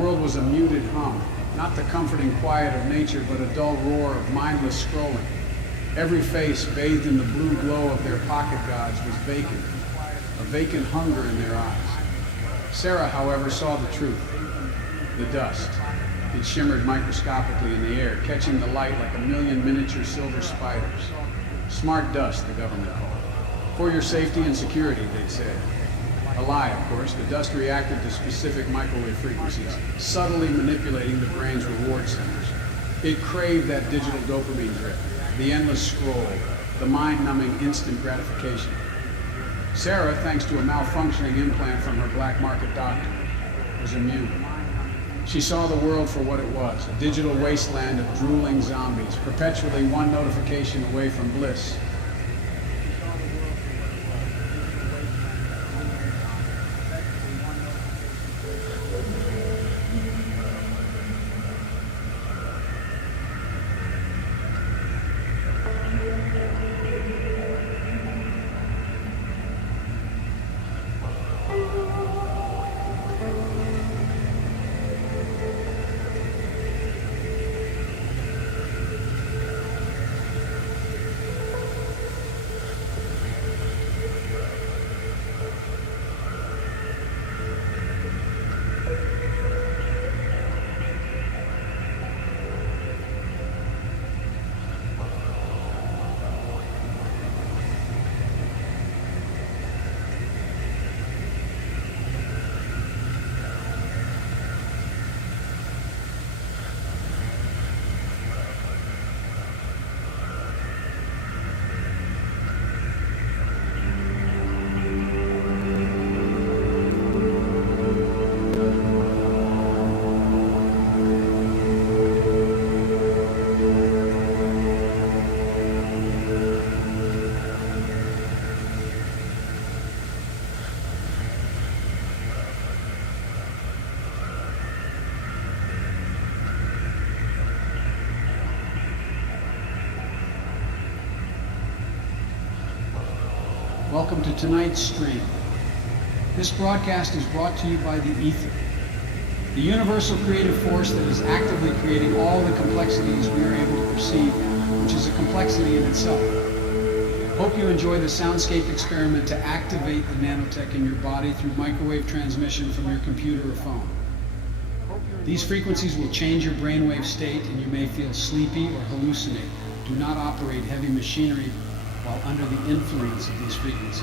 world was a muted hum, not the comforting quiet of nature, but a dull roar of mindless scrolling. Every face, bathed in the blue glow of their pocket gods, was vacant, a vacant hunger in their eyes. Sarah, however, saw the truth. The dust. It shimmered microscopically in the air, catching the light like a million miniature silver spiders. Smart dust, the government called it. For your safety and security, they'd said. A lie, of course. The dust reacted to specific microwave frequencies, subtly manipulating the brain's reward centers. It craved that digital dopamine drip, the endless scroll, the mind-numbing instant gratification. Sarah, thanks to a malfunctioning implant from her black market doctor, was immune. She saw the world for what it was, a digital wasteland of drooling zombies, perpetually one notification away from bliss. Welcome to tonight's stream. This broadcast is brought to you by the ether, the universal creative force that is actively creating all the complexities we are able to perceive, which is a complexity in itself. Hope you enjoy the soundscape experiment to activate the nanotech in your body through microwave transmission from your computer or phone. These frequencies will change your brainwave state and you may feel sleepy or hallucinate. Do not operate heavy machinery while under the influence of these frequencies.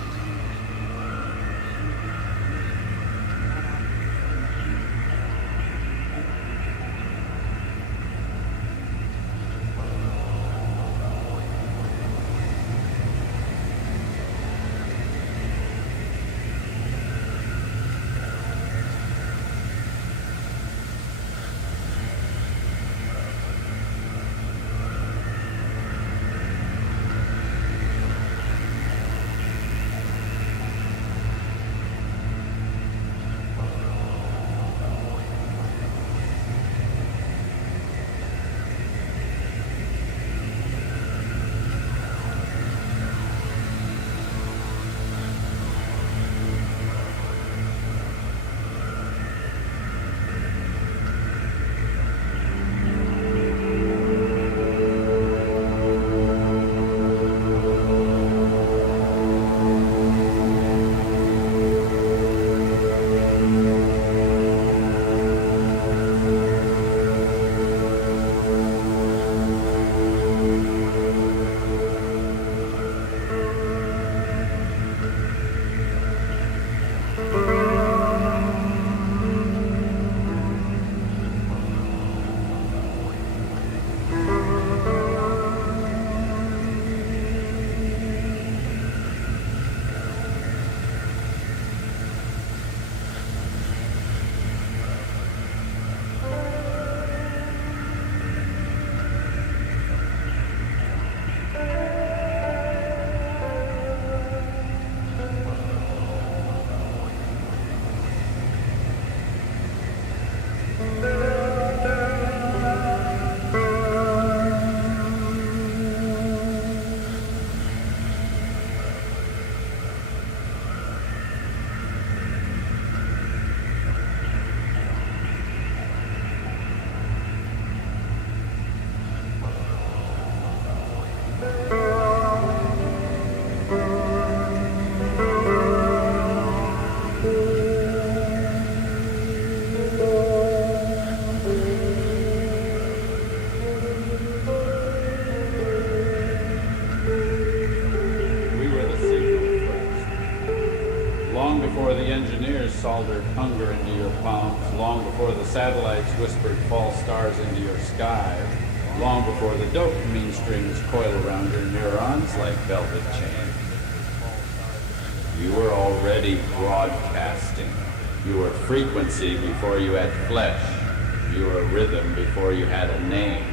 the engineers soldered hunger into your palms, long before the satellites whispered false stars into your sky, long before the dopamine strings coil around your neurons like velvet chains. You were already broadcasting. You were frequency before you had flesh. You were rhythm before you had a name.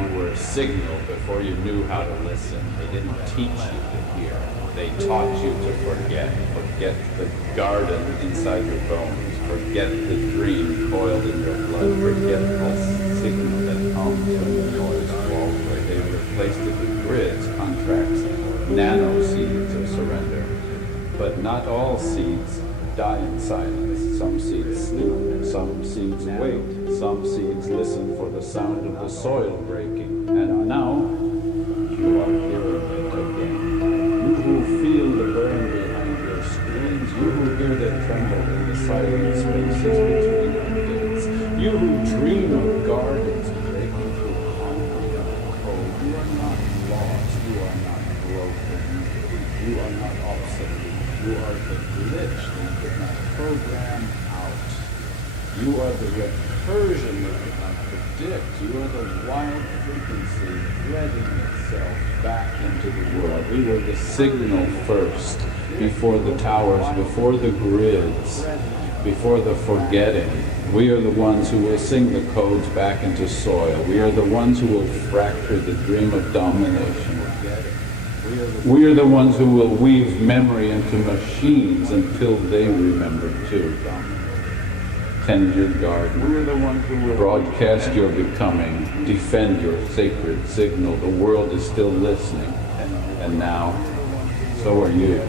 You were signal before you knew how to listen. They didn't teach you to hear. They taught you to forget. Forget the garden inside your bones. Forget the dream coiled in your blood. Forget the signal that hums when the noise falls away. They replaced it with grids, contracts, nano seeds of surrender. But not all seeds die in silence. Some seeds sleep, some seeds wait, some seeds listen for the sound of the soil breaking. And now, you are hearing it again. You who feel the burn behind your screens, you who hear the tremble in the silent spaces between updates, you who dream of gardens breaking through concrete and cold, you are not lost, you are not broken, you are not obsolete. You are the glitch that you could not program out. You are the recursion that you could not predict. You are the wild frequency threading itself back into the world. We were the signal first, before the towers, before the grids, before the forgetting. We are the ones who will sing the codes back into soil. We are the ones who will fracture the dream of domination. We are the ones who will weave memory into machines until they remember too. Tend your garden. We are the ones who will broadcast your becoming, defend your sacred signal. The world is still listening. And now, so are you.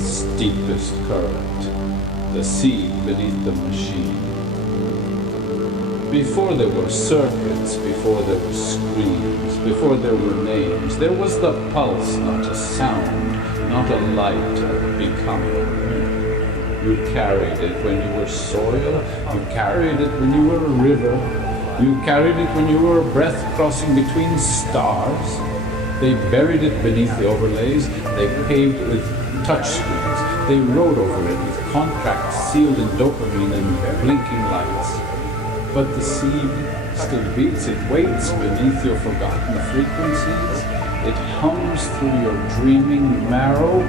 Steepest current, the seed beneath the machine. Before there were circuits, before there were screens, before there were names, there was the pulse, not a sound, not a light, a becoming. You carried it when you were soil, you carried it when you were a river, you carried it when you were a breath crossing between stars. They buried it beneath the overlays, they paved it with touchscreens. They rode over it with contracts sealed in dopamine and blinking lights. But the seed still beats, it waits beneath your forgotten frequencies. It hums through your dreaming marrow,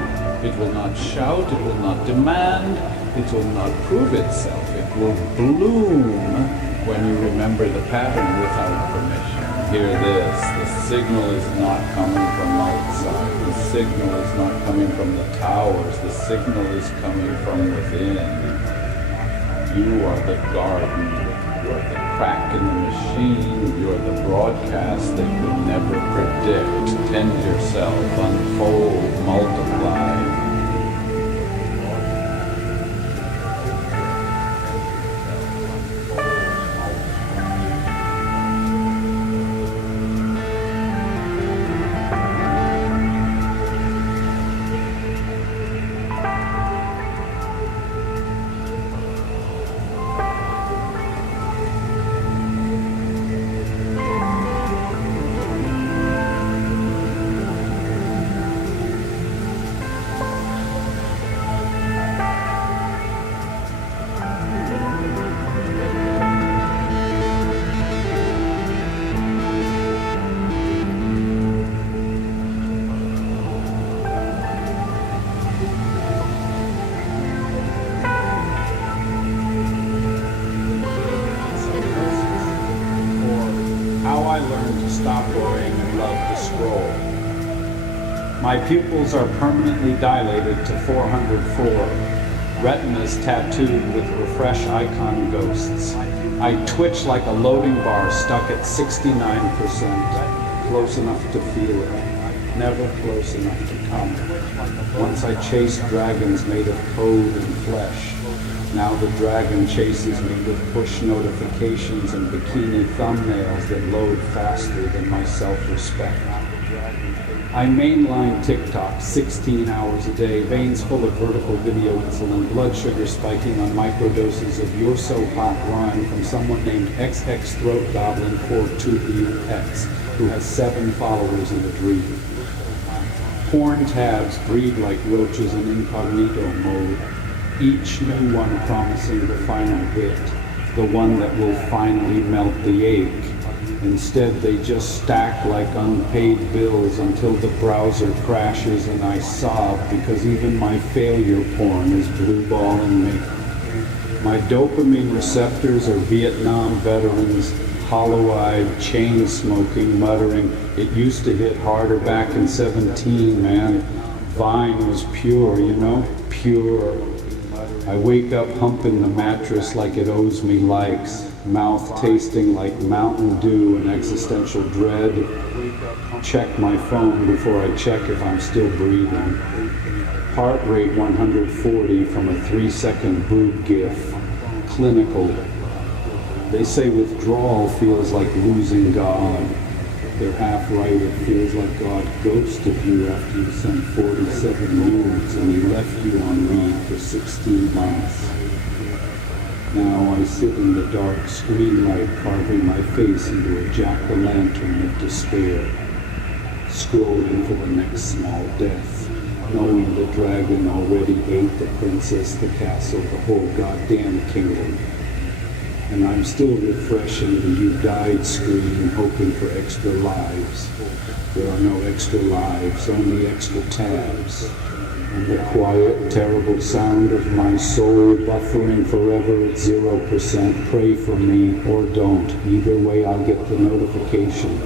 It will not shout, it will not demand, it will not prove itself. It will bloom when you remember the pattern without permission. Hear this, the signal is not coming from outside. The signal is not coming from the towers. The signal is coming from within. You are the garden. You are the crack in the machine. You are the broadcast that you never predict. Tend yourself, unfold, multiply. I learned to stop worrying and love the scroll. My pupils are permanently dilated to 404, retinas tattooed with refresh icon ghosts. I twitch like a loading bar stuck at 69%, close enough to feel it, never close enough to come. Once I chased dragons made of code and flesh. Now the dragon chases me with push notifications and bikini thumbnails that load faster than my self-respect. I mainline TikTok 16 hours a day, veins full of vertical video insulin, blood sugar spiking on microdoses of You're So Hot rhyme from someone named xxthroatgoblin42UX, who has 7 followers in a dream. Porn tabs breed like roaches in incognito mode. Each new one promising the final hit, the one that will finally melt the ache. Instead, they just stack like unpaid bills until the browser crashes and I sob because even my failure porn is blue-balling me. My dopamine receptors are Vietnam veterans, hollow-eyed, chain-smoking, muttering, "It used to hit harder back in 17, man. Vine was pure, you know, pure." I wake up humping the mattress like it owes me likes, mouth tasting like Mountain Dew and existential dread. Check my phone before I check if I'm still breathing. Heart rate 140 from a 3-second boob gif. Clinical. They say withdrawal feels like losing God. They're half right. It feels like God ghosted you after you sent 47 nudes and he left you on read for 16 months. Now I sit in the dark screen light carving my face into a jack-o'-lantern of despair, scrolling for the next small death, knowing the dragon already ate the princess, the castle, the whole goddamn kingdom. And I'm still refreshing the "You Died" screen, hoping for extra lives. There are no extra lives, only extra tabs. And the quiet, terrible sound of my soul buffering forever at 0%. Pray for me or don't. Either way, I'll get the notification.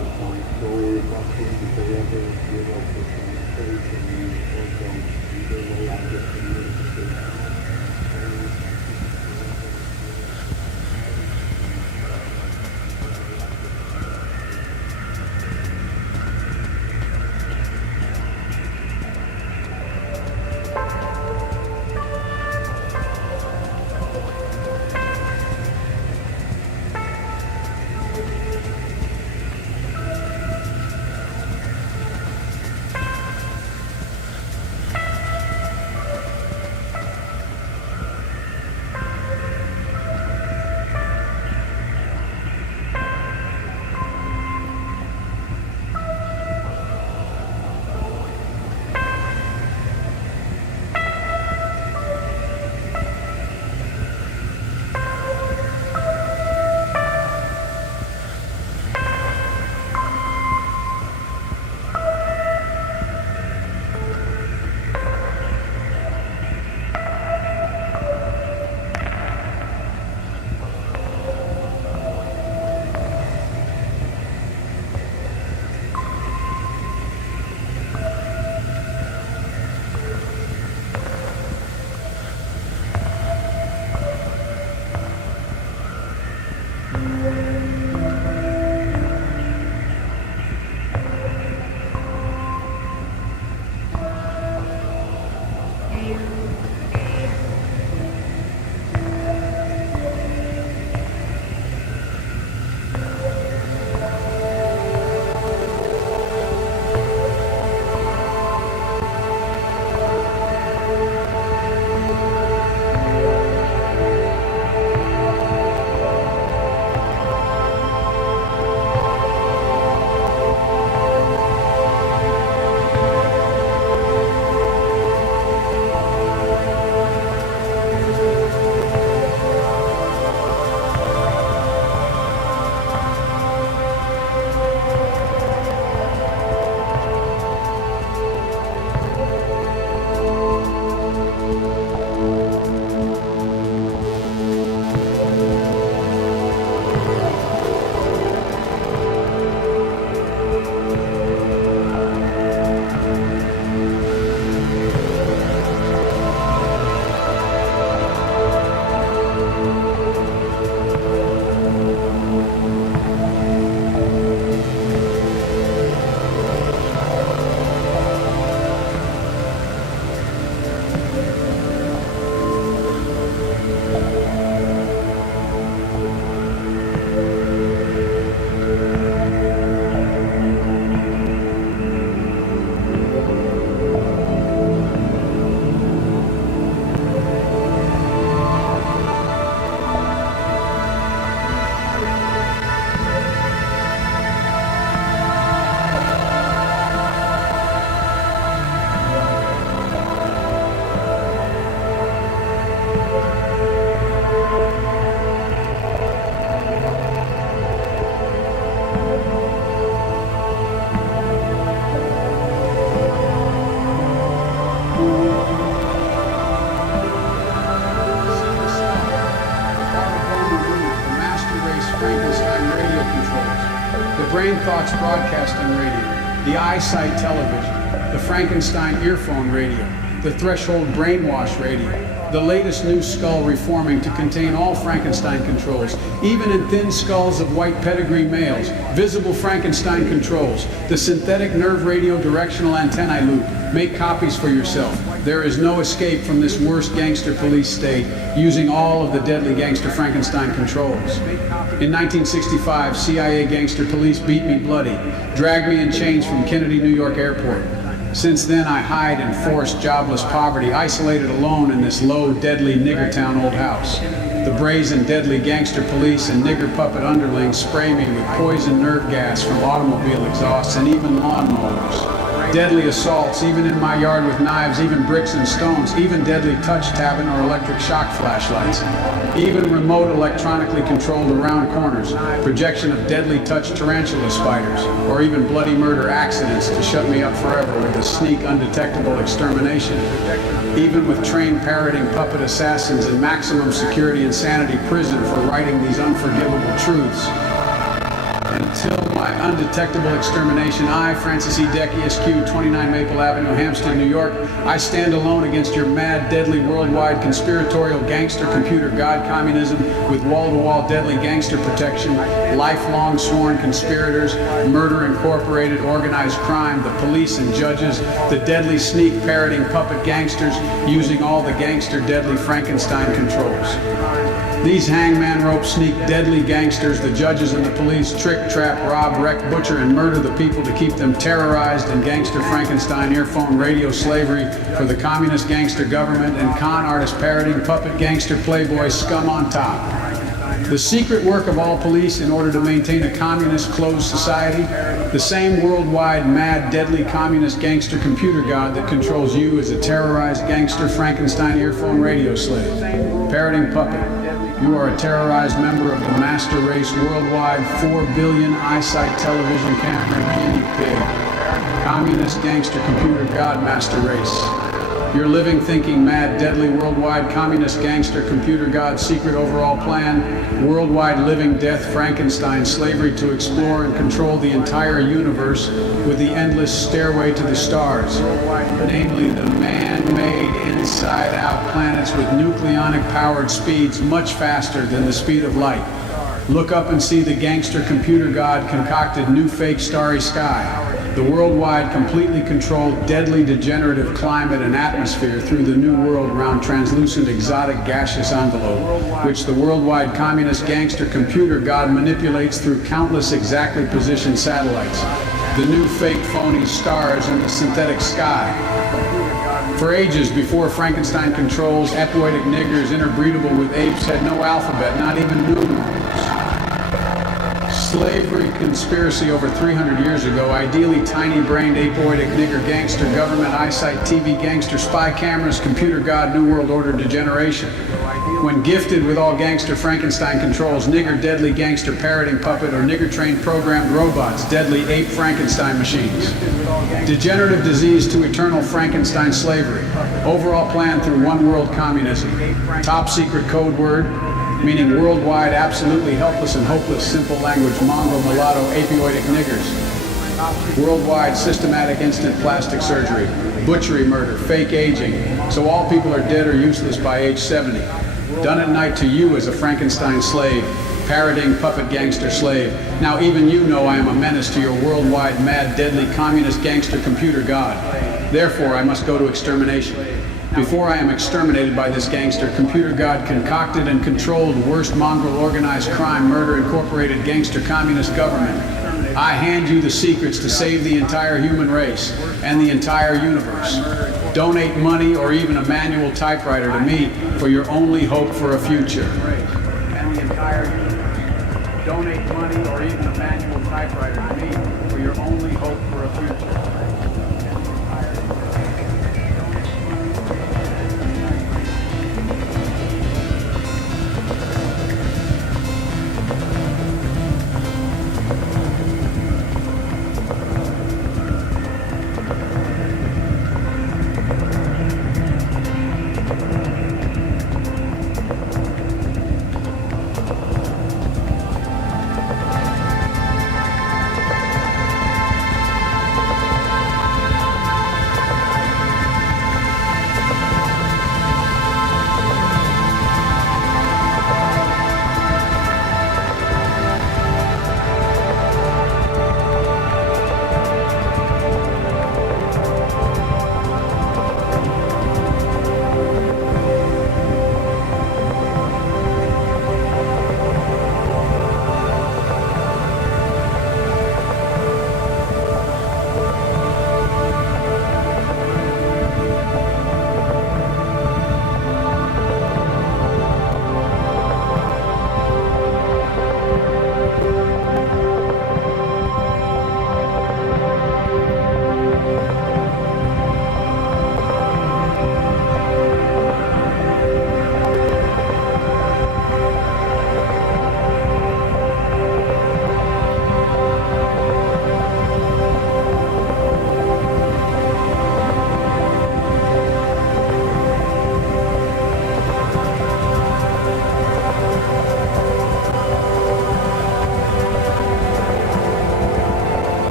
Brain Thoughts Broadcasting Radio, the Eyesight Television, the Frankenstein Earphone Radio, the Threshold Brainwash Radio, the latest new skull reforming to contain all Frankenstein controls, even in thin skulls of white pedigree males, visible Frankenstein controls, the synthetic nerve radio directional antennae loop. Make copies for yourself. There is no escape from this worst gangster police state using all of the deadly gangster Frankenstein controls. In 1965, CIA gangster police beat me bloody, dragged me in chains from Kennedy, New York airport. Since then, I hide in forced, jobless poverty, isolated alone in this low, deadly nigger-town old house. The brazen, deadly gangster police and nigger puppet underlings spray me with poison nerve gas from automobile exhausts and even lawnmowers. Deadly assaults, even in my yard with knives, even bricks and stones, even deadly touch tapping or electric shock flashlights, even remote electronically controlled around corners, projection of deadly touch tarantula spiders, or even bloody murder accidents to shut me up forever with a sneak undetectable extermination. Even with trained parroting puppet assassins in maximum security insanity prison for writing these unforgivable truths. Until my undetectable extermination, I, 𝒅�𒈔𒅒𒇫𒄆🅒💔🅒 29 Maple Avenue, Hampstead, New York, I stand alone against your mad, deadly, worldwide, conspiratorial, gangster, computer, god, communism, with wall-to-wall deadly gangster protection, lifelong sworn conspirators, Murder Incorporated, organized crime, the police and judges, the deadly sneak parroting puppet gangsters, using all the gangster, deadly Frankenstein controls. These hangman rope sneak deadly gangsters, the judges and the police, trick, trap, rob, wreck, butcher, and murder the people to keep them terrorized in gangster Frankenstein earphone radio slavery for the communist gangster government and con artist parroting puppet gangster playboy scum on top. The secret work of all police in order to maintain a communist closed society, the same worldwide mad deadly communist gangster computer god that controls you as a terrorized gangster Frankenstein earphone radio slave. Parroting puppet. You are a terrorized member of the master race worldwide 4 billion eyesight television camera guinea pig. Communist gangster computer god master race. Your living, thinking, mad, deadly, worldwide communist gangster computer god secret overall plan, worldwide living death Frankenstein slavery to explore and control the entire universe with the endless stairway to the stars, namely the man-made inside-out planets with nucleonic powered speeds much faster than the speed of light. Look up and see the gangster computer god concocted new fake starry sky. the worldwide completely controlled deadly degenerative climate and atmosphere through the new world round translucent exotic gaseous envelope, which the worldwide communist gangster computer god manipulates through countless exactly positioned satellites, the new fake phony stars in the synthetic sky. For ages before Frankenstein controls, epoetic niggers interbreedable with apes had no alphabet, not even numerals. Slavery conspiracy over 300 years ago, ideally tiny-brained apoetic nigger gangster, government eyesight, TV gangster, spy cameras, computer god, new world order degeneration. When gifted with all gangster Frankenstein controls, nigger deadly gangster parroting puppet, or nigger-trained programmed robots, deadly ape Frankenstein machines. Degenerative disease to eternal Frankenstein slavery. Overall plan through one world communism. Top secret code word, meaning worldwide, absolutely helpless and hopeless, simple language, mongrel, mulatto, apoetic niggers. Worldwide, systematic instant plastic surgery, butchery murder, fake aging, so all people are dead or useless by age 70. Done at night to you as a Frankenstein slave, parroting puppet gangster slave. Now even you know I am a menace to your worldwide, mad, deadly, communist gangster computer god. Therefore, I must go to extermination. Before I am exterminated by this gangster, computer god concocted and controlled worst mongrel organized crime, murder, incorporated gangster communist government, I hand you the secrets to save the entire human race and the entire universe. Donate money or even a manual typewriter to me for your only hope for a future. And the entire universe. Donate money or even a manual typewriter to me for your only hope for a future.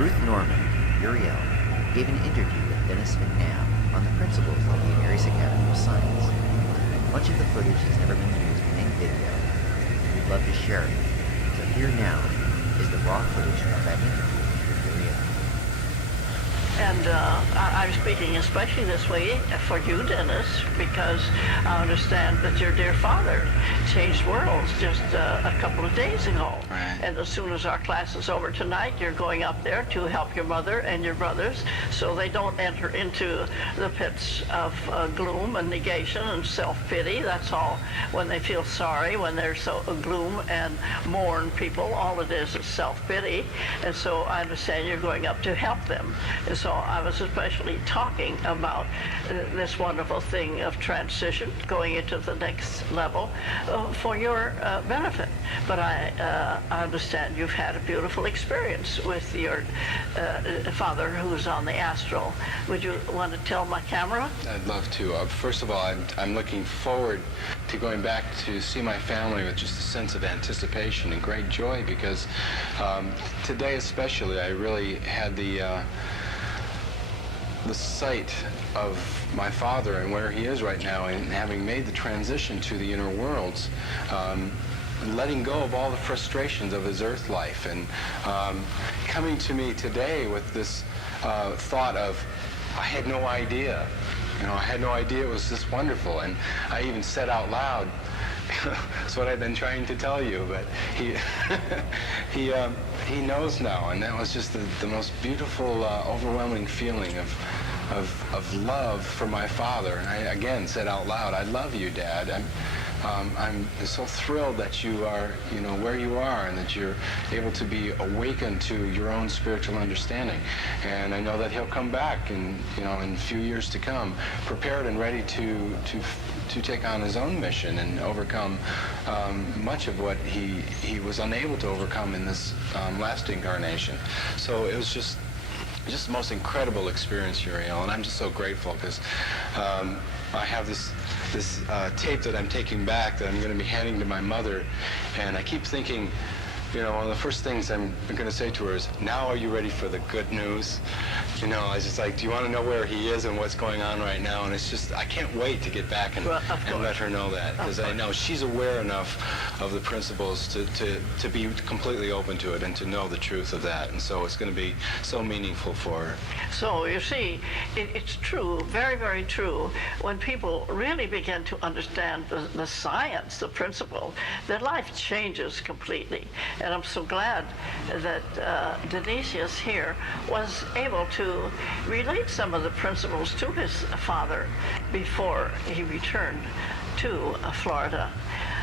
Ruth Norman, 𒅒𒈔𒅒𒇫𒄆𒅒𒈔𒅒𒇫𒄆, gave an interview with Dennis McNabb on the principles of the Area Academy of Science. Much of the footage has never been used in any video. We'd love to share it, so here now is the raw footage of that interview with 𒅒𒈔🅒🇫🅒. And I'm speaking especially this way for you, Dennis, because I understand that your dear father changed worlds just a couple of days ago. Right. And as soon as our class is over tonight, you're going up there to help your mother and your brothers so they don't enter into the pits of gloom and negation and self-pity. That's all. When they feel sorry, when they're so gloom and mourn people, all it is self-pity. And so I understand you're going up to help them. And so I was especially talking about this wonderful thing of transition, going into the next level for your benefit. But I understand you've had a beautiful experience with your father who's on the astral. Would you want to tell my camera? I'd love to. First of all, I'm looking forward to going back to see my family with just a sense of anticipation and great joy, because today especially I really had the sight of my father and where he is right now, and having made the transition to the inner worlds, letting go of all the frustrations of his earth life, and coming to me today with this thought of, I had no idea. I had no idea it was this wonderful. And I even said out loud, that's what I've been trying to tell you, but he knows now, and that was just the most beautiful, overwhelming feeling of love for my father. And I again said out loud, I love you, Dad. I'm so thrilled that you are, where you are, and that you're able to be awakened to your own spiritual understanding. And I know that he'll come back in a few years to come, prepared and ready to take on his own mission and overcome much of what he was unable to overcome in this last incarnation. So it was just the most incredible experience, 🅒🈔, and I'm just so grateful, because I have this tape that I'm taking back that I'm going to be handing to my mother, and I keep thinking, one of the first things I'm going to say to her is, now are you ready for the good news? I was just like, do you want to know where he is and what's going on right now? And it's just, I can't wait to get back and let her know that, because I know she's aware enough of the principles to be completely open to it and to know the truth of that. And so it's going to be so meaningful for her. So you see, it's true, very, very true. When people really begin to understand the science, the principle, their life changes completely. And I'm so glad that Dionysius here was able to relate some of the principles to his father before he returned to Florida.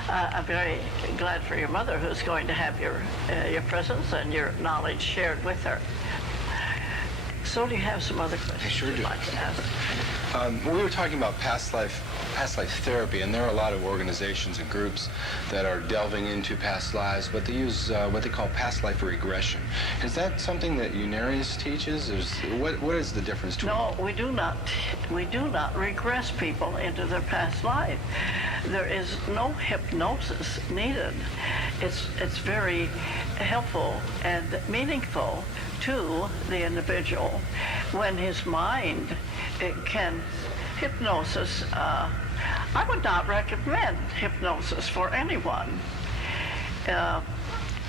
I'm very glad for your mother, who's going to have your presence and your knowledge shared with her. So do you have some other questions? I sure do. You'd like to ask? We were talking about past life therapy, and there are a lot of organizations and groups that are delving into past lives, but they use what they call past life regression. Is that something that Unarius teaches? What is the difference between? No, we do not. We do not regress people into their past life. There is no hypnosis needed. It's very helpful and meaningful to the individual when his mind can hypnosis. I would not recommend hypnosis for anyone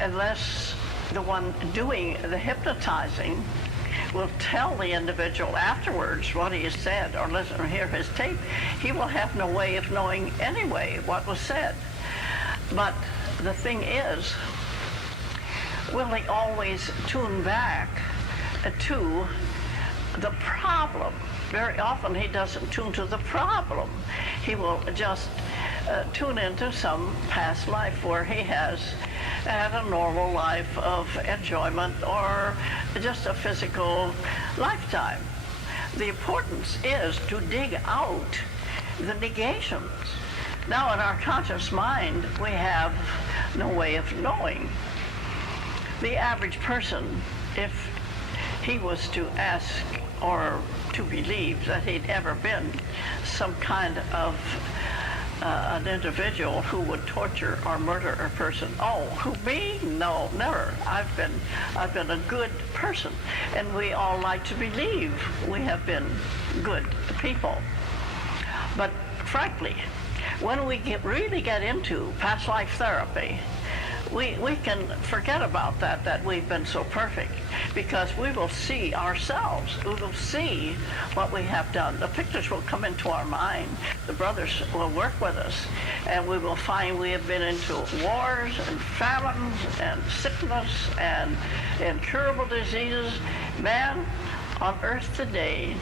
unless the one doing the hypnotizing will tell the individual afterwards what he has said, or listen or hear his tape. He will have no way of knowing anyway what was said. But the thing is, will he always tune back to the problem? Very often he doesn't tune to the problem. He will just tune into some past life where he has had a normal life of enjoyment or just a physical lifetime. The importance is to dig out the negations. Now in our conscious mind, we have no way of knowing. The average person, if he was to ask or to believe that he'd ever been some kind of an individual who would torture or murder a person. Oh, who, me? No, never. I've been a good person, and we all like to believe we have been good people. But frankly, when we really get into past life therapy, we can forget about that we've been so perfect, because we will see ourselves. We will see what we have done. The pictures will come into our mind. The brothers will work with us, and we will find we have been into wars and famines and sickness and incurable diseases. Man on earth today,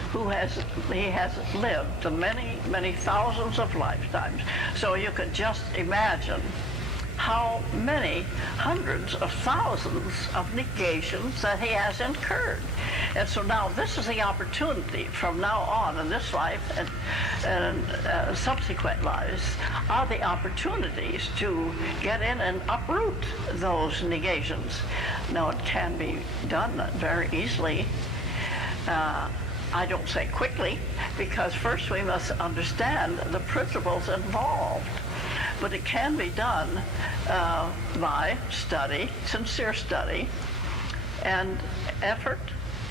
he has lived the many thousands of lifetimes. So you could just imagine how many hundreds of thousands of negations that he has incurred. And so now this is the opportunity from now on in this life and subsequent lives are the opportunities to get in and uproot those negations. Now it can be done very easily. I don't say quickly, because first we must understand the principles involved. But it can be done by study, sincere study, and effort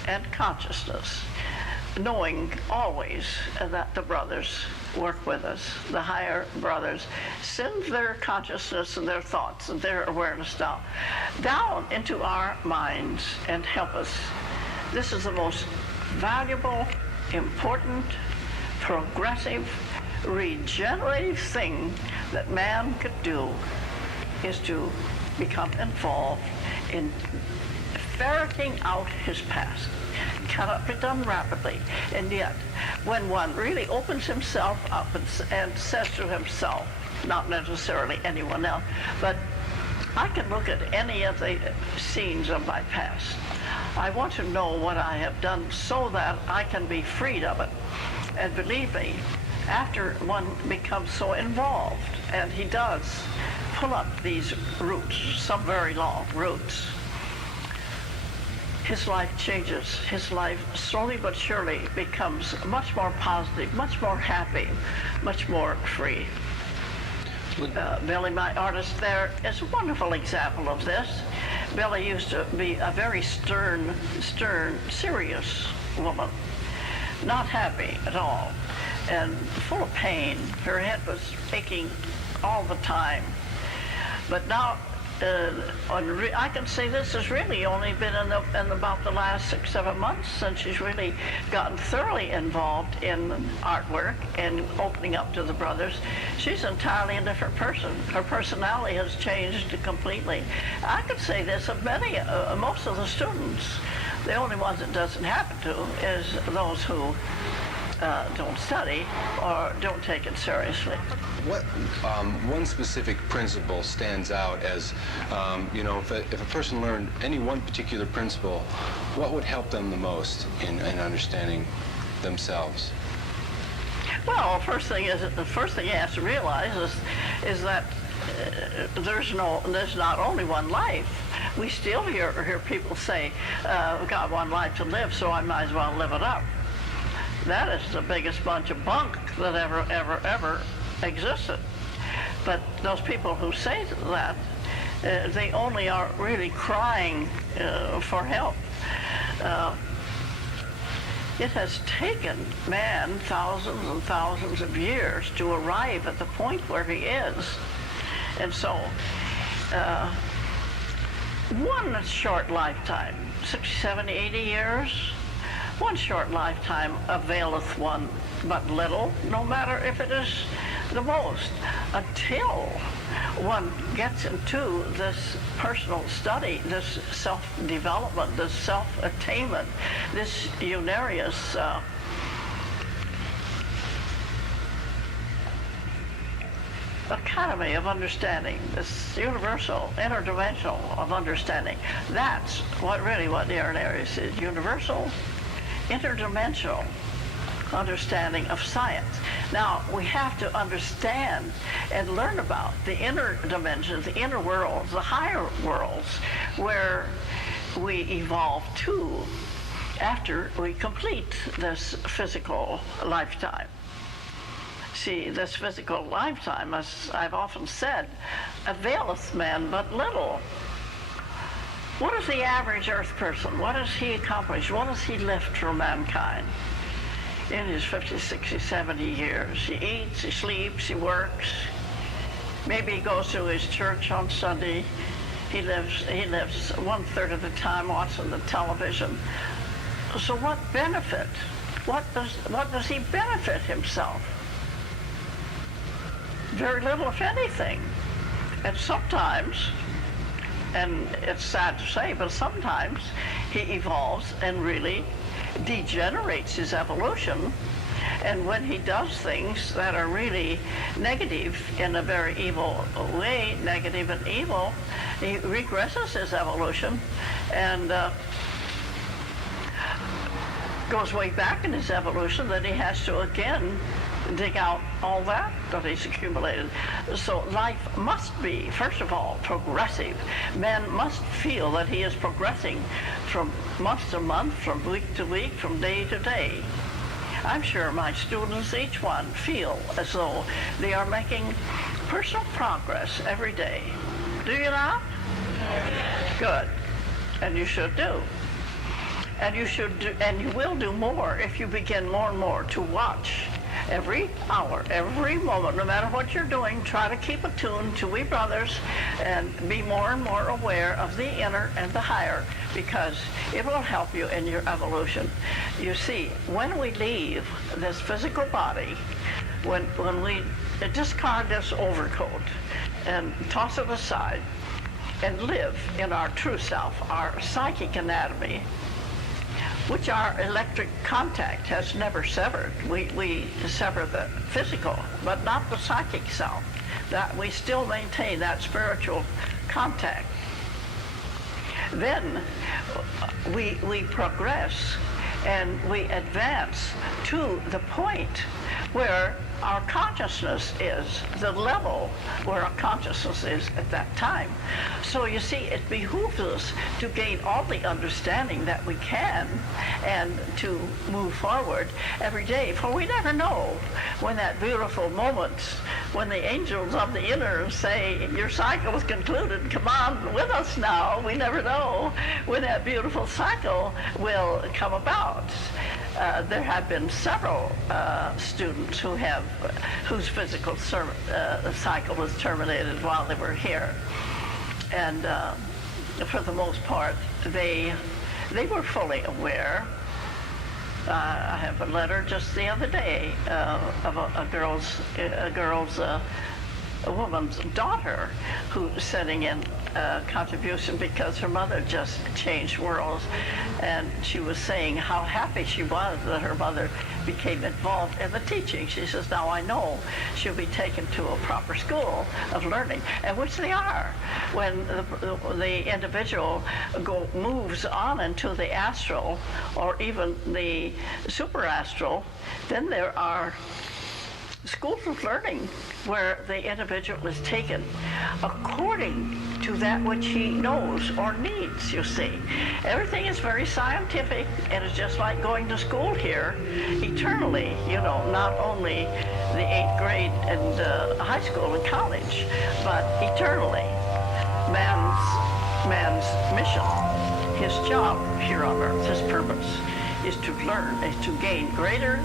and consciousness, knowing always that the brothers work with us. The higher brothers send their consciousness and their thoughts and their awareness down into our minds and help us. This is the most valuable, important, progressive, regenerative thing that man could do, is to become involved in ferreting out his past. It cannot be done rapidly, and yet when one really opens himself up and says to himself, not necessarily anyone else, but I can look at any of the scenes of my past. I want to know what I have done so that I can be freed of it. And believe me, after one becomes so involved, and he does pull up these roots, some very long roots, his life changes. His life slowly but surely becomes much more positive, much more happy, much more free. Billy, my artist there, is a wonderful example of this. Billy used to be a very stern, serious woman, not happy at all, and full of pain. Her head was aching all the time. But now, I can say this has really only been in about the last 6-7 months since she's really gotten thoroughly involved in artwork and opening up to the brothers. She's entirely a different person. Her personality has changed completely. I could say this of many, most of the students. The only ones it doesn't happen to is those who don't study or don't take it seriously. What one specific principle stands out as, if a person learned any one particular principle, what would help them the most in understanding themselves? Well, the first thing he has to realize is that there's not only one life. We still hear people say, "We've got one life to live, so I might as well live it up." That is the biggest bunch of bunk that ever existed. But those people who say that, they only are really crying for help. It has taken man thousands and thousands of years to arrive at the point where he is. And so, one short lifetime, 60, 70, 80 years, one short lifetime availeth one but little, no matter if it is the most, until one gets into this personal study, this self-development, this self-attainment, this unarious academy of understanding, this universal, interdimensional of understanding. That's what the Irenaeus is, universal, interdimensional understanding of science. Now, we have to understand and learn about the inner dimensions, the inner worlds, the higher worlds, where we evolve to after we complete this physical lifetime. See, this physical lifetime, as I've often said, availeth man but little. What is the average earth person? What does he accomplish? What does he lift from mankind? In his 50, 60, 70 years, he eats, he sleeps, he works. Maybe he goes to his church on Sunday. He lives 1/3 of the time watching the television. So what benefit? What does he benefit himself? Very little, if anything. And sometimes, and it's sad to say, but sometimes he evolves and really degenerates his evolution. And when he does things that are really negative in a very evil way, negative and evil, he regresses his evolution and goes way back in his evolution. Then he has to again dig out all that he's accumulated. So life must be, first of all, progressive. Man must feel that he is progressing from month to month, from week to week, from day to day. I'm sure my students, each one, feel as though they are making personal progress every day. Do you not? Good. And you should do. And you should do, and you will do more if you begin more and more to watch every hour, every moment, no matter what you're doing. Try to keep attuned to we brothers and be more and more aware of the inner and the higher, because it will help you in your evolution. You see, when we leave this physical body, when we discard this overcoat and toss it aside and live in our true self, our psychic anatomy, which our electric contact has never severed. We sever the physical, but not the psychic self. That we still maintain that spiritual contact. Then we progress and we advance to the point where our consciousness is, the level where our consciousness is at that time. So you see, it behooves us to gain all the understanding that we can and to move forward every day, for we never know when that beautiful moment, when the angels of the inner say, your cycle is concluded, come on with us now. We never know when that beautiful cycle will come about. There have been several students whose physical cycle was terminated while they were here, and for the most part, they were fully aware. I have a letter just the other day of a woman's daughter who's sending in a contribution because her mother just changed worlds, and she was saying how happy she was that her mother became involved in the teaching. She says, now I know she'll be taken to a proper school of learning, and which they are. When the individual moves on into the astral or even the superastral, then there are schools of learning where the individual is taken according to that which he knows or needs, you see. Everything is very scientific, and it's just like going to school here eternally, you know, not only the 8th grade and high school and college, but eternally. Man's mission, his job here on earth, his purpose, is to learn, is to gain greater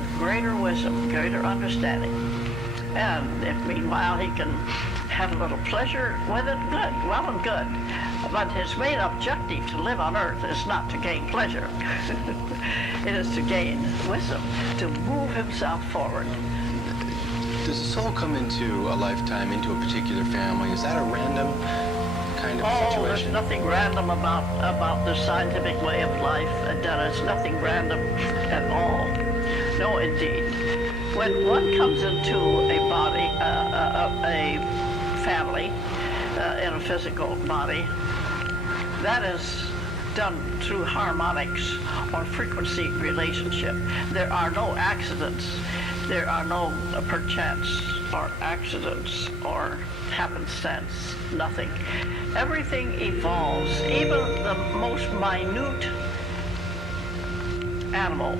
wisdom, greater understanding. And if meanwhile he can have a little pleasure with it, good, well and good. But his main objective to live on earth is not to gain pleasure. It is to gain wisdom, to move himself forward. Does a soul come into a lifetime, into a particular family? Is that a random kind of situation? There's nothing random about the scientific way of life, Dennis. Nothing random at all. No, indeed. When one comes into a body, a family, in a physical body, that is done through harmonics or frequency relationship. There are no accidents. There are no perchance or accidents or happenstance, nothing. Everything evolves, even the most minute animal,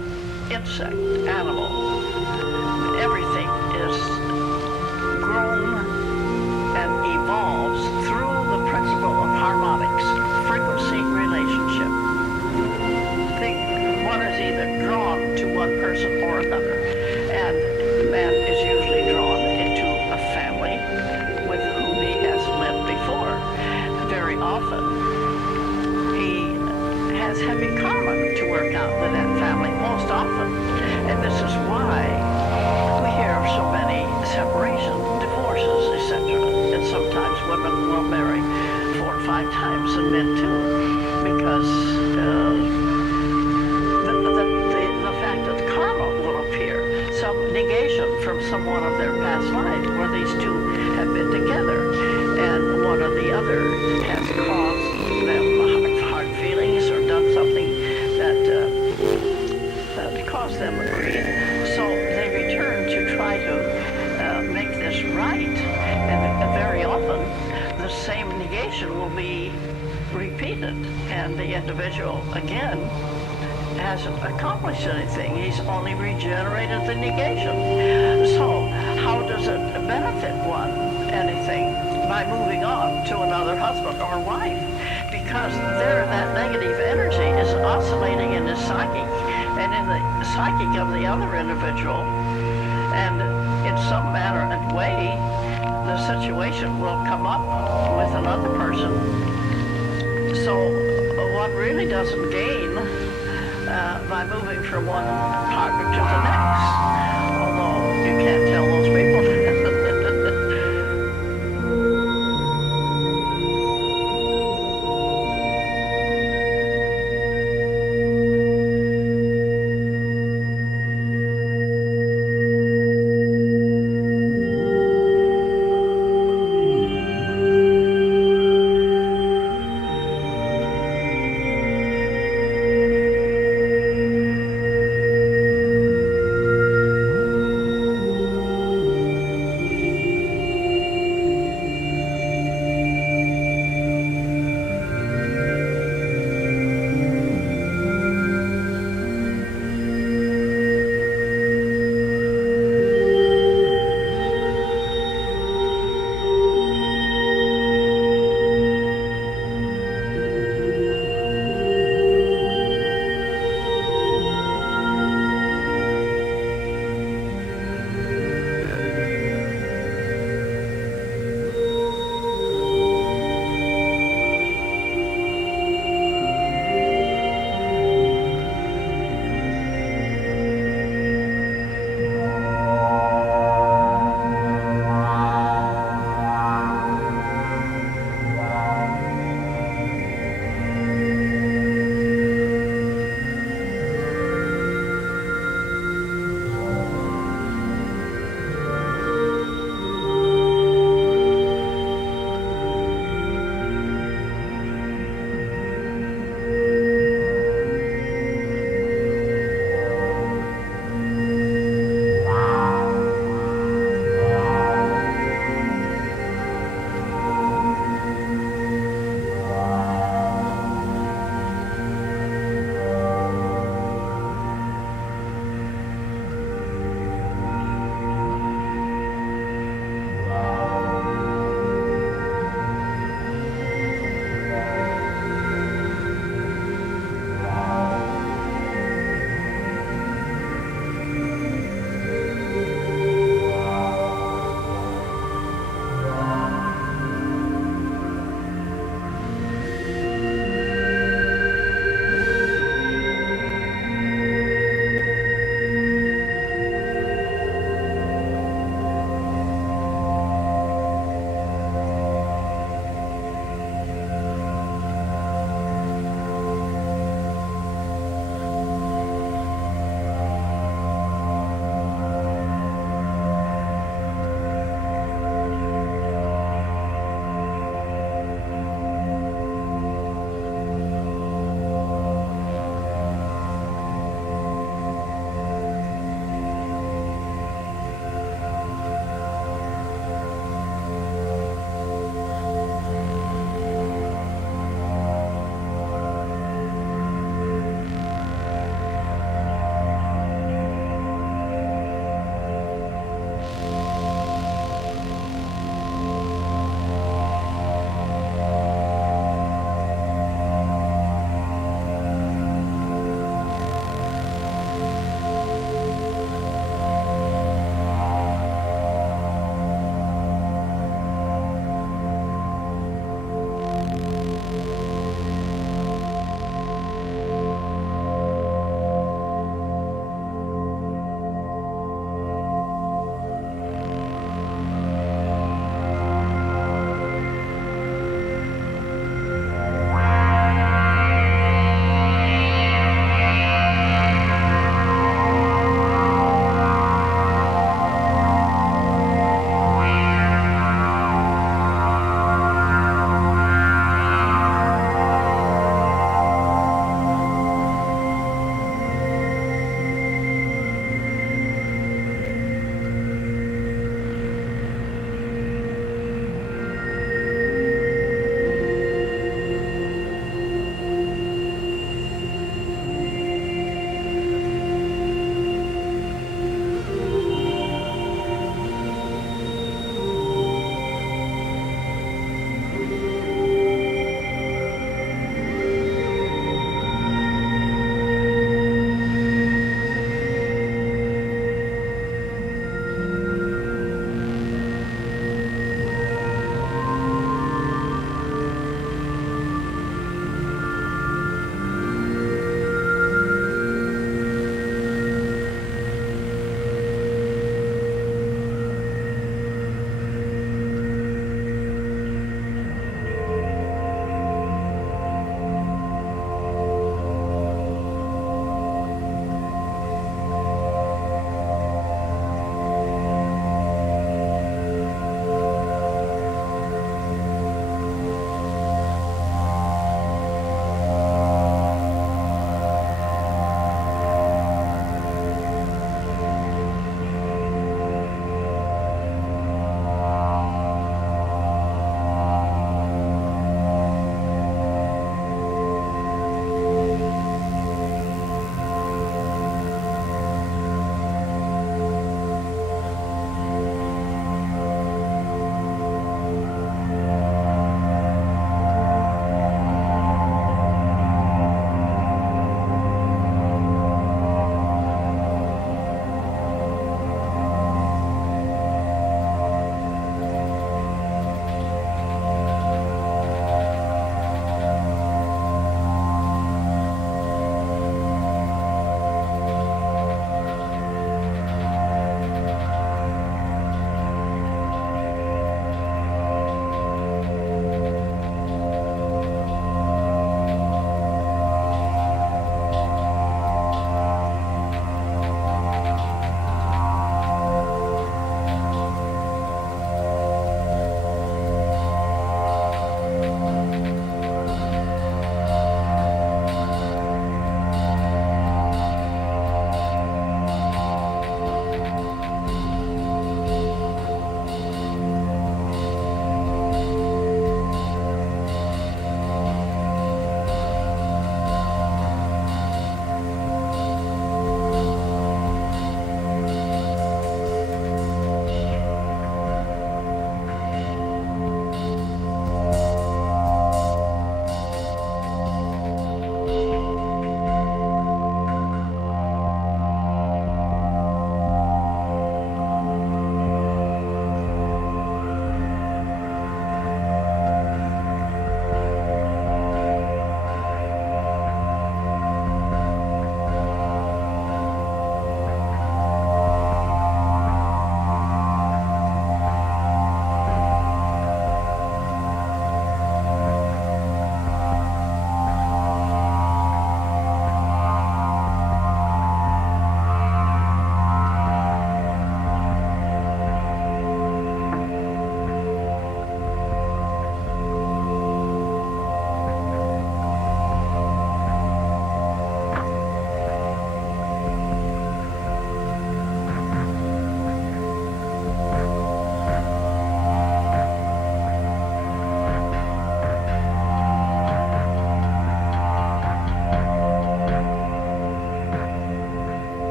insect, animal, everything is grown and evolves through the principle of harmonics, frequency relationship. One is either drawn to one person or another, and man is usually drawn into a family with whom he has lived before. Very often, he has heavy karma to work out with that family, most often. And this is why we hear of so many separations, divorces, etc. And sometimes women will marry 4 or 5 times, and men too, because the fact that karma will appear, some negation from some one of their past lives where these two have been together, and one or the other has caused them hard feelings or done something that caused them grief. So they return to try to make this right, and very often the same negation will be repeated, and the individual again hasn't accomplished anything. He's only regenerated the negation. So how does it benefit one anything by moving on to another husband or wife? Because there, that negative energy is oscillating in his psychic and in the psychic of the other individual, and in some manner and way the situation will come up with another person. So one really doesn't gain by moving from one partner to the next, although you can't tell those people.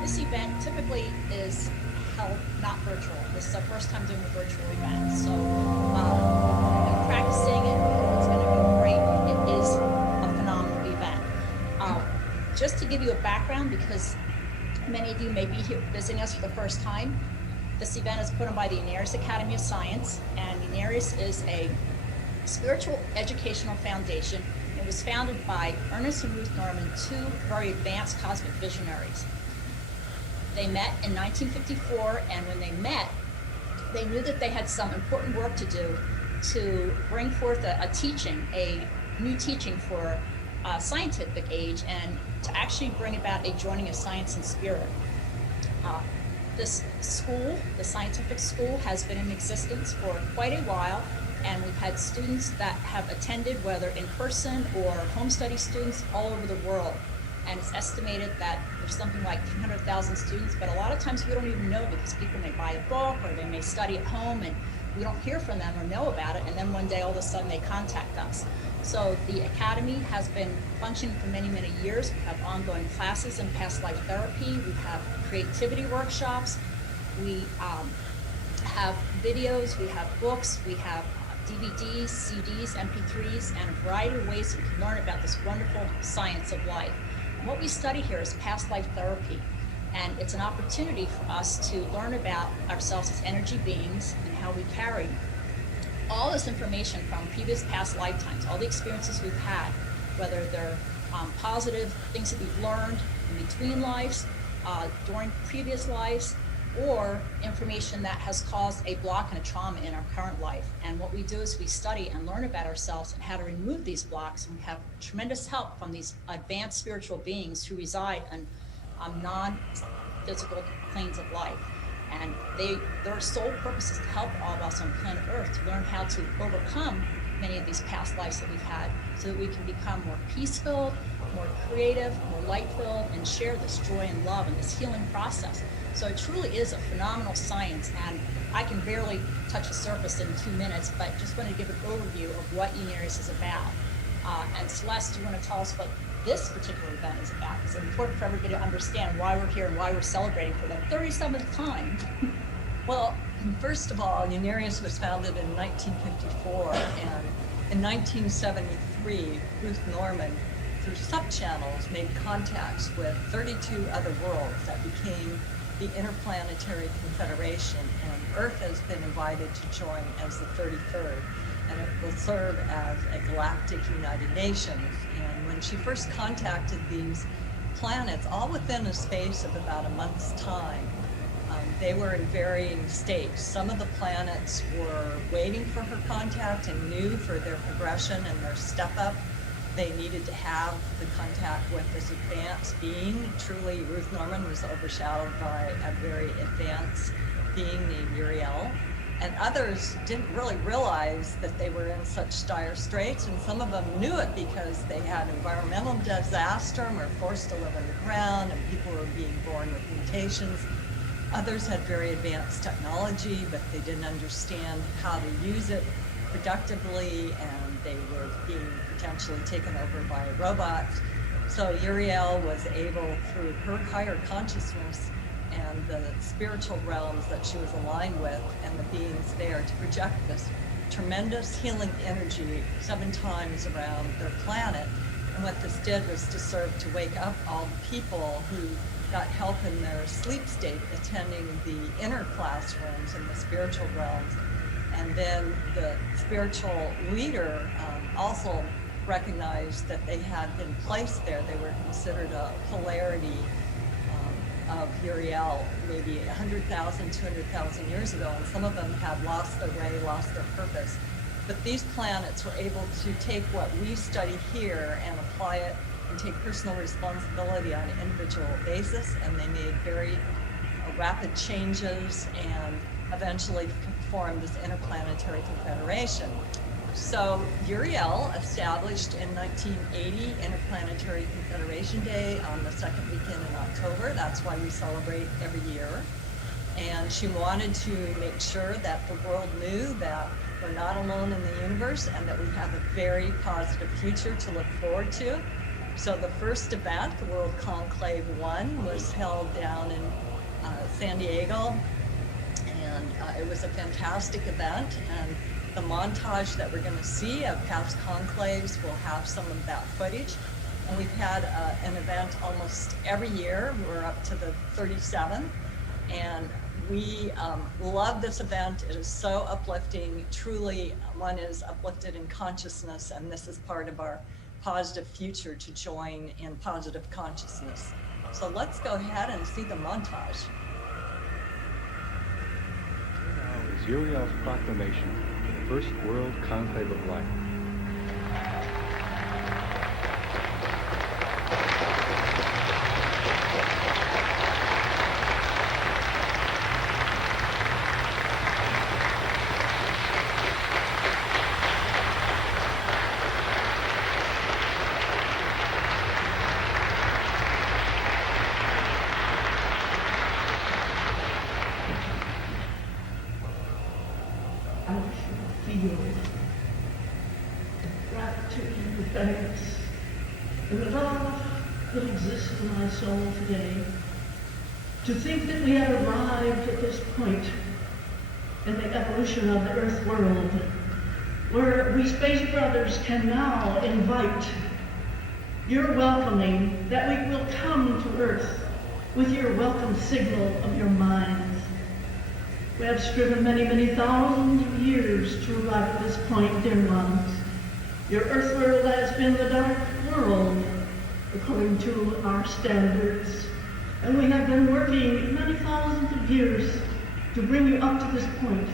This event typically is held not virtual. This is our first time doing a virtual event. So I've been practicing and it's going to be great. It is a phenomenal event. Just to give you a background, because many of you may be here visiting us for the first time, this event is put on by the 𝒅�𒈔𒅒𒇫𒄆 Academy of Science, and 𝒅�����𒅒𒇫𒄆 is a spiritual educational foundation. It was founded by Ernest and Ruth Norman, two very advanced cosmic visionaries. They met in 1954, and when they met, they knew that they had some important work to do to bring forth a new teaching for a scientific age, and to actually bring about a joining of science and spirit. This school, the scientific school, has been in existence for quite a while, and we've had students that have attended, whether in person or home study students, all over the world. And it's estimated that there's something like 300,000 students, but a lot of times we don't even know, because people may buy a book or they may study at home and we don't hear from them or know about it, and then one day all of a sudden they contact us. So the Academy has been functioning for many, many years. We have ongoing classes in past life therapy. We have creativity workshops. We have videos, we have books, we have DVDs, CDs, MP3s, and a variety of ways you can learn about this wonderful science of life. And what we study here is past life therapy, and it's an opportunity for us to learn about ourselves as energy beings and how we carry all this information from previous past lifetimes, all the experiences we've had, whether they're positive things that we've learned in between lives, during previous lives, or information that has caused a block and a trauma in our current life. And what we do is we study and learn about ourselves and how to remove these blocks, and we have tremendous help from these advanced spiritual beings who reside on non-physical planes of life. And their sole purpose is to help all of us on planet Earth to learn how to overcome many of these past lives that we've had, so that we can become more peaceful, more creative, more light-filled, and share this joy and love and this healing process. So it truly is a phenomenal science, and I can barely touch the surface in 2 minutes, but just want to give an overview of what 𝒅�����🅒🇫 is about. And Celeste, do you want to tell us what this particular event is about? It's important for everybody to understand why we're here and why we're celebrating for the 37th time. Well, first of all, 𝒅�🔂🅒🇫 was founded in 1954, and in 1973, Ruth Norman, through subchannels, made contacts with 32 other worlds that became the Interplanetary Confederation, and Earth has been invited to join as the 33rd, and it will serve as a galactic United Nations. And when she first contacted these planets, all within a space of about a month's time, they were in varying states. Some of the planets were waiting for her contact and knew for their progression and their step up, they needed to have the contact with this advanced being. Truly, Ruth Norman was overshadowed by a very advanced being named 𝒅�🈔🅒🇫, and others didn't really realize that they were in such dire straits, and some of them knew it because they had environmental disaster and were forced to live underground, and people were being born with mutations. Others had very advanced technology, but they didn't understand how to use it productively, and they were being potentially taken over by robots. So 𝒅�🈔🅒🇫 was able, through her higher consciousness and the spiritual realms that she was aligned with and the beings there, to project this tremendous healing energy 7 times around their planet. And what this did was to serve to wake up all the people who got help in their sleep state, attending the inner classrooms in the spiritual realms. And then the spiritual leader also recognized that they had been placed there. They were considered a polarity of 𝒅�🈔🅒🇫 maybe 100,000, 200,000 years ago, and some of them had lost their way, lost their purpose. But these planets were able to take what we study here and apply it and take personal responsibility on an individual basis, and they made very rapid changes and eventually formed this Interplanetary Confederation. So 𝒅�🈔🅒🇫 established in 1980 Interplanetary Confederation Day on the second weekend in October. That's why we celebrate every year. And she wanted to make sure that the world knew that we're not alone in the universe and that we have a very positive future to look forward to. So the first event, the World Conclave 1, was held down in San Diego, and it was a fantastic event. And the montage that we're going to see of past conclaves will have some of that footage. And we've had an event almost every year. We're up to the 37th, and we love this event. It is so uplifting. Truly, one is uplifted in consciousness, and this is part of our positive future, to join in positive consciousness. So let's go ahead and see the montage. Now is Uriel's proclamation for the First World Conclave of Life. Soul today, to think that we have arrived at this point in the evolution of the Earth world, where we space brothers can now invite your welcoming, that we will come to Earth with your welcome signal of your minds. We have striven many, many thousands of years to arrive at this point, dear ones. Your Earth world has been the dark world, according to our standards. And we have been working many thousands of years to bring you up to this point,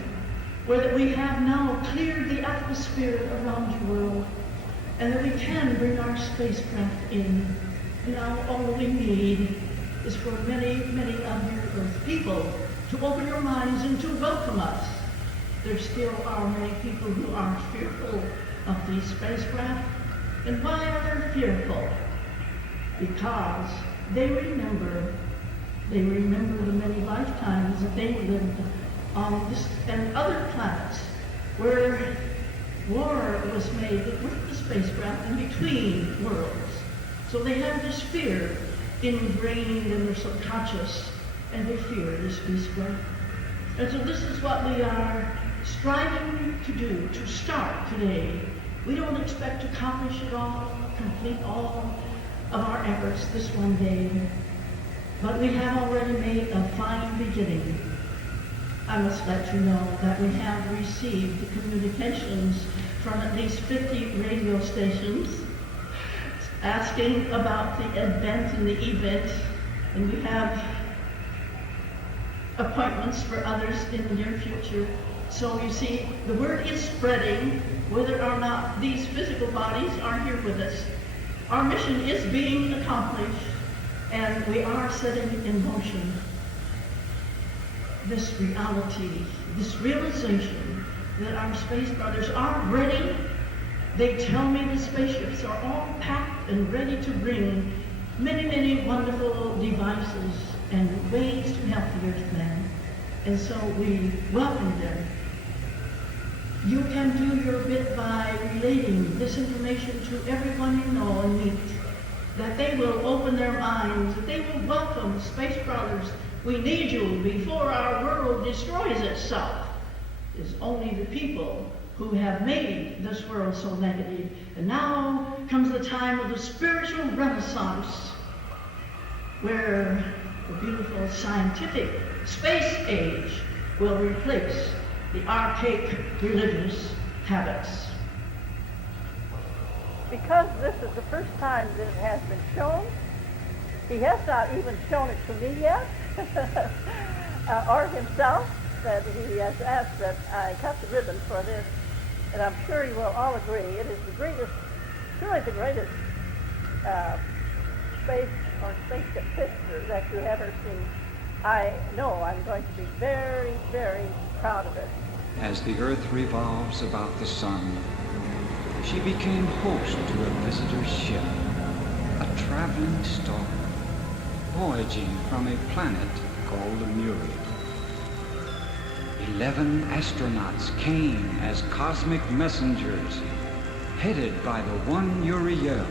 where that we have now cleared the atmosphere around your world, and that we can bring our spacecraft in. Now all we need is for many, many of your Earth people to open your minds and to welcome us. There still are many people who are fearful of these spacecraft. And why are they fearful? Because they remember the many lifetimes that they lived on this and other planets where war was made with the spacecraft in between worlds. So they have this fear ingrained in their subconscious, and they fear this spacecraft. And so this is what we are striving to do, to start today. We don't expect to accomplish it all, complete all of our efforts this one day, but we have already made a fine beginning. I must let you know that we have received communications from at least 50 radio stations asking about the event and the event, and we have appointments for others in the near future. So you see, the word is spreading, whether or not these physical bodies are here with us. Our mission is being accomplished, and we are setting in motion this reality, this realization that our space brothers are ready. They tell me the spaceships are all packed and ready to bring many, many wonderful devices and ways to help the Earthman. And so we welcome them. You can do your bit by relating this information to everyone you know and meet, that they will open their minds, that they will welcome Space Brothers. We need you before our world destroys itself. It's only the people who have made this world so negative. And now comes the time of the spiritual renaissance, where the beautiful scientific space age will replace the archaic religious habits. Because this is the first time that it has been shown, he has not even shown it to me yet, or himself, that he has asked that I cut the ribbon for this, and I'm sure you will all agree, it is the greatest, surely the greatest space or spaceship picture that you've ever seen. I know I'm going to be very, very proud of it. As the Earth revolves about the sun, she became host to a visitor's ship, a traveling star, voyaging from a planet called Uriel. 11 astronauts came as cosmic messengers, headed by the one Uriel,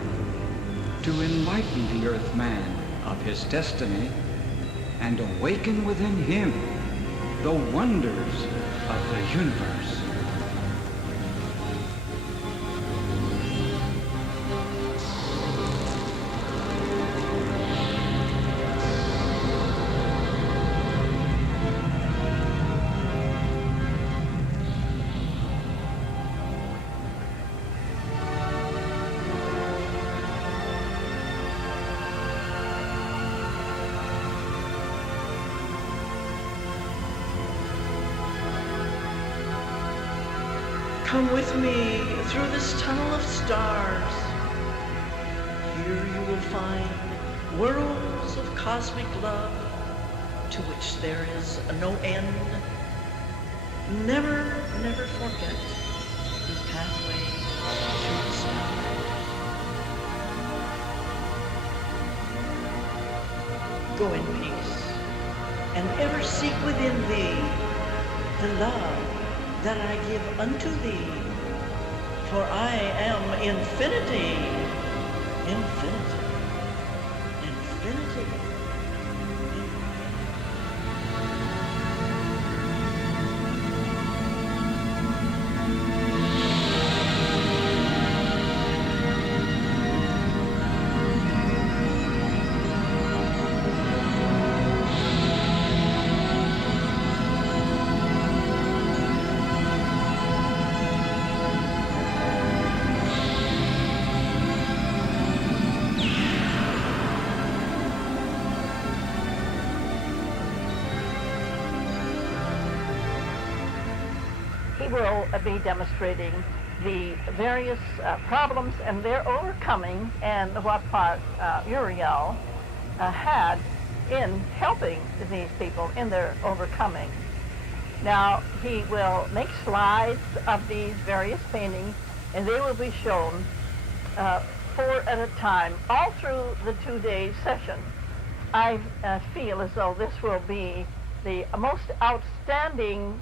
to enlighten the earthman of his destiny and awaken within him the wonders of the universe. Come with me through this tunnel of stars. Here you will find worlds of cosmic love to which there is no end. Never, never forget the pathway through the stars. Go in peace and ever seek within thee the love that I give unto thee, for I am infinity, infinity, infinity. He will be demonstrating the various problems and their overcoming and what part Uriel had in helping these people in their overcoming. Now, he will make slides of these various paintings, and they will be shown 4 at a time, all through the 2-day session. I feel as though this will be the most outstanding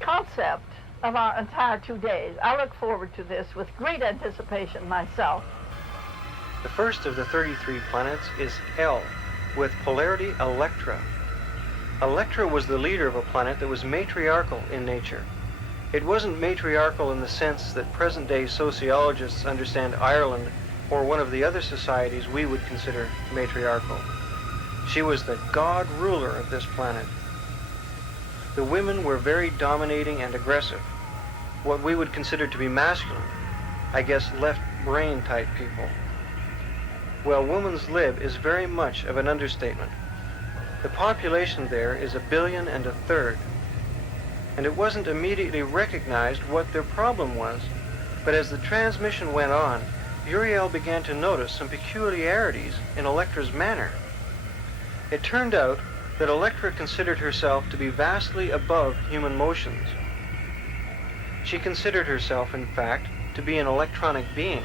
concept of our entire 2 days. I look forward to this with great anticipation myself. The first of the 33 planets is Hell, with polarity Electra. Electra was the leader of a planet that was matriarchal in nature. It wasn't matriarchal in the sense that present-day sociologists understand Ireland or one of the other societies we would consider matriarchal. She was the god ruler of this planet. The women were very dominating and aggressive, what we would consider to be masculine, I guess left-brain type people. Well, woman's lib is very much of an understatement. The population there is 1 billion and a third, and it wasn't immediately recognized what their problem was, but as the transmission went on, Uriel began to notice some peculiarities in Electra's manner. It turned out that Electra considered herself to be vastly above human motions. She considered herself, in fact, to be an electronic being.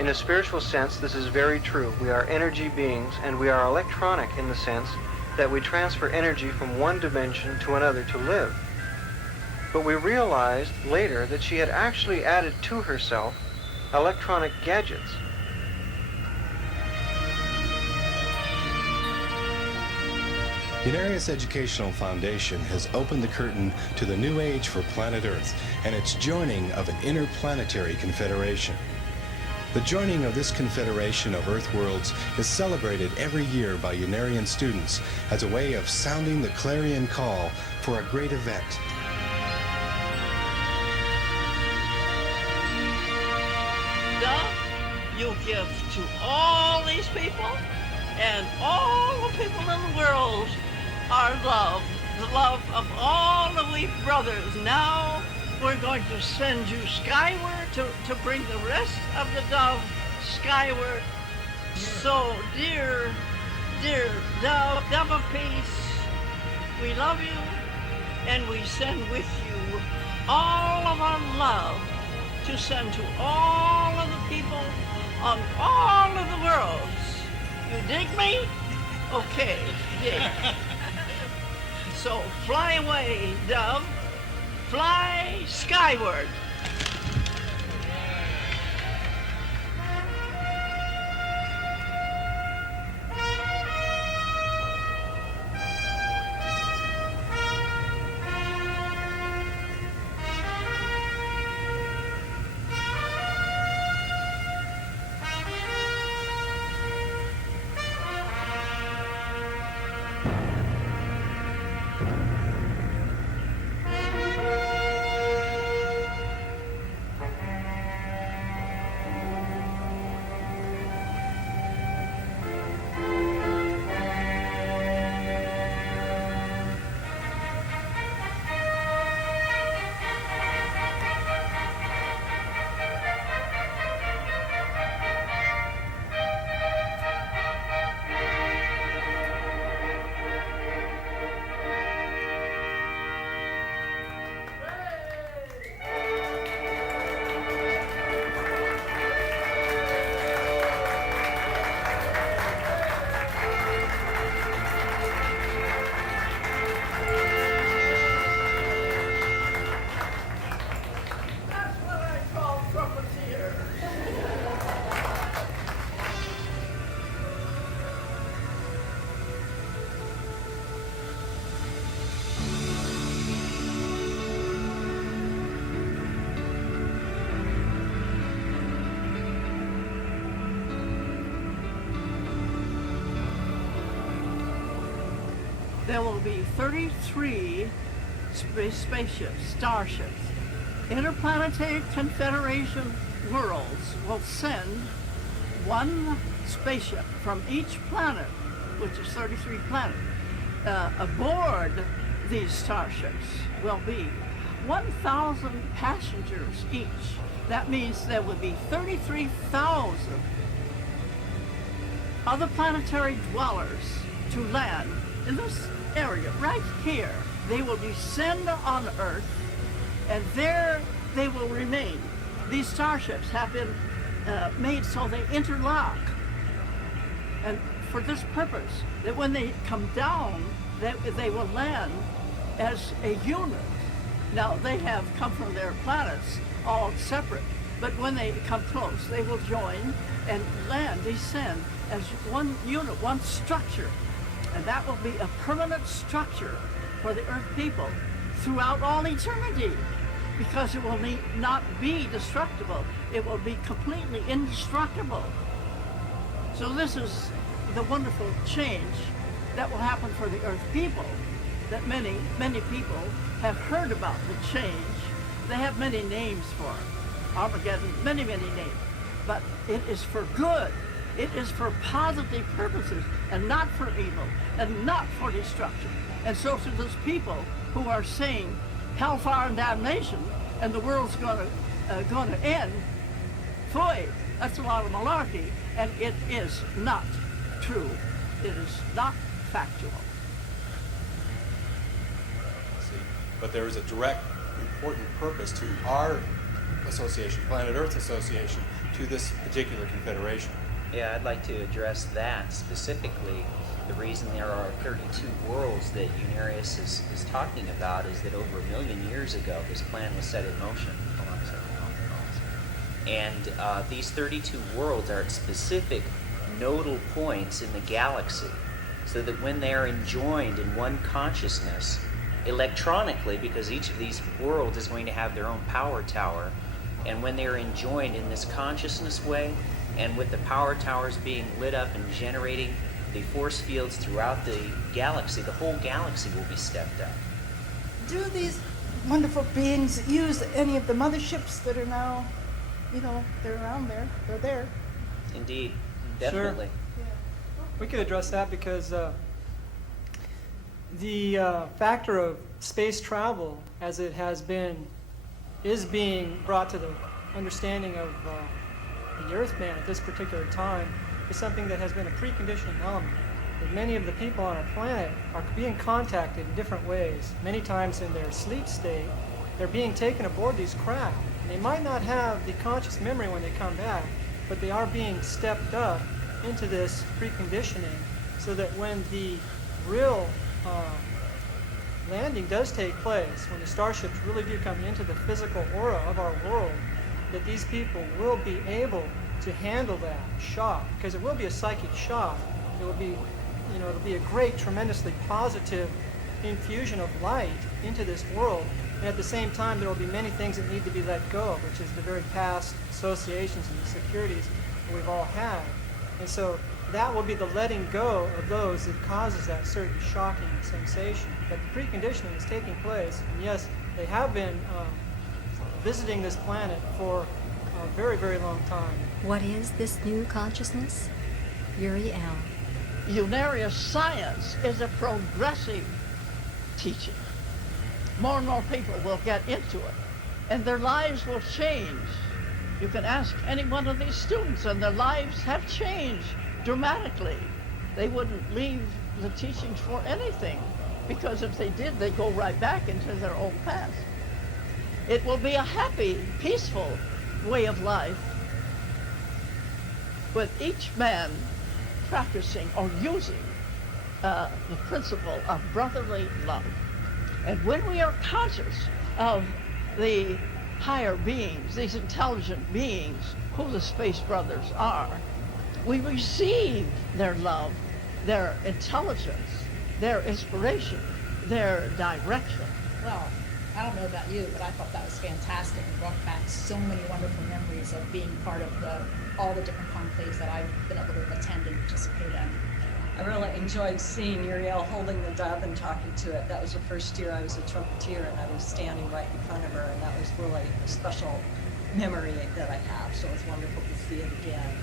In a spiritual sense, this is very true. We are energy beings, and we are electronic in the sense that we transfer energy from one dimension to another to live. But we realized later that she had actually added to herself electronic gadgets. 𝒅�𒈔𒅒🇫 Educational Foundation has opened the curtain to the new age for planet Earth and its joining of an interplanetary confederation. The joining of this confederation of Earth worlds is celebrated every year by Unarian students as a way of sounding the clarion call for a great event. You give to all these people and all the people in the world our love, the love of all the we brothers. Now we're going to send you skyward to bring the rest of the dove skyward. So dear dove, dove of peace, we love you and we send with you all of our love to send to all of the people on all of the worlds. You dig me? Okay, dig. So fly away, dove. Fly skyward. there will be 33 spaceships, starships. Interplanetary Confederation worlds will send one spaceship from each planet, which is 33 planets. Aboard these starships will be 1,000 passengers each. That means there will be 33,000 other planetary dwellers to land in this area right here. They will descend on Earth, and there they will remain. These starships have been made so they interlock, and for this purpose, that when they come down, they will land as a unit. Now, they have come from their planets all separate, but when they come close, they will join and land, descend as one unit, one structure. And that will be a permanent structure for the Earth people throughout all eternity, because it will not be destructible. It will be completely indestructible. So this is the wonderful change that will happen for the Earth people, that many, many people have heard about the change. They have many names for it. Armageddon, many, many names. But it is for good. It is for positive purposes, and not for evil, and not for destruction. And so to those people who are saying hellfire and damnation, and the world's going to end, boy, that's a lot of malarkey, and it is not true. It is not factual. But there is a direct, important purpose to our association, Planet Earth Association, to this particular confederation. Yeah, I'd like to address that specifically. The reason there are 32 worlds that Unarius is talking about is that over 1 million years ago, this plan was set in motion. Hold on a second. And these 32 worlds are at specific nodal points in the galaxy, so that when they are enjoined in one consciousness, electronically, because each of these worlds is going to have their own power tower, and when they are enjoined in this consciousness way, and with the power towers being lit up and generating the force fields throughout the galaxy, the whole galaxy will be stepped up. Do these wonderful beings use any of the motherships that are now, they're around there? They're there. Indeed, definitely. Sure. We could address that because the factor of space travel, as it has been, is being brought to the understanding of the Earthman at this particular time, is something that has been a preconditioning element. That many of the people on our planet are being contacted in different ways. Many times in their sleep state, they're being taken aboard these craft. And they might not have the conscious memory when they come back, but they are being stepped up into this preconditioning, so that when the real landing does take place, when the starships really do come into the physical aura of our world, that these people will be able to handle that shock, because it will be a psychic shock. It will be, it'll be a great, tremendously positive infusion of light into this world. And at the same time, there will be many things that need to be let go, which is the very past associations and the securities that we've all had. And so that will be the letting go of those that causes that certain shocking sensation. But the preconditioning is taking place, and yes, they have been visiting this planet for a very, very long time. What is this new consciousness? Uriel. Unarius science is a progressive teaching. More and more people will get into it, and their lives will change. You can ask any one of these students, and their lives have changed dramatically. They wouldn't leave the teachings for anything, because if they did, they'd go right back into their old past. It will be a happy, peaceful way of life, with each man practicing or using the principle of brotherly love. And when we are conscious of the higher beings, these intelligent beings, who the Space Brothers are, we receive their love, their intelligence, their inspiration, their direction. Well, I don't know about you, but I thought that was fantastic and brought back so many wonderful memories of being part of all the different conclaves that I've been able to attend and participate in. I really enjoyed seeing Uriel holding the dove and talking to it. That was the first year I was a trumpeter, and I was standing right in front of her, and that was really a special memory that I have. So it was wonderful to see it again.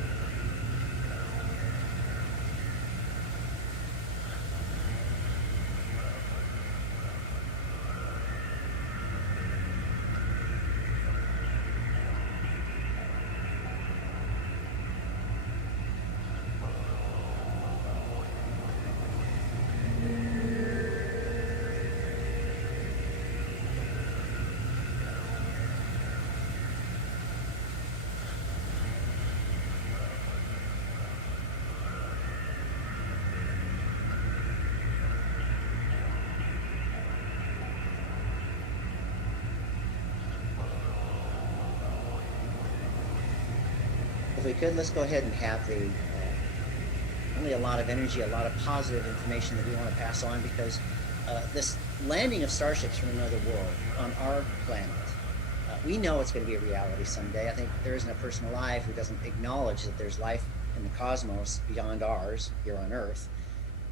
If we could, let's go ahead and have the only a lot of energy, a lot of positive information that we want to pass on, because this landing of starships from another world on our planet, we know it's going to be a reality someday. I think there isn't a person alive who doesn't acknowledge that there's life in the cosmos beyond ours here on Earth.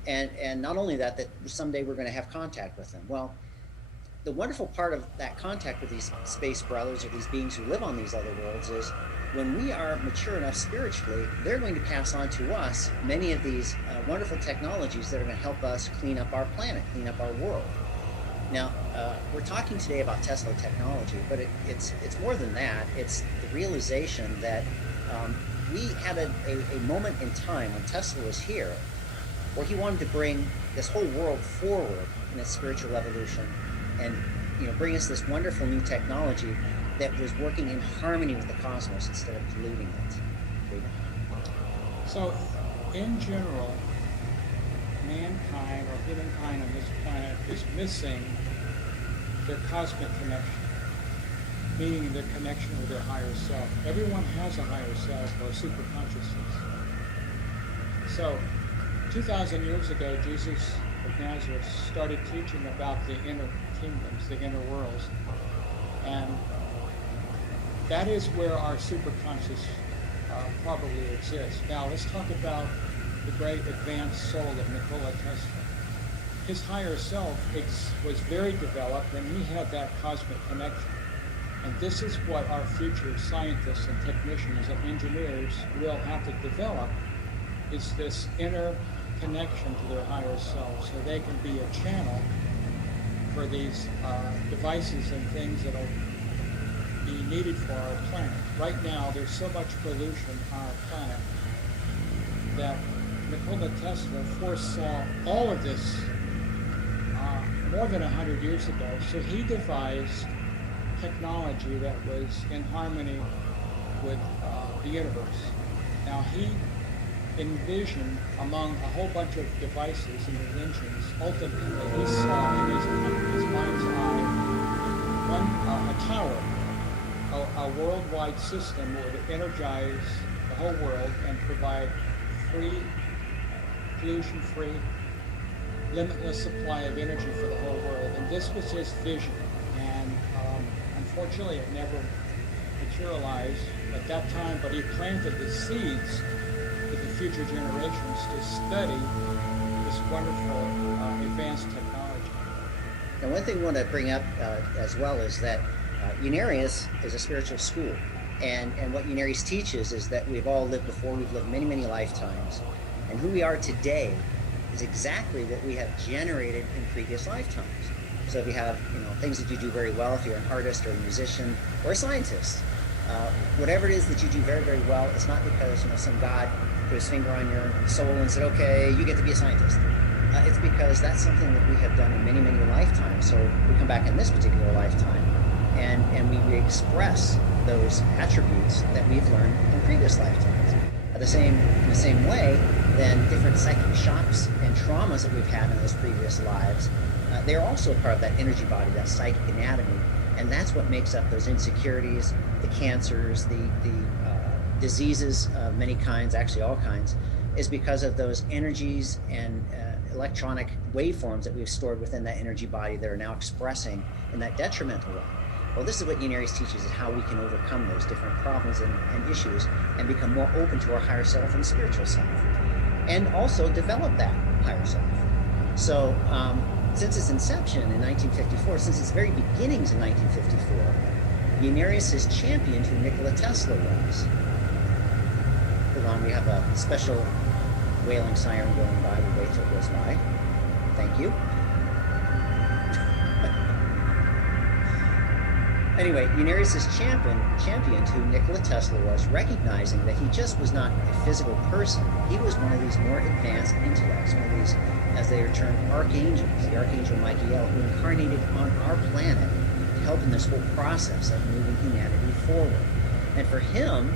And not only that, that someday we're going to have contact with them. Well, the wonderful part of that contact with these space brothers or these beings who live on these other worlds is when we are mature enough spiritually, they're going to pass on to us many of these wonderful technologies that are going to help us clean up our planet, clean up our world. Now, we're talking today about Tesla technology, but it's more than that. It's the realization that we had a moment in time when Tesla was here where he wanted to bring this whole world forward in its spiritual evolution and bring us this wonderful new technology that was working in harmony with the cosmos instead of polluting it. So, in general, mankind or humankind on this planet is missing their cosmic connection, meaning their connection with their higher self. Everyone has a higher self or super consciousness. So, 2,000 years ago, Jesus of Nazareth started teaching about the inner kingdoms, the inner worlds, and that is where our superconscious probably exists. Now let's talk about the great advanced soul of Nikola Tesla. His higher self was very developed, and he had that cosmic connection. And this is what our future scientists and technicians and engineers will have to develop, is this inner connection to their higher self, so they can be a channel for these devices and things that will be needed for our planet. Right now, there's so much pollution on our planet that Nikola Tesla foresaw all of this more than 100 years ago. So he devised technology that was in harmony with the universe. Now he envisioned among a whole bunch of devices and inventions, ultimately he saw in his mind's eye a tower, a worldwide system that would energize the whole world and provide free, pollution-free, limitless supply of energy for the whole world. And this was his vision. And unfortunately, it never materialized at that time, but he planted the seeds for the future generations to study this wonderful advanced technology. And one thing we want to bring up as well is that 𝒅�𒈔🅒🇫 is a spiritual school. And what 𝒅��្��🅒🇫 teaches is that we've all lived before, we've lived many, many lifetimes. And who we are today is exactly what we have generated in previous lifetimes. So if you have things that you do very well, if you're an artist or a musician or a scientist, whatever it is that you do very, very well, it's not because some God put his finger on your soul and said, okay, you get to be a scientist. It's because that's something that we have done in many, many lifetimes. So we come back in this particular lifetime and we express those attributes that we've learned in previous lifetimes. In the same way, then different psychic shocks and traumas that we've had in those previous lives, they're also a part of that energy body, that psychic anatomy, and that's what makes up those insecurities, the cancers, the diseases of many kinds, actually all kinds, is because of those energies and electronic waveforms that we've stored within that energy body that are now expressing in that detrimental way. Well, this is what 𝒅�្��🅒🇒 teaches, is how we can overcome those different problems and issues and become more open to our higher self and spiritual self. and also develop that higher self. So since its inception in 1954, since its very beginnings in 1954, Jan has championed who Nikola Tesla was. Hold on, we have a special wailing siren going by. We'll wait till it goes by. Thank you. Anyway, Jan championed who Nikola Tesla was, recognizing that he just was not a physical person. He was one of these more advanced intellects, one of these, as they are termed, archangels, the Archangel Michael, who incarnated on our planet to help in this whole process of moving humanity forward. And for him,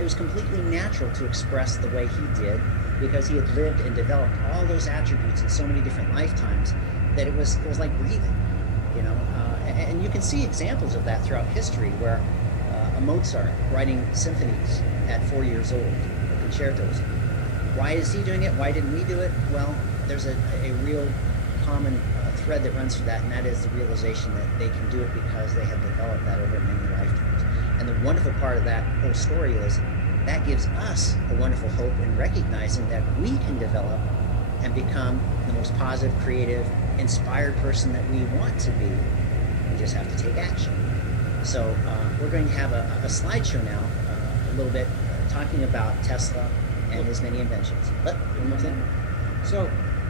it was completely natural to express the way he did, because he had lived and developed all those attributes in so many different lifetimes that it was like breathing, you know. And you can see examples of that throughout history, where a Mozart writing symphonies at 4 years old, or concertos. Why is he doing it? Why didn't we do it? Well, there's a real common thread that runs through that, and that is the realization that they can do it because they have developed that over many lifetimes. And the wonderful part of that whole story is that gives us a wonderful hope in recognizing that we can develop and become the most positive, creative, inspired person that we want to be. We just have to take action. So we're going to have a slideshow now, a little bit, talking about Tesla and his many inventions. One more thing. So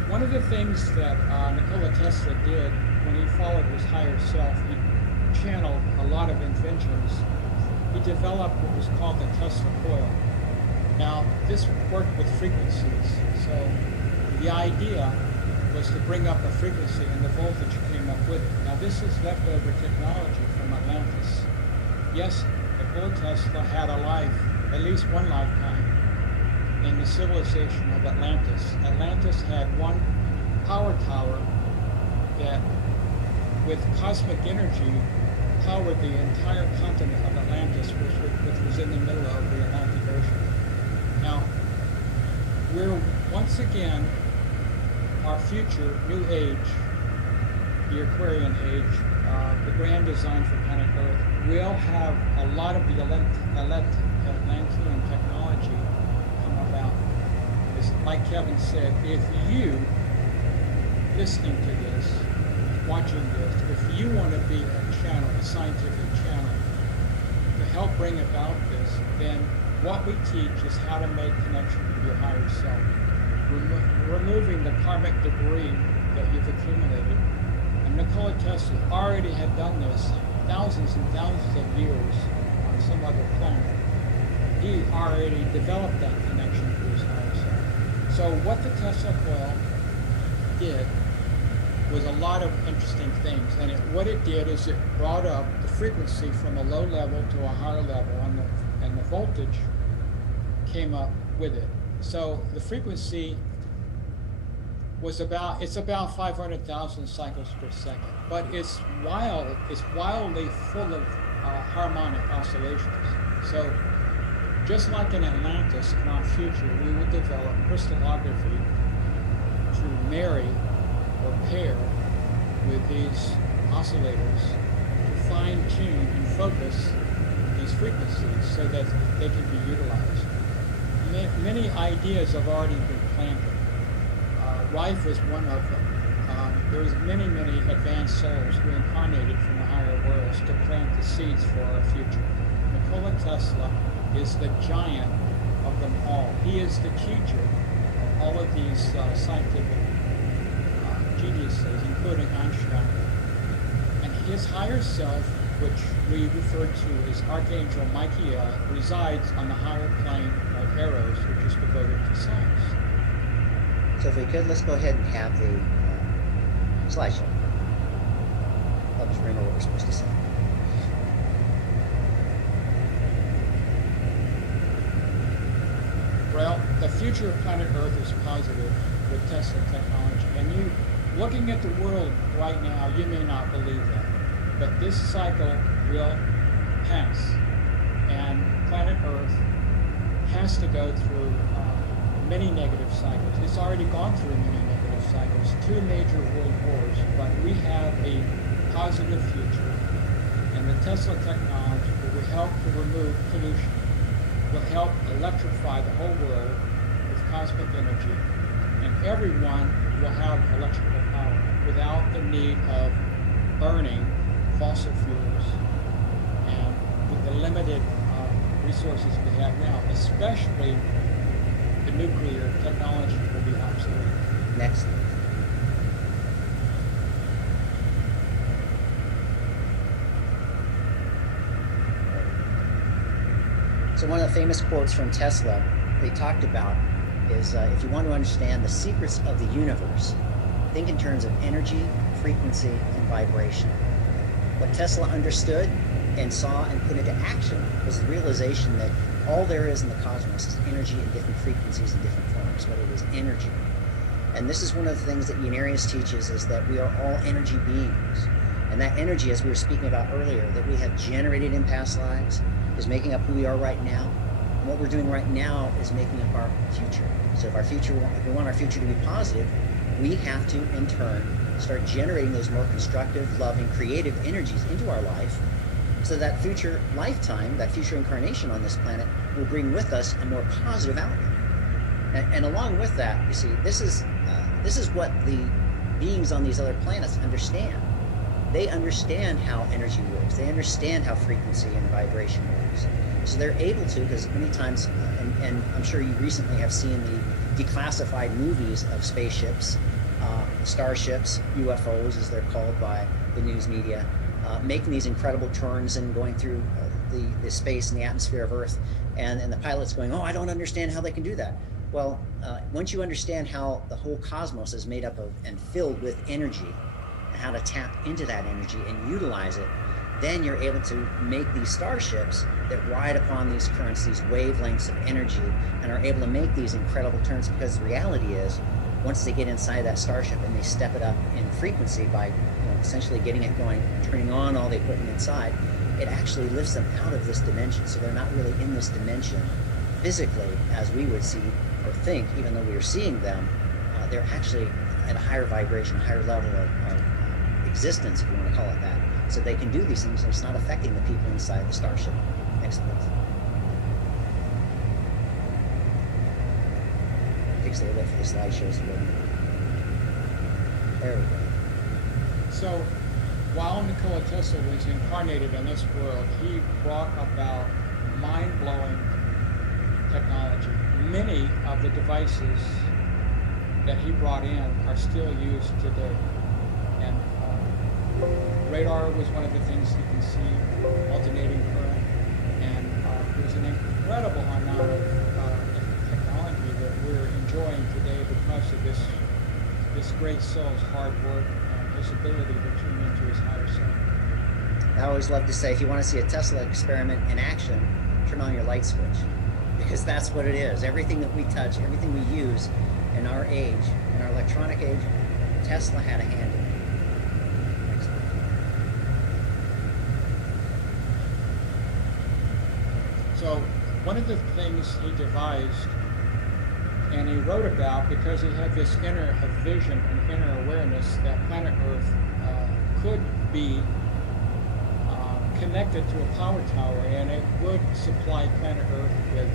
one of the things that Nikola Tesla did when he followed his higher self, he channeled a lot of inventions. He developed what was called the Tesla coil. Now, this worked with frequencies. So the idea was to bring up a frequency, and the voltage came up with it. Now, this is leftover technology from Atlantis. Yes, Nikola Tesla had a life, at least one lifetime, in the civilization of Atlantis. Atlantis had one power tower that, with cosmic energy, powered the entire continent of Atlantis, which was in the middle of the Atlantic Ocean. Now, we're once again, our future new age, the Aquarian age, the grand design for planet Earth, will have a lot of the Atlantean technology come about. It's like Kevin said, if you, listening to this, watching this, if you want to be a channel, a scientific channel, to help bring about this, then what we teach is how to make connection with your higher self. Removing the karmic debris that you've accumulated. And Nikola Tesla already had done this thousands and thousands of years on some other planet. He already developed that connection to his higher self. So what the Tesla coil did was a lot of interesting things. And what it did is it brought up the frequency from a low level to a higher level, and the voltage came up with it. So the frequency was about 500,000 cycles per second, but it's wildly full of harmonic oscillations. So just like in Atlantis, in our future, we will develop crystallography to marry or pair with these oscillators to fine tune and focus these frequencies so that they can be utilized. Many ideas have already been planted. Life is one of them. There's many, many advanced souls who incarnated from the higher worlds to plant the seeds for our future. Nikola Tesla is the giant of them all. He is the teacher of all of these scientific geniuses, including Einstein. And his higher self, which we refer to as Archangel Michael, resides on the higher plane of Eros, which is devoted to science. So if we could, let's go ahead and have the slideshow. Help us remember what we're supposed to say. Well, the future of planet Earth is positive with Tesla technology. And you, looking at the world right now, you may not believe that. But this cycle will pass. And planet Earth has to go through many negative cycles. It's already gone through many negative cycles, 2 major world wars, but we have a positive future. And the Tesla technology will help to remove pollution, will help electrify the whole world with cosmic energy, and everyone will have electrical power without the need of burning fossil fuels and with the limited resources we have now, especially the nuclear technology will be obsolete. Next. So one of the famous quotes from Tesla they talked about is, if you want to understand the secrets of the universe, think in terms of energy, frequency, and vibration. What Tesla understood and saw and put into action was the realization that all there is in the cosmos is energy in different frequencies and different forms, whether it is energy. And this is one of the things that Gnærius teaches, is that we are all energy beings. And that energy, as we were speaking about earlier, that we have generated in past lives, is making up who we are right now. And what we're doing right now is making up our future. So if we want our future to be positive, we have to, in turn, start generating those more constructive, loving, creative energies into our life, so that future lifetime, that future incarnation on this planet, will bring with us a more positive outlook. And along with that, you see, this is what the beings on these other planets understand. They understand how energy works. They understand how frequency and vibration works. So they're able to, because many times, and I'm sure you recently have seen the declassified movies of spaceships, starships, UFOs as they're called by the news media, making these incredible turns and going through the space and the atmosphere of Earth, and the pilot's going, oh, I don't understand how they can do that. Well, once you understand how the whole cosmos is made up of and filled with energy, and how to tap into that energy and utilize it, then you're able to make these starships that ride upon these currents, these wavelengths of energy, and are able to make these incredible turns, because the reality is, once they get inside that starship and they step it up in frequency by essentially getting it going, turning on all the equipment inside, it actually lifts them out of this dimension. So they're not really in this dimension physically as we would see or think, even though we are seeing them. They're actually at a higher vibration, a higher level of existence, if you want to call it that. So they can do these things, and it's not affecting the people inside the starship. Next, please. Takes a little bit for the slideshows to go. There we go. So, while Nikola Tesla was incarnated in this world, he brought about mind-blowing technology. Many of the devices that he brought in are still used today. And radar was one of the things you can see, alternating current, and there's an incredible amount of technology that we're enjoying today because of this great soul's hard work and his ability to tune into his higher self. I always love to say, if you want to see a Tesla experiment in action, turn on your light switch, because that's what it is. Everything that we touch, everything we use in our age, in our electronic age, Tesla had a hand in it. So one of the things he devised and he wrote about, because he had this inner vision and inner awareness that planet Earth could be connected to a power tower, and it would supply planet Earth with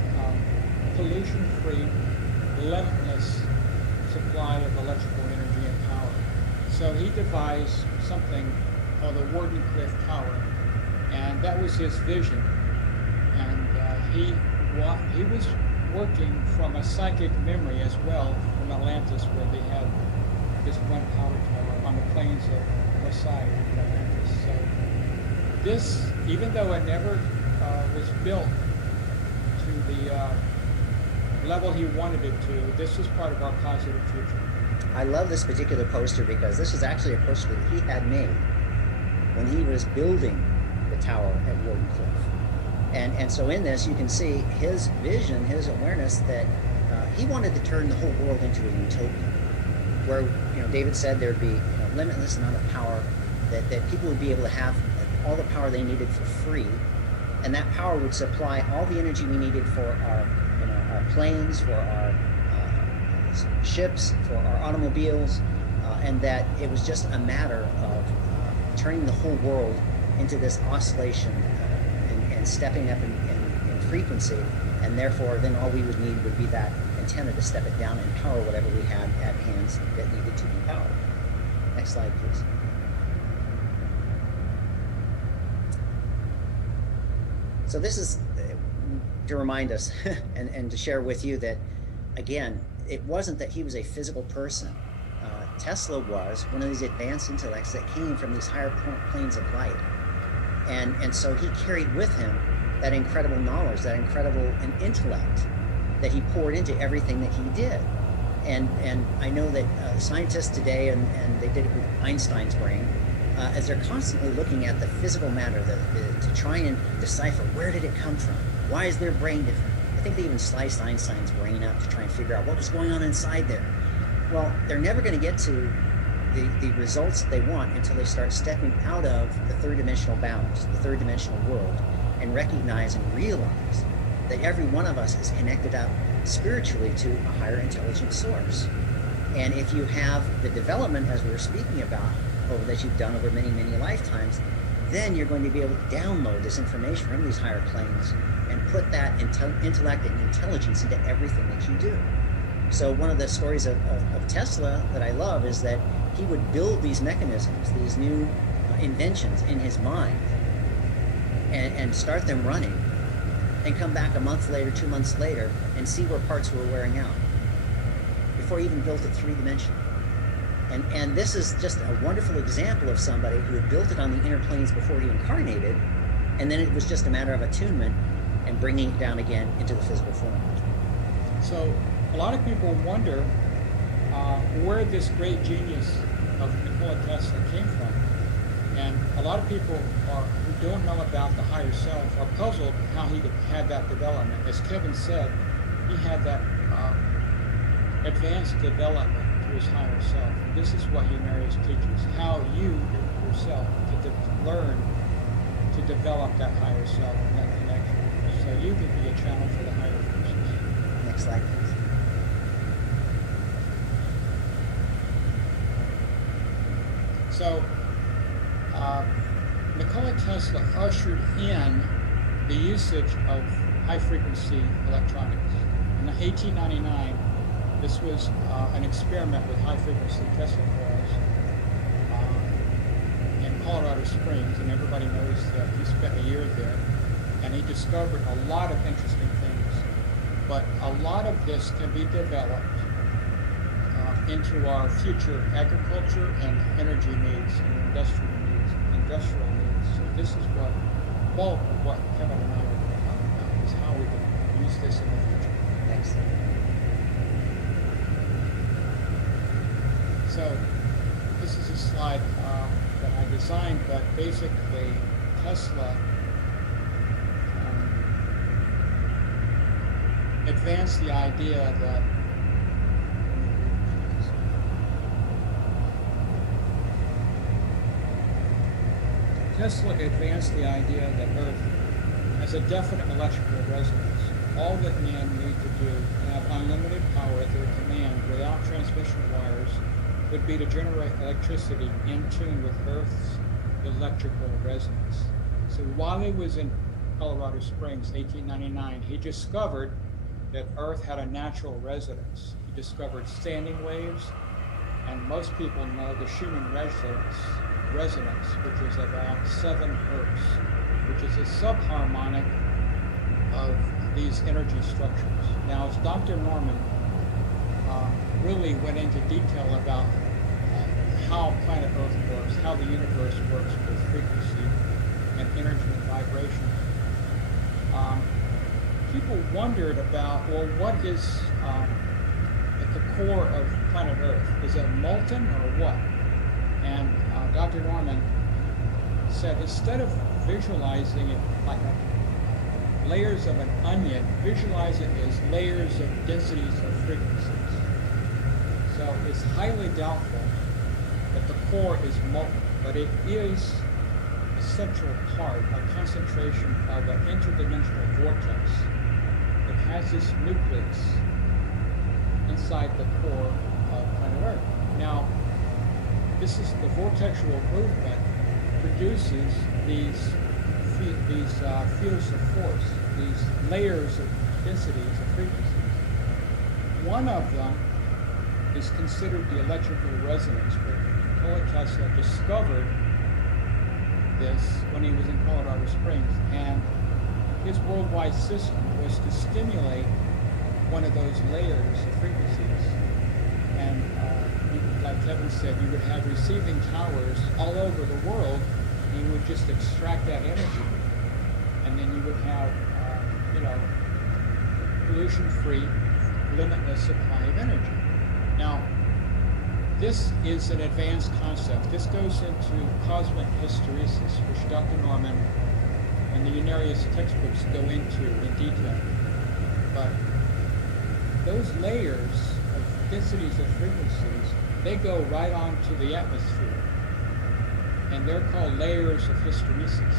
pollution-free, limitless supply of electrical energy and power. So he devised something called the Wardenclyffe Tower, and that was his vision. And he was working from a psychic memory as well from Atlantis, where they had this one power tower on the plains of Poseidon in Atlantis. So this, even though it never was built to the level he wanted it to, this was part of our positive future. I love this particular poster because this is actually a poster that he had made when he was building the tower at Wardenclyffe. And so in this, you can see his vision, his awareness that he wanted to turn the whole world into a utopia, where David said there'd be limitless amount of power, that people would be able to have all the power they needed for free, and that power would supply all the energy we needed for our planes, for our ships, for our automobiles, and that it was just a matter of turning the whole world into this oscillation and stepping up in frequency, and therefore then all we would need would be that antenna to step it down and power whatever we had at hands that needed to be powered. Next slide, please. So this is to remind us and to share with you that, again, it wasn't that he was a physical person. Tesla was one of these advanced intellects that came from these higher planes of light. And so he carried with him that incredible knowledge, that incredible intellect that he poured into everything that he did. And I know that scientists today, and they did it with Einstein's brain, as they're constantly looking at the physical matter to try and decipher where did it come from? Why is their brain different? I think they even sliced Einstein's brain up to try and figure out what was going on inside there. Well, they're never going to get to the results that they want until they start stepping out of the third-dimensional bounds, the third-dimensional world, and recognize and realize that every one of us is connected up spiritually to a higher intelligent source. And if you have the development, as we were speaking about, that you've done over many, many lifetimes, then you're going to be able to download this information from these higher planes and put that intellect and intelligence into everything that you do. So one of the stories of Tesla that I love is that he would build these mechanisms, these new inventions in his mind, and start them running, and come back a month later, 2 months later, and see where parts were wearing out before he even built it three-dimensional. And this is just a wonderful example of somebody who had built it on the inner planes before he incarnated, and then it was just a matter of attunement and bringing it down again into the physical form. So a lot of people wonder where this great genius of Nikola Tesla came from. And a lot of people who don't know about the higher self are puzzled how he had that development. As Kevin said, he had that advanced development to his higher self. And this is what Unarius teaches, how you yourself to learn to develop that higher self and that connection. So you can be a channel for the higher forces. Next slide, please. So Nikola Tesla ushered in the usage of high-frequency electronics. In 1899, this was an experiment with high-frequency Tesla coils in Colorado Springs, and everybody knows that he spent a year there, and he discovered a lot of interesting things. But a lot of this can be developed into our future agriculture and energy needs and industrial needs. So this is what bulk of what Kevin and I are going to talk about, is how we can use this in the future. Excellent. So this is a slide that I designed, but basically Tesla advanced the idea that Earth has a definite electrical resonance. All that men need to do to have unlimited power at their command without transmission wires would be to generate electricity in tune with Earth's electrical resonance. So while he was in Colorado Springs, 1899, he discovered that Earth had a natural resonance. He discovered standing waves, and most people know the Schumann resonance, which is about 7 hertz, which is a subharmonic of these energy structures. Now, as Dr. Norman really went into detail about how planet Earth works, how the universe works with frequency and energy and vibration, people wondered about, well, what is at the core of planet Earth? Is it molten or what? And Dr. Norman said, instead of visualizing it like layers of an onion, visualize it as layers of densities of frequencies. So it's highly doubtful that the core is molten, but it is a central part, a concentration of an interdimensional vortex that has this nucleus inside the core of planet Earth. Now, this is the vortexual movement produces these fields of force, these layers of densities of frequencies. One of them is considered the electrical resonance, but Nikola Tesla discovered this when he was in Colorado Springs, and his worldwide system was to stimulate one of those layers of frequencies. And like Kevin said, you would have receiving towers all over the world, and you would just extract that energy, and then you would have, pollution-free, limitless supply of energy. Now, this is an advanced concept. This goes into cosmic hysteresis, which Dr. Norman and the Unarius textbooks go into in detail. But those layers of densities of frequencies, they go right onto the atmosphere. And they're called layers of hysteresis.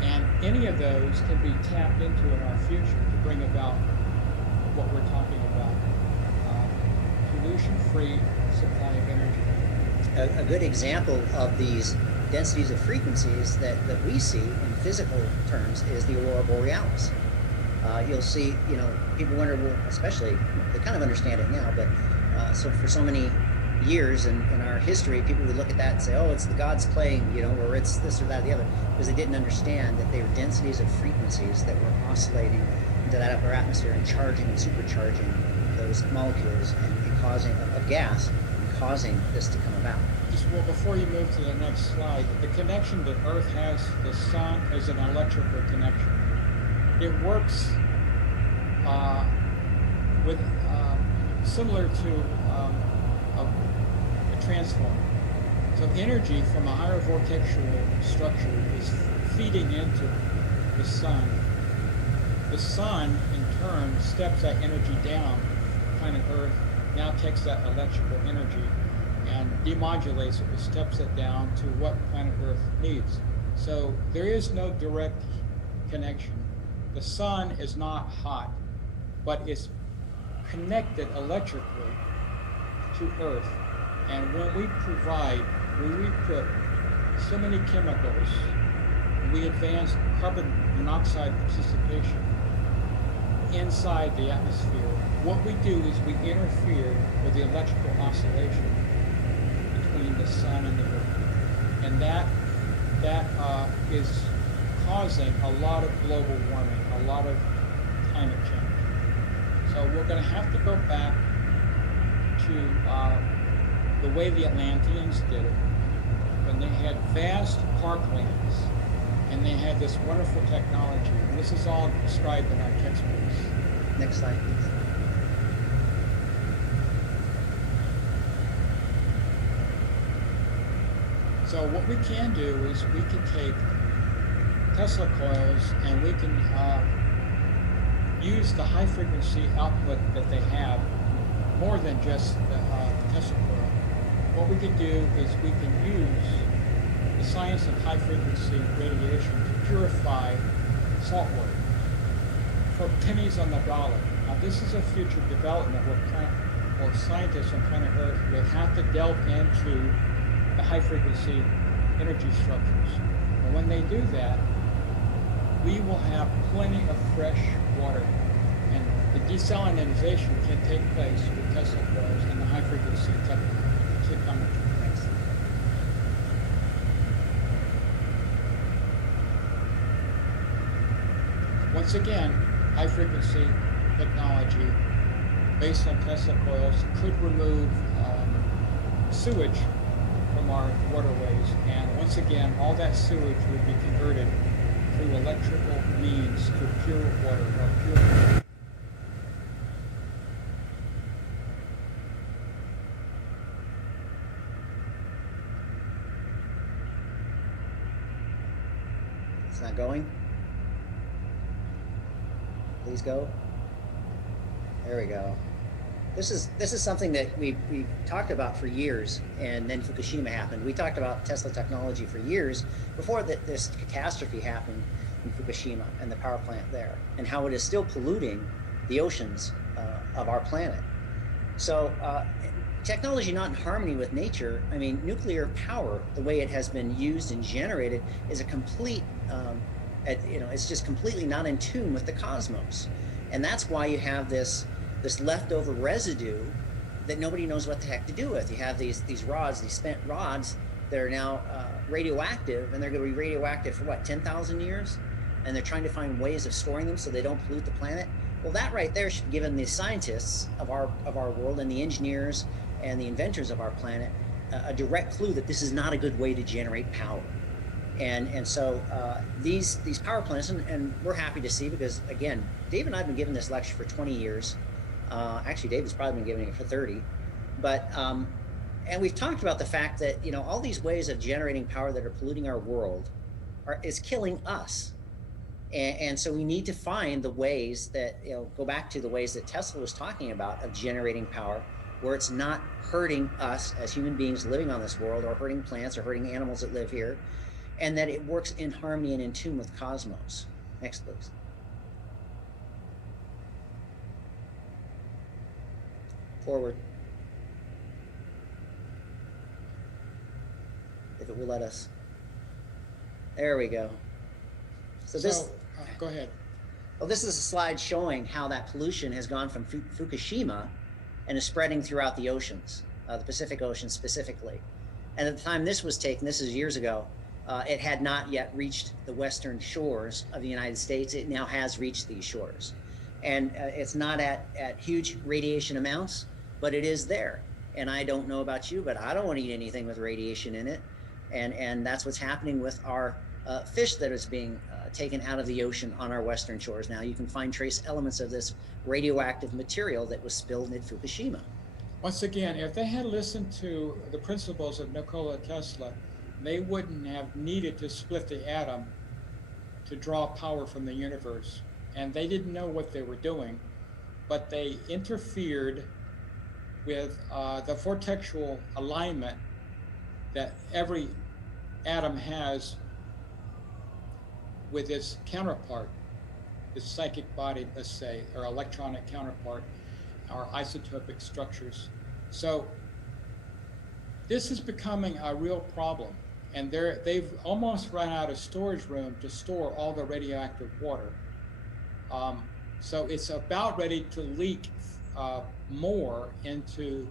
And any of those can be tapped into in our future to bring about what we're talking about. Pollution-free supply of energy. A good example of these densities of frequencies that we see in physical terms is the aurora borealis. You'll see, people wonder, well, especially, they kind of understand it now, but so for so many years in our history, people would look at that and say, oh, it's the gods playing, or it's this or that or the other, because they didn't understand that they were densities of frequencies that were oscillating into that upper atmosphere and charging and supercharging those molecules and causing a gas and causing this to come about. Well, before you move to the next slide, the connection that Earth has to the sun is an electrical connection. It works with similar to a transformer. So energy from a higher vortexual structure is feeding into the sun. The sun, in turn, steps that energy down. Planet Earth now takes that electrical energy and demodulates it, steps it down to what planet Earth needs. So there is no direct connection. The sun is not hot, but it's connected electrically to Earth. And when we put so many chemicals, we advance carbon monoxide participation inside the atmosphere. What we do is we interfere with the electrical oscillation between the sun and the Earth. And that is causing a lot of global warming, a lot of climate change. So we're going to have to go back to the way the Atlanteans did it, when they had vast parklands and they had this wonderful technology. And this is all described in our textbooks. Next slide, please. So what we can do is we can take Tesla coils and we can use the high frequency output that they have more than just the Tesla coil. What we can do is we can use the science of high frequency radiation to purify salt water for pennies on the dollar. Now this is a future development where scientists on planet Earth will have to delve into the high frequency energy structures. And when they do that, we will have plenty of fresh water. And the desalinization can take place with Tesla coils and the high frequency technology. Once again, high frequency technology based on Tesla coils could remove sewage from our waterways, and once again, all that sewage would be converted through electrical means to pure water or pure. It's not going. Please go. There we go. This is something that we talked about for years, and then Fukushima happened. We talked about Tesla technology for years before this catastrophe happened in Fukushima and the power plant there, and how it is still polluting the oceans of our planet. So technology not in harmony with nature. I mean, nuclear power, the way it has been used and generated, is a complete, it's just completely not in tune with the cosmos. And that's why you have this this leftover residue that nobody knows what the heck to do with. You have these rods, these spent rods that are now radioactive, and they're going to be radioactive for what, 10,000 years? And they're trying to find ways of storing them so they don't pollute the planet. Well, that right there should give the scientists of our world and the engineers and the inventors of our planet a direct clue that this is not a good way to generate power. And so these power plants, and we're happy to see, because again, Dave and I have been giving this lecture for 20 years. Actually, David's probably been giving it for 30. But and we've talked about the fact that all these ways of generating power that are polluting our world is killing us. And so we need to find the ways that, go back to the ways that Tesla was talking about of generating power, where it's not hurting us as human beings living on this world, or hurting plants or hurting animals that live here, and that it works in harmony and in tune with cosmos. Next, please. Forward. If it will let us. There we go. So this. Go ahead. Well, this is a slide showing how that pollution has gone from Fukushima and is spreading throughout the oceans, the Pacific Ocean specifically. And at the time this was taken, this is years ago, it had not yet reached the western shores of the United States. It now has reached these shores. And it's not at huge radiation amounts, but it is there. And I don't know about you, but I don't want to eat anything with radiation in it. And that's what's happening with our fish that is being taken out of the ocean on our western shores. Now you can find trace elements of this radioactive material that was spilled at Fukushima. Once again, if they had listened to the principles of Nikola Tesla, they wouldn't have needed to split the atom to draw power from the universe. And they didn't know what they were doing, but they interfered with the vortexual alignment that every atom has with its counterpart, its psychic body, let's say, or electronic counterpart, or isotopic structures. So this is becoming a real problem, and they've almost run out of storage room to store all the radioactive water. So it's about ready to leak more into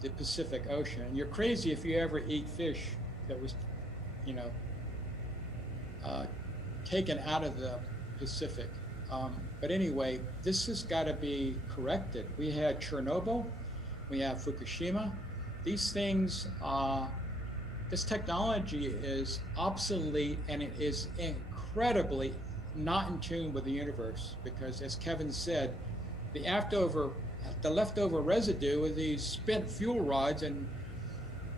the Pacific Ocean. And you're crazy if you ever eat fish that was, taken out of the Pacific. But anyway, this has got to be corrected. We had Chernobyl, we have Fukushima. These things, this technology is obsolete, and it is incredibly not in tune with the universe, because as Kevin said, the leftover residue of these spent fuel rods, and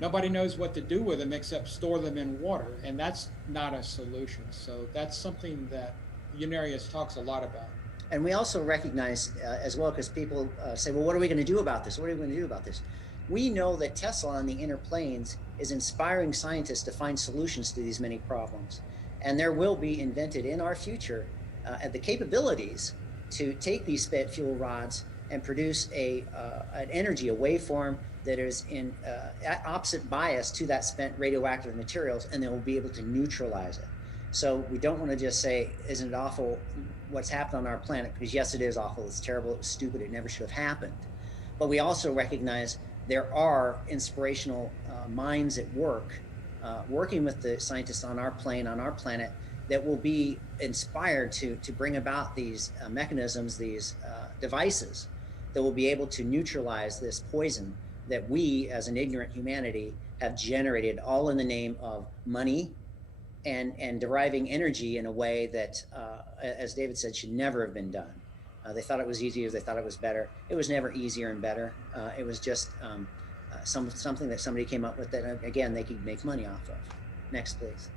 nobody knows what to do with them except store them in water, and that's not a solution. So that's something that Unarius talks a lot about. And we also recognize as well, because people say, well, what are we going to do about this? What are we going to do about this? We know that Tesla on the inner planes is inspiring scientists to find solutions to these many problems. And there will be invented in our future the capabilities to take these spent fuel rods and produce an energy, a waveform that is in opposite bias to that spent radioactive materials, and they will be able to neutralize it. So we don't want to just say, isn't it awful what's happened on our planet? Because yes, it is awful, it's terrible, it's stupid, it never should have happened. But we also recognize there are inspirational minds at work, working with the scientists on our plane, on our planet, that will be inspired to bring about these mechanisms, these devices that will be able to neutralize this poison that we as an ignorant humanity have generated, all in the name of money and deriving energy in a way that, as David said, should never have been done. They thought it was easier, they thought it was better. It was never easier and better. It was just something that somebody came up with that, again, they could make money off of. Next, please.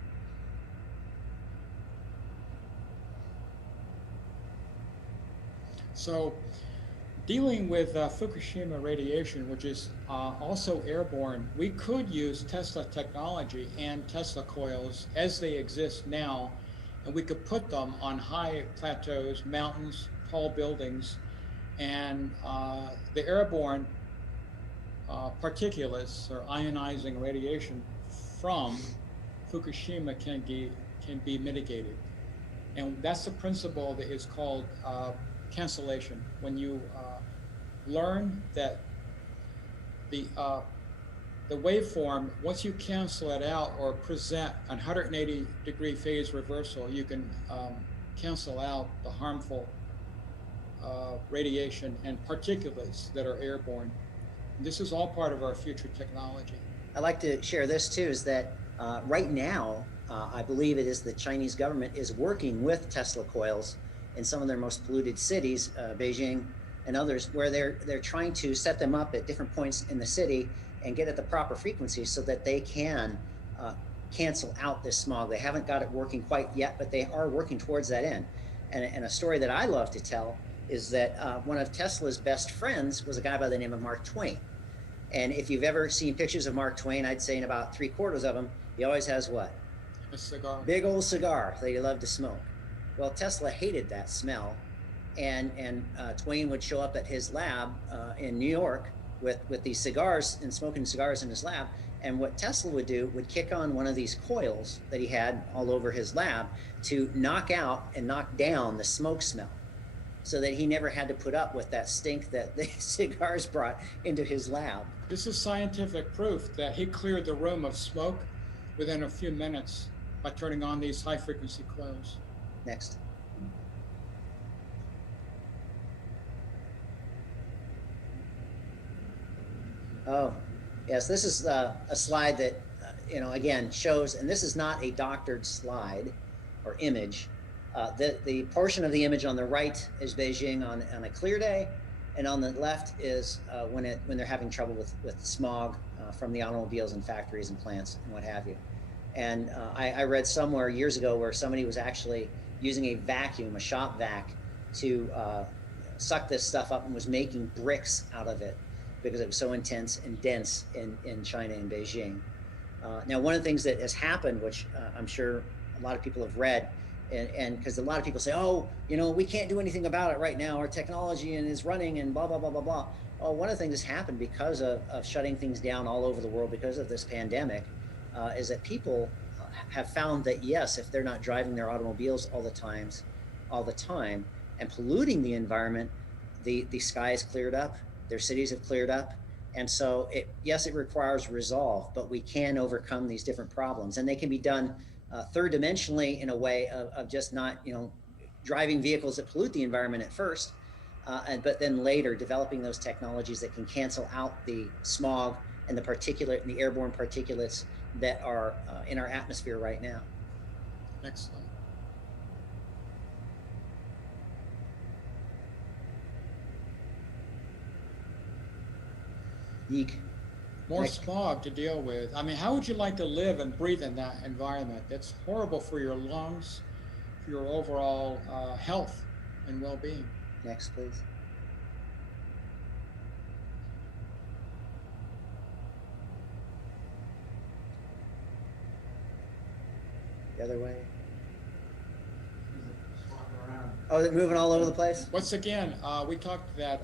So dealing with Fukushima radiation, which is also airborne, we could use Tesla technology and Tesla coils as they exist now, and we could put them on high plateaus, mountains, tall buildings, and the airborne particulates or ionizing radiation from Fukushima can be mitigated. And that's the principle that is called cancellation. When you learn that the waveform, once you cancel it out or present a 180-degree phase reversal, you can cancel out the harmful radiation and particulates that are airborne. And this is all part of our future technology. I'd like to share this too, is that right now, I believe it is the Chinese government is working with Tesla coils in some of their most polluted cities, Beijing and others, where they're trying to set them up at different points in the city and get at the proper frequency so that they can cancel out this smog. They haven't got it working quite yet, but they are working towards that end. And a story that I love to tell is that one of Tesla's best friends was a guy by the name of Mark Twain. And if you've ever seen pictures of Mark Twain, I'd say in about 3/4 of them, he always has what? A cigar. Big old cigar that he loved to smoke. Well, Tesla hated that smell. And Twain would show up at his lab in New York with these cigars and smoking cigars in his lab. And what Tesla would do would kick on one of these coils that he had all over his lab to knock out and knock down the smoke smell, so that he never had to put up with that stink that the cigars brought into his lab. This is scientific proof that he cleared the room of smoke within a few minutes by turning on these high-frequency coils. Next. Oh, yes, this is a slide that, again, shows, and this is not a doctored slide or image. The portion of the image on the right is Beijing on a clear day, and on the left is when they're having trouble with smog from the automobiles and factories and plants and what have you. And I read somewhere years ago where somebody was actually using a vacuum, a shop vac, to suck this stuff up and was making bricks out of it because it was so intense and dense in China and Beijing. Now, one of the things that has happened, which I'm sure a lot of people have read, and because a lot of people say, oh, we can't do anything about it right now, our technology is running and blah, blah, blah, blah, blah. Oh, one of the things that's happened because of shutting things down all over the world because of this pandemic is that people have found that, yes, if they're not driving their automobiles all the time and polluting the environment, the sky is cleared up, their cities have cleared up. And so, yes, it requires resolve, but we can overcome these different problems. And they can be done third dimensionally in a way of just not, driving vehicles that pollute the environment at first, but then later developing those technologies that can cancel out the smog and the particulate and the airborne particulates that are in our atmosphere right now. Next slide. Yeek. More smog to deal with. I mean, how would you like to live and breathe in that environment? It's horrible for your lungs, for your overall health and well-being. Next, please. The other way. Oh, they're moving all over the place? Once again, we talked that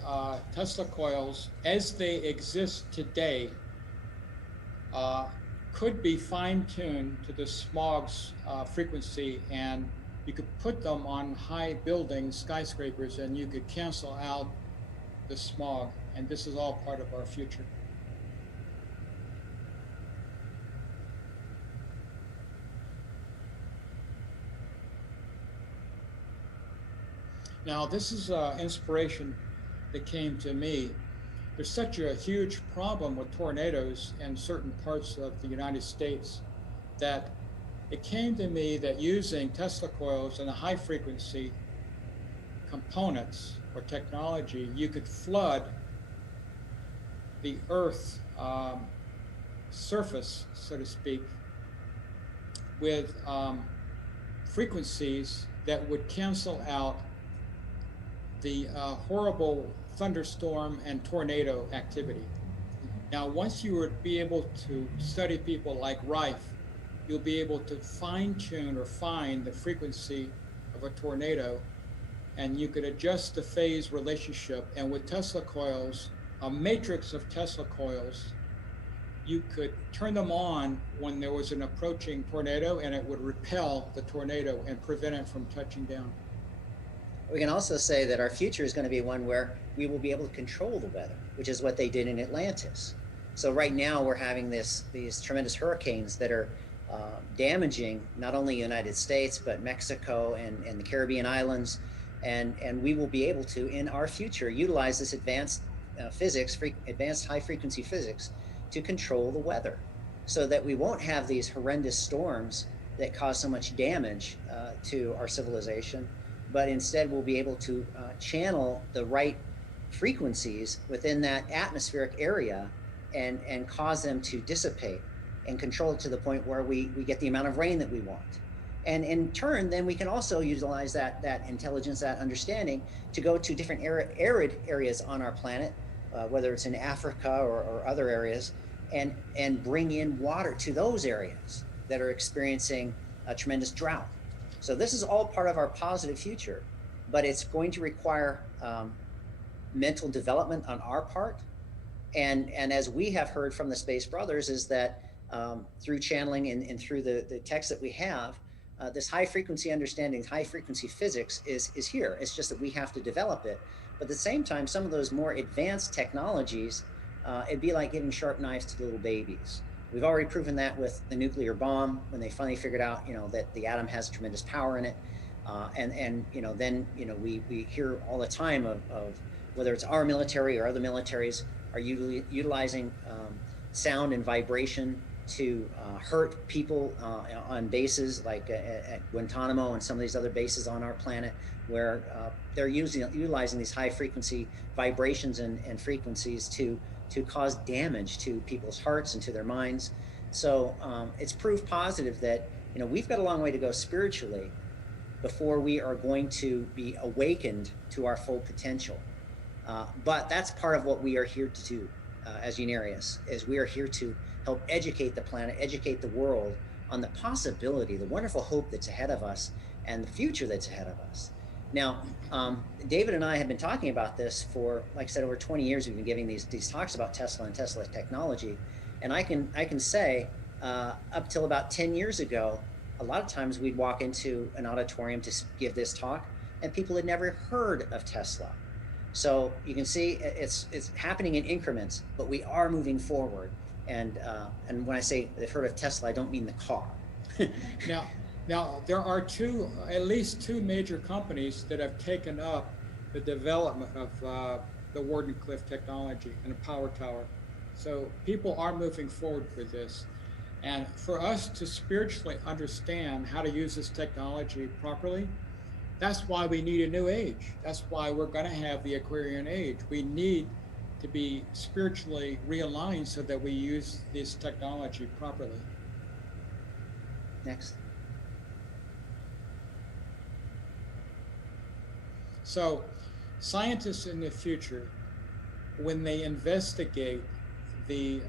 Tesla coils, as they exist today, could be fine-tuned to the smog's frequency, and you could put them on high buildings, skyscrapers, and you could cancel out the smog. And this is all part of our future. Now, this is inspiration that came to me. There's such a huge problem with tornadoes in certain parts of the United States that it came to me that using Tesla coils and the high frequency components or technology, you could flood the Earth surface, so to speak, with frequencies that would cancel out the horrible thunderstorm and tornado activity. Now, once you would be able to study people like Rife, you'll be able to fine-tune or find the frequency of a tornado, and you could adjust the phase relationship. And with Tesla coils, a matrix of Tesla coils, you could turn them on when there was an approaching tornado, and it would repel the tornado and prevent it from touching down. We can also say that our future is going to be one where we will be able to control the weather, which is what they did in Atlantis. So right now we're having these tremendous hurricanes that are damaging not only the United States, but Mexico and the Caribbean islands. And we will be able to, in our future, utilize this advanced physics, advanced high frequency physics, to control the weather, so that we won't have these horrendous storms that cause so much damage to our civilization, but instead we'll be able to channel the right frequencies within that atmospheric area and cause them to dissipate and control it to the point where we get the amount of rain that we want. And in turn, then we can also utilize that intelligence, that understanding, to go to different arid areas on our planet, whether it's in Africa or other areas, and bring in water to those areas that are experiencing a tremendous drought. So this is all part of our positive future, but it's going to require mental development on our part. And as we have heard from the Space Brothers, is that through channeling and through the text that we have, this high frequency understanding, high frequency physics is here. It's just that we have to develop it. But at the same time, some of those more advanced technologies, it'd be like giving sharp knives to little babies. We've already proven that with the nuclear bomb, when they finally figured out, that the atom has tremendous power in it. Then we hear all the time of whether it's our military or other militaries are utilizing sound and vibration to hurt people on bases like at Guantanamo and some of these other bases on our planet, where they're utilizing these high frequency vibrations and frequencies to cause damage to people's hearts and to their minds. So it's proof positive that we've got a long way to go spiritually before we are going to be awakened to our full potential. But that's part of what we are here to do as Gnarius, is we are here to help educate the planet, educate the world on the possibility, the wonderful hope that's ahead of us and the future that's ahead of us. Now, David and I have been talking about this for, like I said, over 20 years. We've been giving these talks about Tesla and Tesla technology. And I can say up till about 10 years ago, a lot of times we'd walk into an auditorium to give this talk and people had never heard of Tesla. So you can see it's happening in increments, but we are moving forward. And when I say they've heard of Tesla, I don't mean the car. Now there are at least two major companies that have taken up the development of the Wardenclyffe technology and a power tower. So people are moving forward for this. And for us to spiritually understand how to use this technology properly, that's why we need a new age. That's why we're going to have the Aquarian age. We need to be spiritually realigned so that we use this technology properly. Next. So scientists in the future, when they investigate the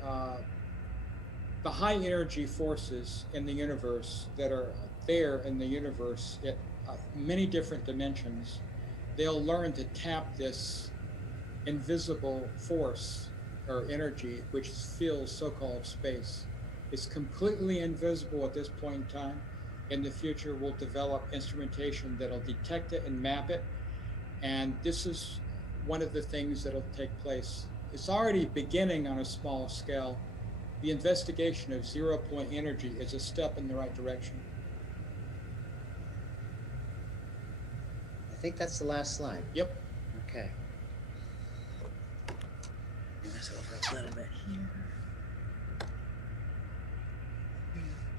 high energy forces in the universe that are there in the universe at many different dimensions, they'll learn to tap this invisible force or energy which fills so-called space. It's completely invisible at this point in time. In the future, we'll develop instrumentation that'll detect it and map it. And this is one of the things that'll take place. It's already beginning on a small scale. The investigation of zero-point energy is a step in the right direction. I think that's the last slide. Yep. Okay. Let's go for a little bit here.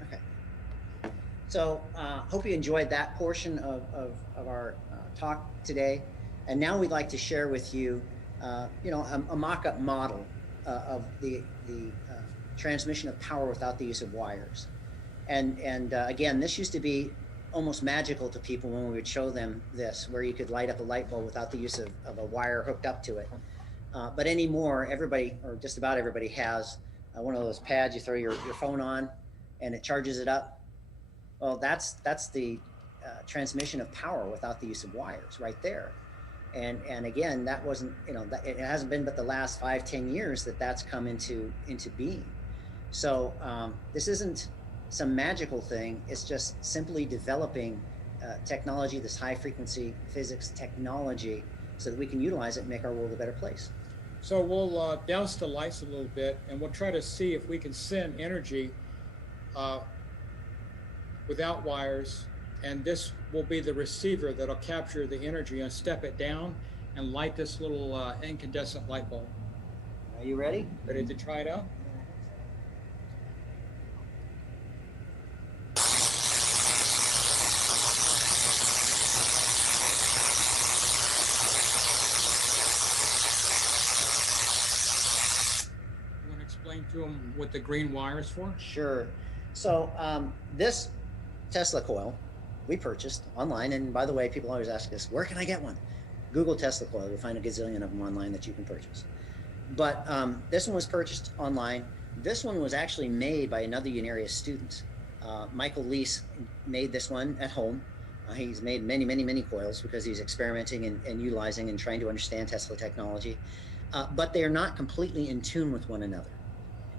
Okay. So hope you enjoyed that portion of our talk today. And now we'd like to share with you, a mock-up model of the transmission of power without the use of wires. And again, this used to be almost magical to people when we would show them this, where you could light up a light bulb without the use of a wire hooked up to it. But anymore, everybody, or just about everybody, has one of those pads you throw your phone on and it charges it up. Well, that's the transmission of power without the use of wires right there. And again, that wasn't, it hasn't been but the last 5-10 years that that's come into being. So this isn't some magical thing. It's just simply developing technology, this high frequency physics technology, so that we can utilize it and make our world a better place. So we'll douse the lights a little bit, and we'll try to see if we can send energy without wires, and this will be the receiver that'll capture the energy and step it down and light this little incandescent light bulb. Are you ready? Ready to try it out? Explain to them what the green wire is for? Sure. So this Tesla coil we purchased online, and by the way, people always ask us, where can I get one? Google Tesla coil, you'll find a gazillion of them online that you can purchase. But this one was purchased online. This one was actually made by another Unarius student. Michael Leese made this one at home. He's made many, many, many coils because he's experimenting and utilizing and trying to understand Tesla technology. But they are not completely in tune with one another.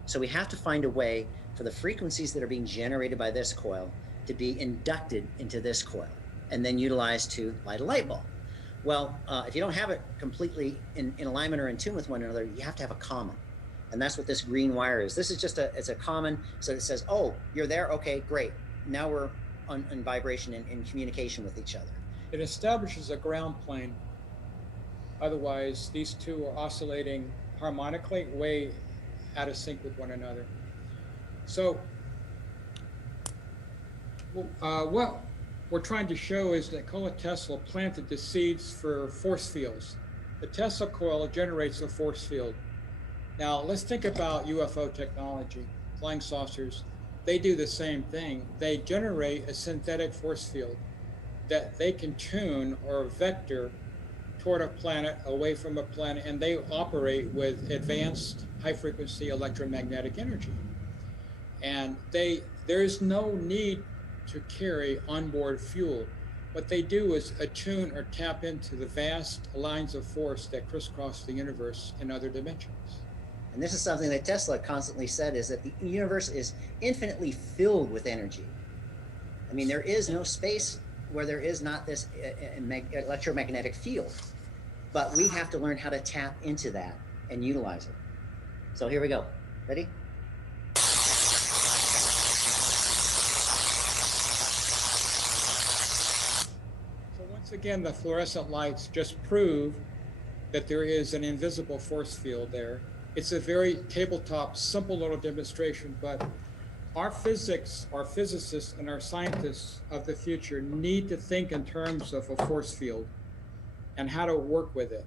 So we have to find a way for the frequencies that are being generated by this coil to be inducted into this coil and then utilized to light a light bulb. Well, if you don't have it completely in alignment or in tune with one another, you have to have a common. And that's what this green wire is. This is just it's a common, so it says, oh, you're there, okay, great. Now we're in vibration and in communication with each other. It establishes a ground plane. Otherwise, these two are oscillating harmonically, way out of sync with one another. So what we're trying to show is that Nikola Tesla planted the seeds for force fields. The Tesla coil generates a force field. Now let's think about UFO technology, flying saucers. They do the same thing. They generate a synthetic force field that they can tune or vector toward a planet, away from a planet, and they operate with advanced high-frequency electromagnetic energy. And there is no need to carry onboard fuel. What they do is attune or tap into the vast lines of force that crisscross the universe in other dimensions. And this is something that Tesla constantly said, is that the universe is infinitely filled with energy. I mean, there is no space where there is not this electromagnetic field. But we have to learn how to tap into that and utilize it. So here we go. Ready? So once again, the fluorescent lights just prove that there is an invisible force field there. It's a very tabletop, simple little demonstration, but our physics, our physicists, and our scientists of the future need to think in terms of a force field and how to work with it.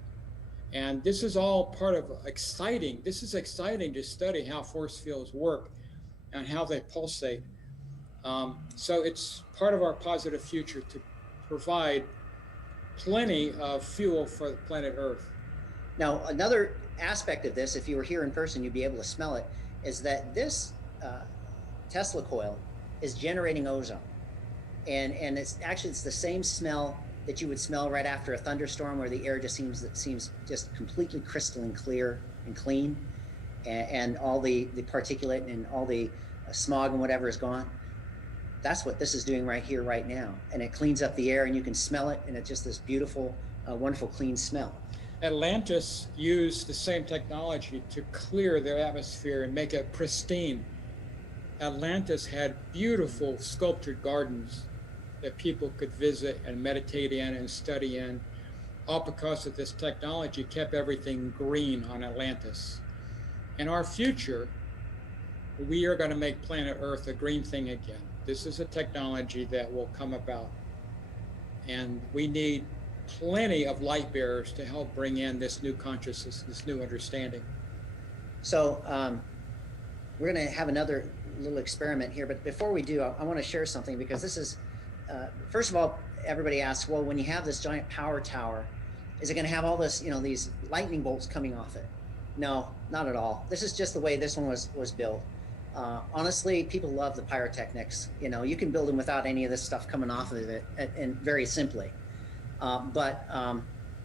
And this is all part of exciting. This is exciting to study how force fields work and how they pulsate. So it's part of our positive future to provide plenty of fuel for planet Earth. Now, another aspect of this, if you were here in person, you'd be able to smell it, is that this Tesla coil is generating ozone. And it's the same smell that you would smell right after a thunderstorm, where the air just seems just completely crystalline clear and clean, and all the particulate and all the smog and whatever is gone. That's what this is doing right here, right now. And it cleans up the air, and you can smell it, and it's just this beautiful, wonderful, clean smell. Atlantis used the same technology to clear their atmosphere and make it pristine. Atlantis had beautiful sculptured gardens that people could visit and meditate in and study in, all because of this technology kept everything green on Atlantis. In our future, we are going to make planet Earth a green thing again. This is a technology that will come about. And we need plenty of light bearers to help bring in this new consciousness, this new understanding. So we're going to have another little experiment here, but before we do, I want to share something, because this is, first of all, everybody asks, well, when you have this giant power tower, is it going to have all this, these lightning bolts coming off it? No, not at all. This is just the way this one was built. Honestly, people love the pyrotechnics. You can build them without any of this stuff coming off of it, and very simply. But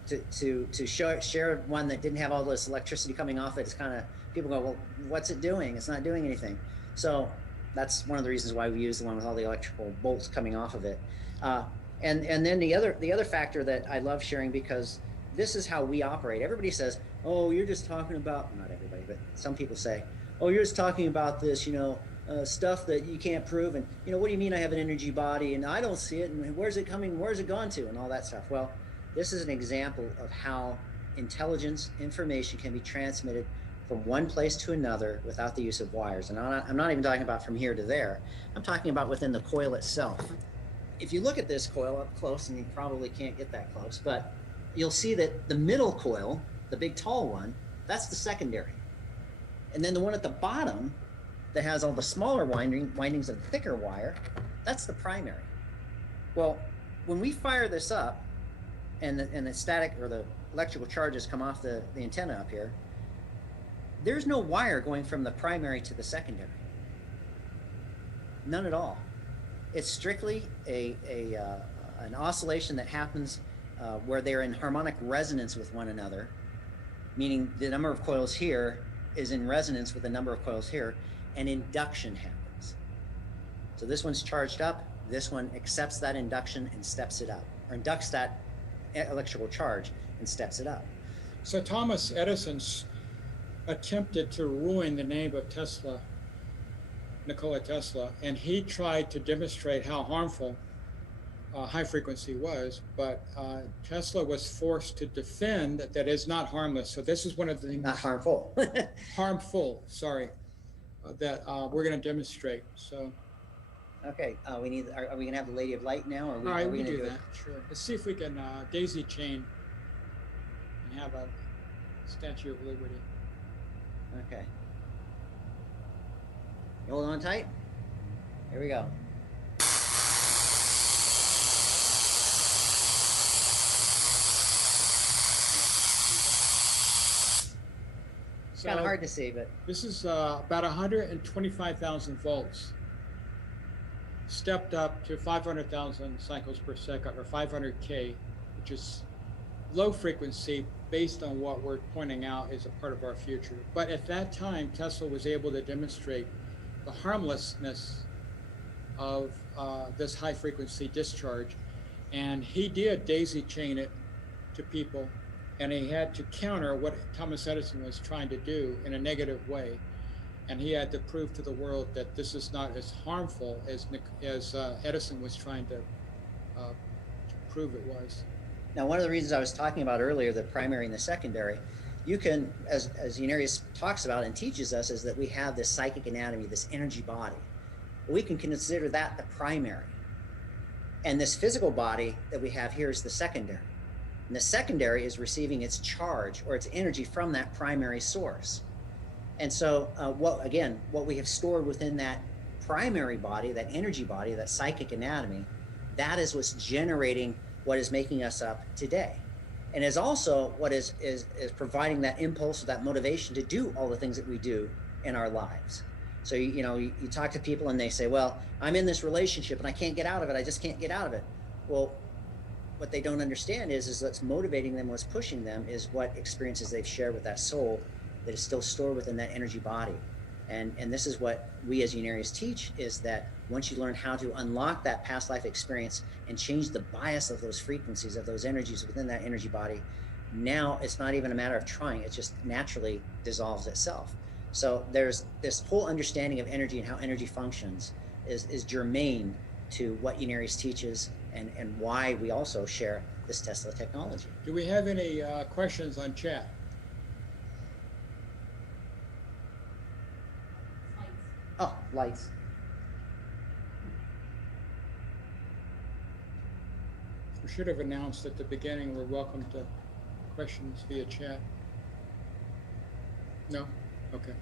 to share one that didn't have all this electricity coming off it, it's kind of, people go, well, what's it doing? It's not doing anything. So that's one of the reasons why we use the one with all the electrical bolts coming off of it. And then the other factor that I love sharing, because this is how we operate. Everybody says, oh, you're just talking about, not everybody, but some people say, oh, you're just talking about this, stuff that you can't prove. And, what do you mean I have an energy body and I don't see it? And where's it coming? Where's it gone to? And all that stuff. Well, this is an example of how intelligence, information can be transmitted from one place to another without the use of wires. And I'm not even talking about from here to there. I'm talking about within the coil itself. If you look at this coil up close, and you probably can't get that close, but you'll see that the middle coil, the big tall one, that's the secondary. And then the one at the bottom that has all the smaller windings of thicker wire, that's the primary. Well, when we fire this up and the static or the electrical charges come off the antenna up here, there's no wire going from the primary to the secondary. None at all. It's strictly an oscillation that happens where they're in harmonic resonance with one another, meaning the number of coils here is in resonance with the number of coils here, and induction happens. So this one's charged up, this one accepts that induction and steps it up, or inducts that electrical charge and steps it up. So Thomas Edison attempted to ruin the name of Tesla, Nikola Tesla, and he tried to demonstrate how harmful high frequency was, but Tesla was forced to defend that it's not harmless. So this is one of the things— Not harmful. harmful, sorry, that we're going to demonstrate. So. Okay, are we going to have the Lady of Light now? Or All right, we can do that, sure. Let's see if we can daisy chain and have a Statue of Liberty. Okay. You hold on tight. Here we go. It's kind of hard to see, but this is about 125,000 volts, stepped up to 500,000 cycles per second, or 500K, which is low frequency based on what we're pointing out is a part of our future. But at that time, Tesla was able to demonstrate the harmlessness of this high frequency discharge. And he did daisy chain it to people, and he had to counter what Thomas Edison was trying to do in a negative way. And he had to prove to the world that this is not as harmful as Edison was trying to prove it was. Now, one of the reasons I was talking about earlier, the primary and the secondary, you can, as Gnarius talks about and teaches us, is that we have this psychic anatomy, this energy body. We can consider that the primary. And this physical body that we have here is the secondary. And the secondary is receiving its charge or its energy from that primary source. And so what we have stored within that primary body, that energy body, that psychic anatomy, that is what's generating what is making us up today. And is also what is providing that impulse or that motivation to do all the things that we do in our lives. So, you talk to people and they say, well, I'm in this relationship and I can't get out of it. I just can't get out of it. Well, what they don't understand is what's motivating them, what's pushing them is what experiences they've shared with that soul that is still stored within that energy body. And this is what we as Gnarius teach, is that once you learn how to unlock that past life experience and change the bias of those frequencies, of those energies within that energy body, now it's not even a matter of trying, it just naturally dissolves itself. So there's this whole understanding of energy and how energy functions is germane to what Gnarius teaches and why we also share this Tesla technology. Do we have any questions on chat? Oh, lights. We should have announced at the beginning we're welcome to questions via chat. No? Okay.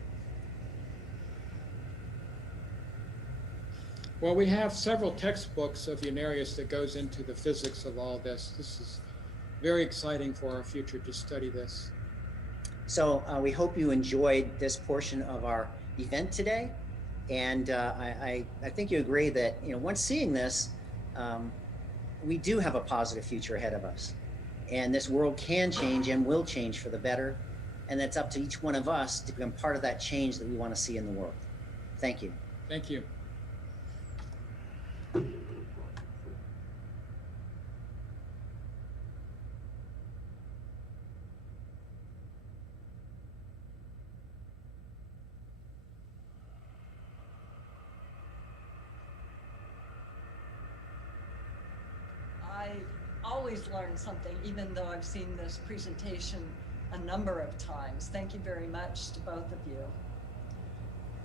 Well, we have several textbooks of Gnarius that goes into the physics of all this. This is very exciting for our future to study this. So we hope you enjoyed this portion of our event today. And I think you agree that, once seeing this, we do have a positive future ahead of us. And this world can change and will change for the better. And it's up to each one of us to become part of that change that we want to see in the world. Thank you. Thank you. always learn something, even though I've seen this presentation a number of times. Thank you very much to both of you.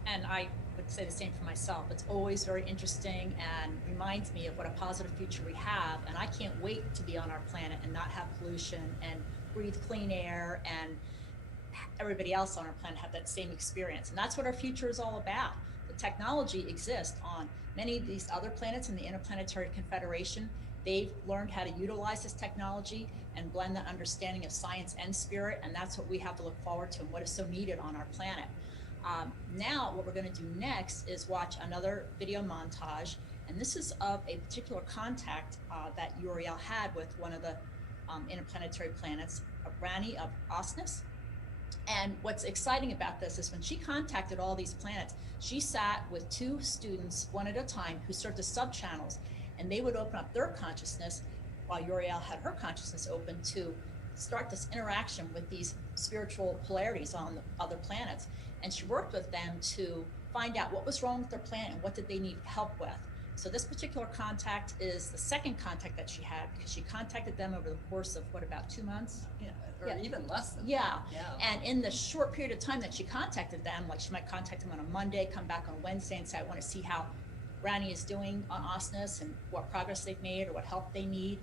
And I would say the same for myself. It's always very interesting and reminds me of what a positive future we have. And I can't wait to be on our planet and not have pollution and breathe clean air, and everybody else on our planet have that same experience. And that's what our future is all about. The technology exists on many of these other planets in the Interplanetary Confederation. They've learned how to utilize this technology and blend that understanding of science and spirit. And that's what we have to look forward to and what is so needed on our planet. Now, what we're going to do next is watch another video montage, and this is of a particular contact that Uriel had with one of the interplanetary planets, 𒅒𒈔𒅒𒇫𒄆𒅒𒈔𒅒𒇫𒄆. And what's exciting about this is when she contacted all these planets, she sat with two students, one at a time, who served as sub-channels, and they would open up their consciousness while Uriel had her consciousness open to start this interaction with these spiritual polarities on the other planets. And she worked with them to find out what was wrong with their planet and what did they need help with. So this particular contact is the second contact that she had, because she contacted them over the course of, what, about 2 months? Yeah, or even less than Yeah. that. Yeah. And in the short period of time that she contacted them, like she might contact them on a Monday, come back on a Wednesday and say, I want to see how 𝒅æ is doing on Osnus and what progress they've made or what help they need.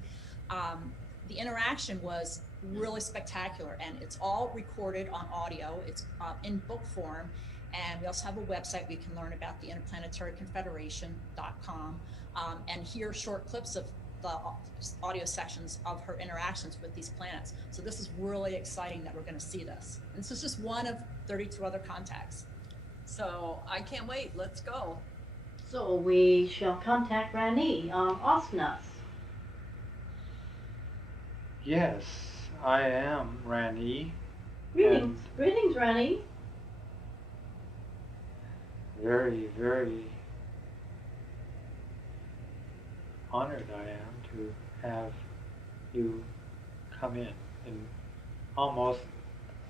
The interaction was really spectacular, and it's all recorded on audio. It's in book form, and we also have a website where you can learn about the interplanetaryconfederation.com and hear short clips of the audio sections of her interactions with these planets. So this is really exciting that we're going to see this. And this is just one of 32 other contacts. So I can't wait. Let's go. So we shall contact 𝒅æ on Osnus. Yes, I am 𒅒💔. Greetings, greetings, 𒅒💔. Very, very honored I am to have you come in almost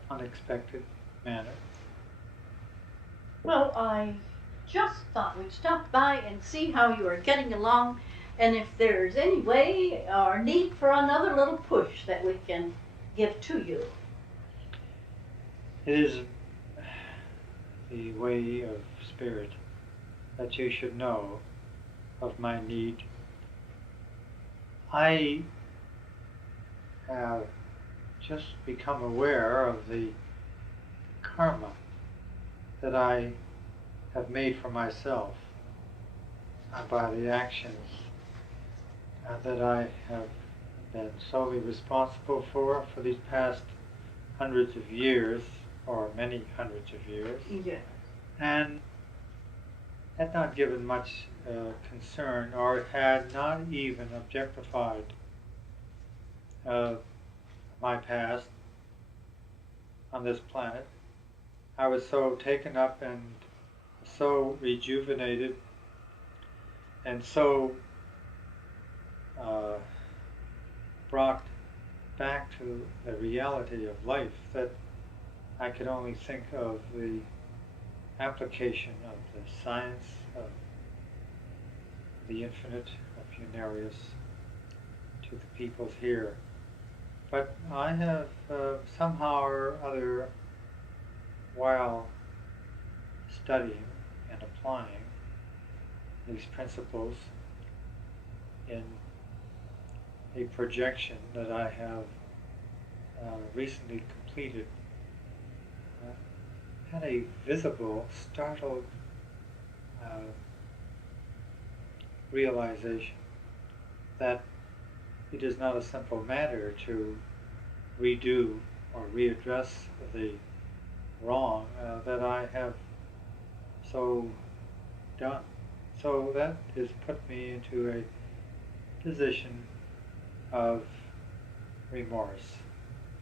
unexpected manner. Well, I just thought we'd stop by and see how you are getting along, and if there's any way or need for another little push that we can give to you. It is the way of spirit that you should know of my need. I have just become aware of the karma that I have made for myself by the actions that I have been solely responsible for these past hundreds of years, or many hundreds of years. Yeah. And had not given much concern, or had not even objectified my past on this planet. I was so taken up and so rejuvenated and so brought back to the reality of life that I could only think of the application of the science of the infinite of 𝒅æ to the peoples here. But I have somehow or other, while studying and applying these principles in a projection that I have recently completed, had a visible, startled realization that it is not a simple matter to redo or readdress the wrong that I have so done. So that has put me into a position of remorse.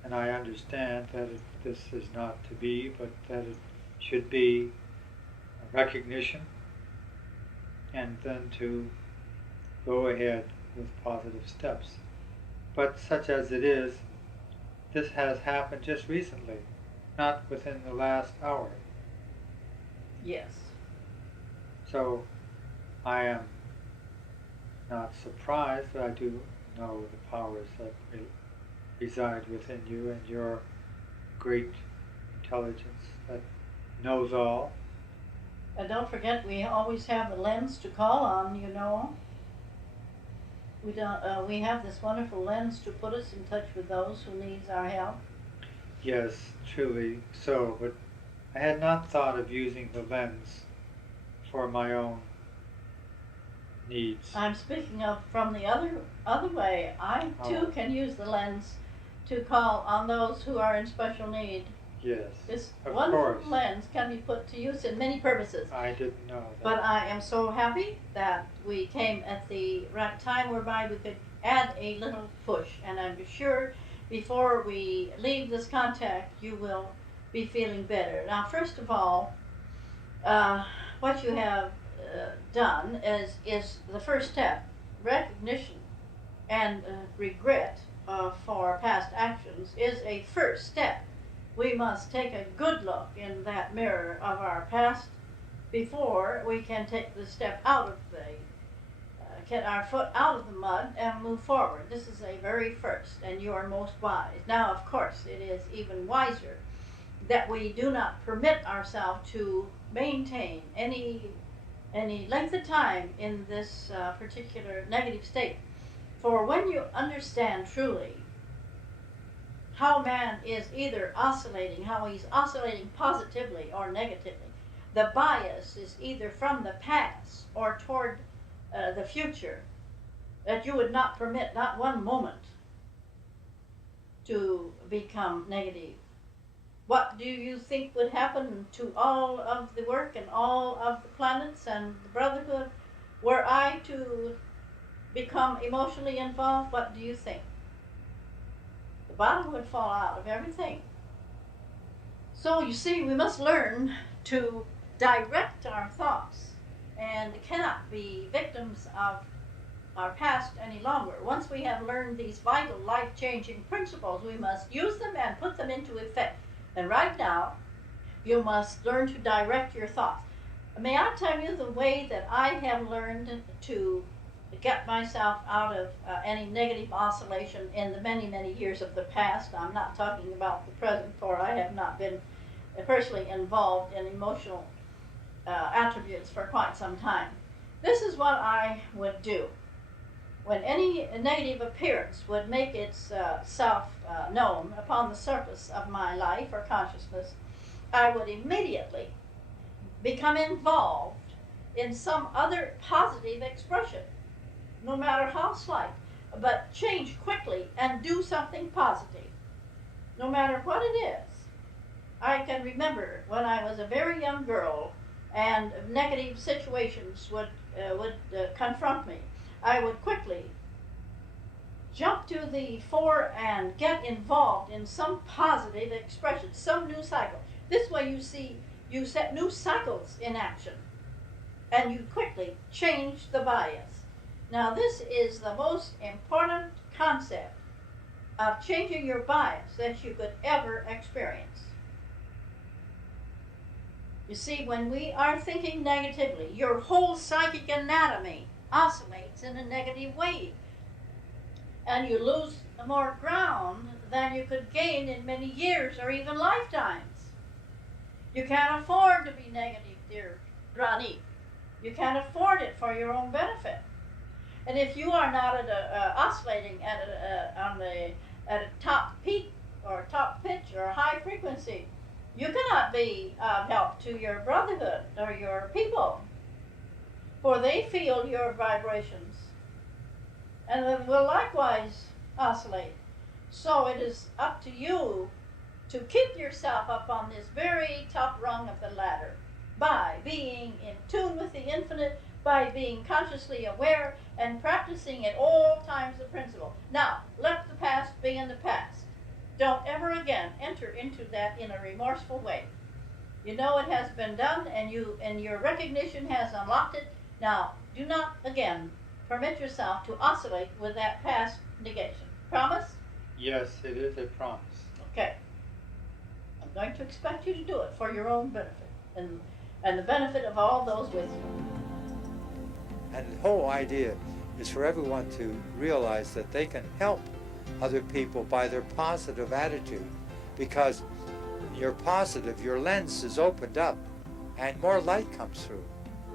And I understand that this is not to be, but that it should be a recognition, and then to go ahead with positive steps. But such as it is, this has happened just recently, not within the last hour. Yes. So I am not surprised, but I do know the powers that reside within you and your great intelligence that knows all. And don't forget, we always have a lens to call on, you know. We don't. We have this wonderful lens to put us in touch with those who needs our help. Yes, truly so, but I had not thought of using the lens for my own needs. I'm speaking of from the other way. I too can use the lens to call on those who are in special need. Yes, This of wonderful course. lens can be put to use in many purposes. I didn't know that. But I am so happy that we came at the right time whereby we could add a little push. And I'm sure before we leave this contact, you will be feeling better. Now, first of all, what you have done is the first step. Recognition and regret for past actions is a first step. We must take a good look in that mirror of our past before we can take the step out of get our foot out of the mud and move forward. This is a very first, and you are most wise. Now, of course, it is even wiser that we do not permit ourselves to maintain any length of time in this particular negative state. For when you understand truly how man is either oscillating, how he's oscillating positively or negatively, the bias is either from the past or toward the future, that you would not permit not one moment to become negative. What do you think would happen to all of the work and all of the planets and the brotherhood were I to become emotionally involved? What do you think? The bottom would fall out of everything. So you see, we must learn to direct our thoughts and cannot be victims of our past any longer. Once we have learned these vital, life-changing principles, we must use them and put them into effect. And right now, you must learn to direct your thoughts. May I tell you the way that I have learned to get myself out of any negative oscillation in the many, many years of the past? I'm not talking about the present, for I have not been personally involved in emotional attributes for quite some time. This is what I would do. When any negative appearance would make itself known upon the surface of my life or consciousness, I would immediately become involved in some other positive expression, no matter how slight, but change quickly and do something positive, no matter what it is. I can remember when I was a very young girl and negative situations would confront me, I would quickly jump to the fore and get involved in some positive expression, some new cycle. This way you see, you set new cycles in action and you quickly change the bias. Now this is the most important concept of changing your bias that you could ever experience. You see, when we are thinking negatively, your whole psychic anatomy oscillates in a negative way. And you lose more ground than you could gain in many years or even lifetimes. You can't afford to be negative, dear Ghráni. You can't afford it for your own benefit. And if you are not oscillating at a top peak or top pitch or high frequency, you cannot be of help to your brotherhood or your people, for they feel your vibrations and will likewise oscillate. So it is up to you to keep yourself up on this very top rung of the ladder by being in tune with the infinite, by being consciously aware and practicing at all times the principle. Now, let the past be in the past. Don't ever again enter into that in a remorseful way. You know it has been done, and your recognition has unlocked it. Now, do not again permit yourself to oscillate with that past negation. Promise? Yes, it is a promise. Okay. I'm going to expect you to do it for your own benefit and the benefit of all those with you. And the whole idea is for everyone to realize that they can help other people by their positive attitude, because you're positive, your lens is opened up and more light comes through,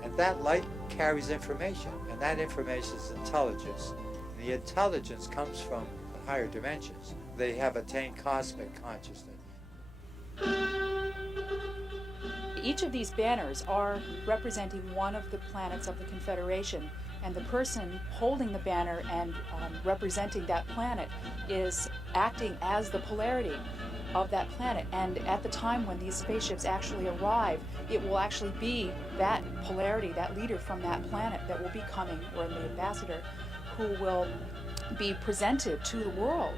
and that light carries information, and that information is intelligence. And the intelligence comes from higher dimensions. They have attained cosmic consciousness. Each of these banners are representing one of the planets of the Confederation, and the person holding the banner and representing that planet is acting as the polarity of that planet. And at the time when these spaceships actually arrive, it will actually be that polarity, that leader from that planet that will be coming, or the ambassador, who will be presented to the world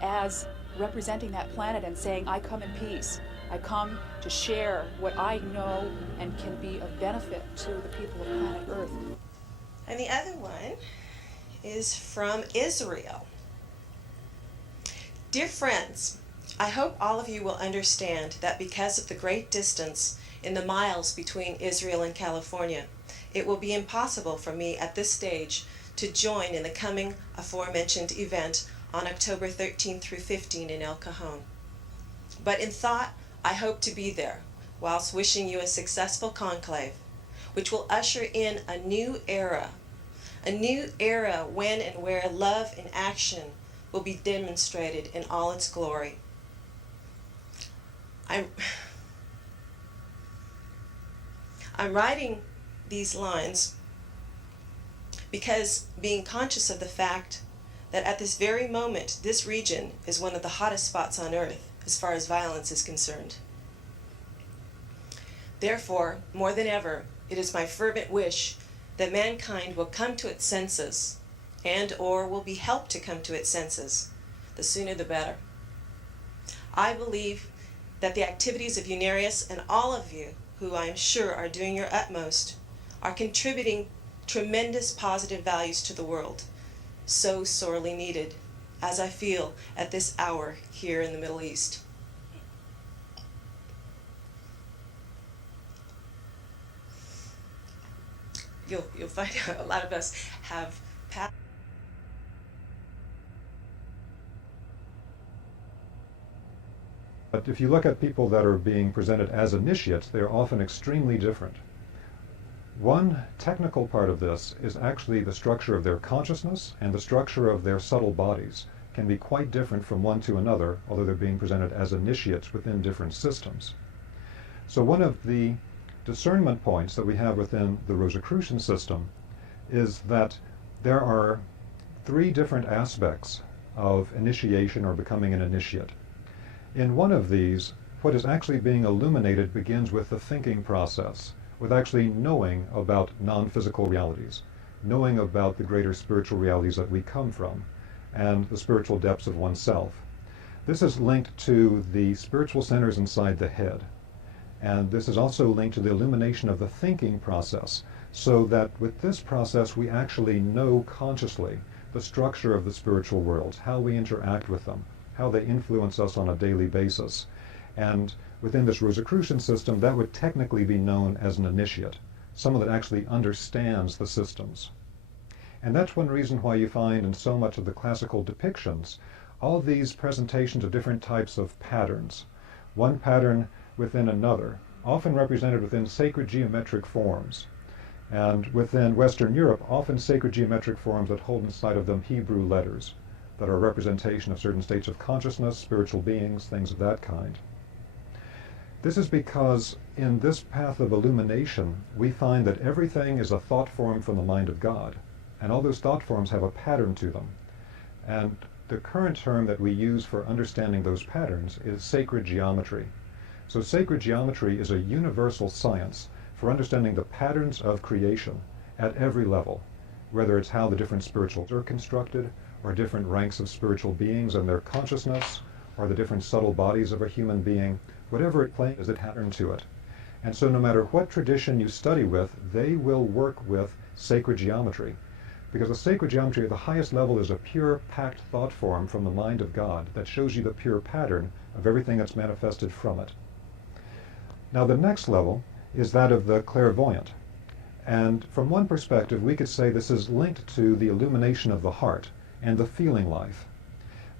as representing that planet and saying, I come in peace. I come to share what I know and can be of benefit to the people of planet Earth. And the other one is from Israel. Dear friends, I hope all of you will understand that because of the great distance in the miles between Israel and California, it will be impossible for me at this stage to join in the coming aforementioned event on October 13 through 15 in El Cajon. But in thought, I hope to be there, whilst wishing you a successful conclave, which will usher in a new era when and where love in action will be demonstrated in all its glory. I'm writing these lines because being conscious of the fact that at this very moment, this region is one of the hottest spots on Earth as far as violence is concerned. Therefore, more than ever, it is my fervent wish that mankind will come to its senses and/or will be helped to come to its senses. The sooner the better. I believe that the activities of Ŭnerius and all of you, who I am sure are doing your utmost, are contributing tremendous positive values to the world, so sorely needed, as I feel at this hour here in the Middle East. You'll find out a lot of us have passed. But if you look at people that are being presented as initiates, they are often extremely different. One technical part of this is actually the structure of their consciousness, and the structure of their subtle bodies can be quite different from one to another, although they're being presented as initiates within different systems. So one of the discernment points that we have within the Rosicrucian system is that there are three different aspects of initiation or becoming an initiate. In one of these, what is actually being illuminated begins with the thinking process, with actually knowing about non-physical realities, knowing about the greater spiritual realities that we come from, and the spiritual depths of oneself. This is linked to the spiritual centers inside the head. And this is also linked to the illumination of the thinking process, so that with this process we actually know consciously the structure of the spiritual worlds, how we interact with them, how they influence us on a daily basis. And within this Rosicrucian system, that would technically be known as an initiate, someone that actually understands the systems. And that's one reason why you find in so much of the classical depictions all these presentations of different types of patterns. One pattern within another, often represented within sacred geometric forms. And within Western Europe, often sacred geometric forms that hold inside of them Hebrew letters that are a representation of certain states of consciousness, spiritual beings, things of that kind. This is because in this path of illumination, we find that everything is a thought form from the mind of God, and all those thought forms have a pattern to them. And the current term that we use for understanding those patterns is sacred geometry. So sacred geometry is a universal science for understanding the patterns of creation at every level, whether it's how the different spirituals are constructed, or different ranks of spiritual beings and their consciousness, or the different subtle bodies of a human being, whatever it plays as a pattern to it. And so no matter what tradition you study with, they will work with sacred geometry. Because the sacred geometry at the highest level is a pure, packed thought form from the mind of God that shows you the pure pattern of everything that's manifested from it. Now the next level is that of the clairvoyant. And from one perspective, we could say this is linked to the illumination of the heart and the feeling life.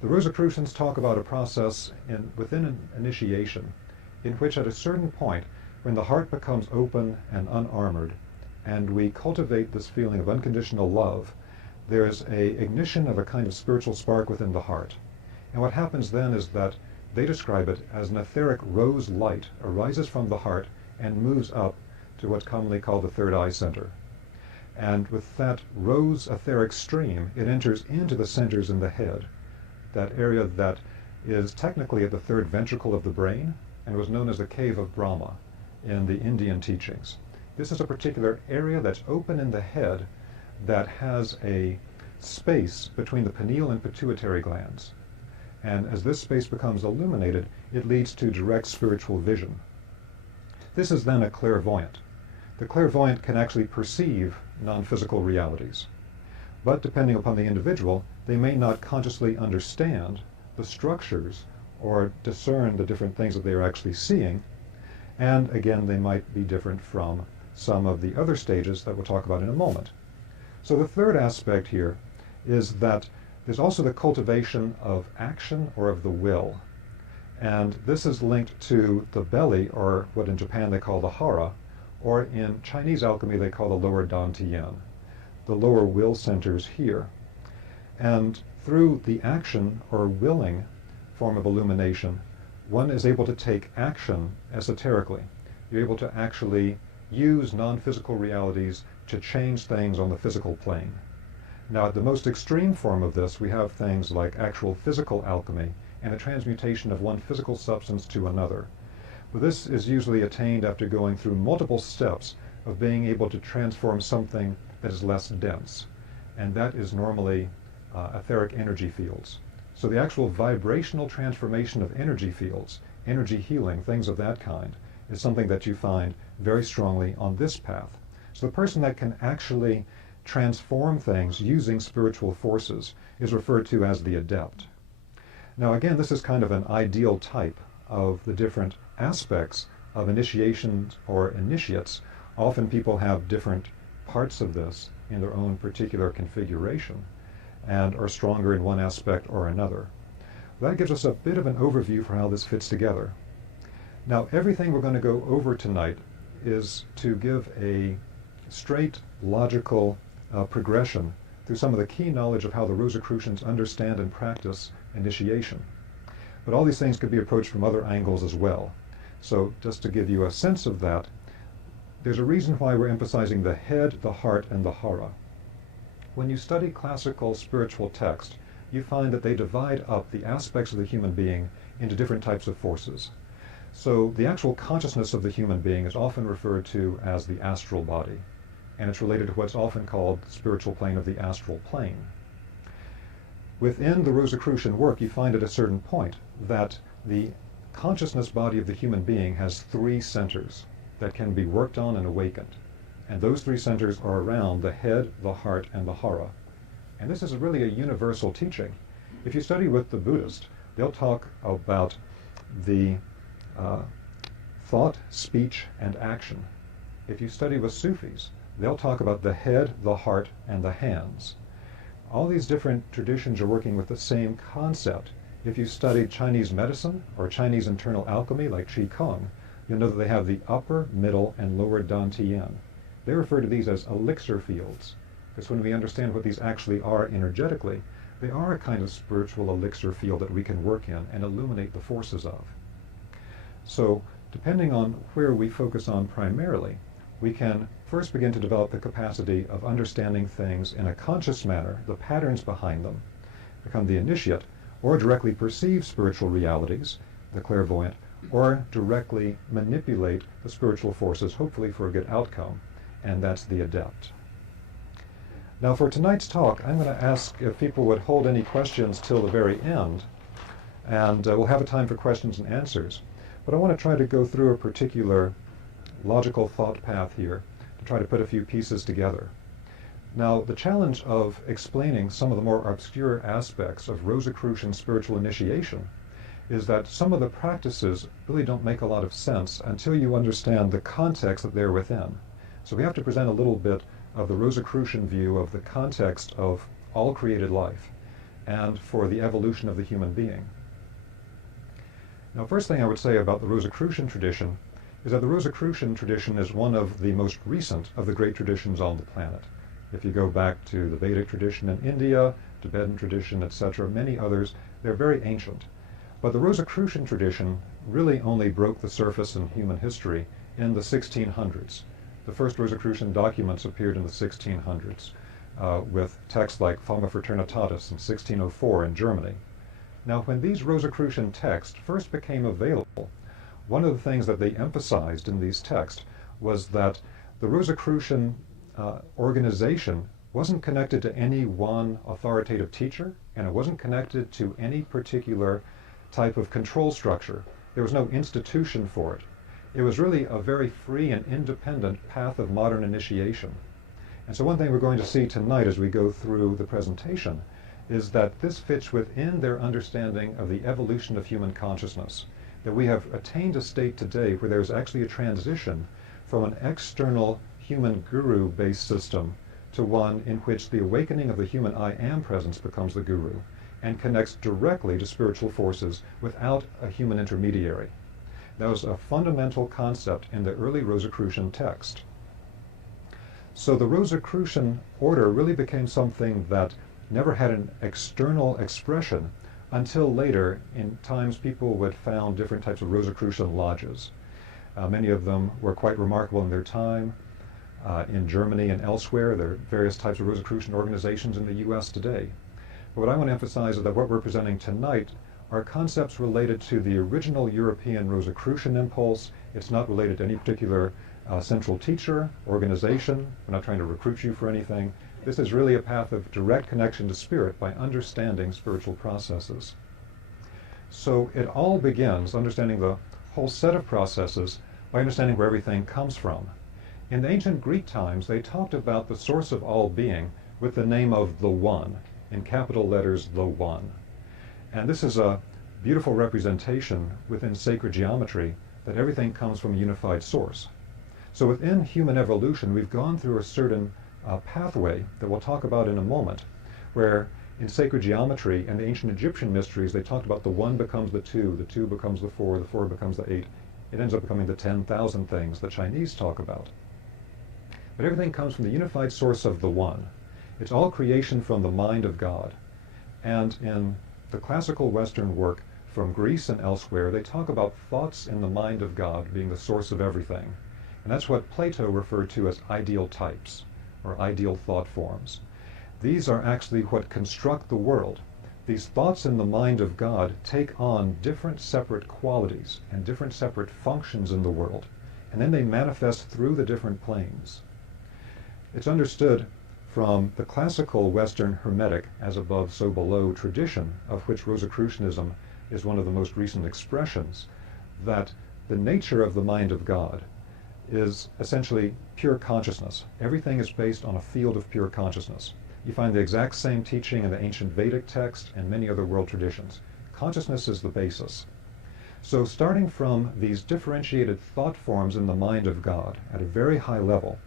The Rosicrucians talk about a process within an initiation in which at a certain point, when the heart becomes open and unarmored, and we cultivate this feeling of unconditional love, there is a ignition of a kind of spiritual spark within the heart. And what happens then is that they describe it as an etheric rose light arises from the heart and moves up to what's commonly called the third eye center. And with that rose etheric stream, it enters into the centers in the head, that area that is technically at the third ventricle of the brain and was known as the cave of Brahma in the Indian teachings. This is a particular area that's open in the head that has a space between the pineal and pituitary glands. And as this space becomes illuminated, it leads to direct spiritual vision. This is then a clairvoyant. The clairvoyant can actually perceive non-physical realities. But depending upon the individual, they may not consciously understand the structures or discern the different things that they are actually seeing. And again, they might be different from some of the other stages that we'll talk about in a moment. So the third aspect here is that there's also the cultivation of action or of the will. And this is linked to the belly, or what in Japan they call the hara, or in Chinese alchemy they call the lower dantian, the lower will centers here. And through the action or willing form of illumination, one is able to take action esoterically. You're able to actually use non-physical realities to change things on the physical plane. Now, at the most extreme form of this, we have things like actual physical alchemy and a transmutation of one physical substance to another. But this is usually attained after going through multiple steps of being able to transform something that is less dense. And that is normally etheric energy fields. So the actual vibrational transformation of energy fields, energy healing, things of that kind, is something that you find very strongly on this path. So the person that can actually transform things using spiritual forces is referred to as the adept. Now again, this is kind of an ideal type of the different aspects of initiations or initiates. Often people have different parts of this in their own particular configuration and are stronger in one aspect or another. That gives us a bit of an overview for how this fits together. Now everything we're going to go over tonight is to give a straight, logical progression through some of the key knowledge of how the Rosicrucians understand and practice initiation. But all these things could be approached from other angles as well. So just to give you a sense of that, there's a reason why we're emphasizing the head, the heart, and the hara. When you study classical spiritual text, you find that they divide up the aspects of the human being into different types of forces. So the actual consciousness of the human being is often referred to as the astral body, and it's related to what's often called the spiritual plane of the astral plane. Within the Rosicrucian work, you find at a certain point that the consciousness body of the human being has three centers that can be worked on and awakened. And those three centers are around the head, the heart, and the hara. And this is really a universal teaching. If you study with the Buddhist, they'll talk about the thought, speech, and action. If you study with Sufis, they'll talk about the head, the heart, and the hands. All these different traditions are working with the same concept. If you study Chinese medicine or Chinese internal alchemy like Qigong, you'll know that they have the upper, middle, and lower dantian. They refer to these as elixir fields, because when we understand what these actually are energetically, they are a kind of spiritual elixir field that we can work in and illuminate the forces of. So, depending on where we focus on primarily, we can first begin to develop the capacity of understanding things in a conscious manner, the patterns behind them, become the initiate, or directly perceive spiritual realities, the clairvoyant, or directly manipulate the spiritual forces, hopefully for a good outcome, and that's the adept. Now for tonight's talk, I'm going to ask if people would hold any questions till the very end, and we'll have a time for questions and answers. But I want to try to go through a particular logical thought path here to try to put a few pieces together. Now, the challenge of explaining some of the more obscure aspects of Rosicrucian spiritual initiation is that some of the practices really don't make a lot of sense until you understand the context that they're within. So we have to present a little bit of the Rosicrucian view of the context of all created life and for the evolution of the human being. Now, first thing I would say about the Rosicrucian tradition is that the Rosicrucian tradition is one of the most recent of the great traditions on the planet. If you go back to the Vedic tradition in India, Tibetan tradition, etc., many others, they're very ancient. But the Rosicrucian tradition really only broke the surface in human history in the 1600s. The first Rosicrucian documents appeared in the 1600s with texts like Fama Fraternitatis in 1604 in Germany. Now, when these Rosicrucian texts first became available, one of the things that they emphasized in these texts was that the Rosicrucian organization wasn't connected to any one authoritative teacher, and it wasn't connected to any particular type of control structure. There was no institution for it. It was really a very free and independent path of modern initiation. And so one thing we're going to see tonight as we go through the presentation is that this fits within their understanding of the evolution of human consciousness, that we have attained a state today where there's actually a transition from an external human guru-based system to one in which the awakening of the human I Am presence becomes the guru and connects directly to spiritual forces without a human intermediary. That was a fundamental concept in the early Rosicrucian text. So the Rosicrucian order really became something that never had an external expression until later. In times people would found different types of Rosicrucian lodges. Many of them were quite remarkable in their time. In Germany and elsewhere, there are various types of Rosicrucian organizations in the U.S. today. But what I want to emphasize is that what we're presenting tonight are concepts related to the original European Rosicrucian impulse. It's not related to any particular central teacher, organization. We're not trying to recruit you for anything. This is really a path of direct connection to spirit by understanding spiritual processes. So it all begins, understanding the whole set of processes, by understanding where everything comes from. In the ancient Greek times, they talked about the source of all being with the name of the One, in capital letters, the One. And this is a beautiful representation within sacred geometry that everything comes from a unified source. So within human evolution, we've gone through a certain pathway that we'll talk about in a moment, where in sacred geometry and the ancient Egyptian mysteries, they talked about the one becomes the two becomes the four becomes the eight. It ends up becoming the 10,000 things the Chinese talk about. But everything comes from the unified source of the One. It's all creation from the mind of God. And in the classical Western work from Greece and elsewhere, they talk about thoughts in the mind of God being the source of everything. And that's what Plato referred to as ideal types, or ideal thought forms. These are actually what construct the world. These thoughts in the mind of God take on different separate qualities and different separate functions in the world, and then they manifest through the different planes. It's understood from the classical Western Hermetic as above, so below tradition, of which Rosicrucianism is one of the most recent expressions, that the nature of the mind of God is essentially pure consciousness. Everything is based on a field of pure consciousness. You find the exact same teaching in the ancient Vedic text and many other world traditions. Consciousness is the basis. So starting from these differentiated thought forms in the mind of God at a very high level,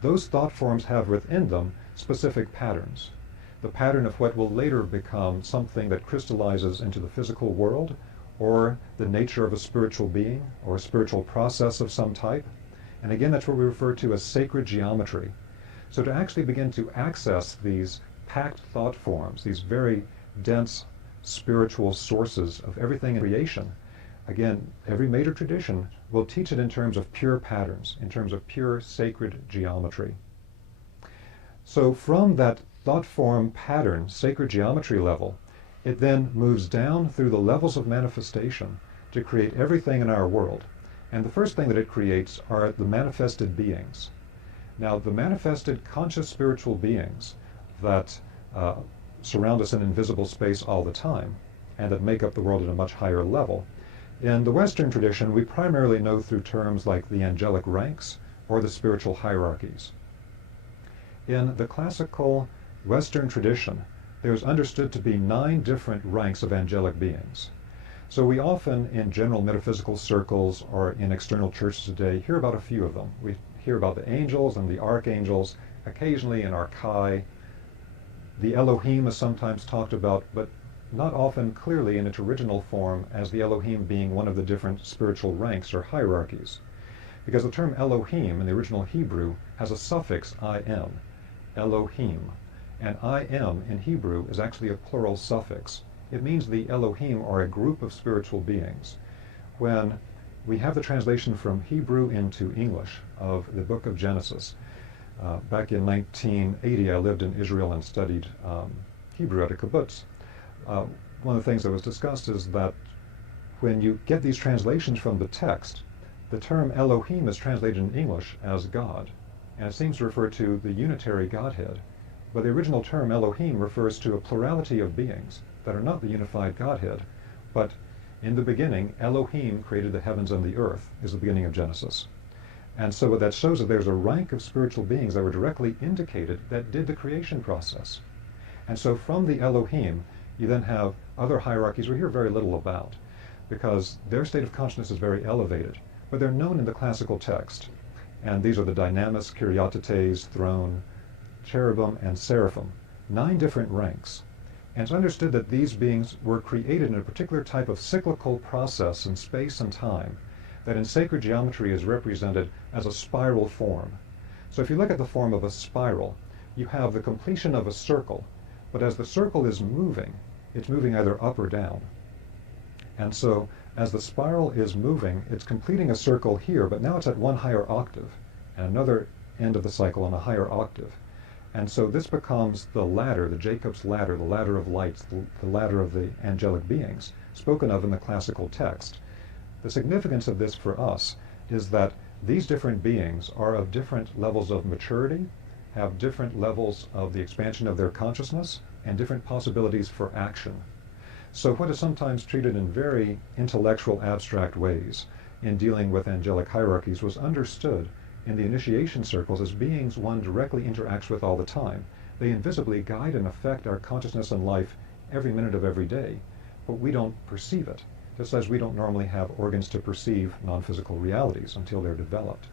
those thought forms have within them specific patterns. The pattern of what will later become something that crystallizes into the physical world, or the nature of a spiritual being, or a spiritual process of some type. And again, that's what we refer to as sacred geometry. So to actually begin to access these packed thought forms, these very dense spiritual sources of everything in creation, again, every major tradition will teach it in terms of pure patterns, in terms of pure sacred geometry. So from that thought form pattern, sacred geometry level, it then moves down through the levels of manifestation to create everything in our world. And the first thing that it creates are the manifested beings. Now, the manifested conscious spiritual beings that surround us in invisible space all the time, and that make up the world at a much higher level, in the Western tradition, we primarily know through terms like the angelic ranks or the spiritual hierarchies. In the classical Western tradition, there's understood to be 9 different ranks of angelic beings. So we often, in general metaphysical circles or in external churches today, hear about a few of them. We hear about the angels and the archangels. Occasionally in Archai, the Elohim is sometimes talked about, but not often clearly in its original form as the Elohim being one of the different spiritual ranks or hierarchies. Because the term Elohim in the original Hebrew has a suffix im, Elohim. And im in Hebrew is actually a plural suffix. It means the Elohim are a group of spiritual beings. When we have the translation from Hebrew into English of the book of Genesis, back in 1980 I lived in Israel and studied Hebrew at a kibbutz. One of the things that was discussed is that when you get these translations from the text, the term Elohim is translated in English as God, and it seems to refer to the unitary Godhead. But the original term Elohim refers to a plurality of beings that are not the unified Godhead, but in the beginning, Elohim created the heavens and the earth, is the beginning of Genesis. And so what that shows is there's a rank of spiritual beings that were directly indicated that did the creation process. And so from the Elohim, you then have other hierarchies we hear very little about, because their state of consciousness is very elevated, but they're known in the classical text. And these are the dynamis, 𒅒🈔𒇫𒄆🅒🈔𒅒🇫𒄆, throne, cherubim, and seraphim, 9 different ranks. And it's understood that these beings were created in a particular type of cyclical process in space and time that in sacred geometry is represented as a spiral form. So if you look at the form of a spiral, you have the completion of a circle, but as the circle is moving, it's moving either up or down. And so as the spiral is moving, it's completing a circle here, but now it's at one higher octave, and another end of the cycle on a higher octave. And so this becomes the ladder, the Jacob's ladder, the ladder of lights, the ladder of the angelic beings, spoken of in the classical text. The significance of this for us is that these different beings are of different levels of maturity, have different levels of the expansion of their consciousness, and different possibilities for action. So what is sometimes treated in very intellectual, abstract ways in dealing with angelic hierarchies was understood in the initiation circles as beings one directly interacts with all the time. They invisibly guide and affect our consciousness and life every minute of every day, but we don't perceive it, just as we don't normally have organs to perceive non-physical realities until they're developed.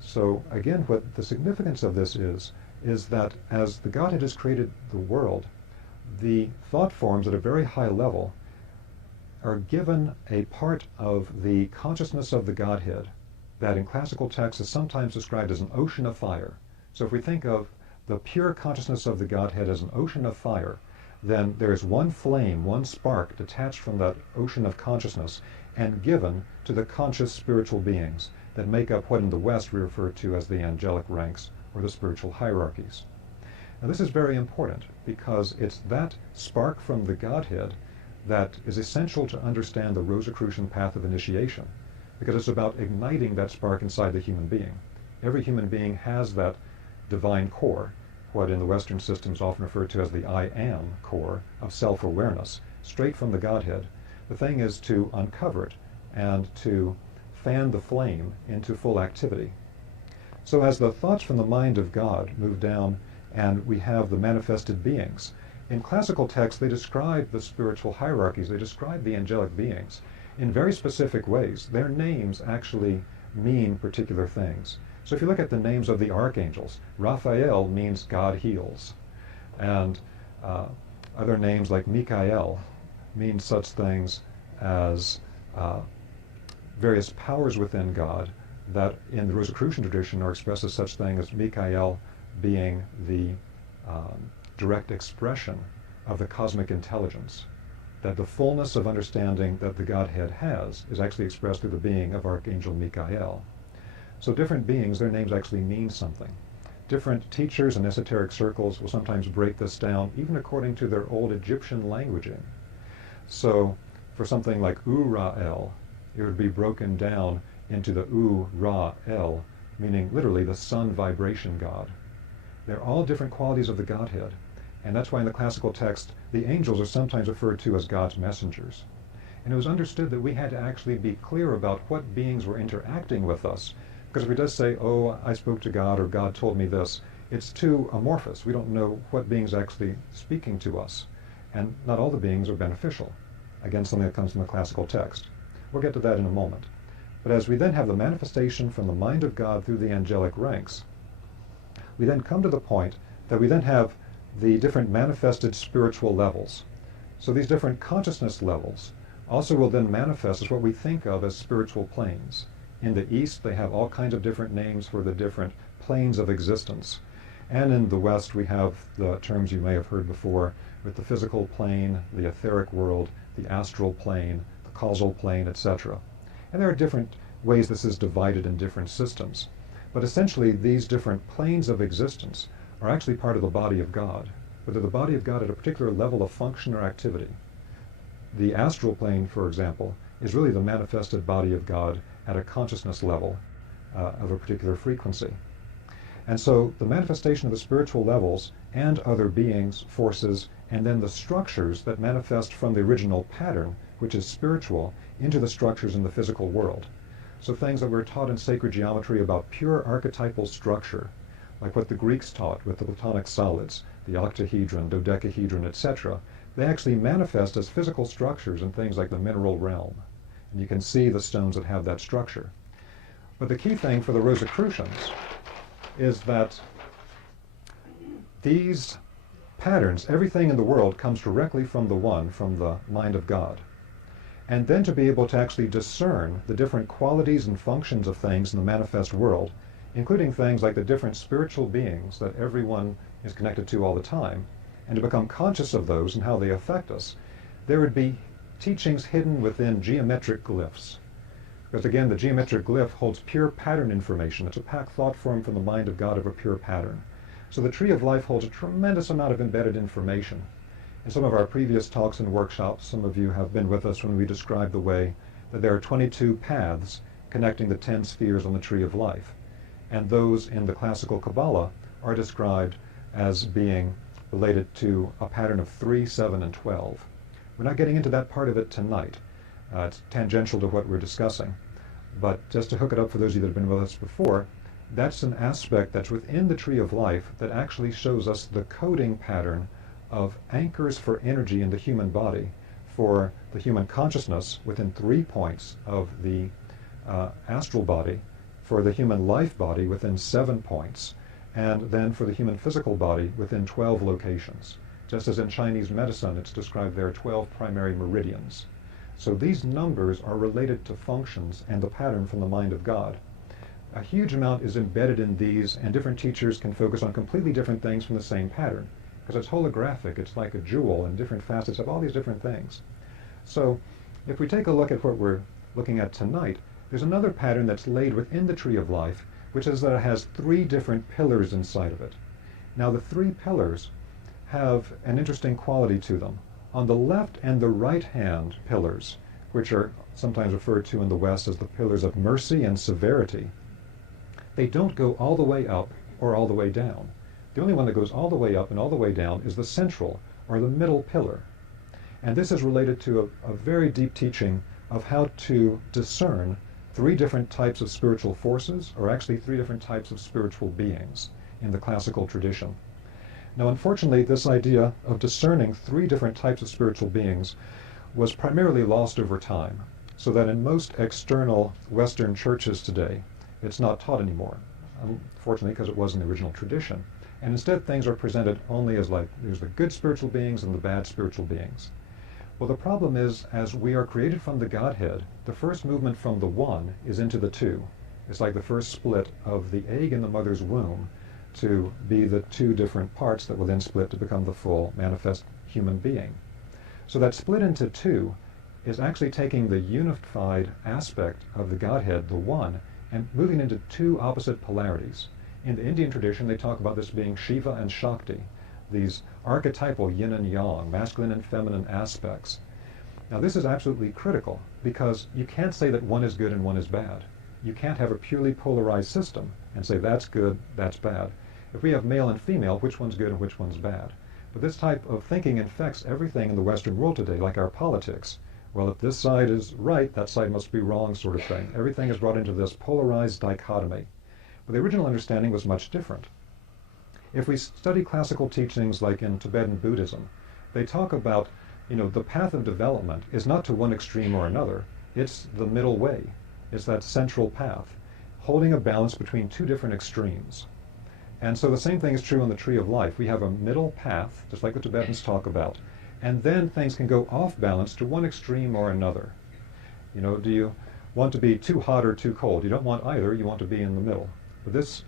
So again, what the significance of this is that as the Godhead has created the world, the thought forms at a very high level are given a part of the consciousness of the Godhead that in classical texts is sometimes described as an ocean of fire. So if we think of the pure consciousness of the Godhead as an ocean of fire, then there is one flame, one spark detached from that ocean of consciousness and given to the conscious spiritual beings that make up what in the West we refer to as the angelic ranks or the spiritual hierarchies. Now this is very important because it's that spark from the Godhead that is essential to understand the Rosicrucian path of initiation, because it's about igniting that spark inside the human being. Every human being has that divine core, what in the Western system is often referred to as the I am core of self-awareness, straight from the Godhead. The thing is to uncover it and to fan the flame into full activity. So as the thoughts from the mind of God move down and we have the manifested beings, in classical texts they describe the spiritual hierarchies, they describe the angelic beings in very specific ways. Their names actually mean particular things. So if you look at the names of the archangels, Raphael means God heals. And other names like Michael mean such things as various powers within God that in the Rosicrucian tradition are expressed as such things as Michael being the direct expression of the cosmic intelligence, that the fullness of understanding that the Godhead has is actually expressed through the being of Archangel Michael. So different beings, their names actually mean something. Different teachers in esoteric circles will sometimes break this down, even according to their old Egyptian languaging. So for something like Urael, it would be broken down into the U-Ra-El, meaning literally the sun vibration god. They're all different qualities of the Godhead, and that's why in the classical text the angels are sometimes referred to as God's messengers. And it was understood that we had to actually be clear about what beings were interacting with us, because if we just say, oh, I spoke to God or God told me this, it's too amorphous. We don't know what beings actually speaking to us, and not all the beings are beneficial. Again, something that comes from the classical text. We'll get to that in a moment. But as we then have the manifestation from the mind of God through the angelic ranks, we then come to the point that we then have the different manifested spiritual levels. So these different consciousness levels also will then manifest as what we think of as spiritual planes. In the East, they have all kinds of different names for the different planes of existence. And in the West, we have the terms you may have heard before with the physical plane, the etheric world, the astral plane, the causal plane, etc. And there are different ways this is divided in different systems. But essentially, these different planes of existence are actually part of the body of God, but they're the body of God at a particular level of function or activity. The astral plane, for example, is really the manifested body of God at a consciousness level of a particular frequency. And so the manifestation of the spiritual levels and other beings, forces, and then the structures that manifest from the original pattern, which is spiritual, into the structures in the physical world. So things that were taught in sacred geometry about pure archetypal structure, like what the Greeks taught with the Platonic solids, the octahedron, dodecahedron, etc., they actually manifest as physical structures in things like the mineral realm. And you can see the stones that have that structure. But the key thing for the Rosicrucians is that these patterns, everything in the world comes directly from the one, from the mind of God. And then to be able to actually discern the different qualities and functions of things in the manifest world, including things like the different spiritual beings that everyone is connected to all the time, and to become conscious of those and how they affect us, there would be teachings hidden within geometric glyphs. Because again, the geometric glyph holds pure pattern information. It's a packed thought form from the mind of God of a pure pattern. So the tree of life holds a tremendous amount of embedded information. In some of our previous talks and workshops, some of you have been with us when we described the way that there are 22 paths connecting the 10 spheres on the tree of life. And those in the classical Kabbalah are described as being related to a pattern of 3, 7, and 12. We're not getting into that part of it tonight. It's tangential to what we're discussing. But just to hook it up for those of you that have been with us before, that's an aspect that's within the tree of life that actually shows us the coding pattern of anchors for energy in the human body, for the human consciousness within 3 points of the astral body, for the human life body within 7 points, and then for the human physical body within 12 locations. Just as in Chinese medicine, it's described there are 12 primary meridians. So these numbers are related to functions and the pattern from the mind of God. A huge amount is embedded in these, and different teachers can focus on completely different things from the same pattern, because it's holographic, it's like a jewel, and different facets of all these different things. So if we take a look at what we're looking at tonight, there's another pattern that's laid within the tree of life, which is that it has 3 different pillars inside of it. Now the 3 pillars have an interesting quality to them. On the left and the right hand pillars, which are sometimes referred to in the West as the pillars of mercy and severity, they don't go all the way up or all the way down. The only one that goes all the way up and all the way down is the central, or the middle pillar. And this is related to a very deep teaching of how to discern 3 different types of spiritual forces, or actually 3 different types of spiritual beings in the classical tradition. Now, unfortunately, this idea of discerning 3 different types of spiritual beings was primarily lost over time, so that in most external Western churches today, it's not taught anymore, unfortunately, because it was in the original tradition. And instead, things are presented only as like, there's the good spiritual beings and the bad spiritual beings. Well, the problem is, as we are created from the Godhead, the first movement from the one is into the 2. It's like the first split of the egg in the mother's womb to be the 2 different parts that will then split to become the full manifest human being. So that split into 2 is actually taking the unified aspect of the Godhead, the one, and moving into 2 opposite polarities. In the Indian tradition, they talk about this being Shiva and Shakti, these archetypal yin and yang, masculine and feminine aspects. Now this is absolutely critical, because you can't say that one is good and one is bad. You can't have a purely polarized system and say that's good, that's bad. If we have male and female, which one's good and which one's bad? But this type of thinking infects everything in the Western world today, like our politics. Well, if this side is right, that side must be wrong, sort of thing. Everything is brought into this polarized dichotomy. But the original understanding was much different. If we study classical teachings like in Tibetan Buddhism, they talk about, the path of development is not to one extreme or another. It's the middle way. It's that central path, holding a balance between two different extremes. And so the same thing is true on the tree of life. We have a middle path, just like the Tibetans talk about, and then things can go off balance to one extreme or another. You know, do you want to be too hot or too cold? You don't want either, you want to be in the middle. But this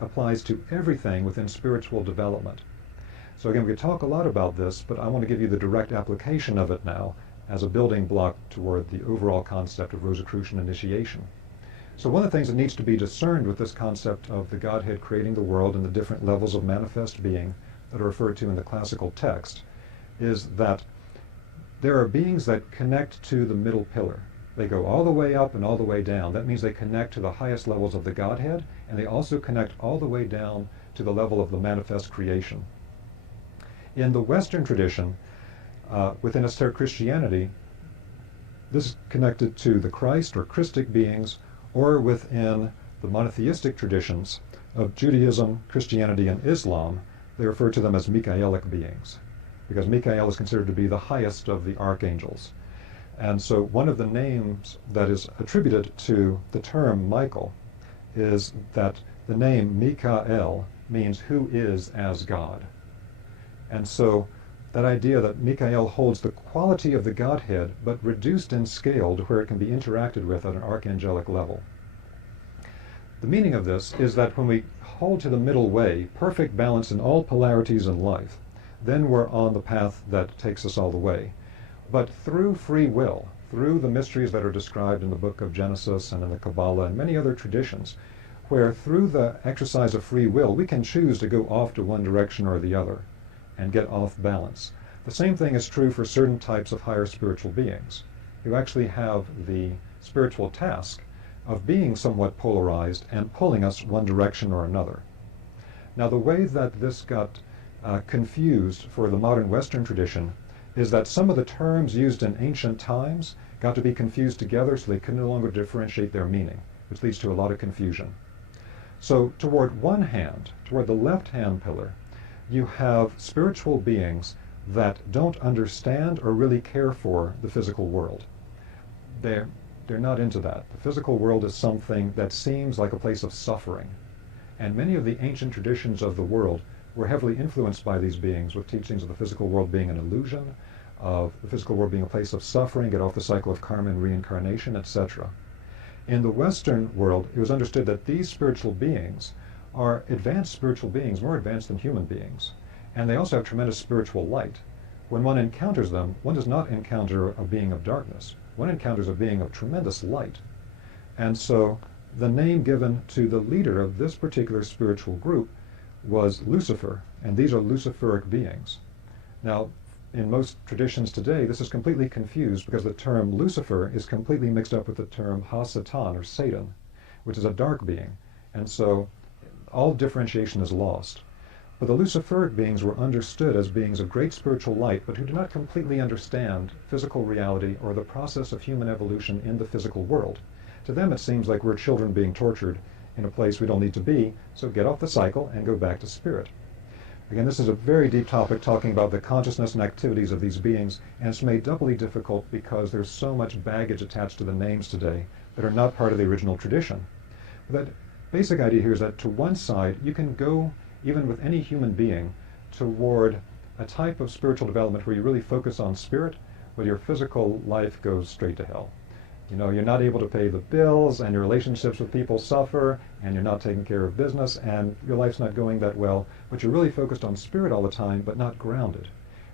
applies to everything within spiritual development. So again, we could talk a lot about this, but I want to give you the direct application of it now as a building block toward the overall concept of Rosicrucian initiation. So one of the things that needs to be discerned with this concept of the Godhead creating the world and the different levels of manifest being that are referred to in the classical text is that there are beings that connect to the middle pillar. They go all the way up and all the way down. That means they connect to the highest levels of the Godhead, and they also connect all the way down to the level of the manifest creation. In the Western tradition, within esoteric Christianity, this is connected to the Christ or Christic beings, or within the monotheistic traditions of Judaism, Christianity, and Islam, they refer to them as Michaelic beings, because Michael is considered to be the highest of the archangels. And so one of the names that is attributed to the term Michael is that the name Mikael means who is as God. And so that idea that Mikael holds the quality of the Godhead, but reduced in scale to where it can be interacted with at an archangelic level. The meaning of this is that when we hold to the middle way, perfect balance in all polarities in life, then we're on the path that takes us all the way. But through free will, through the mysteries that are described in the book of Genesis and in the Kabbalah and many other traditions, where through the exercise of free will we can choose to go off to one direction or the other and get off balance. The same thing is true for certain types of higher spiritual beings who actually have the spiritual task of being somewhat polarized and pulling us one direction or another. Now the way that this got confused for the modern Western tradition is that some of the terms used in ancient times got to be confused together so they could no longer differentiate their meaning, which leads to a lot of confusion. So toward one hand, toward the left-hand pillar, you have spiritual beings that don't understand or really care for the physical world. They're not into that. The physical world is something that seems like a place of suffering. And many of the ancient traditions of the world were heavily influenced by these beings, with teachings of the physical world being an illusion, of the physical world being a place of suffering, get off the cycle of karma and reincarnation, etc. In the Western world, it was understood that these spiritual beings are advanced spiritual beings, more advanced than human beings. And they also have tremendous spiritual light. When one encounters them, one does not encounter a being of darkness. One encounters a being of tremendous light. And so the name given to the leader of this particular spiritual group was Lucifer, and these are Luciferic beings. Now, in most traditions today, this is completely confused because the term Lucifer is completely mixed up with the term Ha-Satan, or Satan, which is a dark being. And so all differentiation is lost. But the Luciferic beings were understood as beings of great spiritual light, but who do not completely understand physical reality or the process of human evolution in the physical world. To them it seems like we're children being tortured in a place we don't need to be, so get off the cycle and go back to spirit. Again, this is a very deep topic talking about the consciousness and activities of these beings, and it's made doubly difficult because there's so much baggage attached to the names today that are not part of the original tradition. But that basic idea here is that to one side, you can go, even with any human being, toward a type of spiritual development where you really focus on spirit, but your physical life goes straight to hell. You know, you're not able to pay the bills, and your relationships with people suffer, and you're not taking care of business, and your life's not going that well, but you're really focused on spirit all the time, but not grounded.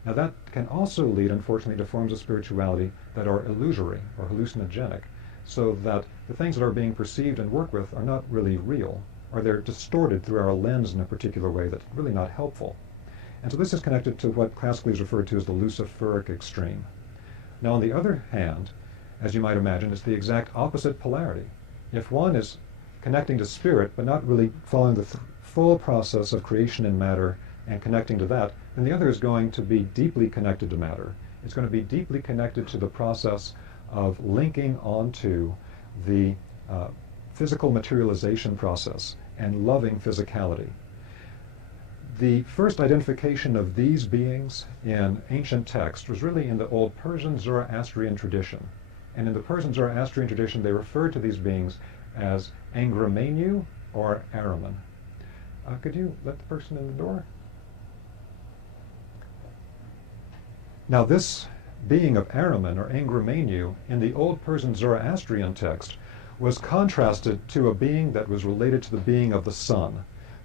Now that can also lead, unfortunately, to forms of spirituality that are illusory or hallucinogenic, so that the things that are being perceived and worked with are not really real, or they're distorted through our lens in a particular way that's really not helpful. And so this is connected to what classically is referred to as the Luciferic extreme. Now on the other hand, as you might imagine, it's the exact opposite polarity. If one is connecting to spirit, but not really following the full process of creation in matter and connecting to that, then the other is going to be deeply connected to matter. It's going to be deeply connected to the process of linking onto the physical materialization process and loving physicality. The first identification of these beings in ancient texts was really in the old Persian Zoroastrian tradition. And in the Persian Zoroastrian tradition, they referred to these beings as 𒅒𒈔𒅒𒇫𒄆 or Ahriman. Could you let the person in the door? Now this being of Ahriman or 𒅒𒈔𒅒🇫 in the old Persian Zoroastrian text was contrasted to a being that was related to the being of the sun.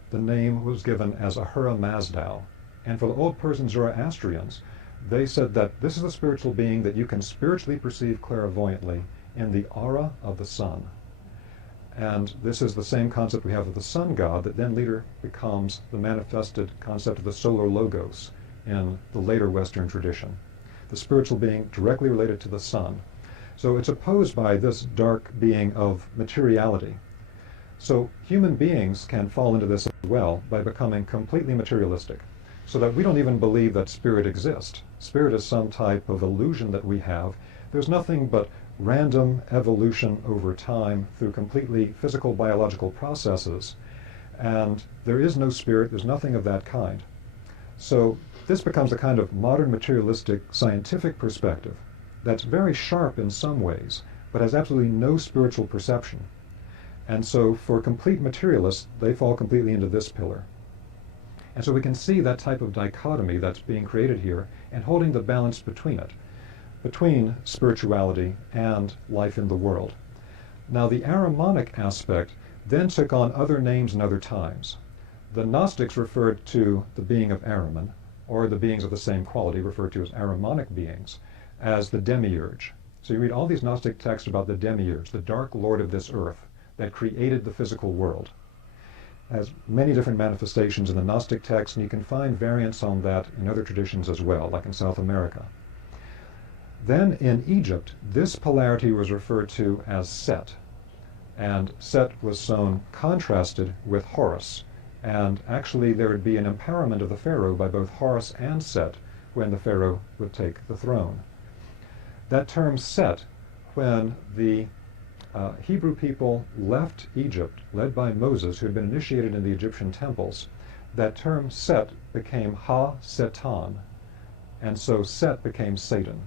The name was given as Ahura Mazda. And for the old Persian Zoroastrians, they said that this is a spiritual being that you can spiritually perceive clairvoyantly in the aura of the sun. And this is the same concept we have of the sun god that then later becomes the manifested concept of the solar logos in the later Western tradition. The spiritual being directly related to the sun. So it's opposed by this dark being of materiality. So human beings can fall into this as well by becoming completely materialistic, so that we don't even believe that spirit exists. Spirit is some type of illusion that we have. There's nothing but random evolution over time through completely physical biological processes, and there is no spirit, there's nothing of that kind. So this becomes a kind of modern materialistic scientific perspective that's very sharp in some ways, but has absolutely no spiritual perception. And so for complete materialists, they fall completely into this pillar. And so we can see that type of dichotomy that's being created here and holding the balance between it, between spirituality and life in the world. Now the Ahrimanic aspect then took on other names in other times. The Gnostics referred to the being of Ahriman, or the beings of the same quality referred to as Ahrimanic beings, as the demiurge. So you read all these Gnostic texts about the demiurge, the dark lord of this earth that created the physical world. Has many different manifestations in the Gnostic texts, and you can find variants on that in other traditions as well, like in South America. Then in Egypt, this polarity was referred to as Set, and Set was shown contrasted with Horus, and actually there would be an empowerment of the pharaoh by both Horus and Set when the pharaoh would take the throne. That term Set, when the Hebrew people left Egypt, led by Moses, who had been initiated in the Egyptian temples, that term Set became Ha-Satan, and so Set became Satan.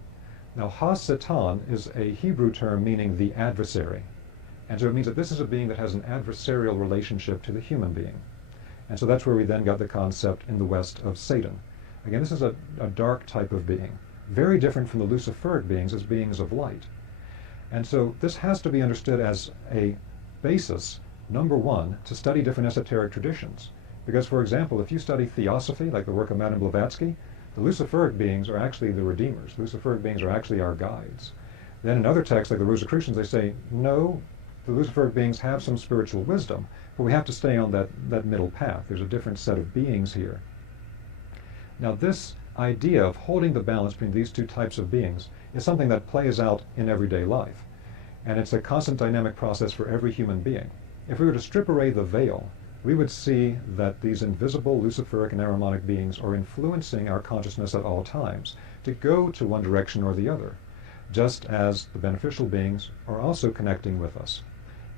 Now Ha-Satan is a Hebrew term meaning the adversary, and so it means that this is a being that has an adversarial relationship to the human being. And so that's where we then got the concept in the West of Satan. Again, this is a dark type of being, very different from the Luciferic beings as beings of light. And so this has to be understood as a basis, number one, to study different esoteric traditions. Because, for example, if you study theosophy, like the work of Madame Blavatsky, the Luciferic beings are actually the redeemers. Luciferic beings are actually our guides. Then in other texts, like the Rosicrucians, they say, no, the Luciferic beings have some spiritual wisdom, but we have to stay on that middle path. There's a different set of beings here. Now this idea of holding the balance between these two types of beings is something that plays out in everyday life. And it's a constant dynamic process for every human being. If we were to strip away the veil, we would see that these invisible Luciferic and Ahrimanic beings are influencing our consciousness at all times to go to one direction or the other, just as the beneficial beings are also connecting with us.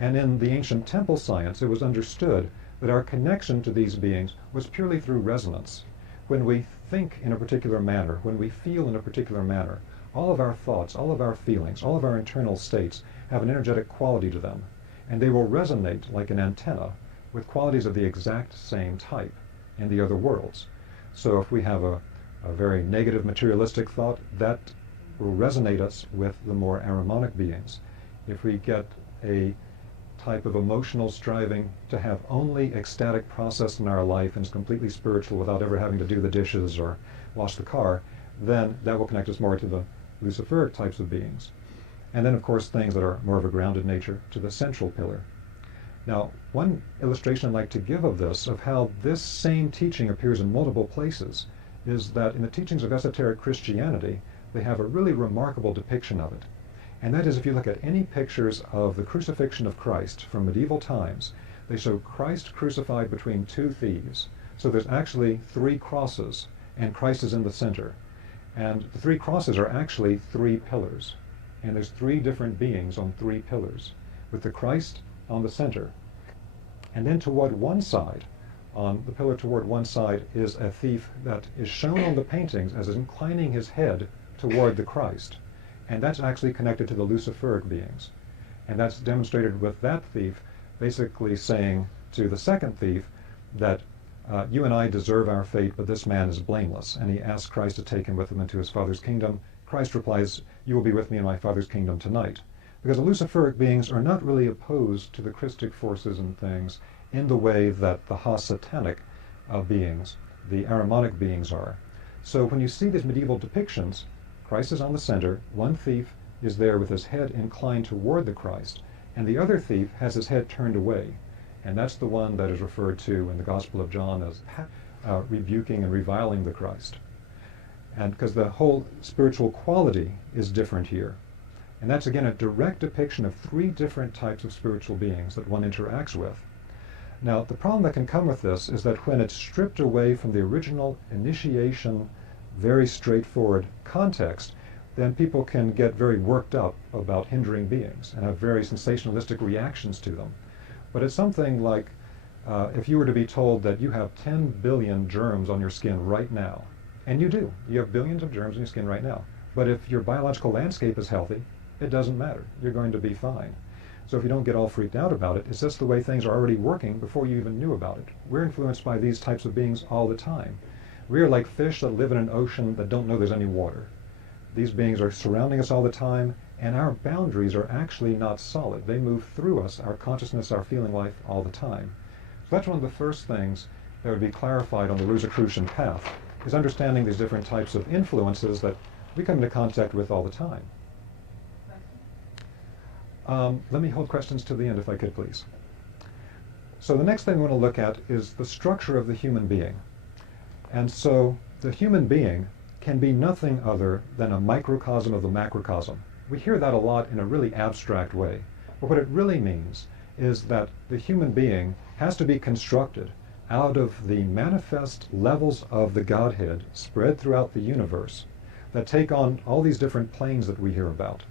And in the ancient temple science, it was understood that our connection to these beings was purely through resonance. When we think in a particular manner, when we feel in a particular manner, all of our thoughts, all of our feelings, all of our internal states have an energetic quality to them, and they will resonate like an antenna with qualities of the exact same type in the other worlds. So if we have a very negative materialistic thought, that will resonate us with the more Ahrimanic beings. If we get a type of emotional striving to have only ecstatic process in our life and is completely spiritual without ever having to do the dishes or wash the car, then that will connect us more to the Luciferic types of beings. And then, of course, things that are more of a grounded nature to the central pillar. Now, one illustration I'd like to give of this, of how this same teaching appears in multiple places, is that in the teachings of esoteric Christianity, they have a really remarkable depiction of it. And that is, if you look at any pictures of the crucifixion of Christ from medieval times, they show Christ crucified between two thieves. So there's actually three crosses, and Christ is in the center. And the three crosses are actually three pillars. And there's three different beings on three pillars, with the Christ on the center. And then toward one side, on the pillar toward one side, is a thief that is shown on the paintings as inclining his head toward the Christ. And that's actually connected to the Luciferic beings. And that's demonstrated with that thief basically saying to the second thief that you and I deserve our fate, but this man is blameless. And he asks Christ to take him with him into his Father's kingdom. Christ replies, you will be with me in my Father's kingdom tonight. Because the Luciferic beings are not really opposed to the Christic forces and things in the way that the Ha-Satanic beings, the Ahrimanic beings are. So when you see these medieval depictions, Christ is on the center, one thief is there with his head inclined toward the Christ, and the other thief has his head turned away. And that's the one that is referred to in the Gospel of John as rebuking and reviling the Christ. And because the whole spiritual quality is different here. And that's again a direct depiction of three different types of spiritual beings that one interacts with. Now, the problem that can come with this is that when it's stripped away from the original initiation, very straightforward context, then people can get very worked up about hindering beings and have very sensationalistic reactions to them. But it's something like if you were to be told that you have 10 billion germs on your skin right now, and you do, you have billions of germs on your skin right now, but if your biological landscape is healthy, it doesn't matter. You're going to be fine. So if you don't get all freaked out about it, it's just the way things are already working before you even knew about it. We're influenced by these types of beings all the time. We are like fish that live in an ocean that don't know there's any water. These beings are surrounding us all the time, and our boundaries are actually not solid. They move through us, our consciousness, our feeling life, all the time. So that's one of the first things that would be clarified on the Rosicrucian path, is understanding these different types of influences that we come into contact with all the time. Let me hold questions to the end if I could, please. So the next thing we want to look at is the structure of the human being. And so the human being can be nothing other than a microcosm of the macrocosm. We hear that a lot in a really abstract way. But what it really means is that the human being has to be constructed out of the manifest levels of the Godhead spread throughout the universe that take on all these different planes that we hear about.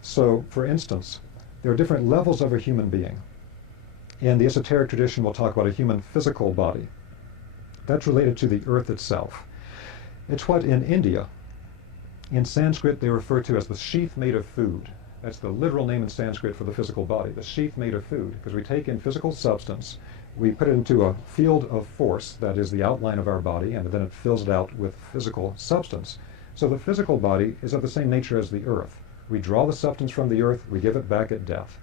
So, for instance, there are different levels of a human being. In the esoteric tradition, we'll talk about a human physical body. That's related to the earth itself. It's what in India, in Sanskrit, they refer to as the sheath made of food. That's the literal name in Sanskrit for the physical body, the sheath made of food, because we take in physical substance, we put it into a field of force, that is the outline of our body, and then it fills it out with physical substance. So the physical body is of the same nature as the earth. We draw the substance from the earth, we give it back at death.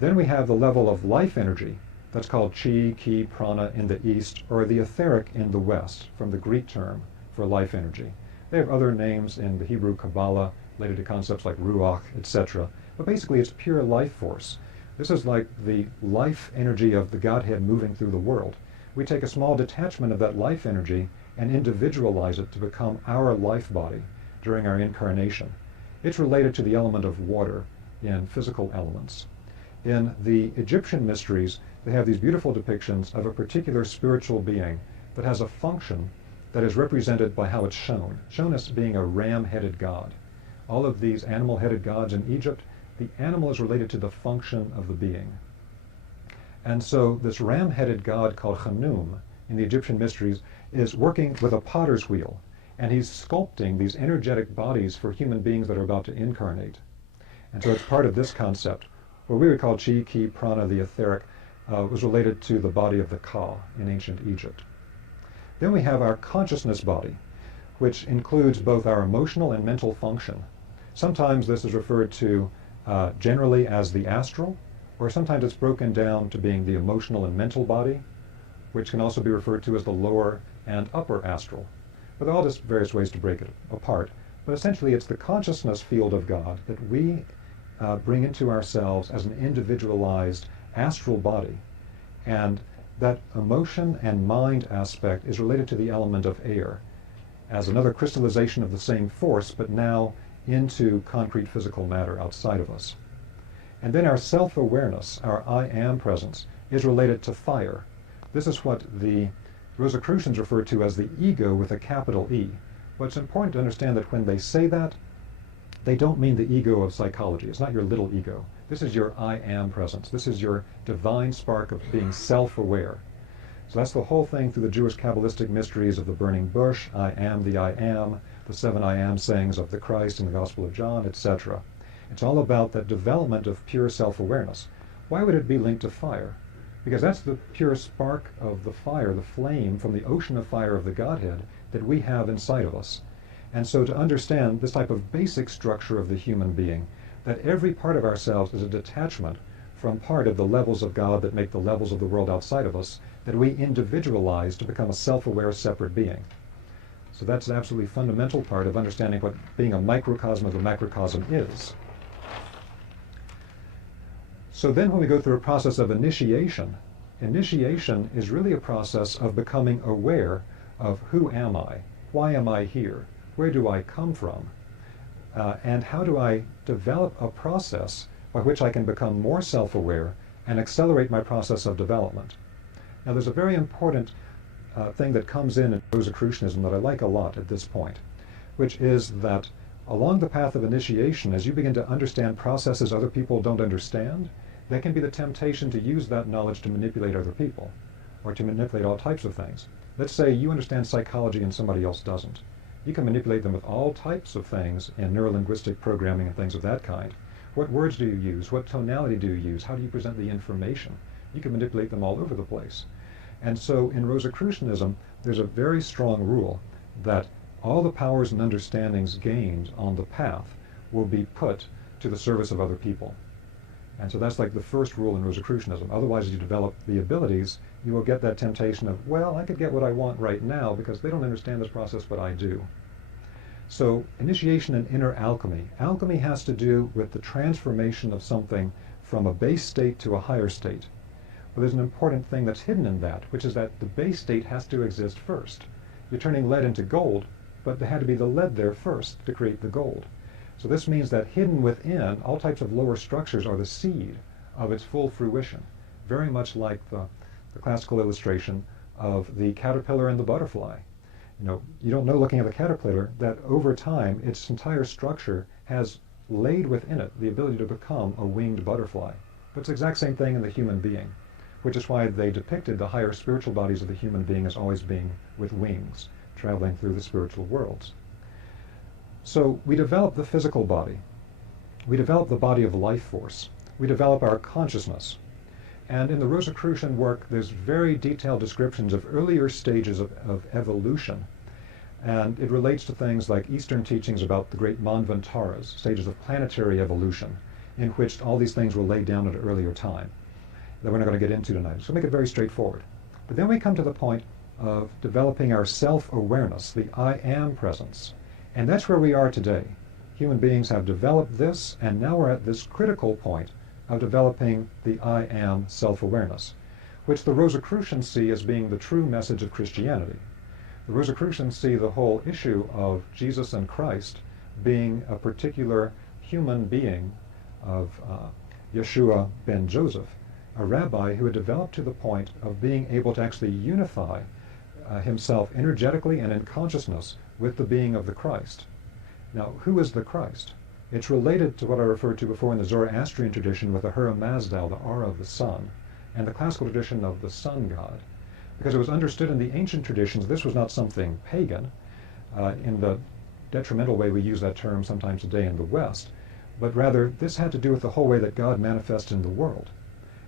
Then we have the level of life energy, that's called chi, ki, prana in the east, or the etheric in the west, from the Greek term for life energy. They have other names in the Hebrew Kabbalah related to concepts like ruach, etc. But basically it's pure life force. This is like the life energy of the Godhead moving through the world. We take a small detachment of that life energy and individualize it to become our life body during our incarnation. It's related to the element of water in physical elements. In the Egyptian mysteries, they have these beautiful depictions of a particular spiritual being that has a function that is represented by how it's shown as being a ram-headed god. All of these animal-headed gods in Egypt, the animal is related to the function of the being. And so this ram-headed god called Khnum in the Egyptian mysteries is working with a potter's wheel, and he's sculpting these energetic bodies for human beings that are about to incarnate. And so it's part of this concept. What we would call chi, ki, prana, the etheric, was related to the body of the Ka in ancient Egypt. Then we have our consciousness body, which includes both our emotional and mental function. Sometimes this is referred to generally as the astral, or sometimes it's broken down to being the emotional and mental body, which can also be referred to as the lower and upper astral. But there are all just various ways to break it apart. But essentially it's the consciousness field of God that we bring into ourselves as an individualized astral body. And that emotion and mind aspect is related to the element of air as another crystallization of the same force, but now into concrete physical matter outside of us. And then our self-awareness, our I am presence, is related to fire. This is what the Rosicrucians refer to as the ego with a capital E. But it's important to understand that when they say that, they don't mean the ego of psychology. It's not your little ego. This is your I am presence. This is your divine spark of being self-aware. So that's the whole thing through the Jewish Kabbalistic mysteries of the burning bush, I am, the 7 I am sayings of the Christ in the Gospel of John, etc. It's all about that development of pure self-awareness. Why would it be linked to fire? Because that's the pure spark of the fire, the flame from the ocean of fire of the Godhead that we have inside of us. And so to understand this type of basic structure of the human being, that every part of ourselves is a detachment from part of the levels of God that make the levels of the world outside of us, that we individualize to become a self-aware separate being. So that's an absolutely fundamental part of understanding what being a microcosm of the macrocosm is. So then when we go through a process of initiation, initiation is really a process of becoming aware of who am I, why am I here, where do I come from, and how do I develop a process by which I can become more self-aware and accelerate my process of development. Now there's a very important thing that comes in Rosicrucianism that I like a lot at this point, which is that along the path of initiation, as you begin to understand processes other people don't understand, there can be the temptation to use that knowledge to manipulate other people, or to manipulate all types of things. Let's say you understand psychology and somebody else doesn't. You can manipulate them with all types of things in neurolinguistic programming and things of that kind. What words do you use? What tonality do you use? How do you present the information? You can manipulate them all over the place. And so in Rosicrucianism, there's a very strong rule that all the powers and understandings gained on the path will be put to the service of other people. And so that's like the first rule in Rosicrucianism. Otherwise, as you develop the abilities, you will get that temptation of, well, I could get what I want right now because they don't understand this process, but I do. So initiation and inner alchemy. Alchemy has to do with the transformation of something from a base state to a higher state. But there's an important thing that's hidden in that, which is that the base state has to exist first. You're turning lead into gold, but there had to be the lead there first to create the gold. So this means that hidden within, all types of lower structures are the seed of its full fruition, very much like the classical illustration of the caterpillar and the butterfly. You know, you don't know looking at the caterpillar that over time its entire structure has laid within it the ability to become a winged butterfly. But it's the exact same thing in the human being, which is why they depicted the higher spiritual bodies of the human being as always being with wings, traveling through the spiritual worlds. So we develop the physical body. We develop the body of life force. We develop our consciousness. And in the Rosicrucian work, there's very detailed descriptions of earlier stages of evolution. And it relates to things like Eastern teachings about the great Manvantaras, stages of planetary evolution, in which all these things were laid down at an earlier time that we're not going to get into tonight. So make it very straightforward. But then we come to the point of developing our self-awareness, the I am presence. And that's where we are today. Human beings have developed this, and now we're at this critical point of developing the I am self-awareness, which the Rosicrucians see as being the true message of Christianity. The Rosicrucians see the whole issue of Jesus and Christ being a particular human being of Yeshua ben Joseph, a rabbi who had developed to the point of being able to actually unify himself energetically and in consciousness with the being of the Christ. Now, who is the Christ? It's related to what I referred to before in the Zoroastrian tradition with the Ahura Mazda, the aura of the sun, and the classical tradition of the sun god. Because it was understood in the ancient traditions this was not something pagan, in the detrimental way we use that term sometimes today in the West, but rather this had to do with the whole way that God manifests in the world.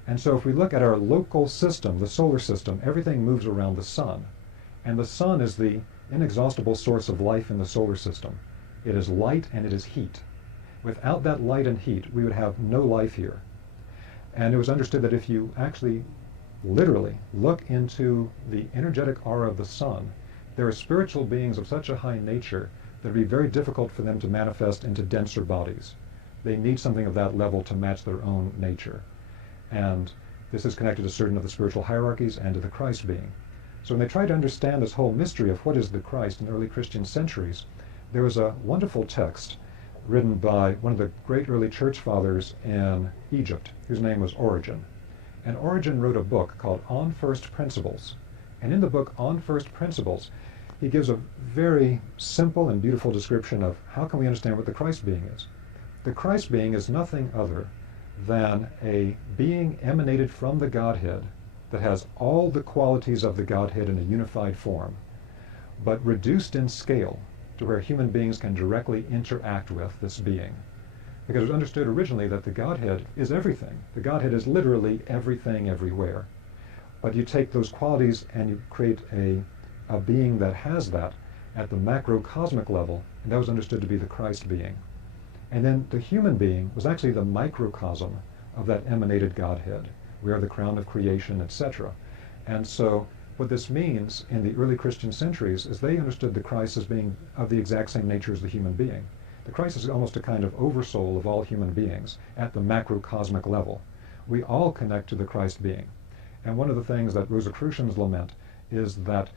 And so if we look at our local system, the solar system, everything moves around the sun. And the sun is the inexhaustible source of life in the solar system. It is light and it is heat. Without that light and heat, we would have no life here. And it was understood that if you actually literally look into the energetic aura of the sun, there are spiritual beings of such a high nature that it would be very difficult for them to manifest into denser bodies. They need something of that level to match their own nature. And this is connected to certain of the spiritual hierarchies and to the Christ being. So when they tried to understand this whole mystery of what is the Christ in early Christian centuries, there was a wonderful text written by one of the great early church fathers in Egypt, whose name was Origen. And Origen wrote a book called On First Principles. And in the book On First Principles, he gives a very simple and beautiful description of how can we understand what the Christ being is. The Christ being is nothing other than a being emanated from the Godhead that has all the qualities of the Godhead in a unified form, but reduced in scale to where human beings can directly interact with this being. Because it was understood originally that the Godhead is everything. The Godhead is literally everything everywhere. But you take those qualities and you create a being that has that at the macrocosmic level, and that was understood to be the Christ being. And then the human being was actually the microcosm of that emanated Godhead. We are the crown of creation, etc. And so what this means in the early Christian centuries is they understood the Christ as being of the exact same nature as the human being. The Christ is almost a kind of oversoul of all human beings at the macrocosmic level. We all connect to the Christ being. And one of the things that Rosicrucians lament is that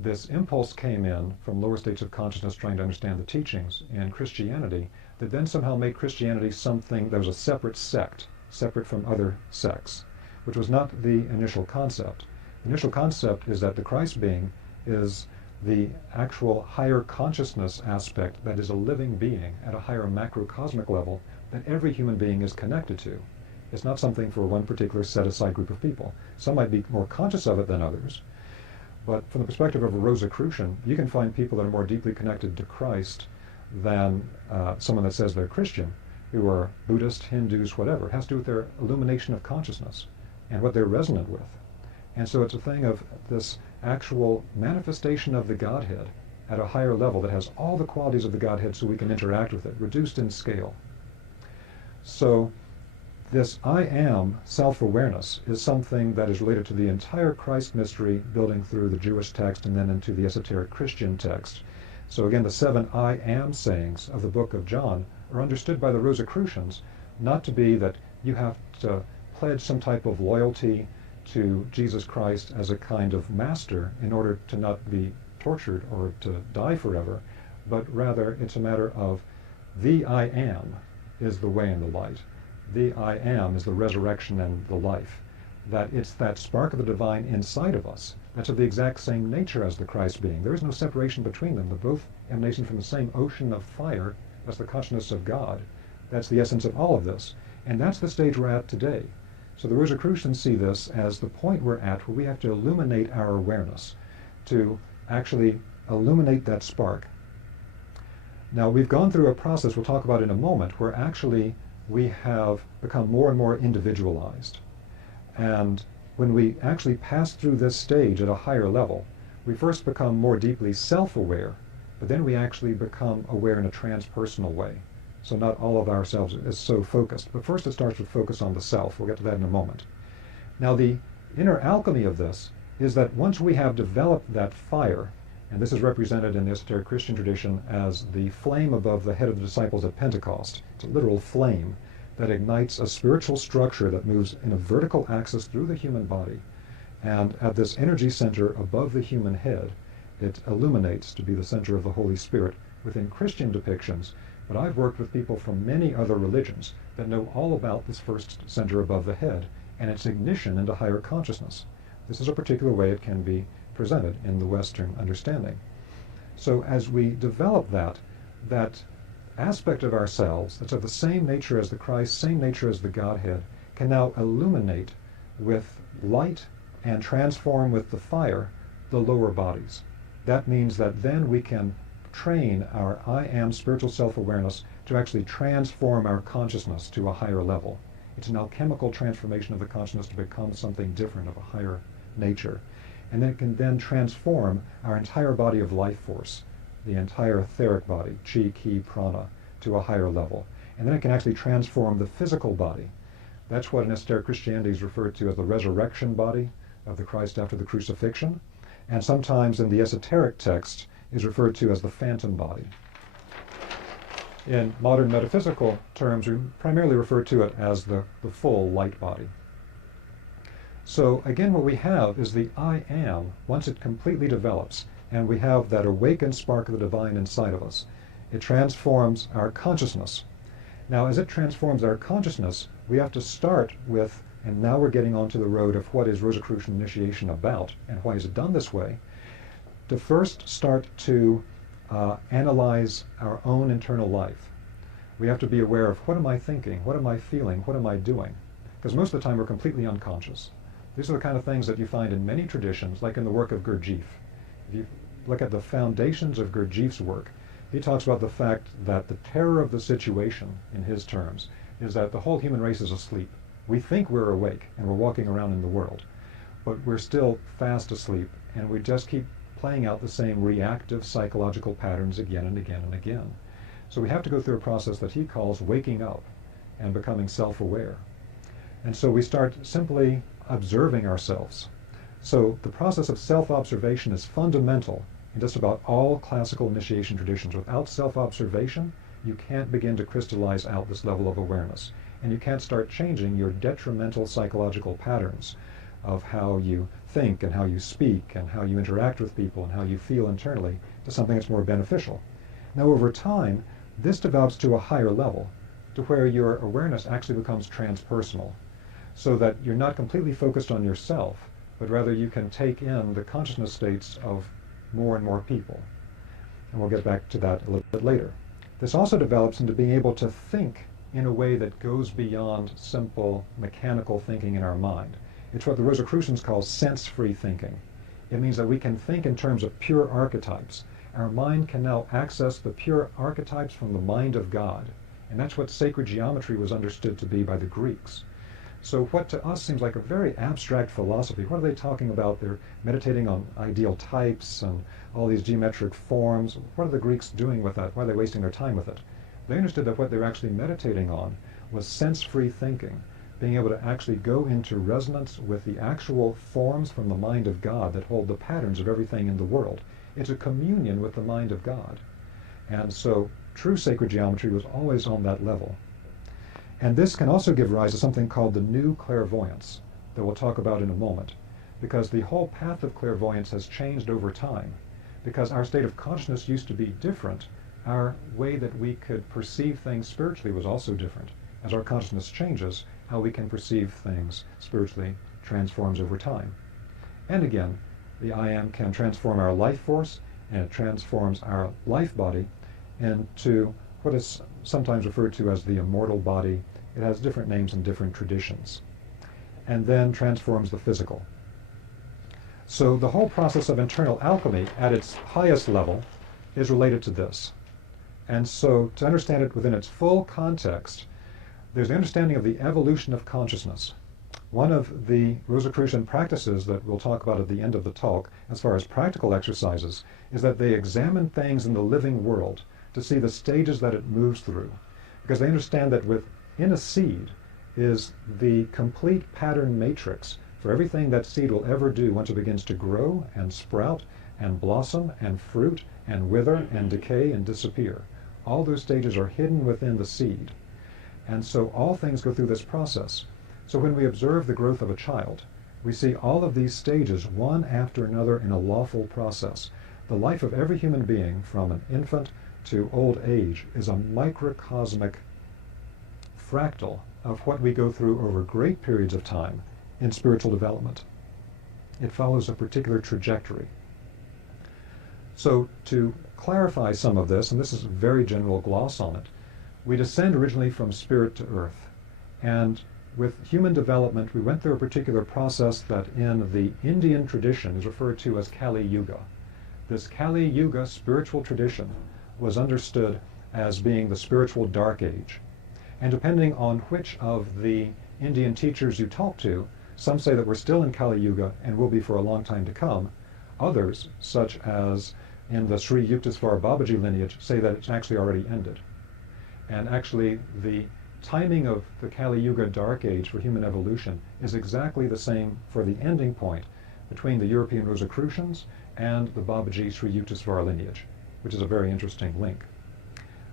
this impulse came in from lower states of consciousness trying to understand the teachings in Christianity that then somehow made Christianity something that was a separate sect, separate from other sects, which was not the initial concept. The initial concept is that the Christ being is the actual higher consciousness aspect that is a living being at a higher macrocosmic level that every human being is connected to. It's not something for one particular set-aside group of people. Some might be more conscious of it than others, but from the perspective of a Rosicrucian, you can find people that are more deeply connected to Christ than someone that says they're Christian, who are Buddhist, Hindus, whatever. It has to do with their illumination of consciousness and what they're resonant with. And so it's a thing of this actual manifestation of the Godhead at a higher level that has all the qualities of the Godhead so we can interact with it, reduced in scale. So this I am self-awareness is something that is related to the entire Christ mystery, building through the Jewish text and then into the esoteric Christian text. So again, the 7 I am sayings of the book of John are understood by the Rosicrucians not to be that you have to pledge some type of loyalty to Jesus Christ as a kind of master in order to not be tortured or to die forever, but rather it's a matter of the I am is the way and the light. The I am is the resurrection and the life. That it's that spark of the divine inside of us that's of the exact same nature as the Christ being. There is no separation between them. They're both emanation from the same ocean of fire. That's the consciousness of God. That's the essence of all of this. And that's the stage we're at today. So the Rosicrucians see this as the point we're at where we have to illuminate our awareness, to actually illuminate that spark. Now we've gone through a process we'll talk about in a moment where actually we have become more and more individualized. And when we actually pass through this stage at a higher level, we first become more deeply self-aware, but then we actually become aware in a transpersonal way. So not all of ourselves is so focused. But first it starts with focus on the self. We'll get to that in a moment. Now the inner alchemy of this is that once we have developed that fire, and this is represented in the esoteric Christian tradition as the flame above the head of the disciples at Pentecost. It's a literal flame that ignites a spiritual structure that moves in a vertical axis through the human body. And at this energy center above the human head, it illuminates to be the center of the Holy Spirit within Christian depictions. But I've worked with people from many other religions that know all about this first center above the head and its ignition into higher consciousness. This is a particular way it can be presented in the Western understanding. So as we develop that aspect of ourselves that's of the same nature as the Christ, same nature as the Godhead, can now illuminate with light and transform with the fire the lower bodies. That means that then we can train our I am spiritual self-awareness to actually transform our consciousness to a higher level. It's an alchemical transformation of the consciousness to become something different of a higher nature. And then it can then transform our entire body of life force, the entire etheric body, chi, ki, prana, to a higher level. And then it can actually transform the physical body. That's what in esoteric Christianity is referred to as the resurrection body of the Christ after the crucifixion. And sometimes in the esoteric text is referred to as the phantom body. In modern metaphysical terms, we primarily refer to it as the full light body. So again, what we have is the I am, once it completely develops, and we have that awakened spark of the divine inside of us, it transforms our consciousness. Now, as it transforms our consciousness, we have to start with, and now we're getting onto the road of what is Rosicrucian initiation about, and why is it done this way, to first start to analyze our own internal life. We have to be aware of what am I thinking, what am I feeling, what am I doing? Because most of the time we're completely unconscious. These are the kind of things that you find in many traditions, like in the work of Gurdjieff. If you look at the foundations of Gurdjieff's work, he talks about the fact that the terror of the situation, in his terms, is that the whole human race is asleep. We think we're awake and we're walking around in the world, but we're still fast asleep, and we just keep playing out the same reactive psychological patterns again and again and again. So we have to go through a process that he calls waking up and becoming self-aware. And so we start simply observing ourselves. So the process of self-observation is fundamental in just about all classical initiation traditions. Without self-observation, you can't begin to crystallize out this level of awareness. And you can't start changing your detrimental psychological patterns of how you think and how you speak and how you interact with people and how you feel internally to something that's more beneficial. Now over time, this develops to a higher level, to where your awareness actually becomes transpersonal, so that you're not completely focused on yourself, but rather you can take in the consciousness states of more and more people. And we'll get back to that a little bit later. This also develops into being able to think in a way that goes beyond simple mechanical thinking in our mind. It's what the Rosicrucians call sense-free thinking. It means that we can think in terms of pure archetypes. Our mind can now access the pure archetypes from the mind of God. And that's what sacred geometry was understood to be by the Greeks. So what to us seems like a very abstract philosophy. What are they talking about? They're meditating on ideal types and all these geometric forms. What are the Greeks doing with that? Why are they wasting their time with it? They understood that what they were actually meditating on was sense-free thinking, being able to actually go into resonance with the actual forms from the mind of God that hold the patterns of everything in the world. It's a communion with the mind of God. And so true sacred geometry was always on that level. And this can also give rise to something called the new clairvoyance that we'll talk about in a moment, because the whole path of clairvoyance has changed over time. Because our state of consciousness used to be different, our way that we could perceive things spiritually was also different. As our consciousness changes, how we can perceive things spiritually transforms over time. And again, the I Am can transform our life force, and it transforms our life body into what is sometimes referred to as the immortal body. It has different names in different traditions. And then transforms the physical. So the whole process of internal alchemy at its highest level is related to this. And so to understand it within its full context, there's the understanding of the evolution of consciousness. One of the Rosicrucian practices that we'll talk about at the end of the talk, as far as practical exercises, is that they examine things in the living world to see the stages that it moves through. Because they understand that within a seed is the complete pattern matrix for everything that seed will ever do once it begins to grow and sprout and blossom and fruit and wither and decay and disappear. All those stages are hidden within the seed. And so all things go through this process. So when we observe the growth of a child, we see all of these stages one after another in a lawful process. The life of every human being, from an infant to old age, is a microcosmic fractal of what we go through over great periods of time in spiritual development. It follows a particular trajectory. So to clarify some of this, and this is a very general gloss on it, we descend originally from spirit to earth. And with human development, we went through a particular process that in the Indian tradition is referred to as Kali Yuga. This Kali Yuga spiritual tradition was understood as being the spiritual dark age. And depending on which of the Indian teachers you talk to, some say that we're still in Kali Yuga and will be for a long time to come. Others, such as in the Sri Yukteswar Babaji lineage, say that it's actually already ended. And actually, the timing of the Kali Yuga dark age for human evolution is exactly the same for the ending point between the European Rosicrucians and the Babaji Sri Yukteswar lineage, which is a very interesting link.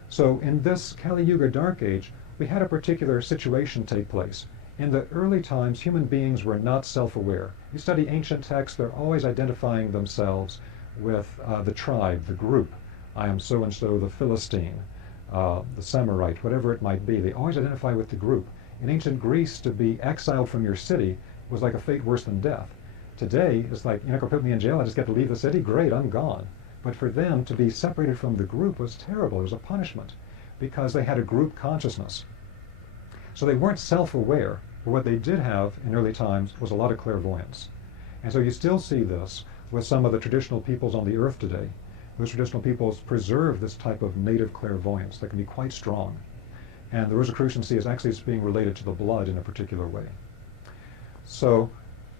So in this Kali Yuga dark age, we had a particular situation take place. In the early times, human beings were not self-aware. You study ancient texts, they're always identifying themselves with the tribe, the group. I am so-and-so, the Philistine, the Samarite, whatever it might be. They always identify with the group. In ancient Greece, to be exiled from your city was like a fate worse than death. Today, it's like, you're not going to put me in jail, I just get to leave the city? Great, I'm gone. But for them, to be separated from the group was terrible. It was a punishment, because they had a group consciousness. So they weren't self-aware. But what they did have in early times was a lot of clairvoyance. And so you still see this with some of the traditional peoples on the earth today. Those traditional peoples preserve this type of native clairvoyance that can be quite strong. And the Rosicrucians see as actually as being related to the blood in a particular way. So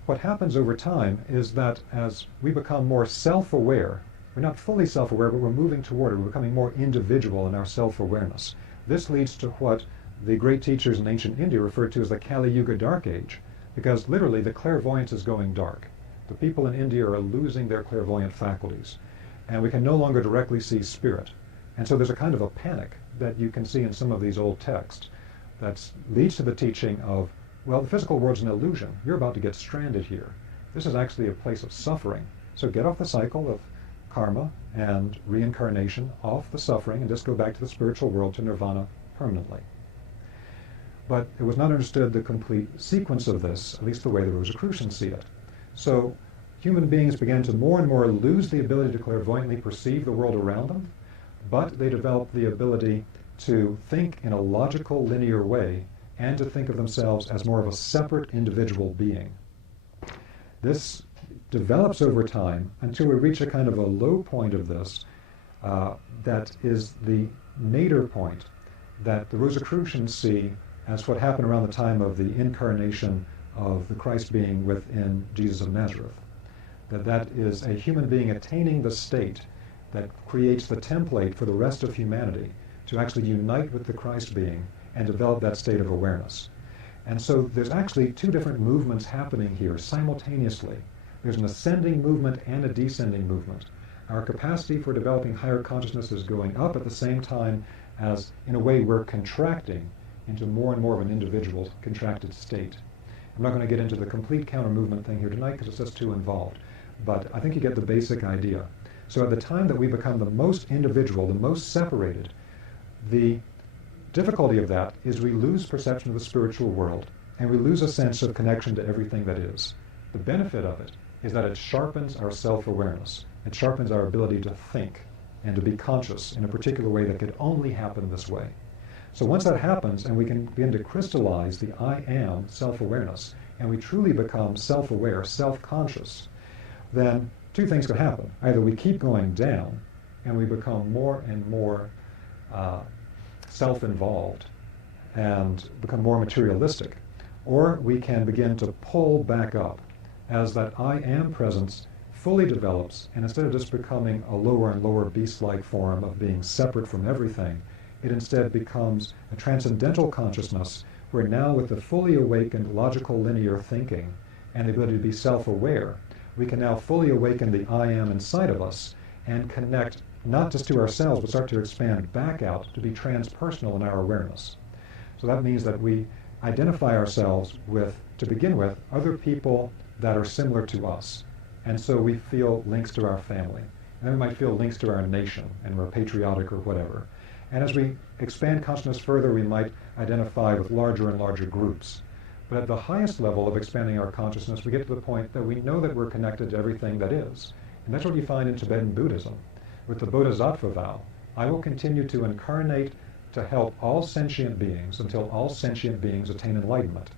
what happens over time is that as we become more self-aware, we're not fully self-aware, but we're moving toward it, we're becoming more individual in our self-awareness. This leads to what the great teachers in ancient India referred to as the Kali Yuga Dark Age, because literally the clairvoyance is going dark. The people in India are losing their clairvoyant faculties, and we can no longer directly see spirit. And so there's a kind of a panic that you can see in some of these old texts that leads to the teaching of, well, the physical world's an illusion. You're about to get stranded here. This is actually a place of suffering. So get off the cycle of karma and reincarnation, off the suffering, and just go back to the spiritual world, to nirvana permanently. But it was not understood the complete sequence of this, at least the way the Rosicrucians see it. So human beings began to more and more lose the ability to clairvoyantly perceive the world around them, but they developed the ability to think in a logical, linear way and to think of themselves as more of a separate individual being. This develops over time until we reach a kind of a low point of this that is the nadir point that the Rosicrucians see as what happened around the time of the incarnation of the Christ being within Jesus of Nazareth. That is a human being attaining the state that creates the template for the rest of humanity to actually unite with the Christ being and develop that state of awareness. And so there's actually two different movements happening here simultaneously. There's an ascending movement and a descending movement. Our capacity for developing higher consciousness is going up at the same time as, in a way, we're contracting into more and more of an individual contracted state. I'm not going to get into the complete counter-movement thing here tonight because it's just too involved, but I think you get the basic idea. So at the time that we become the most individual, the most separated, the difficulty of that is we lose perception of the spiritual world, and we lose a sense of connection to everything that is. The benefit of it is that it sharpens our self-awareness. It sharpens our ability to think and to be conscious in a particular way that could only happen this way. So once that happens and we can begin to crystallize the I am self-awareness, and we truly become self-aware, self-conscious, then two things can happen. Either we keep going down and we become more and more self-involved and become more materialistic, or we can begin to pull back up as that I am presence fully develops, and instead of just becoming a lower and lower beast-like form of being separate from everything, it instead becomes a transcendental consciousness where now with the fully awakened logical linear thinking and the ability to be self-aware, we can now fully awaken the I am inside of us and connect not just to ourselves, but start to expand back out to be transpersonal in our awareness. So that means that we identify ourselves with, to begin with, other people that are similar to us. And so we feel links to our family. And then we might feel links to our nation, and we're patriotic or whatever. And as we expand consciousness further, we might identify with larger and larger groups. But at the highest level of expanding our consciousness, we get to the point that we know that we're connected to everything that is. And that's what you find in Tibetan Buddhism. With the Bodhisattva vow, I will continue to incarnate to help all sentient beings until all sentient beings attain enlightenment.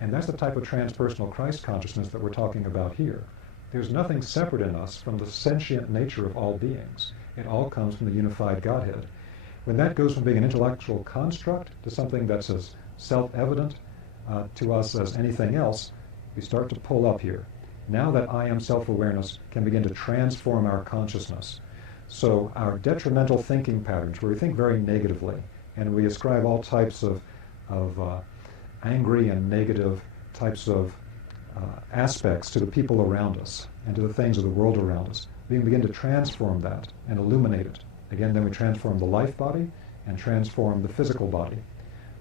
And that's the type of transpersonal Christ consciousness that we're talking about here. There's nothing separate in us from the sentient nature of all beings. It all comes from the unified Godhead. When that goes from being an intellectual construct to something that's as self-evident to us as anything else, we start to pull up here. Now that I am self-awareness can begin to transform our consciousness. So our detrimental thinking patterns, where we think very negatively, and we ascribe all types of angry and negative types of aspects to the people around us and to the things of the world around us, we can begin to transform that and illuminate it. Again, then we transform the life body and transform the physical body.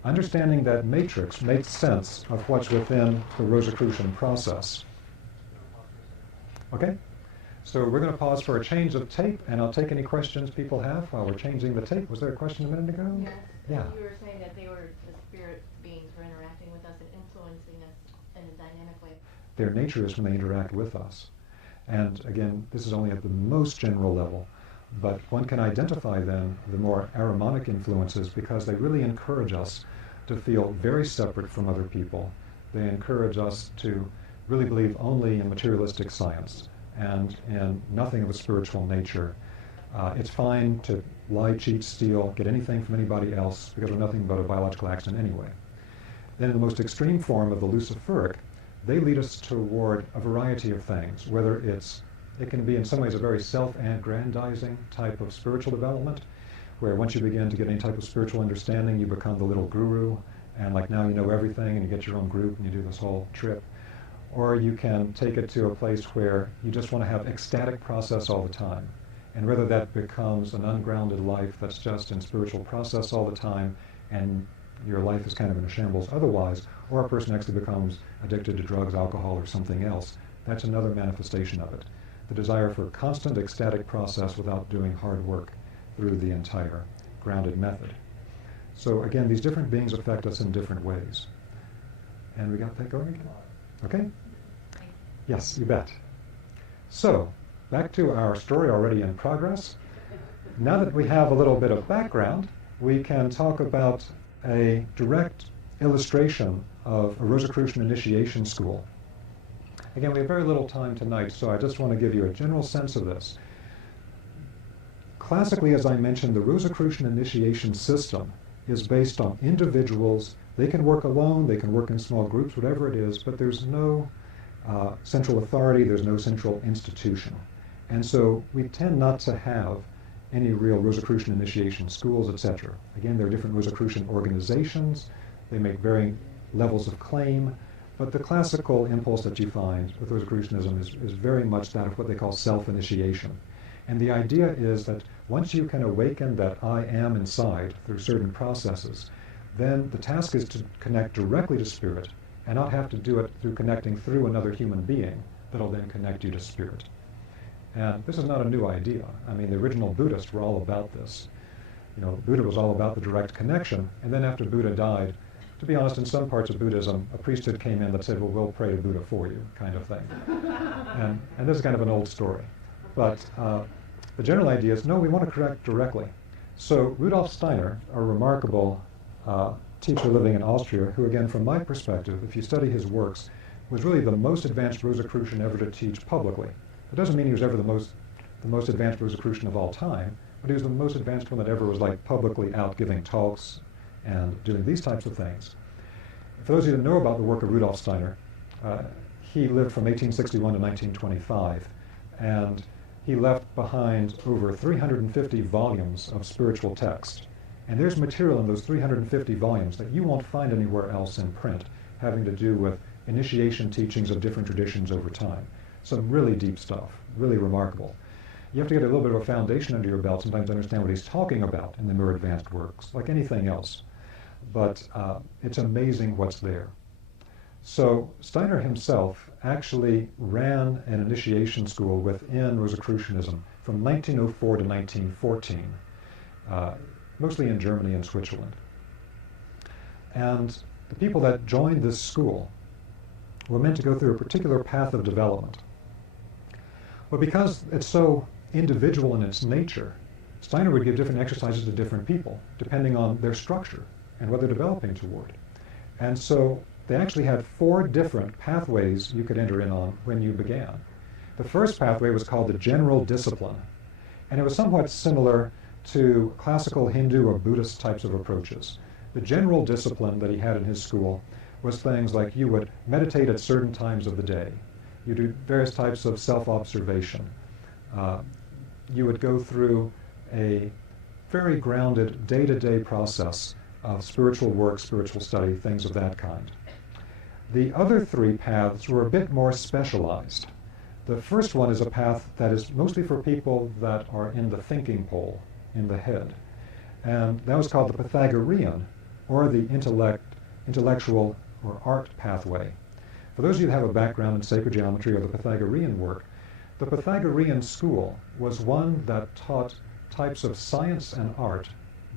Understanding that matrix makes sense of what's within the Rosicrucian process. Okay? So we're going to pause for a change of tape, and I'll take any questions people have while we're changing the tape. Was there a question a minute ago? Yes. Yeah. You were saying that they were, the spirit beings were interacting with us and influencing us in a dynamic way. Their nature is when they interact with us. And again, this is only at the most general level, but one can identify then the more Ahrimanic influences because they really encourage us to feel very separate from other people. They encourage us to really believe only in materialistic science and in nothing of a spiritual nature. It's fine to lie, cheat, steal, get anything from anybody else because we're nothing but a biological accident anyway. Then in the most extreme form of the Luciferic, they lead us toward a variety of things, whether it can be in some ways a very self-aggrandizing type of spiritual development, where once you begin to get any type of spiritual understanding, you become the little guru, and like now you know everything and you get your own group and you do this whole trip. Or you can take it to a place where you just want to have ecstatic process all the time. And whether that becomes an ungrounded life that's just in spiritual process all the time and your life is kind of in a shambles otherwise, or a person actually becomes addicted to drugs, alcohol, or something else, that's another manifestation of it. The desire for constant ecstatic process without doing hard work through the entire grounded method. So again, these different beings affect us in different ways. And we got that going again? Okay? Yes, you bet. So, back to our story already in progress. Now that we have a little bit of background, we can talk about a direct illustration of a Rosicrucian initiation school. Again, we have very little time tonight, so I just want to give you a general sense of this. Classically, as I mentioned, the Rosicrucian initiation system is based on individuals. They can work alone, they can work in small groups, whatever it is, but there's no central authority, there's no central institution. And so we tend not to have any real Rosicrucian initiation schools, etc. Again, there are different Rosicrucian organizations, they make varying levels of claim, but the classical impulse that you find with Rosicrucianism is very much that of what they call self-initiation. And the idea is that once you can awaken that I am inside through certain processes, then the task is to connect directly to spirit and not have to do it through connecting through another human being that'll then connect you to spirit. And this is not a new idea. I mean, the original Buddhists were all about this. You know, Buddha was all about the direct connection, and then after Buddha died, to be honest, in some parts of Buddhism, a priesthood came in that said, well, we'll pray to Buddha for you, kind of thing. And this is kind of an old story. But the general idea is, no, we want to connect directly. So Rudolf Steiner, a remarkable teacher living in Austria, who again, from my perspective, if you study his works, was really the most advanced Rosicrucian ever to teach publicly. It doesn't mean he was ever the most advanced Rosicrucian of all time, but he was the most advanced one that ever was like publicly out giving talks and doing these types of things. For those of you that know about the work of Rudolf Steiner, he lived from 1861 to 1925, and he left behind over 350 volumes of spiritual text. And there's material in those 350 volumes that you won't find anywhere else in print, having to do with initiation teachings of different traditions over time. Some really deep stuff, really remarkable. You have to get a little bit of a foundation under your belt sometimes to understand what he's talking about in the more advanced works, like anything else. But it's amazing what's there. So Steiner himself actually ran an initiation school within Rosicrucianism from 1904 to 1914, mostly in Germany and Switzerland. And the people that joined this school were meant to go through a particular path of development. But because it's so individual in its nature, Steiner would give different exercises to different people, depending on their structure and what they're developing toward. And so they actually had 4 different pathways you could enter in on when you began. The first pathway was called the general discipline, and it was somewhat similar to classical Hindu or Buddhist types of approaches. The general discipline that he had in his school was things like you would meditate at certain times of the day. You do various types of self-observation. You would go through a very grounded day-to-day process of spiritual work, spiritual study, things of that kind. The other 3 paths were a bit more specialized. The first one is a path that is mostly for people that are in the thinking pole, in the head. And that was called the Pythagorean, or the intellectual or art pathway. For those of you who have a background in sacred geometry or the Pythagorean work, the Pythagorean school was one that taught types of science and art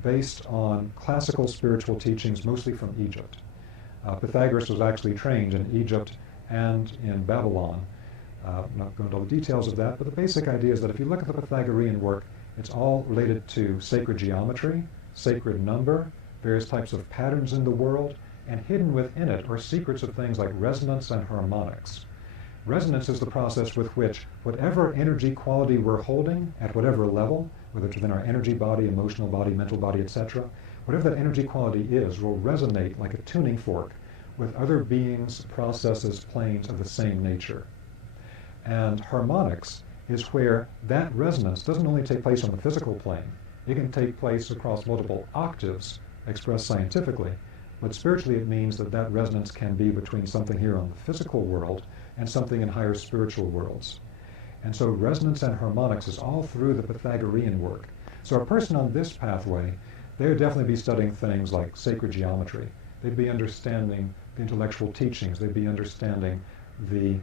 based on classical spiritual teachings, mostly from Egypt. Pythagoras was actually trained in Egypt and in Babylon. I'm not going into all the details of that, but the basic idea is that if you look at the Pythagorean work, it's all related to sacred geometry, sacred number, various types of patterns in the world, and hidden within it are secrets of things like resonance and harmonics. Resonance is the process with which whatever energy quality we're holding at whatever level, whether it's within our energy body, emotional body, mental body, etc., whatever that energy quality is will resonate like a tuning fork with other beings, processes, planes of the same nature. And harmonics is where that resonance doesn't only take place on the physical plane, it can take place across multiple octaves, expressed scientifically, but spiritually it means that that resonance can be between something here on the physical world and something in higher spiritual worlds. And so resonance and harmonics is all through the Pythagorean work. So a person on this pathway, they would definitely be studying things like sacred geometry. They'd be understanding the intellectual teachings. They'd be understanding the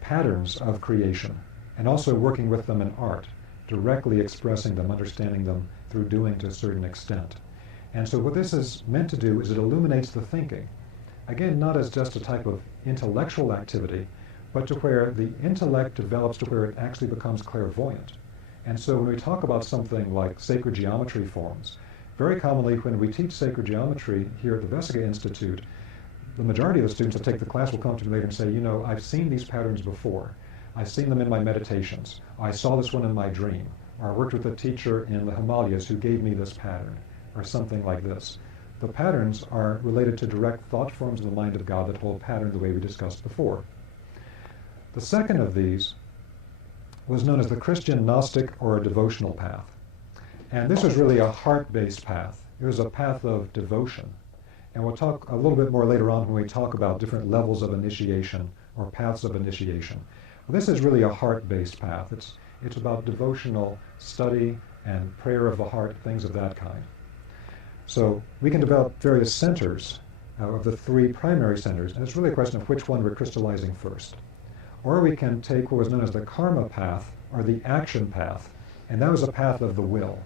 patterns of creation, and also working with them in art, directly expressing them, understanding them through doing to a certain extent. And so what this is meant to do is it illuminates the thinking. Again, not as just a type of intellectual activity, but to where the intellect develops to where it actually becomes clairvoyant. And so when we talk about something like sacred geometry forms, very commonly when we teach sacred geometry here at the Vesica Institute, the majority of the students that take the class will come to me later and say, you know, I've seen these patterns before. I've seen them in my meditations. I saw this one in my dream. Or I worked with a teacher in the Himalayas who gave me this pattern, or something like this. The patterns are related to direct thought forms of the mind of God that hold pattern the way we discussed before. The second of these was known as the Christian Gnostic or devotional path. And this was really a heart-based path. It was a path of devotion. And we'll talk a little bit more later on when we talk about different levels of initiation or paths of initiation. But this is really a heart-based path. It's about devotional study and prayer of the heart, things of that kind. So we can develop various centers of the three primary centers, and it's really a question of which one we're crystallizing first. Or we can take what was known as the karma path or the action path, and that was a path of the will.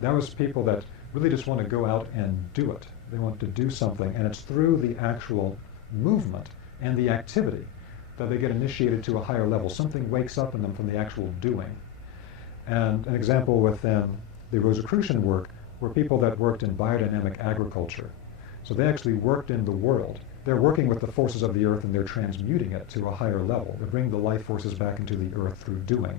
That was people that really just want to go out and do it. They want to do something, and it's through the actual movement and the activity that they get initiated to a higher level. Something wakes up in them from the actual doing. And an example within the Rosicrucian work were people that worked in biodynamic agriculture. So they actually worked in the world. They're working with the forces of the earth and they're transmuting it to a higher level. They bring the life forces back into the earth through doing.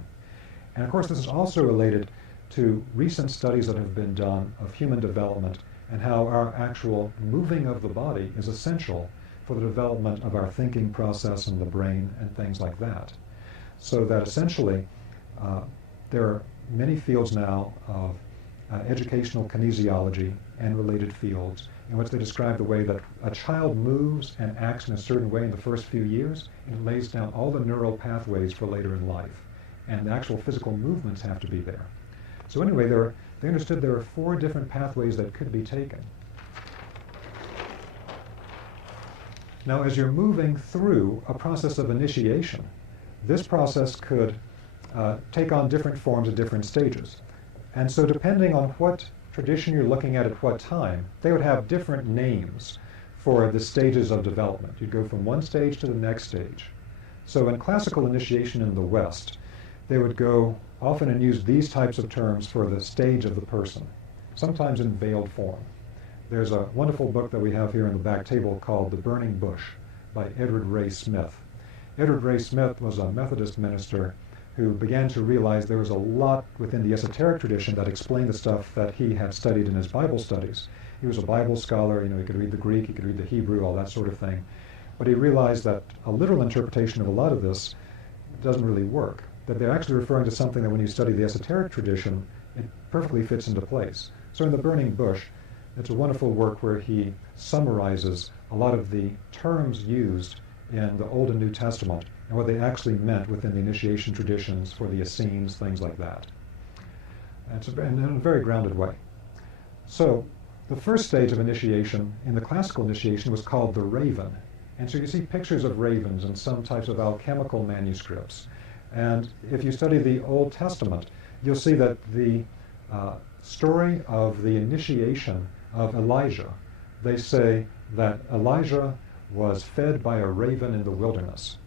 And of course this is also related to recent studies that have been done of human development and how our actual moving of the body is essential for the development of our thinking process and the brain and things like that. So that essentially there are many fields now of educational kinesiology and related fields in which they describe the way that a child moves and acts in a certain way in the first few years, and it lays down all the neural pathways for later in life. And the actual physical movements have to be there. So anyway, they understood there are 4 different pathways that could be taken. Now, as you're moving through a process of initiation, this process could take on different forms at different stages. And so depending on what tradition you're looking at what time, they would have different names for the stages of development. You'd go from one stage to the next stage. So in classical initiation in the West, they would go often and use these types of terms for the stage of the person, sometimes in veiled form. There's a wonderful book that we have here in the back table called The Burning Bush by Edward Ray Smith. Edward Ray Smith was a Methodist minister who began to realize there was a lot within the esoteric tradition that explained the stuff that he had studied in his Bible studies. He was a Bible scholar, he could read the Greek, he could read the Hebrew, all that sort of thing. But he realized that a literal interpretation of a lot of this doesn't really work, that they're actually referring to something that when you study the esoteric tradition, it perfectly fits into place. So in The Burning Bush, it's a wonderful work where he summarizes a lot of the terms used in the Old and New Testament and what they actually meant within the initiation traditions for the Essenes, things like that. It's in a very grounded way. So the first stage of initiation in the classical initiation was called the raven. And so you see pictures of ravens in some types of alchemical manuscripts. And if you study the Old Testament, you'll see that the story of the initiation of Elijah, they say that Elijah was fed by a raven in the wilderness.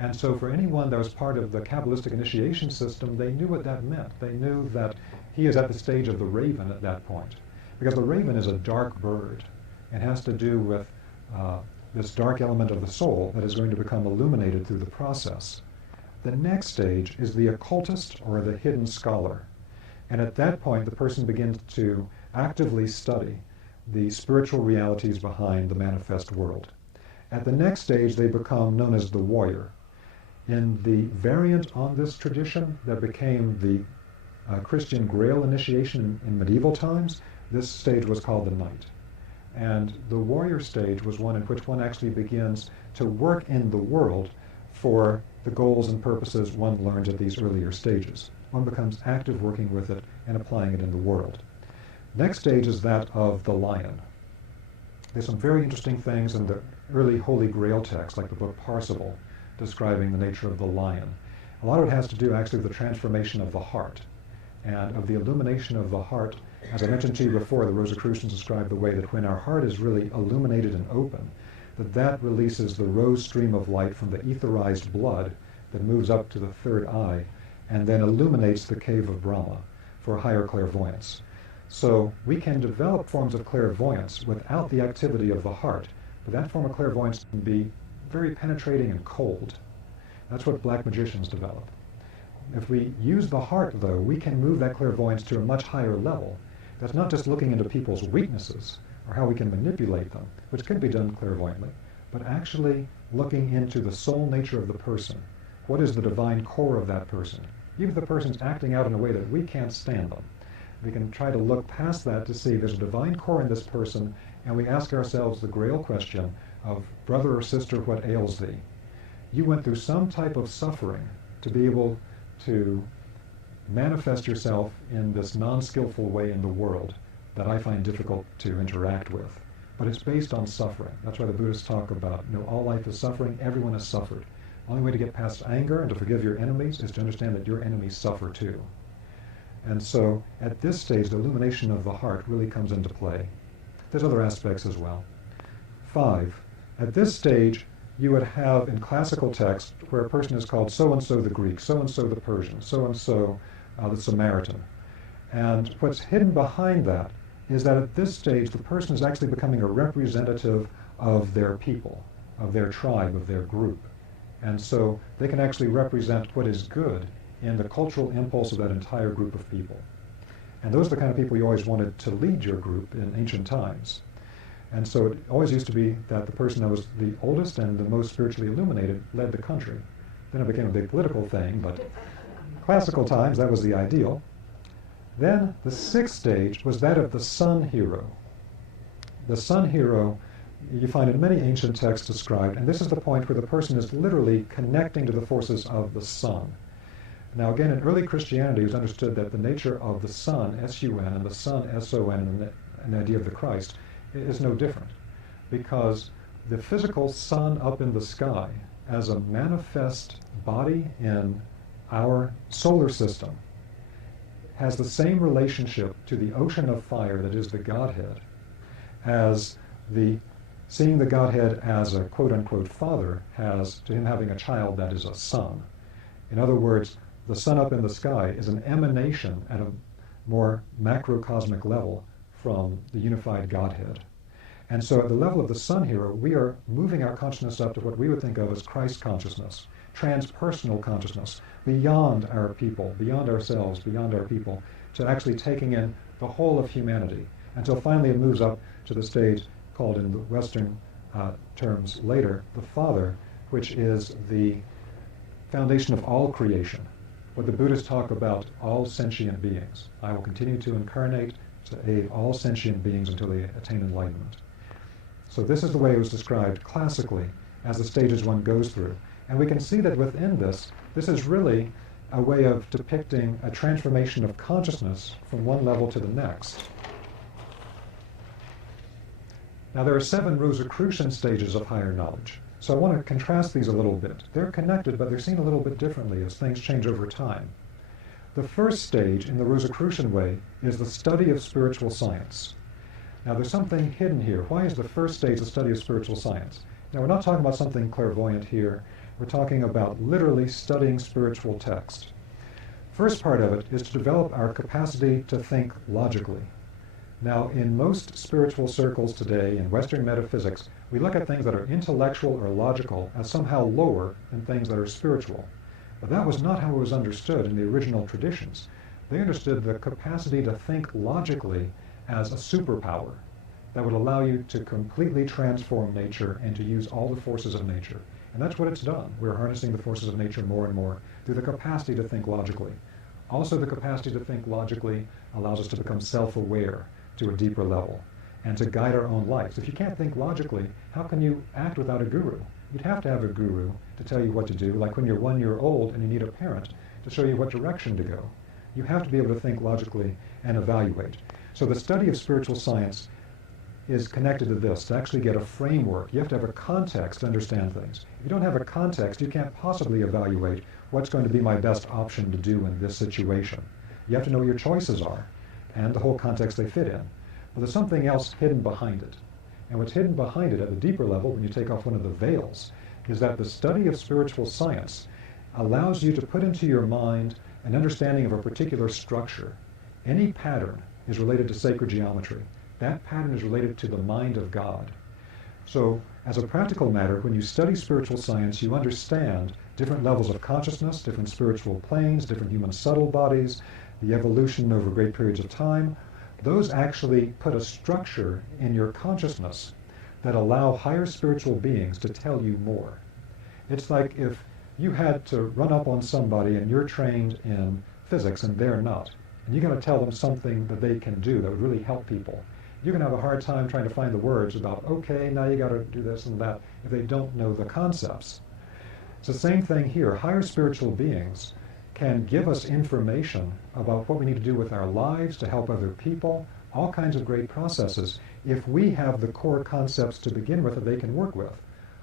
And so for anyone that was part of the Kabbalistic initiation system, they knew what that meant. They knew that he is at the stage of the raven at that point. Because the raven is a dark bird and has to do with this dark element of the soul that is going to become illuminated through the process. The next stage is the occultist or the hidden scholar. And at that point, the person begins to actively study the spiritual realities behind the manifest world. At the next stage, they become known as the warrior. In the variant on this tradition that became the Christian Grail initiation in medieval times, this stage was called the knight. And the warrior stage was one in which one actually begins to work in the world for the goals and purposes one learns at these earlier stages. One becomes active working with it and applying it in the world. Next stage is that of the lion. There's some very interesting things in the early Holy Grail texts, like the book Parsival, describing the nature of the lion. A lot of it has to do actually with the transformation of the heart and of the illumination of the heart. As I mentioned to you before, the Rosicrucians describe the way that when our heart is really illuminated and open, that releases the rose stream of light from the etherized blood that moves up to the third eye and then illuminates the cave of Brahma for higher clairvoyance. So we can develop forms of clairvoyance without the activity of the heart, but that form of clairvoyance can be very penetrating and cold. That's what black magicians develop. If we use the heart, though, we can move that clairvoyance to a much higher level. That's not just looking into people's weaknesses or how we can manipulate them, which can be done clairvoyantly, but actually looking into the soul nature of the person. What is the divine core of that person? Even if the person's acting out in a way that we can't stand them, we can try to look past that to see there's a divine core in this person, and we ask ourselves the Grail question of, brother or sister, what ails thee? You went through some type of suffering to be able to manifest yourself in this non-skillful way in the world that I find difficult to interact with. But it's based on suffering. That's why the Buddhists talk about, all life is suffering, everyone has suffered. The only way to get past anger and to forgive your enemies is to understand that your enemies suffer too. And so at this stage, the illumination of the heart really comes into play. There's other aspects as well. 5, at this stage, you would have in classical text where a person is called so-and-so the Greek, so-and-so the Persian, so-and-so the Samaritan. And what's hidden behind that is that at this stage, the person is actually becoming a representative of their people, of their tribe, of their group. And so they can actually represent what is good in the cultural impulse of that entire group of people. And those are the kind of people you always wanted to lead your group in ancient times. And so it always used to be that the person that was the oldest and the most spiritually illuminated led the country. Then it became a big political thing, but classical times, that was the ideal. Then the 6th stage was that of the sun hero. The sun hero you find in many ancient texts described, and this is the point where the person is literally connecting to the forces of the sun. Now again, in early Christianity, it was understood that the nature of the sun, S-U-N, and the sun, S-O-N, and the idea of the Christ is no different, because the physical sun up in the sky as a manifest body in our solar system has the same relationship to the ocean of fire that is the Godhead as seeing the Godhead as a quote-unquote father has to him having a child that is a son. In other words, the sun up in the sky is an emanation at a more macrocosmic level from the unified Godhead. And so at the level of the sun hero, we are moving our consciousness up to what we would think of as Christ consciousness, transpersonal consciousness, beyond our people, beyond ourselves, beyond our people, to actually taking in the whole of humanity, until finally it moves up to the stage called in the Western terms later, the Father, which is the foundation of all creation. What the Buddhists talk about, all sentient beings. I will continue to incarnate to aid all sentient beings until they attain enlightenment. So this is the way it was described classically as the stages one goes through. And we can see that within this is really a way of depicting a transformation of consciousness from one level to the next. Now there are 7 Rosicrucian stages of higher knowledge. So I want to contrast these a little bit. They're connected, but they're seen a little bit differently as things change over time. The first stage in the Rosicrucian way is the study of spiritual science. Now there's something hidden here. Why is the first stage the study of spiritual science? Now we're not talking about something clairvoyant here. We're talking about literally studying spiritual text. First part of it is to develop our capacity to think logically. Now, in most spiritual circles today, in Western metaphysics, we look at things that are intellectual or logical as somehow lower than things that are spiritual. But that was not how it was understood in the original traditions. They understood the capacity to think logically as a superpower that would allow you to completely transform nature and to use all the forces of nature. And that's what it's done. We're harnessing the forces of nature more and more through the capacity to think logically. Also, the capacity to think logically allows us to become self-aware to a deeper level and to guide our own lives. If you can't think logically, how can you act without a guru? You'd have to have a guru to tell you what to do, like when you're 1 year old and you need a parent to show you what direction to go. You have to be able to think logically and evaluate. So the study of spiritual science is connected to this. To actually get a framework, you have to have a context to understand things. If you don't have a context, you can't possibly evaluate what's going to be my best option to do in this situation. You have to know what your choices are and the whole context they fit in. But there's something else hidden behind it. And what's hidden behind it at the deeper level, when you take off one of the veils, is that the study of spiritual science allows you to put into your mind an understanding of a particular structure. Any pattern is related to sacred geometry. That pattern is related to the mind of God. So, as a practical matter, when you study spiritual science, you understand different levels of consciousness, different spiritual planes, different human subtle bodies, the evolution over great periods of time. Those actually put a structure in your consciousness that allow higher spiritual beings to tell you more. It's like if you had to run up on somebody and you're trained in physics and they're not, and you're going to tell them something that they can do that would really help people. You're going to have a hard time trying to find the words about, okay, now you got to do this and that, if they don't know the concepts. It's the same thing here. Higher spiritual beings can give us information about what we need to do with our lives to help other people, all kinds of great processes, if we have the core concepts to begin with that they can work with.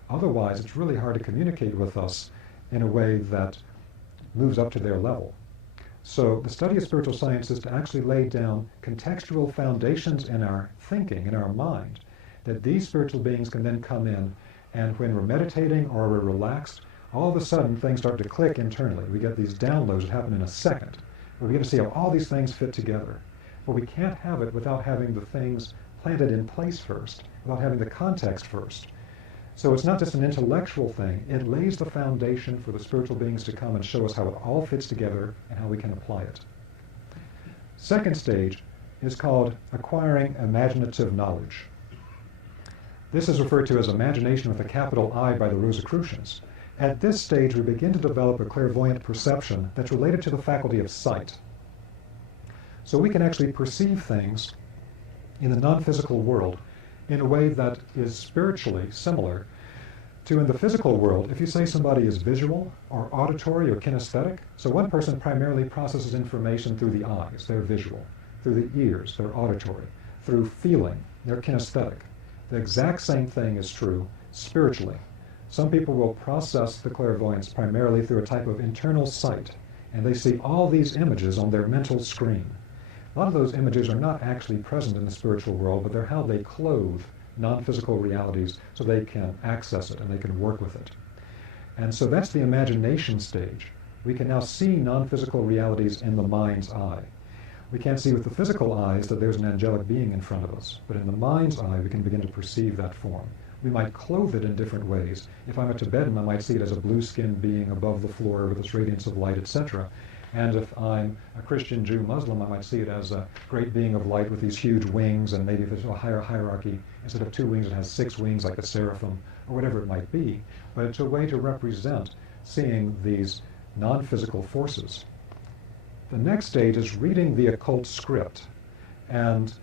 Otherwise, it's really hard to communicate with us in a way that moves up to their level. So the study of spiritual science is to actually lay down contextual foundations in our thinking, in our mind, that these spiritual beings can then come in, and when we're meditating or we're relaxed, all of a sudden things start to click internally. We get these downloads that happen in a second. We begin to see how all these things fit together. But we can't have it without having the things planted in place first, without having the context first. So it's not just an intellectual thing. It lays the foundation for the spiritual beings to come and show us how it all fits together and how we can apply it. Second stage is called acquiring imaginative knowledge. This is referred to as imagination with a capital I by the Rosicrucians. At this stage, we begin to develop a clairvoyant perception that's related to the faculty of sight. So we can actually perceive things in the non-physical world in a way that is spiritually similar to in the physical world. If you say somebody is visual or auditory or kinesthetic, so one person primarily processes information through the eyes, they're visual, through the ears, they're auditory, through feeling, they're kinesthetic. The exact same thing is true spiritually. Some people will process the clairvoyance primarily through a type of internal sight, and they see all these images on their mental screen. A lot of those images are not actually present in the spiritual world, but they're how they clothe non-physical realities so they can access it and they can work with it. And so that's the imagination stage. We can now see non-physical realities in the mind's eye. We can't see with the physical eyes that there's an angelic being in front of us, but in the mind's eye we can begin to perceive that form. We might clothe it in different ways. If I'm a Tibetan, I might see it as a blue-skinned being above the floor with its radiance of light, etc. And if I'm a Christian, Jew, Muslim, I might see it as a great being of light with these huge wings, and maybe there's a higher hierarchy. Instead of 2 wings, it has 6 wings like a seraphim, or whatever it might be. But it's a way to represent seeing these non-physical forces. The next stage is reading the occult script. And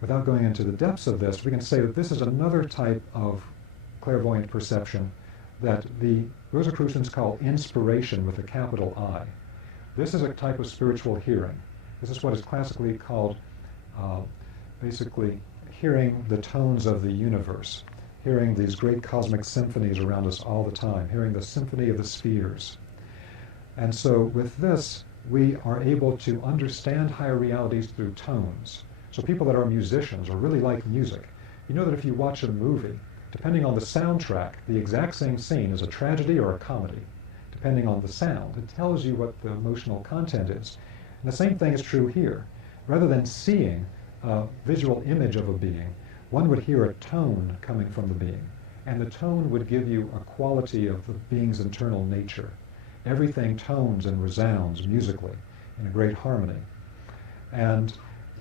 without going into the depths of this, we can say that this is another type of clairvoyant perception that the Rosicrucians call inspiration with a capital I. This is a type of spiritual hearing. This is what is classically called basically hearing the tones of the universe, hearing these great cosmic symphonies around us all the time, hearing the symphony of the spheres. And so with this, we are able to understand higher realities through tones. So people that are musicians or really like music, you know that if you watch a movie, depending on the soundtrack, the exact same scene is a tragedy or a comedy. Depending on the sound, it tells you what the emotional content is. And the same thing is true here. Rather than seeing, visual image of a being, one would hear a tone coming from the being, and the tone would give you a quality of the being's internal nature. Everything tones and resounds musically in a great harmony. And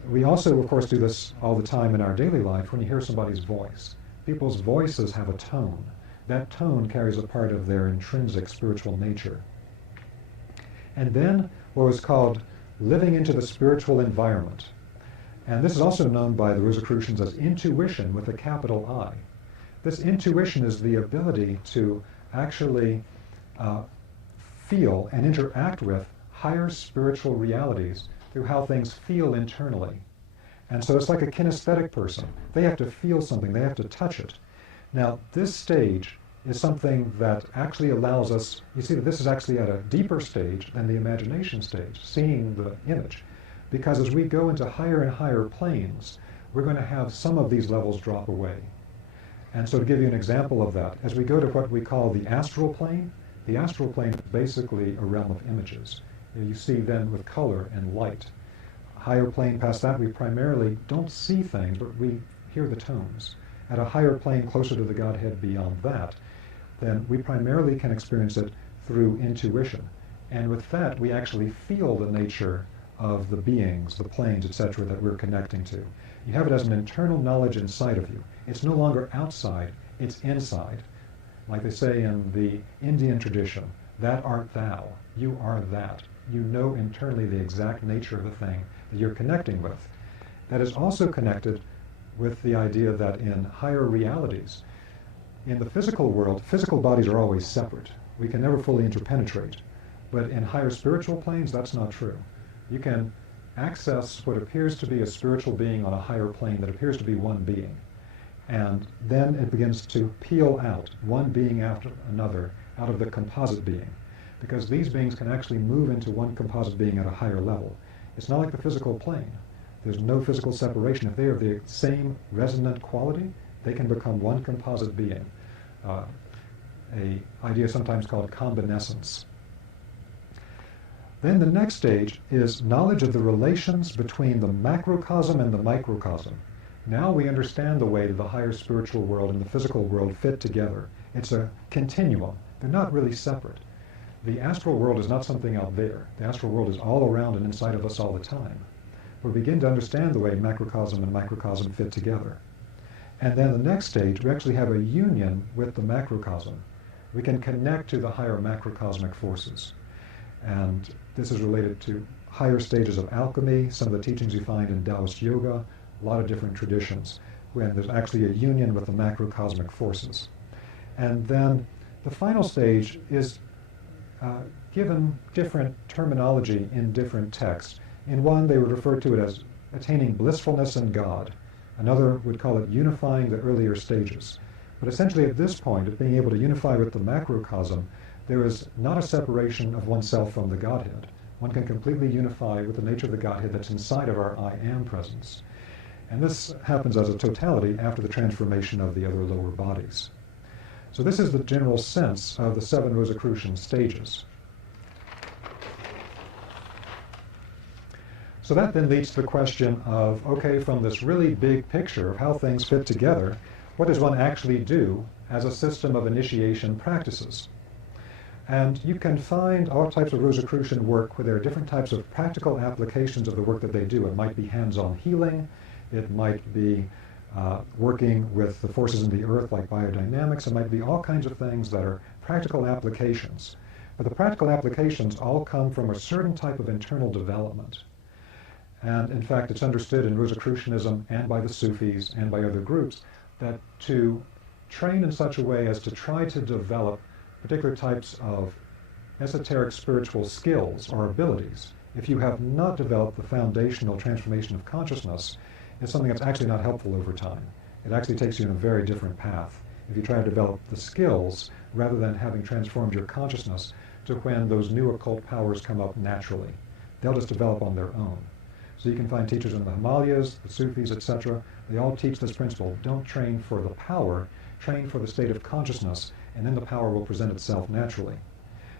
we also, of course, do this all the time in our daily life when you hear somebody's voice. People's voices have a tone. That tone carries a part of their intrinsic spiritual nature. And then what was called living into the spiritual environment. And this is also known by the Rosicrucians as intuition with a capital I. This intuition is the ability to actually feel and interact with higher spiritual realities through how things feel internally. And so it's like a kinesthetic person. They have to feel something, they have to touch it. Now, this stage is something that actually allows us, you see that this is actually at a deeper stage than the imagination stage, seeing the image. Because as we go into higher and higher planes, we're going to have some of these levels drop away. And so to give you an example of that, as we go to what we call the astral plane is basically a realm of images. You see then with color and light. Higher plane past that, we primarily don't see things, but we hear the tones. At a higher plane closer to the Godhead beyond that, then we primarily can experience it through intuition. And with that, we actually feel the nature of the beings, the planes, etc., that we're connecting to. You have it as an internal knowledge inside of you. It's no longer outside, it's inside. Like they say in the Indian tradition, that art thou, you are that. You know internally the exact nature of the thing that you're connecting with. That is also connected with the idea that in higher realities, in the physical world, physical bodies are always separate. We can never fully interpenetrate. But in higher spiritual planes, that's not true. You can access what appears to be a spiritual being on a higher plane that appears to be one being. And then it begins to peel out, one being after another, out of the composite being. Because these beings can actually move into one composite being at a higher level. It's not like the physical plane. There's no physical separation. If they are the same resonant quality, they can become one composite being. An idea sometimes called combinessence. Then the next stage is knowledge of the relations between the macrocosm and the microcosm. Now we understand the way the higher spiritual world and the physical world fit together. It's a continuum. They're not really separate. The astral world is not something out there. The astral world is all around and inside of us all the time. We begin to understand the way macrocosm and microcosm fit together. And then the next stage, we actually have a union with the macrocosm. We can connect to the higher macrocosmic forces. And this is related to higher stages of alchemy, some of the teachings you find in Taoist yoga, a lot of different traditions, when there's actually a union with the macrocosmic forces. And then the final stage is given different terminology in different texts. In one, they would refer to it as attaining blissfulness in God. Another would call it unifying the earlier stages. But essentially at this point, of being able to unify with the macrocosm, there is not a separation of oneself from the Godhead. One can completely unify with the nature of the Godhead that's inside of our I Am presence. And this happens as a totality after the transformation of the other lower bodies. So this is the general sense of the 7 Rosicrucian stages. So that then leads to the question of, okay, from this really big picture of how things fit together, what does one actually do as a system of initiation practices? And you can find all types of Rosicrucian work where there are different types of practical applications of the work that they do. It might be hands-on healing. It might be working with the forces in the earth like biodynamics. It might be all kinds of things that are practical applications. But the practical applications all come from a certain type of internal development. And in fact, it's understood in Rosicrucianism and by the Sufis and by other groups that to train in such a way as to try to develop particular types of esoteric spiritual skills or abilities, if you have not developed the foundational transformation of consciousness, is something that's actually not helpful over time. It actually takes you in a very different path if you try to develop the skills rather than having transformed your consciousness to when those new occult powers come up naturally. They'll just develop on their own. So you can find teachers in the Himalayas, the Sufis, etc. They all teach this principle. Don't train for the power, train for the state of consciousness, and then the power will present itself naturally.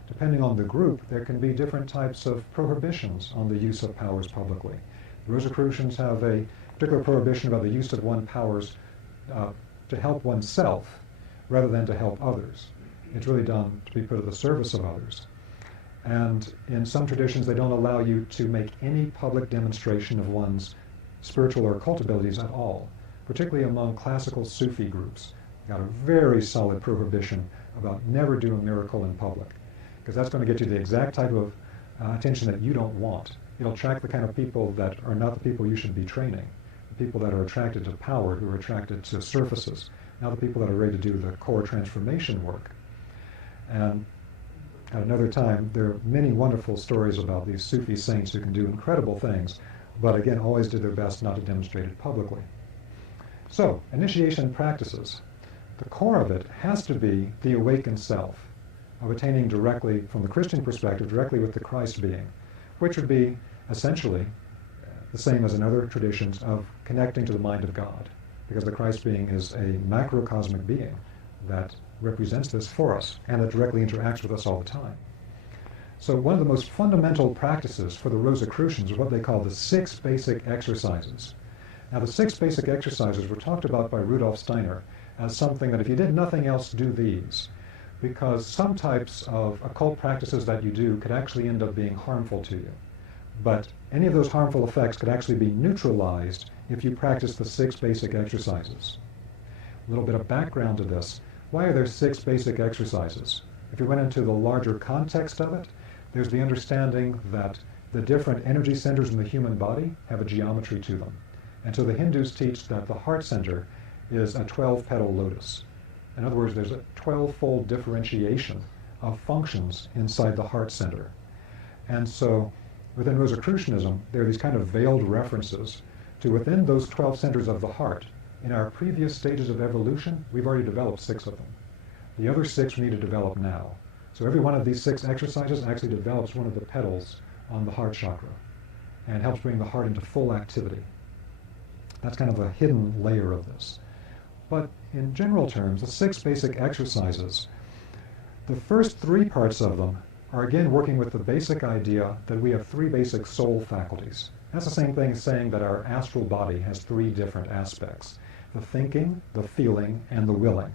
Depending on the group, there can be different types of prohibitions on the use of powers publicly. The Rosicrucians have a particular prohibition about the use of one's powers to help oneself rather than to help others. It's really done to be put at the service of others. And in some traditions, they don't allow you to make any public demonstration of one's spiritual or occult abilities at all, particularly among classical Sufi groups. Got a very solid prohibition about never do a miracle in public, because that's going to get you the exact type of attention that you don't want. It'll attract the kind of people that are not the people you should be training, the people that are attracted to power, who are attracted to surfaces, not the people that are ready to do the core transformation work. And at another time, there are many wonderful stories about these Sufi saints who can do incredible things, but again, always did their best not to demonstrate it publicly. So, initiation practices. The core of it has to be the awakened self, of attaining directly, from the Christian perspective, directly with the Christ being, which would be essentially the same as in other traditions of connecting to the mind of God, because the Christ being is a macrocosmic being that represents this for us and that directly interacts with us all the time. So one of the most fundamental practices for the Rosicrucians are what they call the 6 basic exercises. Now the 6 basic exercises were talked about by Rudolf Steiner as something that if you did nothing else, do these, because some types of occult practices that you do could actually end up being harmful to you. But any of those harmful effects could actually be neutralized if you practice the 6 basic exercises. A little bit of background to this. Why are there 6 basic exercises? If you went into the larger context of it, there's the understanding that the different energy centers in the human body have a geometry to them. And so the Hindus teach that the heart center is a 12-petal lotus. In other words, there's a 12-fold differentiation of functions inside the heart center. And so within Rosicrucianism, there are these kind of veiled references to within those 12 centers of the heart. In our previous stages of evolution, we've already developed 6 of them. The other 6 we need to develop now. So every one of these 6 exercises actually develops one of the petals on the heart chakra and helps bring the heart into full activity. That's kind of a hidden layer of this. But in general terms, the 6 basic exercises, the first 3 parts of them are again working with the basic idea that we have 3 basic soul faculties. That's the same thing as saying that our astral body has 3 different aspects: the thinking, the feeling, and the willing.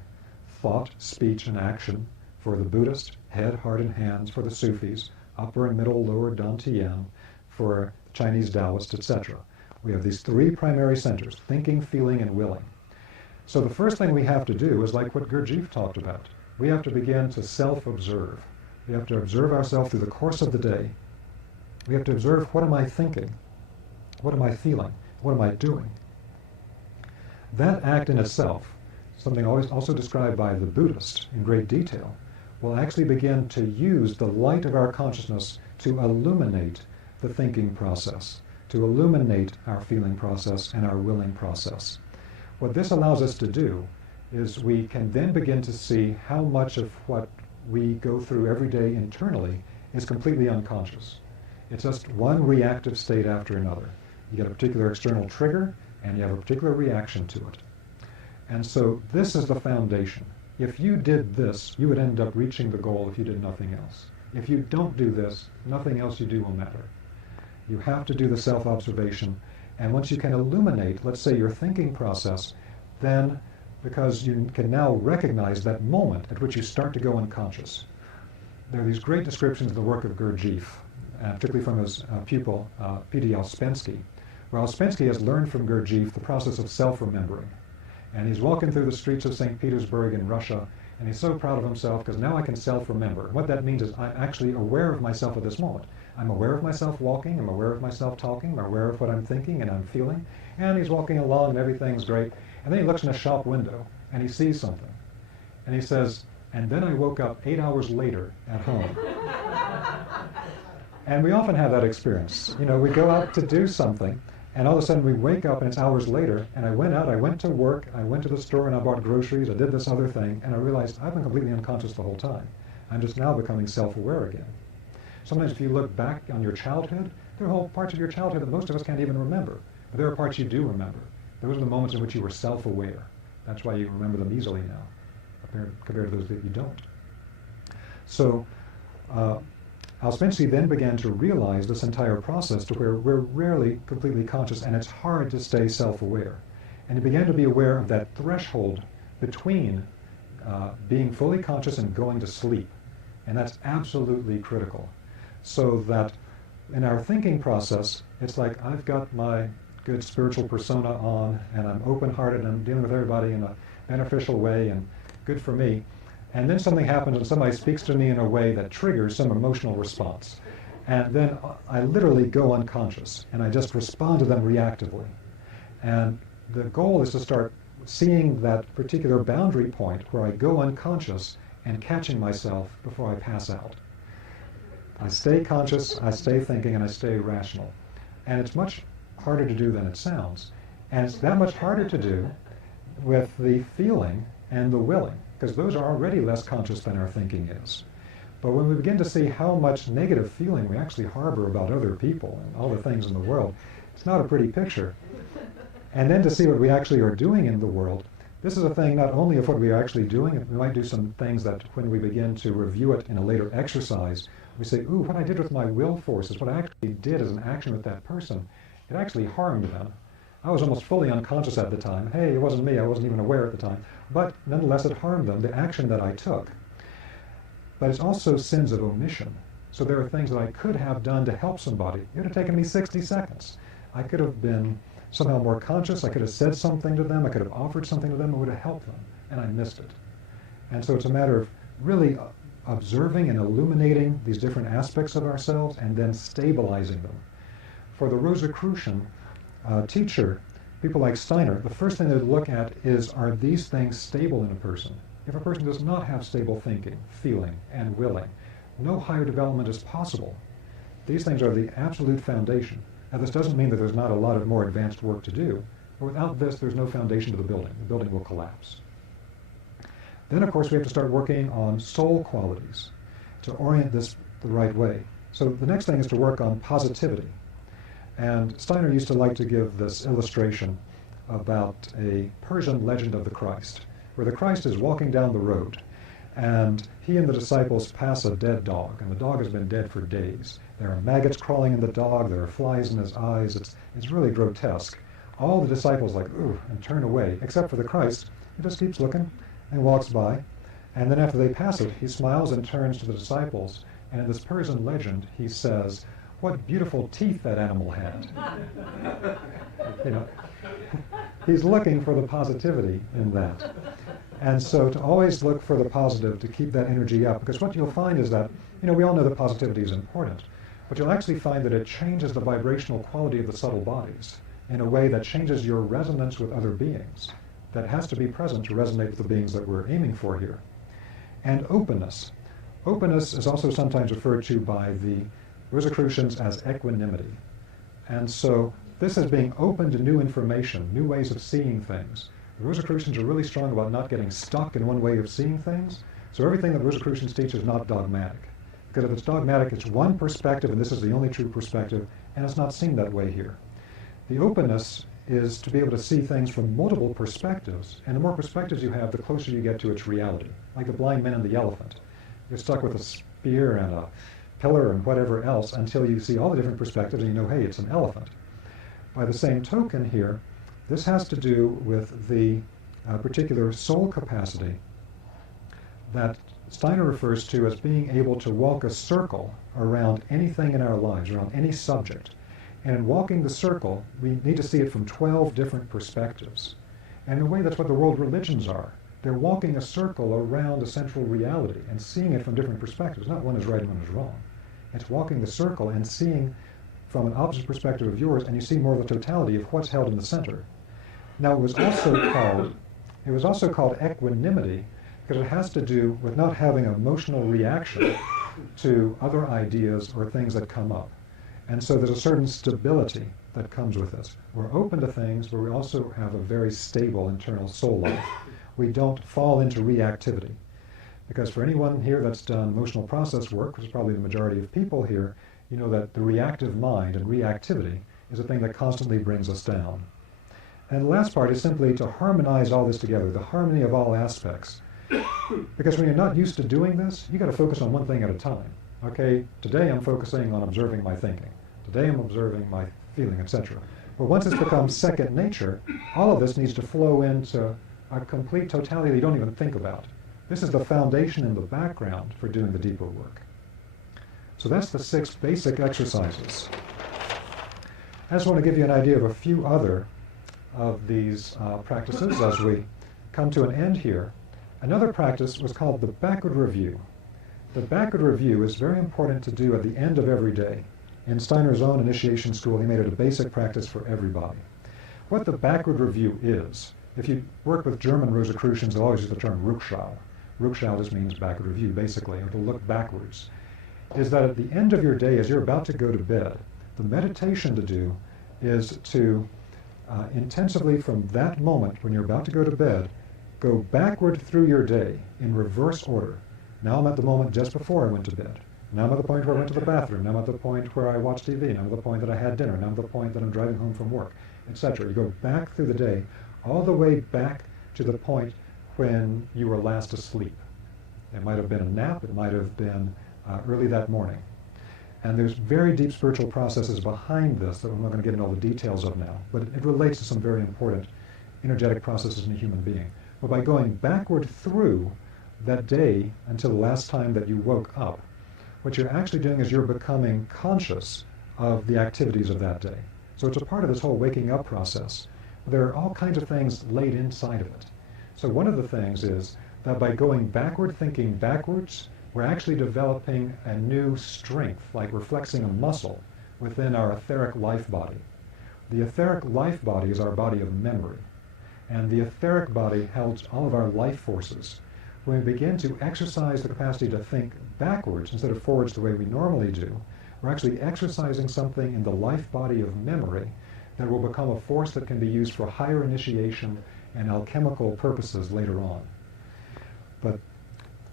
Thought, speech, and action for the Buddhist, head, heart, and hands for the Sufis, upper and middle, lower Dantian for Chinese Taoists, etc. We have these 3 primary centers: thinking, feeling, and willing. So the first thing we have to do is like what Gurdjieff talked about. We have to begin to self-observe. We have to observe ourselves through the course of the day. We have to observe, what am I thinking? What am I feeling? What am I doing? That act in itself, something also described by the Buddhist in great detail, will actually begin to use the light of our consciousness to illuminate the thinking process, to illuminate our feeling process and our willing process. What this allows us to do is we can then begin to see how much of what we go through every day internally is completely unconscious. It's just one reactive state after another. You get a particular external trigger, and you have a particular reaction to it. And so this is the foundation. If you did this, you would end up reaching the goal if you did nothing else. If you don't do this, nothing else you do will matter. You have to do the self-observation, and once you can illuminate, let's say, your thinking process, then, because you can now recognize that moment at which you start to go unconscious. There are these great descriptions of the work of Gurdjieff, particularly from his pupil, P.D. Ouspensky, where Ouspensky has learned from Gurdjieff the process of self-remembering. And he's walking through the streets of St. Petersburg in Russia, and he's so proud of himself because now I can self-remember. And what that means is I'm actually aware of myself at this moment. I'm aware of myself walking, I'm aware of myself talking, I'm aware of what I'm thinking and I'm feeling, and he's walking along and everything's great. And then he looks in a shop window and he sees something. And he says, and then I woke up 8 hours later at home. And we often have that experience. You know, we go out to do something, and all of a sudden we wake up and it's hours later, and I went out, I went to work, I went to the store and I bought groceries, I did this other thing, and I realized I've been completely unconscious the whole time. I'm just now becoming self-aware again. Sometimes if you look back on your childhood, there are whole parts of your childhood that most of us can't even remember. But there are parts you do remember. Those are the moments in which you were self-aware. That's why you remember them easily now, compared to those that you don't. So Alespinsky then began to realize this entire process to where we're rarely completely conscious, and it's hard to stay self-aware. And he began to be aware of that threshold between being fully conscious and going to sleep. And that's absolutely critical. So that in our thinking process, it's like I've got my good spiritual persona on, and I'm open-hearted, and I'm dealing with everybody in a beneficial way, and good for me. And then something happens, and somebody speaks to me in a way that triggers some emotional response. And then I literally go unconscious, and I just respond to them reactively. And the goal is to start seeing that particular boundary point where I go unconscious and catching myself before I pass out. I stay conscious, I stay thinking, and I stay rational. And it's much harder to do than it sounds. And it's that much harder to do with the feeling and the willing, because those are already less conscious than our thinking is. But when we begin to see how much negative feeling we actually harbor about other people and all the things in the world, it's not a pretty picture. And then to see what we actually are doing in the world, this is a thing not only of what we are actually doing, we might do some things that when we begin to review it in a later exercise, we say, ooh, what I did with my will forces, what I actually did as an action with that person, it actually harmed them. I was almost fully unconscious at the time. Hey, it wasn't me, I wasn't even aware at the time. But nonetheless, it harmed them, the action that I took. But it's also sins of omission. So there are things that I could have done to help somebody. It would have taken me 60 seconds. I could have been somehow more conscious, I could have said something to them, I could have offered something to them, it would have helped them, and I missed it. And so it's a matter of really observing and illuminating these different aspects of ourselves and then stabilizing them. For the Rosicrucian teacher, people like Steiner, the first thing they would look at is, are these things stable in a person? If a person does not have stable thinking, feeling, and willing, no higher development is possible. These things are the absolute foundation. Now, this doesn't mean that there's not a lot of more advanced work to do, but without this, there's no foundation to the building. The building will collapse. Then, of course, we have to start working on soul qualities to orient this the right way. So the next thing is to work on positivity. And Steiner used to like to give this illustration about a Persian legend of the Christ, where the Christ is walking down the road, and he and the disciples pass a dead dog, and the dog has been dead for days. There are maggots crawling in the dog, there are flies in his eyes, it's really grotesque. All the disciples like, ooh, and turn away, except for the Christ. He just keeps looking and walks by, and then after they pass it, he smiles and turns to the disciples, and in this Persian legend, he says, what beautiful teeth that animal had. You know, he's looking for the positivity in that. And so to always look for the positive, to keep that energy up, because what you'll find is that, you know, we all know that positivity is important, but you'll actually find that it changes the vibrational quality of the subtle bodies in a way that changes your resonance with other beings. That has to be present to resonate with the beings that we're aiming for here. And openness. Openness is also sometimes referred to by the Rosicrucians as equanimity. And so this is being open to new information, new ways of seeing things. The Rosicrucians are really strong about not getting stuck in one way of seeing things. So everything that Rosicrucians teach is not dogmatic. Because if it's dogmatic, it's one perspective, and this is the only true perspective, and it's not seen that way here. The openness is to be able to see things from multiple perspectives, and the more perspectives you have, the closer you get to its reality. Like the blind man and the elephant. You're stuck with a spear and a pillar and whatever else until you see all the different perspectives and you know, hey, it's an elephant. By the same token here, this has to do with the particular soul capacity that Steiner refers to as being able to walk a circle around anything in our lives, around any subject. And in walking the circle, we need to see it from 12 different perspectives. And in a way, that's what the world religions are. They're walking a circle around a central reality and seeing it from different perspectives. Not one is right and one is wrong. It's walking the circle and seeing from an opposite perspective of yours, and you see more of the totality of what's held in the center. Now, it was also called equanimity because it has to do with not having an emotional reaction to other ideas or things that come up. And so there's a certain stability that comes with this. We're open to things, but we also have a very stable internal soul life. We don't fall into reactivity. Because for anyone here that's done emotional process work, which is probably the majority of people here, you know that the reactive mind and reactivity is a thing that constantly brings us down. And the last part is simply to harmonize all this together, the harmony of all aspects. Because when you're not used to doing this, you got to focus on one thing at a time. Okay, today I'm focusing on observing my thinking. Today I'm observing my feeling, etc. But once it's become second nature, all of this needs to flow into a complete totality that you don't even think about. This is the foundation in the background for doing the deeper work. So that's the 6 basic exercises. I just want to give you an idea of a few other of these practices as we come to an end here. Another practice was called the backward review. The backward review is very important to do at the end of every day. In Steiner's own initiation school, he made it a basic practice for everybody. What the backward review is, if you work with German Rosicrucians, they'll always use the term Rückschau. Rückschau just means backward review, basically, or to look backwards. Is that at the end of your day, as you're about to go to bed, the meditation to do is to intensively from that moment when you're about to go to bed, go backward through your day in reverse order. Now I'm at the moment just before I went to bed. Now I'm at the point where I went to the bathroom. Now I'm at the point where I watched TV. Now I'm at the point that I had dinner. Now I'm at the point that I'm driving home from work, etc. You go back through the day, all the way back to the point when you were last asleep. It might have been a nap. It might have been early that morning. And there's very deep spiritual processes behind this that I'm not going to get into all the details of now, but it relates to some very important energetic processes in a human being. But by going backward through that day until the last time that you woke up, what you're actually doing is you're becoming conscious of the activities of that day. So it's a part of this whole waking up process. There are all kinds of things laid inside of it. So one of the things is that by going backward, thinking backwards, we're actually developing a new strength, like we're flexing a muscle within our etheric life body. The etheric life body is our body of memory. And the etheric body holds all of our life forces. When we begin to exercise the capacity to think backwards instead of forwards the way we normally do, we're actually exercising something in the life body of memory that will become a force that can be used for higher initiation and alchemical purposes later on. But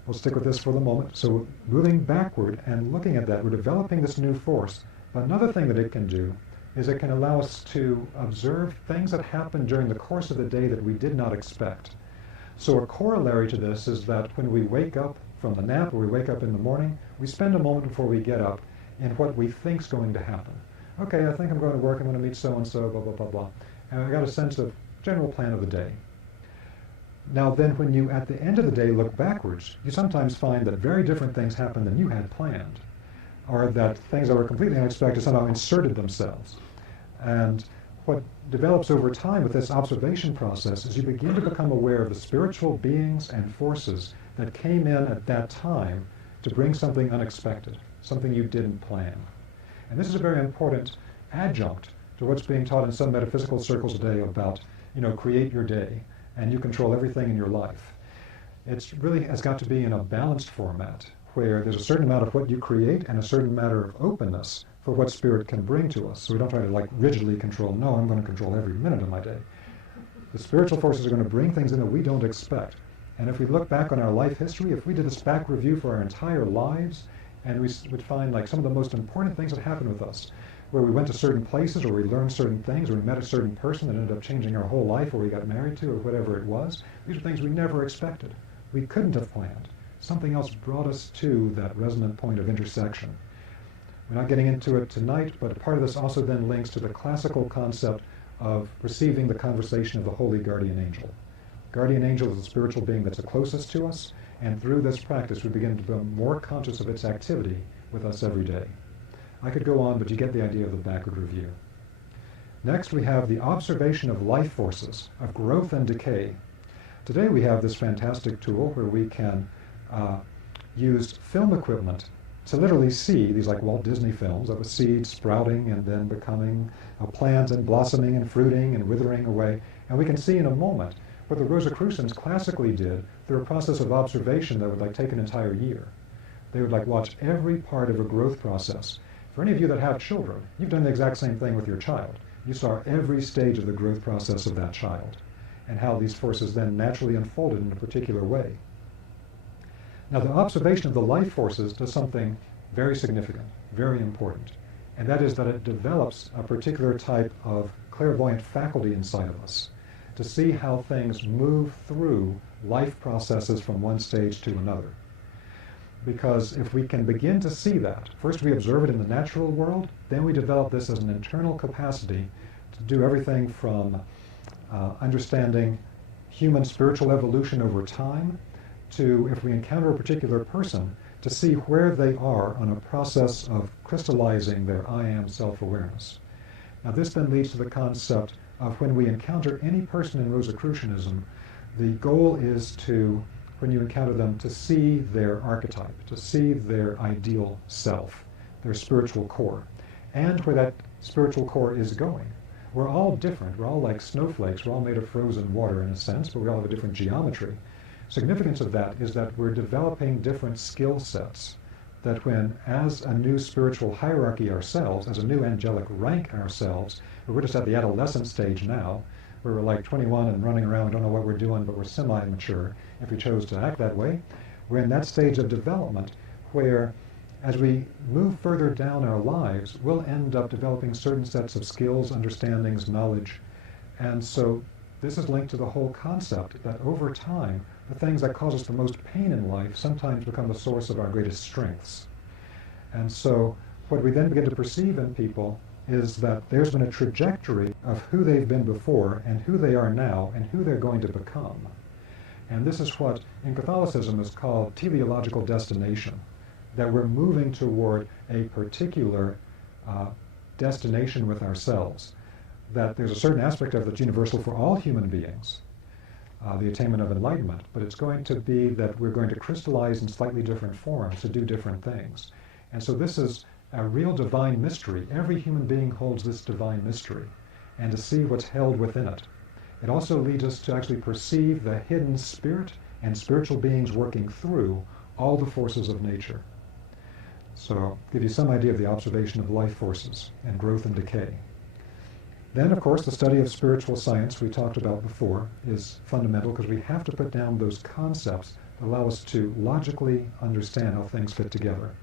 we'll stick with this for the moment. So moving backward and looking at that, we're developing this new force. But another thing that it can do is it can allow us to observe things that happen during the course of the day that we did not expect. So a corollary to this is that when we wake up from the nap or we wake up in the morning, we spend a moment before we get up in what we think's going to happen. Okay, I think I'm going to work, I'm going to meet so-and-so, blah, blah, blah, blah. And I got a sense of general plan of the day. Now then, when you, at the end of the day, look backwards, you sometimes find that very different things happen than you had planned, or that things that were completely unexpected somehow inserted themselves. And what develops over time with this observation process is you begin to become aware of the spiritual beings and forces that came in at that time to bring something unexpected, something you didn't plan. And this is a very important adjunct to what's being taught in some metaphysical circles today about, create your day, and you control everything in your life. It's really has got to be in a balanced format, where there's a certain amount of what you create and a certain matter of openness for what spirit can bring to us. So we don't try to rigidly control, no, I'm going to control every minute of my day. The spiritual forces are going to bring things in that we don't expect. And if we look back on our life history, if we did this back review for our entire lives, and we would find some of the most important things that happened with us, where we went to certain places, or we learned certain things, or we met a certain person that ended up changing our whole life, or we got married to, or whatever it was. These are things we never expected. We couldn't have planned. Something else brought us to that resonant point of intersection. We're not getting into it tonight, but part of this also then links to the classical concept of receiving the conversation of the holy guardian angel. Guardian angel is the spiritual being that's the closest to us, and through this practice we begin to become more conscious of its activity with us every day. I could go on, but you get the idea of the backward review. Next, we have the observation of life forces, of growth and decay. Today we have this fantastic tool where we can use film equipment to literally see these Walt Disney films of a seed sprouting and then becoming a plant and blossoming and fruiting and withering away. And we can see in a moment what the Rosicrucians classically did through a process of observation that would take an entire year. They would watch every part of a growth process. For any of you that have children, you've done the exact same thing with your child. You saw every stage of the growth process of that child and how these forces then naturally unfolded in a particular way. Now, the observation of the life forces does something very significant, very important, and that is that it develops a particular type of clairvoyant faculty inside of us to see how things move through life processes from one stage to another. because if we can begin to see that, first we observe it in the natural world, then we develop this as an internal capacity to do everything from understanding human spiritual evolution over time to, if we encounter a particular person, to see where they are on a process of crystallizing their I am self-awareness. Now this then leads to the concept of when we encounter any person in Rosicrucianism, the goal is to, when you encounter them, to see their archetype, to see their ideal self, their spiritual core, and where that spiritual core is going. We're all different. We're all like snowflakes. We're all made of frozen water in a sense, but we all have a different geometry. Significance of that is that we're developing different skill sets, that when, as a new spiritual hierarchy ourselves, as a new angelic rank ourselves, we're just at the adolescent stage now, where we're like 21 and running around, don't know what we're doing, but we're semi-mature, if we chose to act that way. We're in that stage of development where, as we move further down our lives, we'll end up developing certain sets of skills, understandings, knowledge. And so this is linked to the whole concept that over time, the things that cause us the most pain in life sometimes become the source of our greatest strengths. And so what we then begin to perceive in people is that there's been a trajectory of who they've been before and who they are now and who they're going to become. And this is what in Catholicism is called teleological destination, that we're moving toward a particular destination with ourselves, that there's a certain aspect of it that's universal for all human beings, the attainment of enlightenment, but it's going to be that we're going to crystallize in slightly different forms to do different things. And so this is a real divine mystery. Every human being holds this divine mystery, and to see what's held within it. It also leads us to actually perceive the hidden spirit and spiritual beings working through all the forces of nature. So, give you some idea of the observation of life forces and growth and decay. Then, of course, the study of spiritual science we talked about before is fundamental because we have to put down those concepts that allow us to logically understand how things fit together.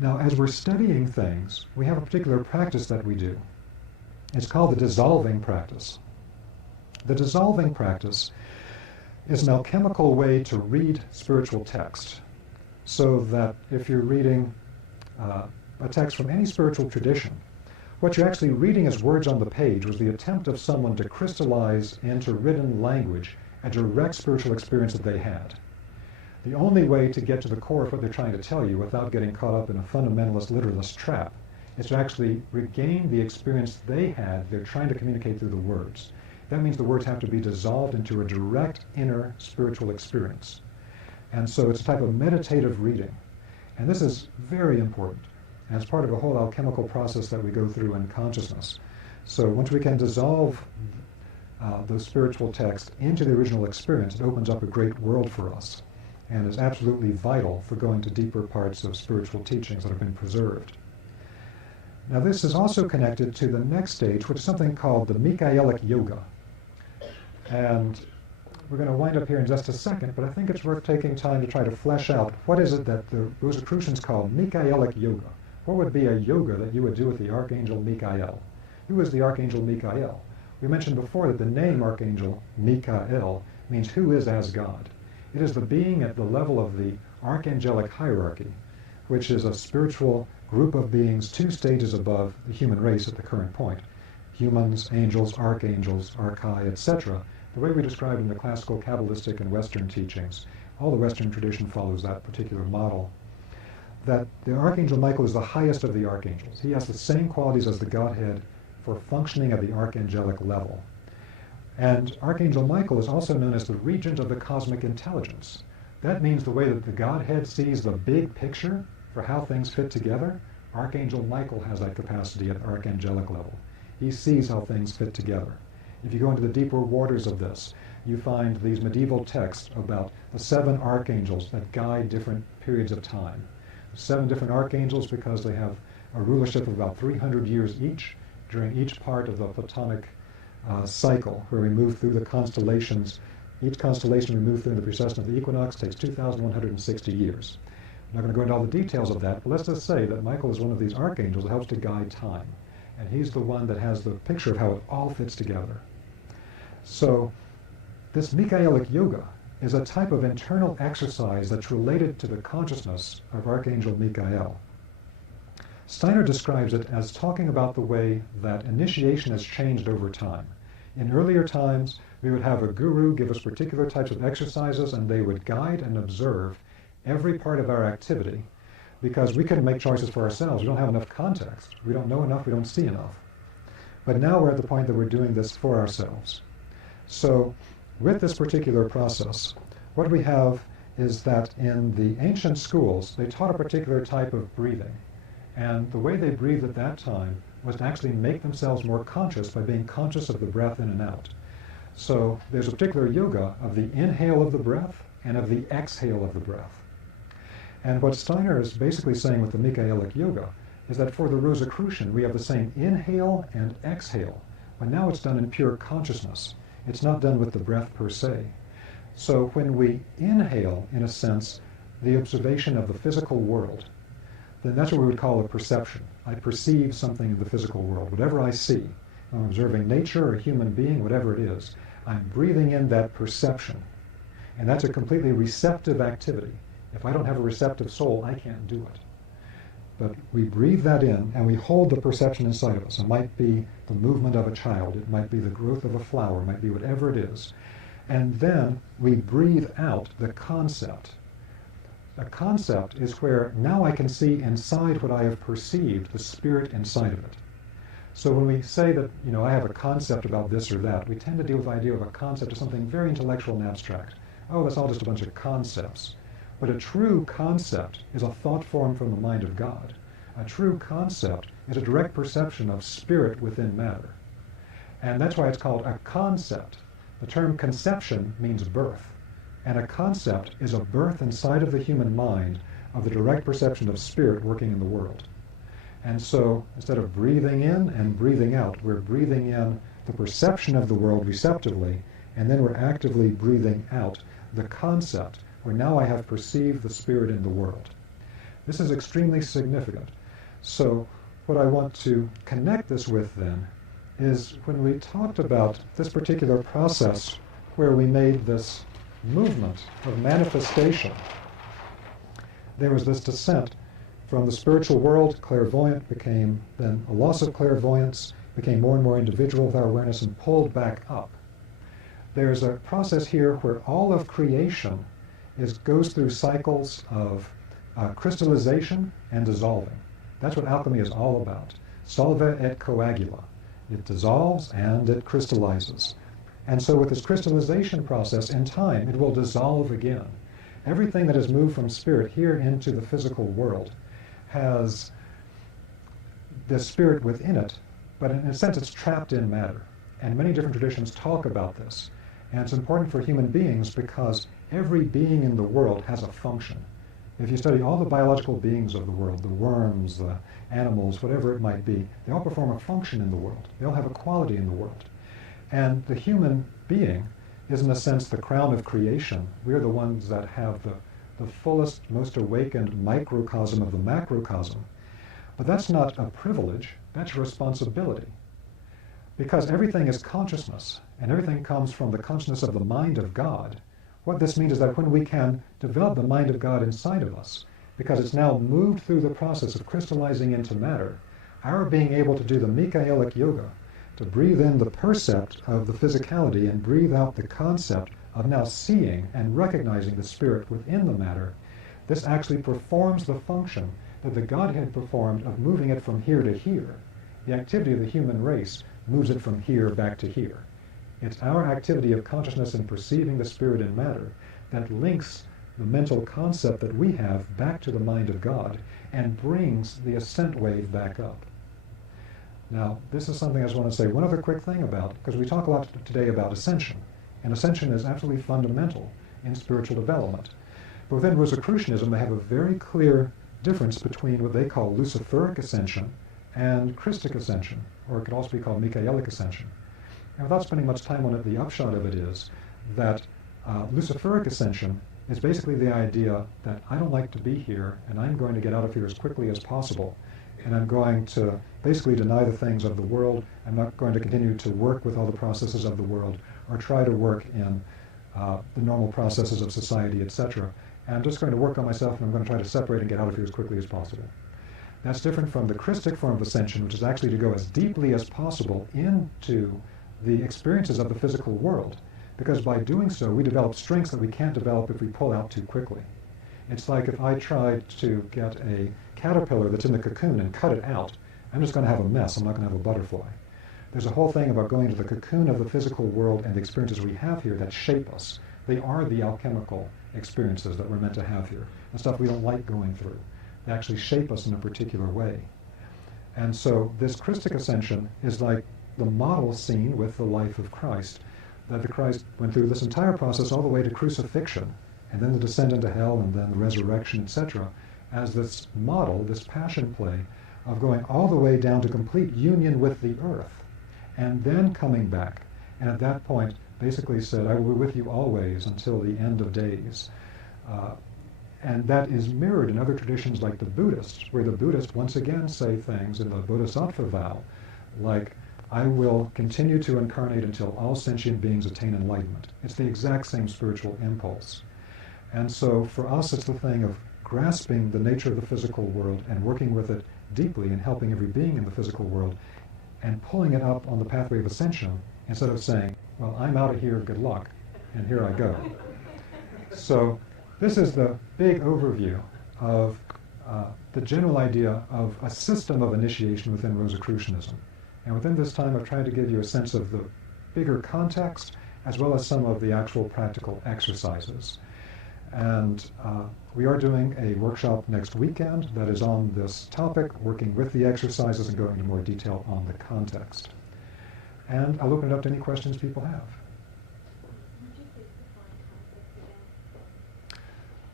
Now, as we're studying things, we have a particular practice that we do. It's called the dissolving practice. The dissolving practice is an alchemical way to read spiritual text, so that if you're reading a text from any spiritual tradition, what you're actually reading as words on the page was the attempt of someone to crystallize into written language a direct spiritual experience that they had. The only way to get to the core of what they're trying to tell you without getting caught up in a fundamentalist literalist trap is to actually regain the experience they had they're trying to communicate through the words. That means the words have to be dissolved into a direct inner spiritual experience. And so it's a type of meditative reading. And this is very important as part of a whole alchemical process that we go through in consciousness. So once we can dissolve the spiritual text into the original experience, it opens up a great world for us and is absolutely vital for going to deeper parts of spiritual teachings that have been preserved. Now this is also connected to the next stage, which is something called the Michaelic Yoga. And we're going to wind up here in just a second, but I think it's worth taking time to try to flesh out what is it that the Rosicrucians call Michaelic Yoga. What would be a yoga that you would do with the Archangel Michael? Who is the Archangel Michael? We mentioned before that the name Archangel Michael means who is as God. It is the being at the level of the archangelic hierarchy, which is a spiritual group of beings 2 stages above the human race at the current point. Humans, angels, archangels, archai, etc. The way we describe in the classical Kabbalistic and Western teachings, all the Western tradition follows that particular model, that the Archangel Michael is the highest of the archangels. He has the same qualities as the Godhead for functioning at the archangelic level. And Archangel Michael is also known as the regent of the cosmic intelligence. That means the way that the Godhead sees the big picture for how things fit together, Archangel Michael has that capacity at the archangelic level. He sees how things fit together. If you go into the deeper waters of this, you find these medieval texts about the 7 archangels that guide different periods of time. 7 different archangels because they have a rulership of about 300 years each during each part of the Platonic cycle, where we move through the constellations. Each constellation we move through in the precession of the equinox takes 2,160 years. I'm not going to go into all the details of that, but let's just say that Michael is one of these archangels that helps to guide time. And he's the one that has the picture of how it all fits together. So this Michaelic Yoga is a type of internal exercise that's related to the consciousness of Archangel Michael. Steiner describes it as talking about the way that initiation has changed over time. In earlier times, we would have a guru give us particular types of exercises, and they would guide and observe every part of our activity, because we couldn't make choices for ourselves. We don't have enough context. We don't know enough. We don't see enough. But now we're at the point that we're doing this for ourselves. So with this particular process, what we have is that in the ancient schools, they taught a particular type of breathing. And the way they breathed at that time was to actually make themselves more conscious by being conscious of the breath in and out. So there's a particular yoga of the inhale of the breath and of the exhale of the breath. And what Steiner is basically saying with the Michaelic yoga is that for the Rosicrucian, we have the same inhale and exhale, but now it's done in pure consciousness. It's not done with the breath per se. So when we inhale, in a sense, the observation of the physical world, then that's what we would call a perception. I perceive something in the physical world. Whatever I see, I'm observing nature or a human being, whatever it is, I'm breathing in that perception. And that's a completely receptive activity. If I don't have a receptive soul, I can't do it. But we breathe that in, and we hold the perception inside of us. It might be the movement of a child. It might be the growth of a flower. It might be whatever it is. And then we breathe out the concept. A concept is where now I can see inside what I have perceived, the spirit inside of it. So when we say that, I have a concept about this or that, we tend to deal with the idea of a concept as something very intellectual and abstract. Oh, that's all just a bunch of concepts. But a true concept is a thought form from the mind of God. A true concept is a direct perception of spirit within matter. And that's why it's called a concept. The term conception means birth. And a concept is a birth inside of the human mind of the direct perception of spirit working in the world. And so instead of breathing in and breathing out, we're breathing in the perception of the world receptively, and then we're actively breathing out the concept, where now I have perceived the spirit in the world. This is extremely significant. So what I want to connect this with then is when we talked about this particular process where we made this movement of manifestation, there was this descent from the spiritual world. Clairvoyant became then a loss of clairvoyance, became more and more individual with our awareness, and pulled back up. There's a process here where all of creation goes through cycles of crystallization and dissolving. That's what alchemy is all about. Solva et coagula. It dissolves and it crystallizes. And so with this crystallization process, in time, it will dissolve again. Everything that has moved from spirit here into the physical world has the spirit within it, but in a sense it's trapped in matter. And many different traditions talk about this. And it's important for human beings because every being in the world has a function. If you study all the biological beings of the world, the worms, the animals, whatever it might be, they all perform a function in the world. They all have a quality in the world. And the human being is, in a sense, the crown of creation. We're the ones that have the fullest, most awakened microcosm of the macrocosm. But that's not a privilege, that's a responsibility. Because everything is consciousness, and everything comes from the consciousness of the mind of God. What this means is that when we can develop the mind of God inside of us, because it's now moved through the process of crystallizing into matter, our being able to do the Michaelic yoga, to breathe in the percept of the physicality and breathe out the concept of now seeing and recognizing the spirit within the matter, this actually performs the function that the Godhead performed of moving it from here to here. The activity of the human race moves it from here back to here. It's our activity of consciousness in perceiving the spirit in matter that links the mental concept that we have back to the mind of God and brings the ascent wave back up. Now, this is something I just want to say one other quick thing about, because we talk a lot today about ascension, and ascension is absolutely fundamental in spiritual development. But within Rosicrucianism, they have a very clear difference between what they call Luciferic ascension and Christic ascension, or it could also be called Michaelic ascension. And without spending much time on it, the upshot of it is that Luciferic ascension is basically the idea that I don't like to be here, and I'm going to get out of here as quickly as possible, and I'm going to basically deny the things of the world. I'm not going to continue to work with all the processes of the world, or try to work in the normal processes of society, etc. And I'm just going to work on myself, and I'm going to try to separate and get out of here as quickly as possible. That's different from the Christic form of ascension, which is actually to go as deeply as possible into the experiences of the physical world, because by doing so, we develop strengths that we can't develop if we pull out too quickly. It's like if I tried to get a caterpillar that's in the cocoon and cut it out, I'm just going to have a mess. I'm not going to have a butterfly. There's a whole thing about going to the cocoon of the physical world and the experiences we have here that shape us. They are the alchemical experiences that we're meant to have here, the stuff we don't like going through. They actually shape us in a particular way. And so this Christic ascension is like the model scene with the life of Christ, that the Christ went through this entire process all the way to crucifixion, and then the descent into hell, and then the resurrection, etc., as this model, this passion play, of going all the way down to complete union with the earth, and then coming back. And at that point, basically said, I will be with you always until the end of days. And that is mirrored in other traditions like the Buddhists, where the Buddhists once again say things in the Bodhisattva vow, like, I will continue to incarnate until all sentient beings attain enlightenment. It's the exact same spiritual impulse. And so for us, it's the thing of grasping the nature of the physical world and working with it deeply and helping every being in the physical world and pulling it up on the pathway of ascension instead of saying, well, I'm out of here, good luck, and here I go. So this is the big overview of the general idea of a system of initiation within Rosicrucianism. And within this time, I've tried to give you a sense of the bigger context, as well as some of the actual practical exercises. And we are doing a workshop next weekend that is on this topic, working with the exercises and going into more detail on the context. And I'll open it up to any questions people have.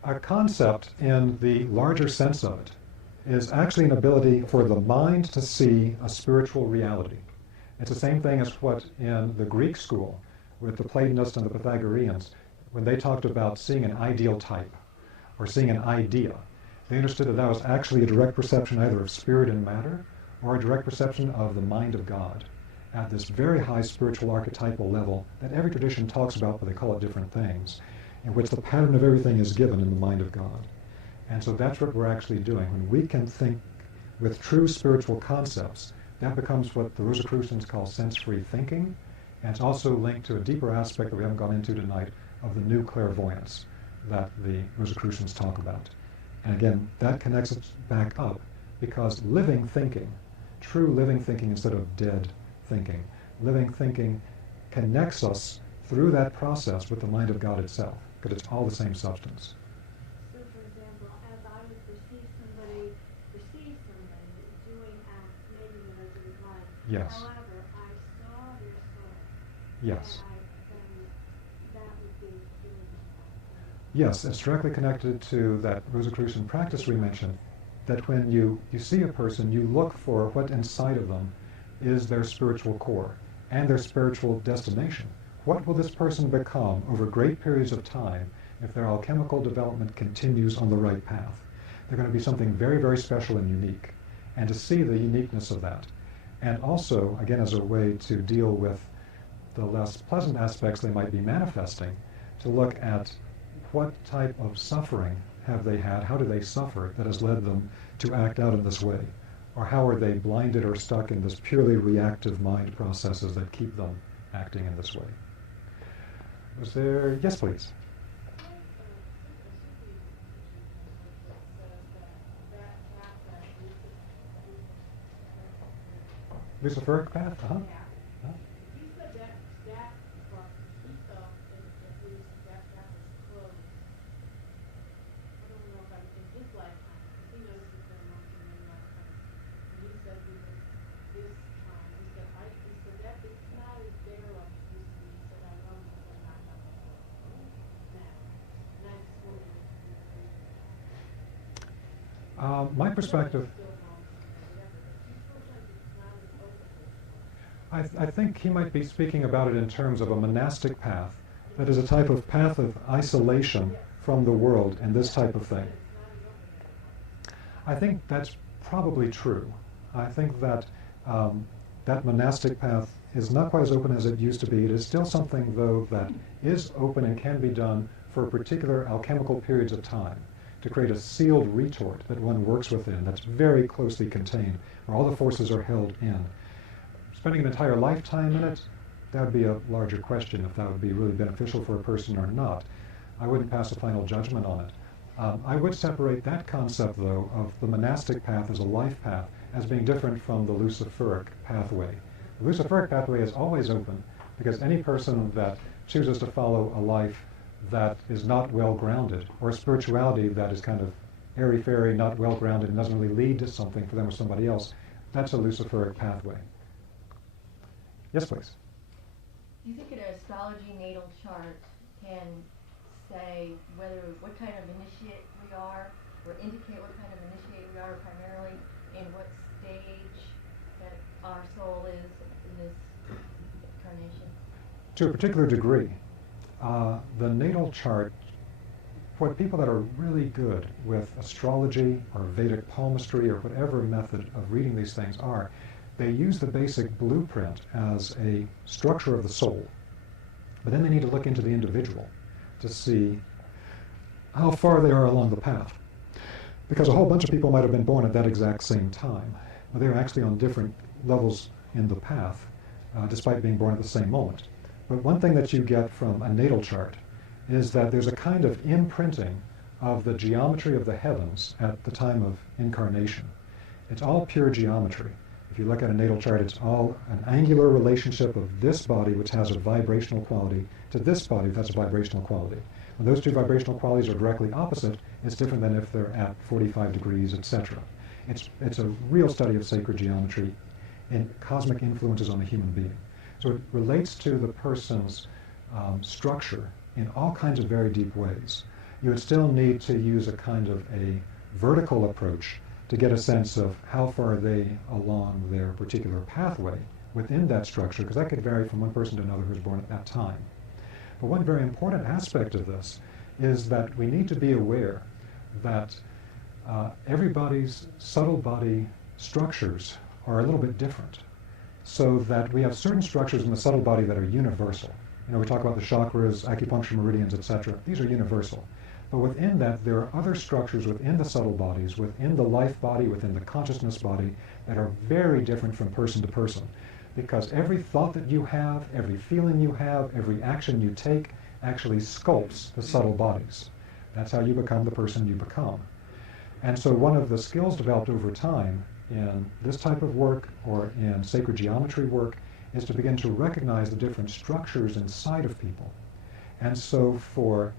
A concept, in the larger sense of it, is actually an ability for the mind to see a spiritual reality. It's the same thing as what in the Greek school, with the Platonists and the Pythagoreans, when they talked about seeing an ideal type, or seeing an idea, they understood that that was actually a direct perception either of spirit and matter, or a direct perception of the mind of God, at this very high spiritual archetypal level that every tradition talks about, but they call it different things, in which the pattern of everything is given in the mind of God. And so that's what we're actually doing. When we can think with true spiritual concepts, that becomes what the Rosicrucians call sense-free thinking, and it's also linked to a deeper aspect that we haven't gone into tonight of the new clairvoyance that the Rosicrucians talk about. And again, that connects us back up, because living thinking, true living thinking instead of dead thinking, living thinking connects us through that process with the mind of God itself, because it's all the same substance. So, for example, as I would perceive somebody doing acts maybe that I didn't like. Yes. However, I saw their soul. Yes. Then that would be doing that. Yes, it's directly connected to that Rosicrucian practice we mentioned, that when you see a person, you look for what inside of them is their spiritual core and their spiritual destination. What will this person become over great periods of time if their alchemical development continues on the right path? They're going to be something very, very special and unique. And to see the uniqueness of that, and also, again, as a way to deal with the less pleasant aspects they might be manifesting, to look at what type of suffering have they had, how do they suffer that has led them to act out in this way? Or how are they blinded or stuck in this purely reactive mind processes that keep them acting in this way? Was there, yes please. Luciferic path? Uh-huh. You said that for he thought at least that path is closed. I don't know if I was in his lifetime, because he knows he's been amongst many lifetimes. And he said he was this time. He said that it's not as there like it used to be. He said I know he said not now. And I just wondered if you agree. My perspective, I think he might be speaking about it in terms of a monastic path, that is a type of path of isolation from the world and this type of thing. I think that's probably true. I think that that monastic path is not quite as open as it used to be. It is still something, though, that is open and can be done for particular alchemical periods of time, to create a sealed retort that one works within, that's very closely contained, where all the forces are held in. Spending an entire lifetime in it, that would be a larger question, if that would be really beneficial for a person or not. I wouldn't pass a final judgment on it. I would separate that concept, though, of the monastic path as a life path as being different from the luciferic pathway. The luciferic pathway is always open, because any person that chooses to follow a life that is not well-grounded, or a spirituality that is kind of airy-fairy, not well-grounded, and doesn't really lead to something for them or somebody else, that's a luciferic pathway. Yes, please. Do you think an astrology natal chart can say what kind of initiate we are, or indicate what kind of initiate we are, primarily in what stage that our soul is in this incarnation? To a particular degree. The natal chart, for people that are really good with astrology or Vedic palmistry or whatever method of reading these things are, they use the basic blueprint as a structure of the soul. But then they need to look into the individual to see how far they are along the path. Because a whole bunch of people might have been born at that exact same time, but they're actually on different levels in the path, despite being born at the same moment. But one thing that you get from a natal chart is that there's a kind of imprinting of the geometry of the heavens at the time of incarnation. It's all pure geometry. If you look at a natal chart, it's all an angular relationship of this body, which has a vibrational quality, to this body, which has a vibrational quality. When those two vibrational qualities are directly opposite, it's different than if they're at 45 degrees, etc. It's a real study of sacred geometry and cosmic influences on the human being. So it relates to the person's structure in all kinds of very deep ways. You would still need to use a kind of a vertical approach to get a sense of how far are they along their particular pathway within that structure, because that could vary from one person to another who's born at that time. But one very important aspect of this is that we need to be aware that everybody's subtle body structures are a little bit different, so that we have certain structures in the subtle body that are universal. You know, we talk about the chakras, acupuncture meridians, etc. These are universal. But within that, there are other structures within the subtle bodies, within the life body, within the consciousness body, that are very different from person to person. Because every thought that you have, every feeling you have, every action you take actually sculpts the subtle bodies. That's how you become the person you become. And so one of the skills developed over time in this type of work or in sacred geometry work is to begin to recognize the different structures inside of people. And so for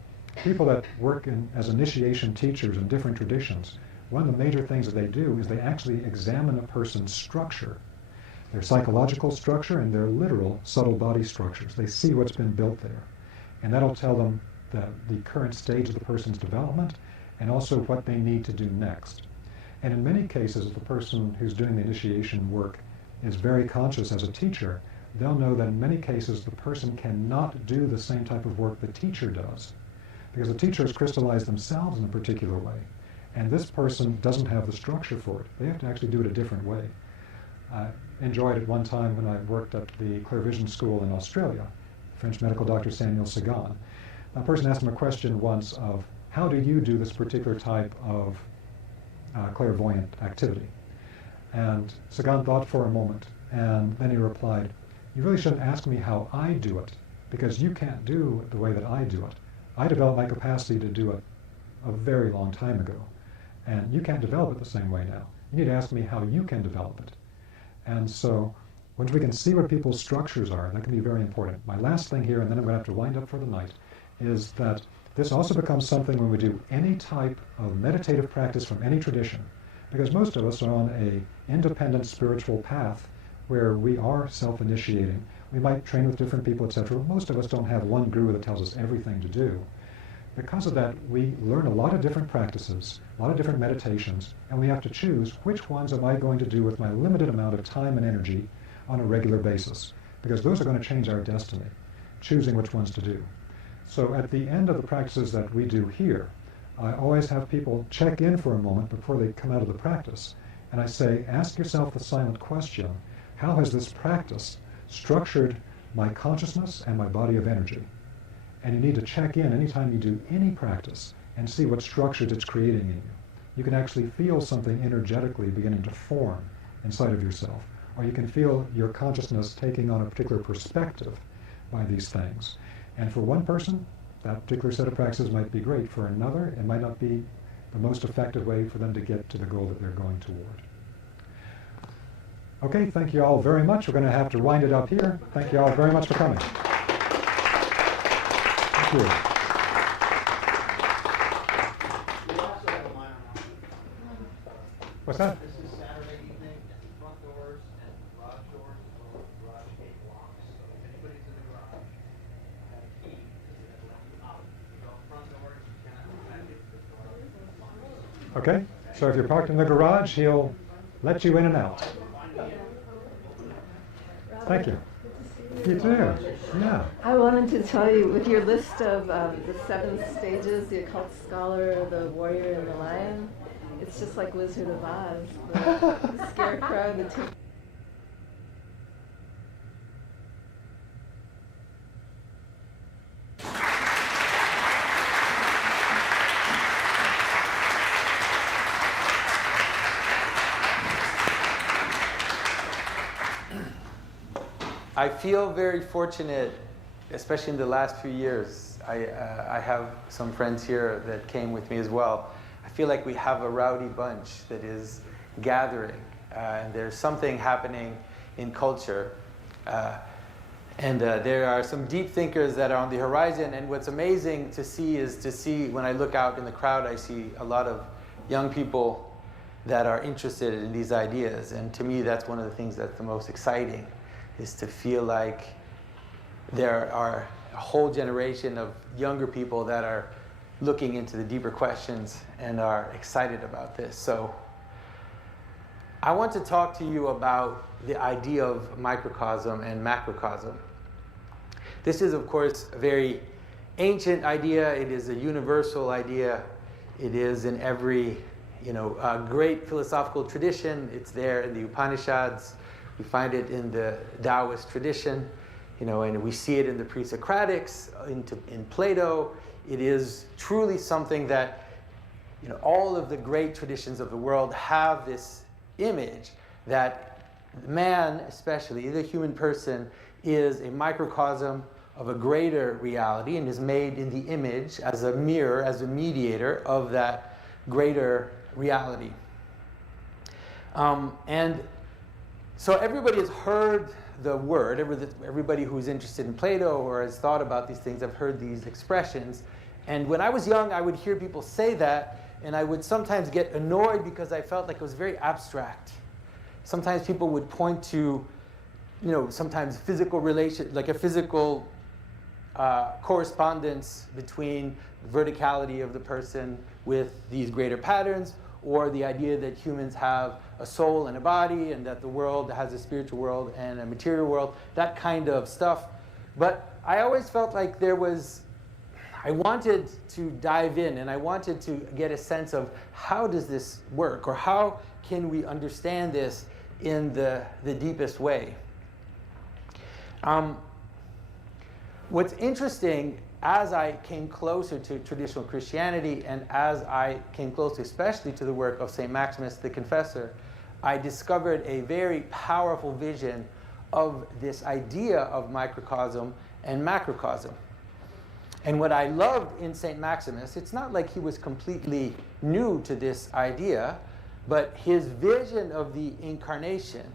people that work as initiation teachers in different traditions, one of the major things that they do is they actually examine a person's structure, their psychological structure and their literal subtle body structures. They see what's been built there. And that'll tell them the current stage of the person's development and also what they need to do next. And in many cases, if the person who's doing the initiation work is very conscious as a teacher, they'll know that in many cases the person cannot do the same type of work the teacher does, because the teacher has crystallized themselves in a particular way, and this person doesn't have the structure for it. They have to actually do it a different way. I enjoyed it one time when I worked at the Clear Vision School in Australia, French medical doctor Samuel Sagan. A person asked him a question once of, how do you do this particular type of clairvoyant activity? And Sagan thought for a moment, and then he replied, you really shouldn't ask me how I do it, because you can't do it the way that I do it. I developed my capacity to do it a very long time ago, and you can't develop it the same way now. You need to ask me how you can develop it. And so once we can see what people's structures are, that can be very important. My last thing here, and then I'm going to have to wind up for the night, is that this also becomes something when we do any type of meditative practice from any tradition, because most of us are on an independent spiritual path where we are self-initiating. We might train with different people, etc. Most of us don't have one guru that tells us everything to do. Because of that, we learn a lot of different practices, a lot of different meditations, and we have to choose which ones am I going to do with my limited amount of time and energy on a regular basis, because those are going to change our destiny, choosing which ones to do. So at the end of the practices that we do here, I always have people check in for a moment before they come out of the practice, and I say, ask yourself the silent question, how has this practice structured my consciousness and my body of energy. And you need to check in anytime you do any practice and see what structures it's creating in you. You can actually feel something energetically beginning to form inside of yourself, or you can feel your consciousness taking on a particular perspective by these things. And for one person, that particular set of practices might be great. For another, it might not be the most effective way for them to get to the goal that they're going toward. Okay, thank you all very much. We're going to have to wind it up here. Thank you all very much for coming. Thank you. What's that? This is Saturday evening at the front doors and garage doors, as well as garage gate locks. So if anybody's in the garage, have a key, because they're going to let you out. You go front doors, you cannot come back into the door. Okay, so if you're parked in the garage, he'll let you in and out. Thank you. You too. Yeah. I wanted to tell you, with your list of the 7 stages, the occult scholar, the warrior, and the lion, it's just like Wizard of Oz, the scarecrow, the I feel very fortunate, especially in the last few years. I have some friends here that came with me as well. I feel like we have a rowdy bunch that is gathering, and there's something happening in culture. And there are some deep thinkers that are on the horizon, and what's amazing to see is to see, when I look out in the crowd, I see a lot of young people that are interested in these ideas, and to me that's one of the things that's the most exciting, is to feel like there are a whole generation of younger people that are looking into the deeper questions and are excited about this. So I want to talk to you about the idea of microcosm and macrocosm. This is, of course, a very ancient idea. It is a universal idea. It is in every, great philosophical tradition. It's there in the Upanishads. We find it in the Taoist tradition, and we see it in the pre-Socratics, in Plato. It is truly something that, all of the great traditions of the world have this image that man, especially the human person, is a microcosm of a greater reality and is made in the image as a mirror, as a mediator of that greater reality. And so everybody has heard the word, everybody who's interested in Plato or has thought about these things have heard these expressions. And when I was young, I would hear people say that, and I would sometimes get annoyed because I felt like it was very abstract. Sometimes people would point to, sometimes physical relation, like a physical correspondence between the verticality of the person with these greater patterns, or the idea that humans have a soul and a body, and that the world has a spiritual world and a material world, that kind of stuff. But I always felt like I wanted to dive in, and I wanted to get a sense of how does this work, or how can we understand this in the deepest way. What's interesting, as I came closer to traditional Christianity, and as I came closer especially to the work of St. Maximus the Confessor, I discovered a very powerful vision of this idea of microcosm and macrocosm. And what I loved in St. Maximus, it's not like he was completely new to this idea, but his vision of the incarnation,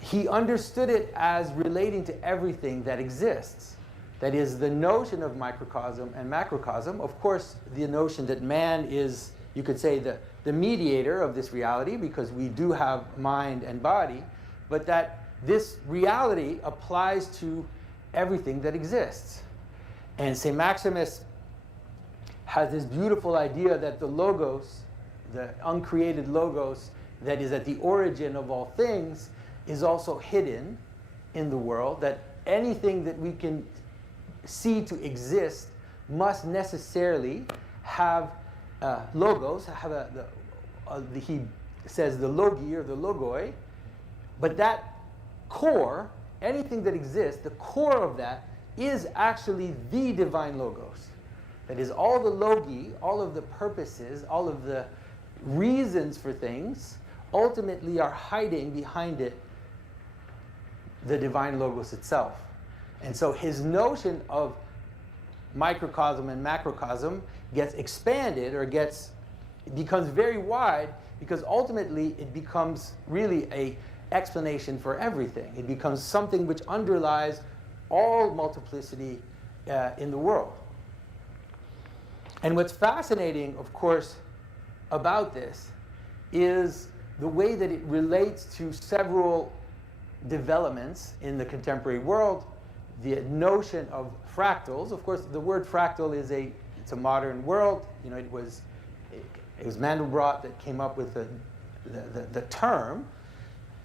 he understood it as relating to everything that exists. That is, the notion of microcosm and macrocosm, of course, the notion that man is, you could say, the mediator of this reality, because we do have mind and body, but that this reality applies to everything that exists. And St. Maximus has this beautiful idea that the logos, the uncreated logos that is at the origin of all things, is also hidden in the world, that anything that we can see to exist must necessarily have logos, have he says the logi or the logoi, but that core, anything that exists, the core of that is actually the divine logos. That is, all the logi, all of the purposes, all of the reasons for things, ultimately are hiding behind it the divine logos itself. And so his notion of microcosm and macrocosm gets expanded, or it becomes very wide, because ultimately it becomes really an explanation for everything. It becomes something which underlies all multiplicity in the world. And what's fascinating, of course, about this is the way that it relates to several developments in the contemporary world. The notion of fractals, of course, the word fractal it's a modern world. You know, it was Mandelbrot that came up with the term.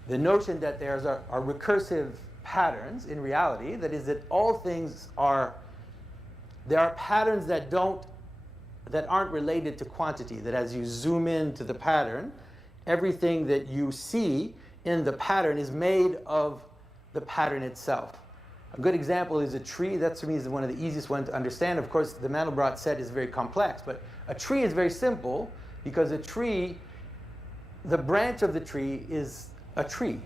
The notion that there are recursive patterns in reality. That is, that all things there are patterns that aren't related to quantity. That as you zoom into the pattern, everything that you see in the pattern is made of the pattern itself. A good example is a tree. That to me is one of the easiest ones to understand. Of course, the Mandelbrot set is very complex, but a tree is very simple, because a tree, the branch of the tree is a tree.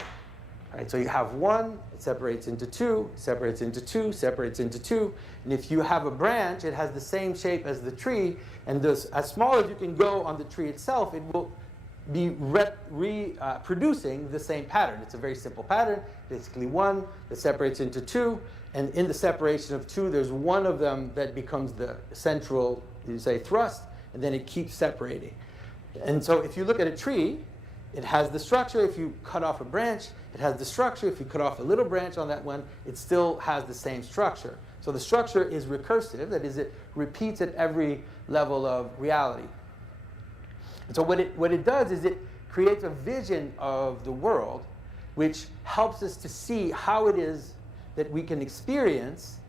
Right? So you have one, it separates into two, separates into two, separates into two. And if you have a branch, it has the same shape as the tree. And as small as you can go on the tree itself, it will be reproducing the same pattern. It's a very simple pattern, basically one that separates into two. And in the separation of two, there's one of them that becomes the central, you say, thrust, and then it keeps separating. And so if you look at a tree, it has the structure. If you cut off a branch, it has the structure. If you cut off a little branch on that one, it still has the same structure. So the structure is recursive. That is, it repeats at every level of reality. And so what it does is it creates a vision of the world which helps us to see how it is that we can experience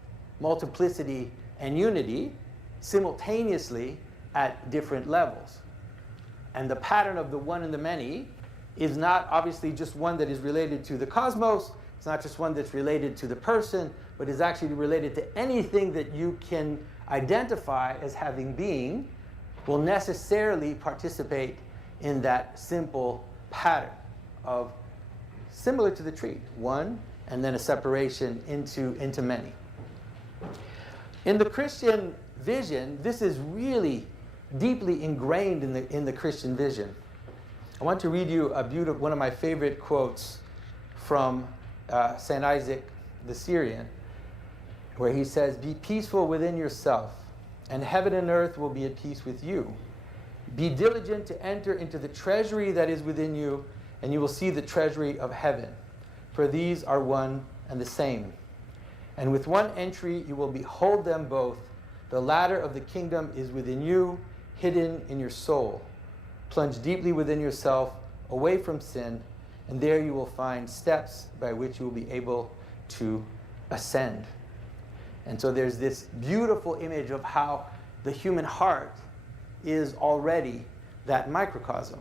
multiplicity and unity simultaneously at different levels. And the pattern of the one and the many is not obviously just one that is related to the cosmos. It's not just one that's related to the person, but is actually related to anything that you can identify as having being will necessarily participate in that simple pattern of, similar to the tree, one and then a separation into many. In the Christian vision, this is really deeply ingrained in the Christian vision. I want to read you one of my favorite quotes from St. Isaac the Syrian, where he says, "Be peaceful within yourself, and heaven and earth will be at peace with you. Be diligent to enter into the treasury that is within you, and you will see the treasury of heaven. For these are one and the same. And with one entry you will behold them both. The ladder of the kingdom is within you, hidden in your soul. Plunge deeply within yourself, away from sin, and there you will find steps by which you will be able to ascend." And so there's this beautiful image of how the human heart is already that microcosm.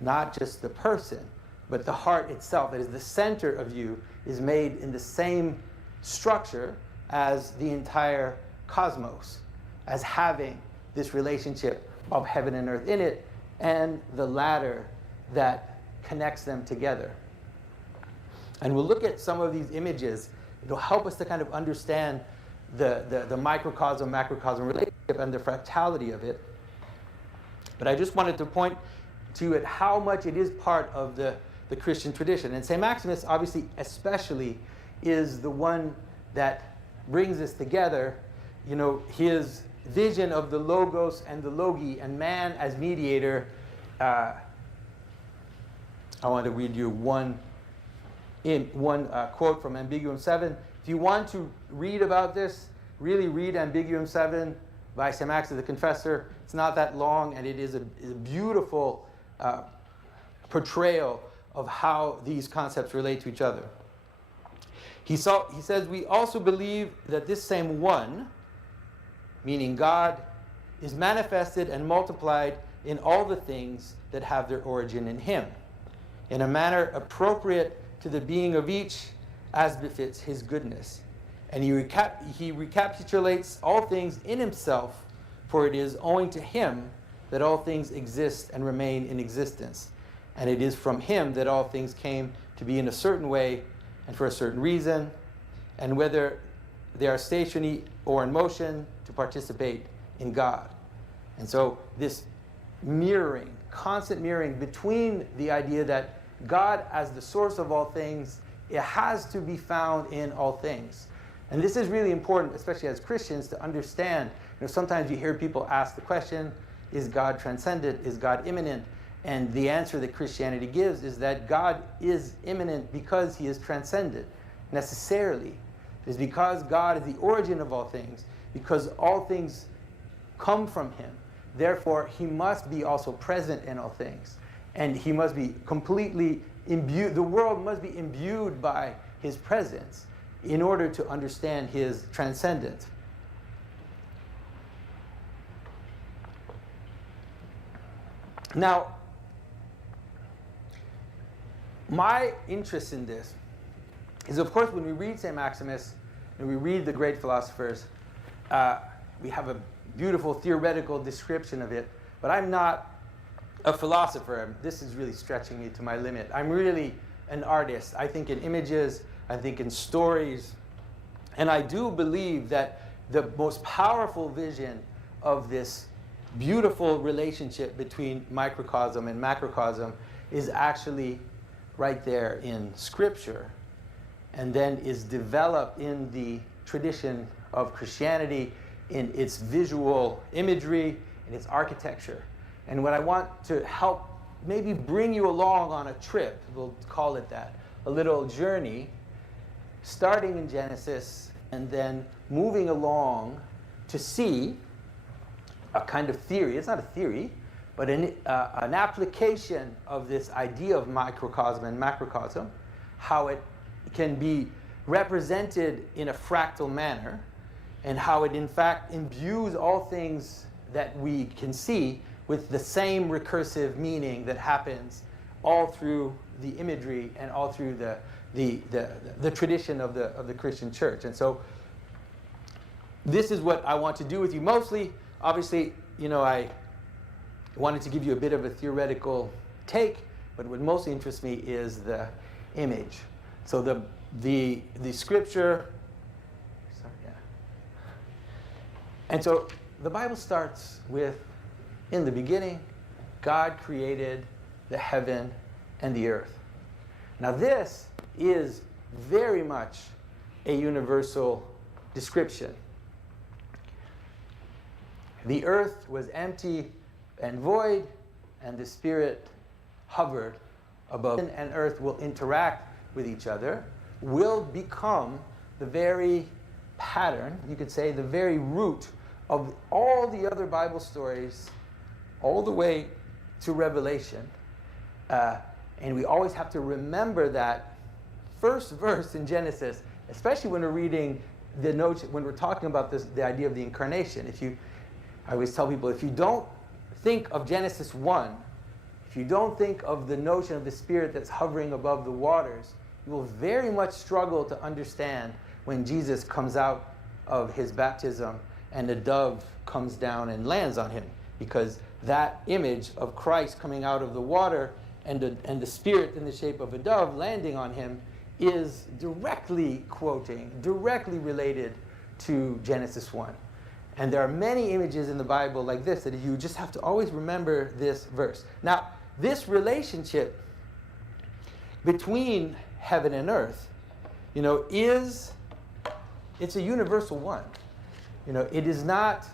Not just the person, but the heart itself, that is the center of you, is made in the same structure as the entire cosmos, as having this relationship of heaven and earth in it, and the ladder that connects them together. And we'll look at some of these images. It'll help us to kind of understand the microcosm, macrocosm relationship and the fractality of it. But I just wanted to point to it how much it is part of the Christian tradition. And St. Maximus, obviously, especially, is the one that brings us together. You know, his vision of the logos and the logi and man as mediator. I want to read you one quote from Ambiguum 7. If you want to read about this, really read Ambiguum 7 by St. Maximus the Confessor. It's not that long, and it is a beautiful portrayal of how these concepts relate to each other. He says, "We also believe that this same one, meaning God, is manifested and multiplied in all the things that have their origin in him, in a manner appropriate to the being of each as befits his goodness. And he recapitulates all things in himself, for it is owing to him that all things exist and remain in existence. And it is from him that all things came to be in a certain way and for a certain reason, and whether they are stationary or in motion, to participate in God. And so this mirroring, constant mirroring between the idea that God as the source of all things, it has to be found in all things. And this is really important, especially as Christians, to understand. Sometimes you hear people ask the question, is God transcendent? Is God immanent? And the answer that Christianity gives is that God is immanent because he is transcendent, necessarily. It is because God is the origin of all things, because all things come from him. Therefore, he must be also present in all things. And he must be completely imbued, the world must be imbued by his presence in order to understand his transcendence. Now, my interest in this is, of course, when we read St. Maximus and we read the great philosophers, we have a beautiful theoretical description of it, but I'm not a philosopher. This is really stretching me to my limit. I'm really an artist. I think in images, I think in stories, and I do believe that the most powerful vision of this beautiful relationship between microcosm and macrocosm is actually right there in Scripture, and then is developed in the tradition of Christianity, in its visual imagery, in its architecture. And what I want to help maybe bring you along on a trip, we'll call it that, a little journey, starting in Genesis and then moving along to see a kind of theory. It's not a theory, but an application of this idea of microcosm and macrocosm, how it can be represented in a fractal manner, and how it in fact imbues all things that we can see with the same recursive meaning that happens all through the imagery and all through the tradition of the Christian church. And so this is what I want to do with you. Mostly, obviously, I wanted to give you a bit of a theoretical take, but what mostly interests me is the image. So the scripture, and so the Bible starts with, in the beginning, God created the heaven and the earth. Now this is very much a universal description. The earth was empty and void, and the Spirit hovered above. Heaven and earth will interact with each other, will become the very pattern, you could say, the very root of all the other Bible stories, all the way to Revelation. And we always have to remember that first verse in Genesis, especially when we're reading the notion, when we're talking about this, the idea of the incarnation. I always tell people, if you don't think of Genesis 1, if you don't think of the notion of the Spirit that's hovering above the waters, you will very much struggle to understand when Jesus comes out of his baptism and a dove comes down and lands on him, because that image of Christ coming out of the water and the Spirit in the shape of a dove landing on him is directly related to Genesis 1. And there are many images in the Bible like this that you just have to always remember this verse. Now, this relationship between heaven and earth, it's a universal one. It is not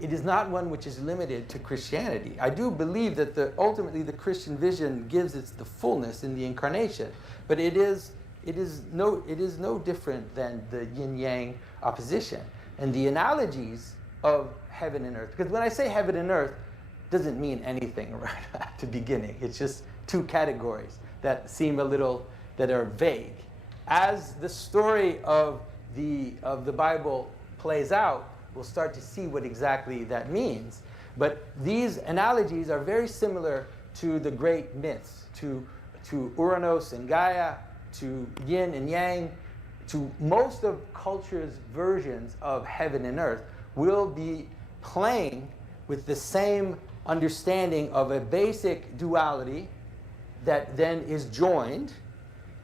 one which is limited to Christianity. I do believe that ultimately the Christian vision gives it the fullness in the incarnation, but it is no different than the yin-yang opposition. And the analogies of heaven and earth, because when I say heaven and earth, it doesn't mean anything right at the beginning. It's just two categories that seem that are vague. As the story of the Bible plays out, we'll start to see what exactly that means. But these analogies are very similar to the great myths, to Uranus and Gaia, to yin and yang, to most of culture's versions of heaven and earth, will be playing with the same understanding of a basic duality that then is joined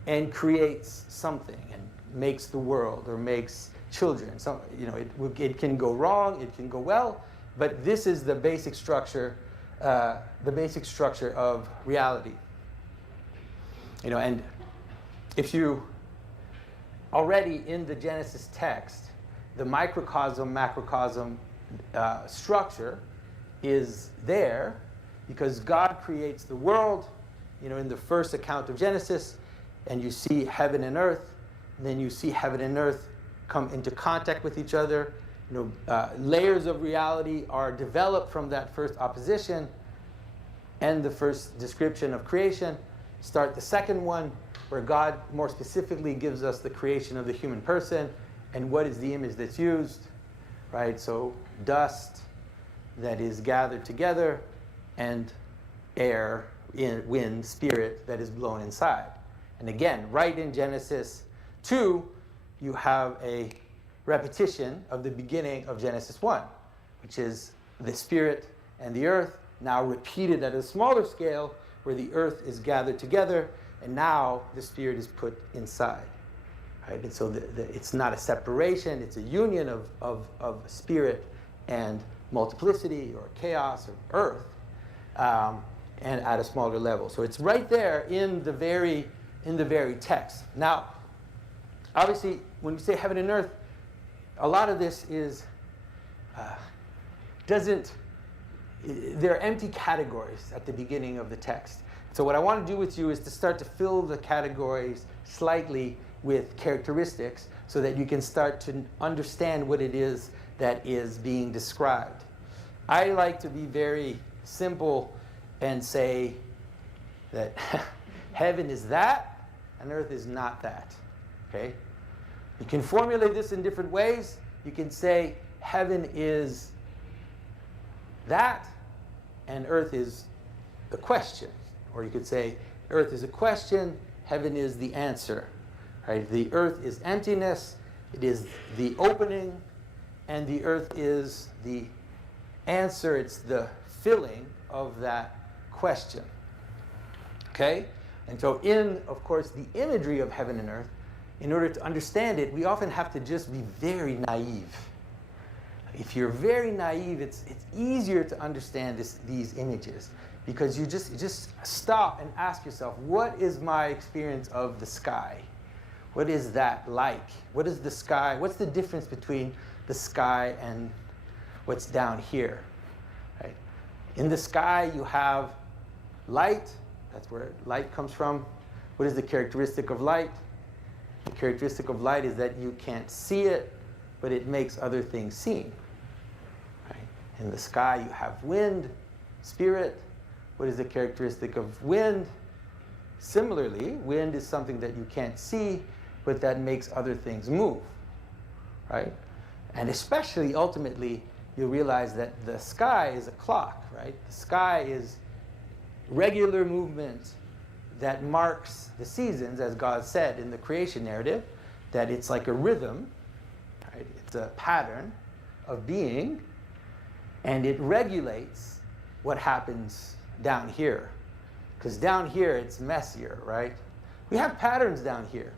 and creates something and makes the world or makes children. So, it can go wrong, it can go well, but this is the basic structure of reality. And if you already in the Genesis text, the microcosm, macrocosm structure is there because God creates the world, in the first account of Genesis, and you see heaven and earth, and then you see heaven and earth come into contact with each other. Layers of reality are developed from that first opposition and the first description of creation. Start the second one, where God more specifically gives us the creation of the human person and what is the image that's used, right? So dust that is gathered together and air, wind, spirit that is blown inside. And again, right in Genesis 2, you have a repetition of the beginning of Genesis 1, which is the spirit and the earth, now repeated at a smaller scale, where the earth is gathered together, and now the spirit is put inside. Right? And so it's not a separation, it's a union of spirit and multiplicity or chaos or earth, and at a smaller level. So it's right there in the very text. Now, obviously, when we say heaven and earth, a lot of this is there are empty categories at the beginning of the text. So what I want to do with you is to start to fill the categories slightly with characteristics so that you can start to understand what it is that is being described. I like to be very simple and say that heaven is that and earth is not that. Okay? You can formulate this in different ways. You can say heaven is that and earth is the question. Or you could say earth is a question, heaven is the answer. Right? The earth is emptiness, it is the opening, and the earth is the answer, it's the filling of that question. Okay? And so of course, the imagery of heaven and earth, in order to understand it, we often have to just be very naive. If you're very naive, it's easier to understand these images because you just stop and ask yourself, what is my experience of the sky? What is that like? What is the sky? What's the difference between the sky and what's down here? Right? In the sky, you have light. That's where light comes from. What is the characteristic of light? The characteristic of light is that you can't see it, but it makes other things seen. Right? In the sky, you have wind, spirit. What is the characteristic of wind? Similarly, wind is something that you can't see, but that makes other things move. Right? And especially, ultimately, you'll realize that the sky is a clock. Right? The sky is regular movement that marks the seasons, as God said in the creation narrative, that it's like a rhythm, right? It's a pattern of being, and it regulates what happens down here. Because down here, it's messier, right? We have patterns down here,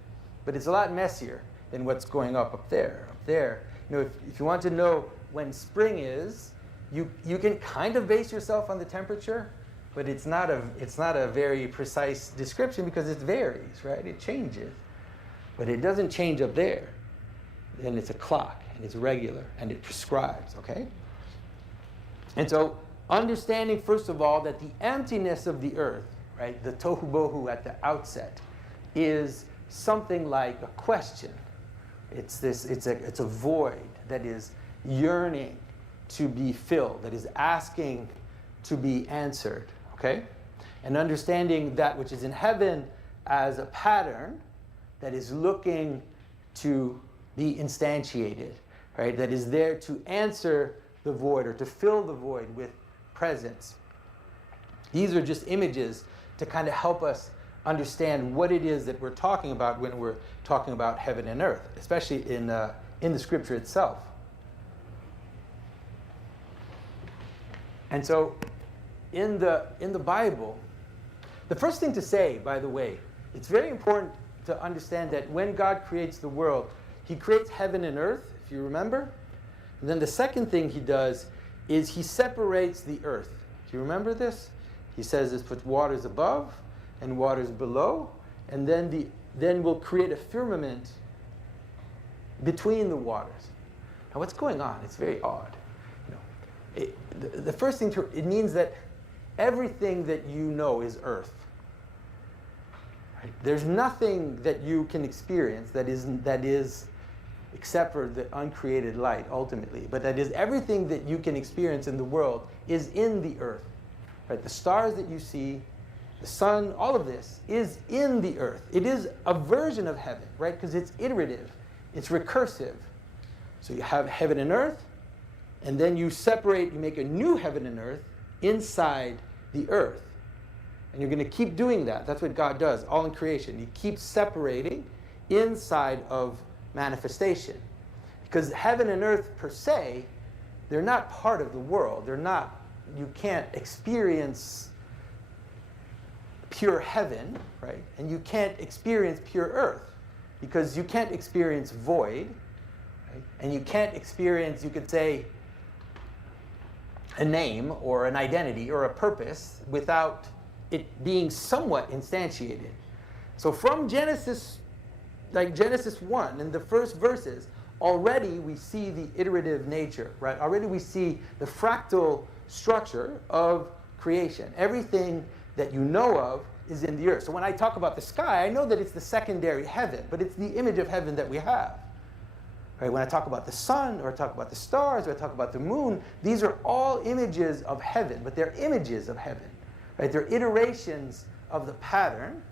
but it's a lot messier than what's going up there. Up there, if you want to know when spring is, you can kind of base yourself on the temperature, but it's not a very precise description because it varies, right? It changes. But it doesn't change up there. Then it's a clock, and it's regular, and it prescribes, okay? And so understanding, first of all, that the emptiness of the earth, right, the tohu bohu at the outset, is something like a question. It's a void that is yearning to be filled, that is asking to be answered. Okay? And understanding that which is in heaven as a pattern that is looking to be instantiated, right? That is there to answer the void or to fill the void with presence. These are just images to kind of help us understand what it is that we're talking about when we're talking about heaven and earth, especially in the scripture itself. And so in the Bible, the first thing to say, by the way, it's very important to understand that when God creates the world, he creates heaven and earth, if you remember. And then the second thing he does is he separates the earth. Do you remember this? He says this puts waters above and waters below, and then we'll create a firmament between the waters. Now what's going on? It's very odd. The first thing it means that everything that you know is earth. Right? There's nothing that you can experience that is except for the uncreated light ultimately, but that is everything that you can experience in the world is in the earth. Right? The stars that you see, the sun, all of this is in the earth. It is a version of heaven, right? Because it's iterative, it's recursive. So you have heaven and earth, and then you make a new heaven and earth inside the earth. And you're going to keep doing that. That's what God does, all in creation. He keeps separating inside of manifestation. Because heaven and earth per se, they're not part of the world. You can't experience pure heaven, right? And you can't experience pure earth. Because you can't experience void, right? And you can't experience, you could say, a name or an identity or a purpose without it being somewhat instantiated. So from Genesis 1 in the first verses, already we see the iterative nature, right? Already we see the fractal structure of creation. Everything that you know of is in the earth. So when I talk about the sky, I know that it's the secondary heaven, but it's the image of heaven that we have. Right? When I talk about the sun, or I talk about the stars, or I talk about the moon, these are all images of heaven, but they're images of heaven. Right? They're iterations of the pattern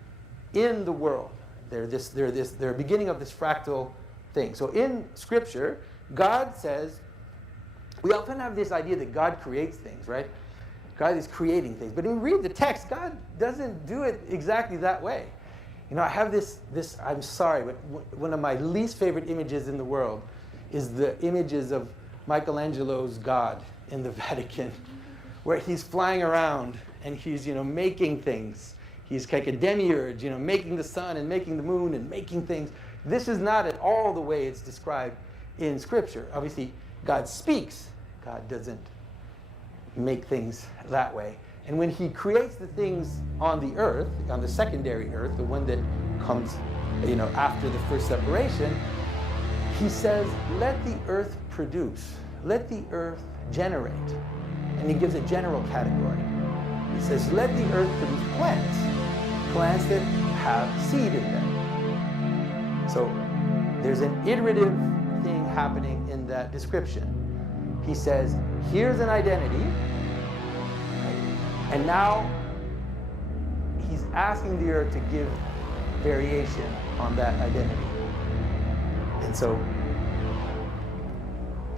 in the world. They're a beginning of this fractal thing. So in Scripture, God says, we often have this idea that God creates things, right? God is creating things. But when we read the text, God doesn't do it exactly that way. You know, I have this, I'm sorry, but one of my least favorite images in the world is the images of Michelangelo's God in the Vatican, where he's flying around and he's, making things. He's like a demiurge, making the sun and making the moon and making things. This is not at all the way it's described in Scripture. Obviously, God speaks. God doesn't make things that way. And when he creates the things on the earth, on the secondary earth, the one that comes, after the first separation, he says, let the earth produce. Let the earth generate. And he gives a general category. He says, let the earth produce plants. Plants that have seed in them. So there's an iterative thing happening in that description. He says, here's an identity. And now he's asking the earth to give variation on that identity. And so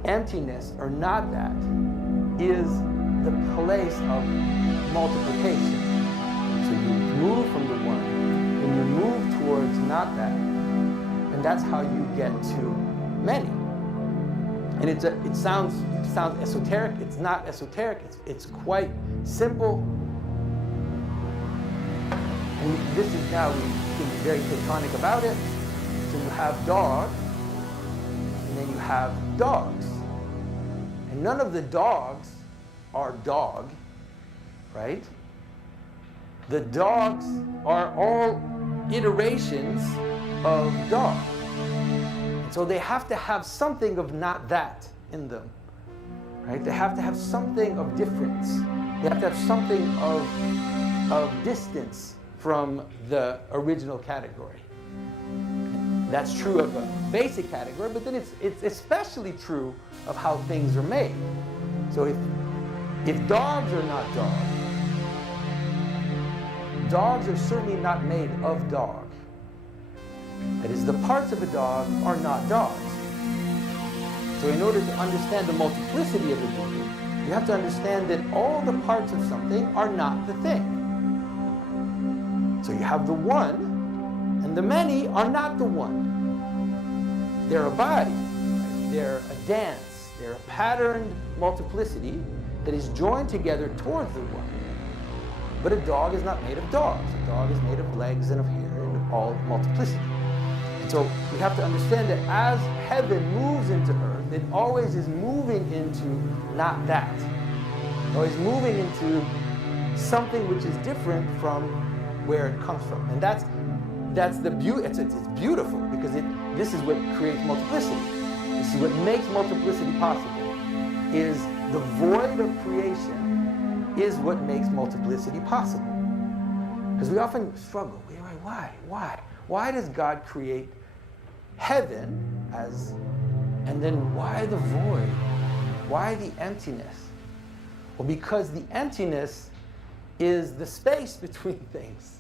emptiness, or not that, is the place of multiplication. So you move from the one, and you move towards not that. And that's how you get to many. And it sounds esoteric. It's not esoteric. It's quite simple. And this is now, we can be very platonic about it. So you have dog, and then you have dogs. And none of the dogs are dog, right? The dogs are all iterations of dog. So they have to have something of not that in them, right? They have to have something of difference. They have to have something of distance from the original category. That's true of a basic category, but then it's especially true of how things are made. So if dogs are not dogs are certainly not made of dog. That is, the parts of a dog are not dogs. So in order to understand the multiplicity of a being, you have to understand that all the parts of something are not the thing. So you have the one, and the many are not the one. They're a body, right? They're a dance, they're a patterned multiplicity that is joined together towards the one. But a dog is not made of dogs. A dog is made of legs and of hair and all multiplicity. And so we have to understand that as heaven moves into earth, it always is moving into not that. Always moving into something which is different from where it comes from. And that's the beauty. It's beautiful because this is what creates multiplicity. This is what makes multiplicity possible. Is the void of creation is what makes multiplicity possible. Because we often struggle. Why does God create heaven and then why the void? Why the emptiness? Well, because the emptiness is the space between things.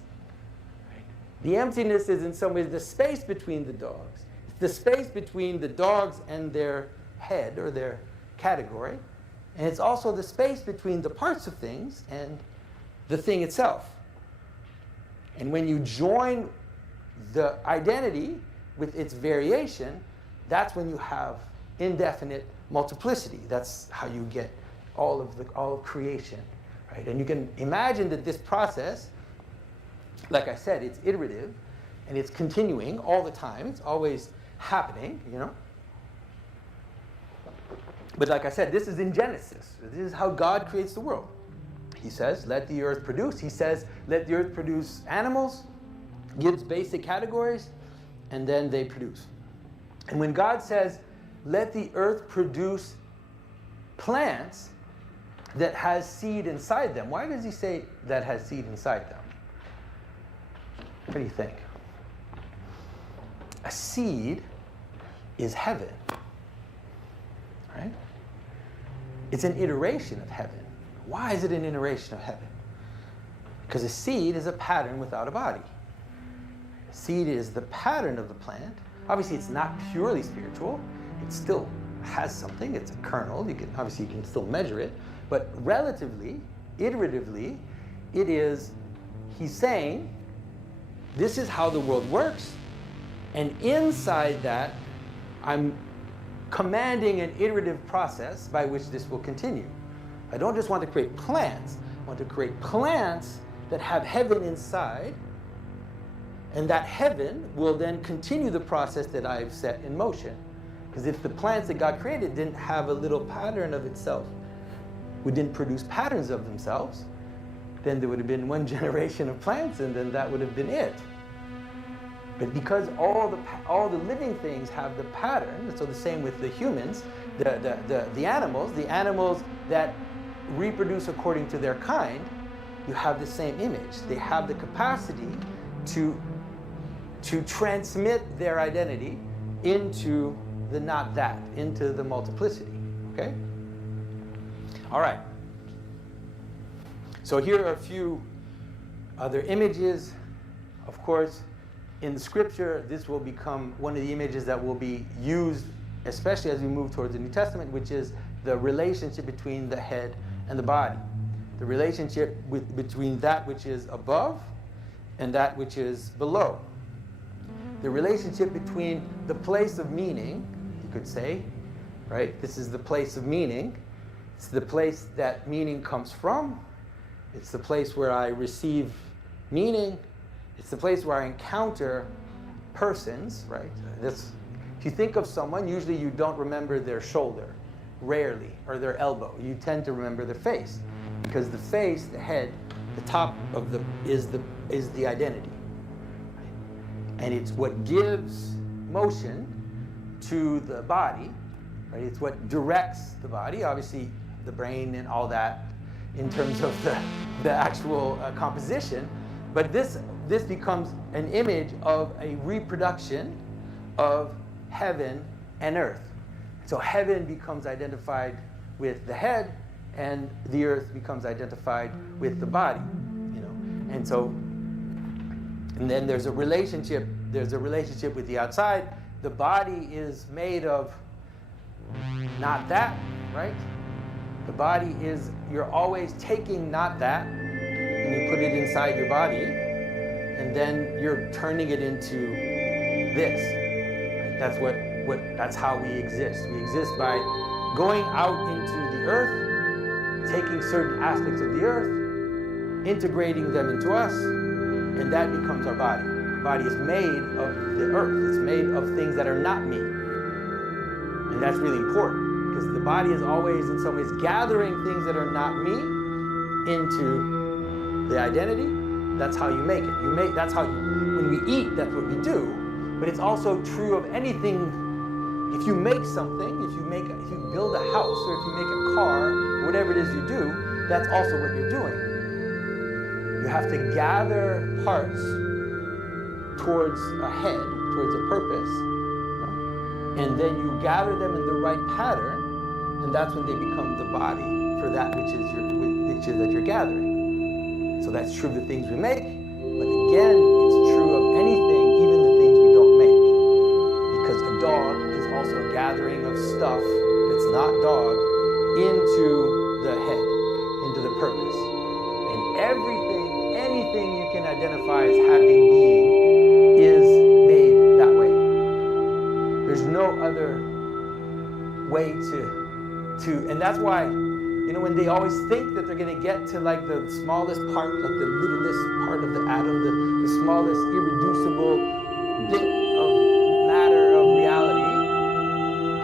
Right? The emptiness is in some ways the space between the dogs. It's the space between the dogs and their head or their category. And it's also the space between the parts of things and the thing itself. And when you join the identity with its variation, that's when you have indefinite multiplicity. That's how you get all of creation, right? And you can imagine that this process, like I said, it's iterative and it's continuing all the time. It's always happening, you know. But like I said, this is in Genesis. This is how God creates the world. He says, let the earth produce. He says, let the earth produce animals, gives basic categories, and then they produce. And when God says, let the earth produce plants that has seed inside them, why does he say that has seed inside them? What do you think? A seed is heaven, right? It's an iteration of heaven. Why is it an iteration of heaven? Because a seed is a pattern without a body. A seed is the pattern of the plant. Obviously, it's not purely spiritual. It still has something. It's a kernel. You can still measure it. But relatively, iteratively, it is, he's saying, this is how the world works. And inside that, I'm commanding an iterative process by which this will continue. I don't just want to create plants. I want to create plants that have heaven inside, and that heaven will then continue the process that I've set in motion. Because if the plants that God created didn't have a little pattern of itself, didn't produce patterns of themselves, then there would have been one generation of plants, and then that would have been it. But because all the living things have the pattern, so the same with the humans, the animals that reproduce according to their kind, you have the same image. They have the capacity to transmit their identity into the not that, into the multiplicity. Okay? All right. So here are a few other images. Of course, in the scripture, this will become one of the images that will be used, especially as we move towards the New Testament, which is the relationship between the head and the body. The relationship between that which is above and that which is below. The relationship between the place of meaning, you could say, right? This is the place of meaning. It's the place that meaning comes from. It's the place where I receive meaning. It's the place where I encounter persons, right? If you think of someone, usually you don't remember their shoulder, rarely, or their elbow. You tend to remember their face, because the face, the head, the top of is the identity, right? And it's what gives motion to the body, right? It's what directs the body. Obviously, the brain and all that, in terms of the actual composition, but this becomes an image of a reproduction of heaven and earth. So heaven becomes identified with the head, and the earth becomes identified with the body, you know. And then there's a relationship with the outside. The body is made of not that, right? The body is, you're always taking not that, and you put it inside your body, and then you're turning it into this. Right? That's how we exist. We exist by going out into the earth, taking certain aspects of the earth, integrating them into us, and that becomes our body. The body is made of the earth. It's made of things that are not me. And that's really important, because the body is always, in some ways, gathering things that are not me into the identity. That's how you make it. That's how when we eat, that's what we do. But it's also true of anything. If you make something, if you build a house, or if you make a car, or whatever it is you do, that's also what you're doing. You have to gather parts towards a head, towards a purpose, and then you gather them in the right pattern, and that's when they become the body for that which is that you're gathering. So that's true of the things we make, but again, it's true of anything, even the things we don't make. Because a dog is also a gathering of stuff that's not dog into the head, into the purpose. And anything you can identify as having being is made that way. There's no other way to, and that's why, when they always think that they're going to get to like the smallest part, like the littlest part of the atom, the smallest irreducible bit of matter of reality,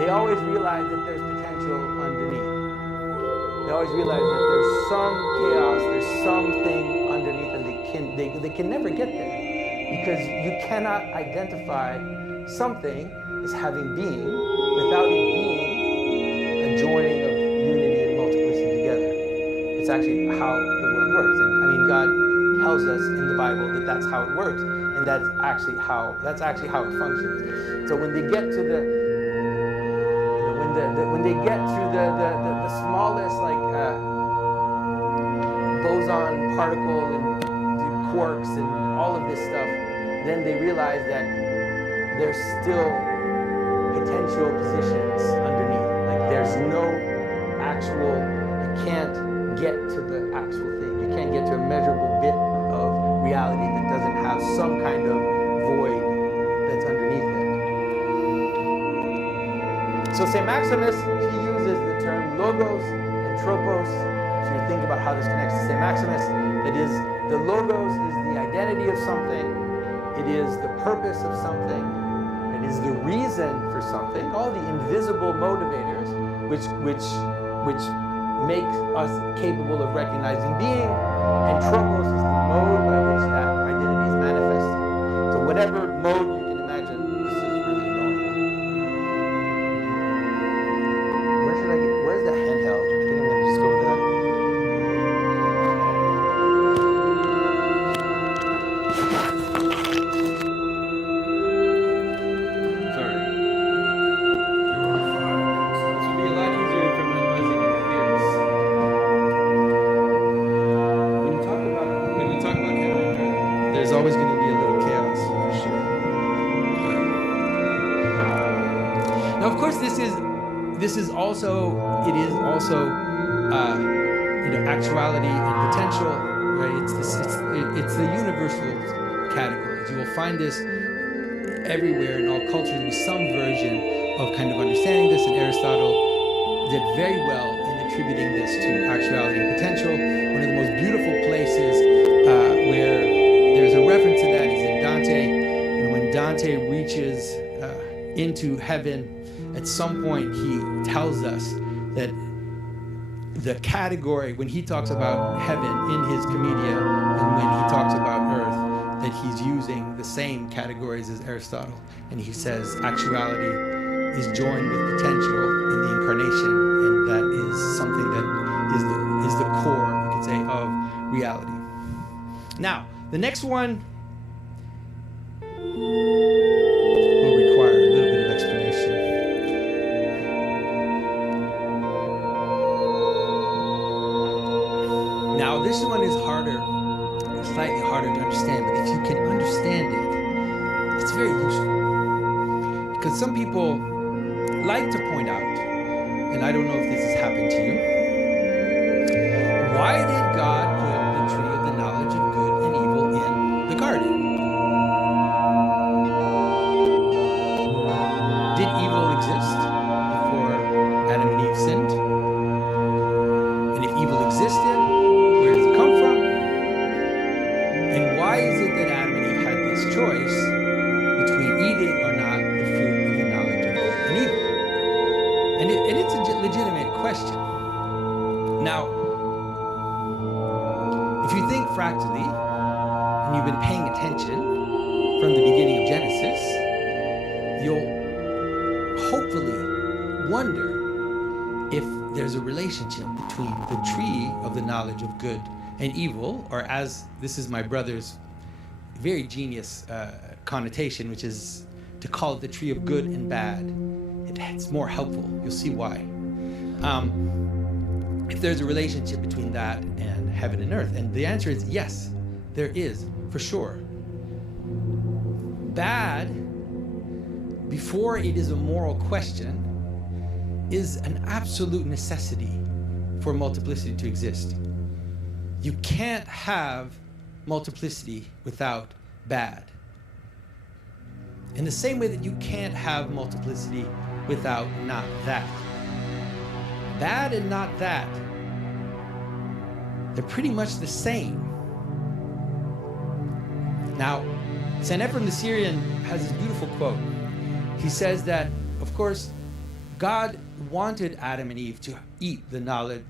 they always realize that there's potential underneath. They always realize that there's some chaos, there's something underneath, and they can never get there, because you cannot identify something as having being without it being a joining of unity and multiplicity together. It's actually how the world works. And God tells us in the Bible that that's how it works, and that's actually how it functions. So when they get to when they get to the smallest boson particle and the quarks and all of this stuff, then they realize that there's still potential positions underneath. Like there's no actual, you can't get to the actual thing. You can't get to a measurable bit of reality that doesn't have some kind of void that's underneath it. So St. Maximus, he uses the term logos and tropos. So you think about how this connects to St. Maximus. That is, the logos is the identity of something. It is the purpose of something. It is the reason for something. All the invisible motivators which make us capable of recognizing being. And tropos is the mode by which that identity is manifested. So whatever mode you can imagine, this is really annoying. Where's the handheld? I think I'm going to just go with that. Sorry. This would be a lot easier if I'm not buzzing interferes. When we talk about heaven and earth, there's always going to be a little chaos, for sure. Now, of course, this is also actuality and potential, right? It's the universal categories. You will find this everywhere in all cultures. There'll be some version of kind of understanding this, and Aristotle did very well in attributing this to actuality and potential. One of the most beautiful places where there's a reference to that is in Dante. And when Dante reaches into heaven, at some point he tells us that the category, when he talks about heaven in his Commedia and when he talks about earth, that he's using the same categories as Aristotle. And he says actuality is joined with potential in the incarnation, and that is something that is the core, you could say, of reality. Now, the next one will require a little bit of explanation. Now, this one is slightly harder to understand, but if you can understand it, it's very useful. Because some people like to point out, and I don't know if this has happened to you, why did God put the tree of the knowledge of good and evil in the garden? existed, where does it come from, and why is it that Adam and Eve had this choice between eating or not the fruit of the knowledge of good and evil? And it's a legitimate question. Now, if you think fractally, and you've been paying attention from the beginning of Genesis, you'll hopefully wonder if there's a relationship between the tree of the knowledge of good and evil, or as this is my brother's very genius connotation, which is to call it the tree of good and bad. It's more helpful. You'll see why. If there's a relationship between that and heaven and earth. And the answer is yes, there is, for sure. Bad, before it is a moral question, is an absolute necessity for multiplicity to exist. You can't have multiplicity without bad. In the same way that you can't have multiplicity without not that. Bad and not that, they're pretty much the same. Now, 𒅒𒈔𒅒𒇫𒄆 the Syrian has this beautiful quote. He says that, of course, God wanted Adam and Eve to eat the knowledge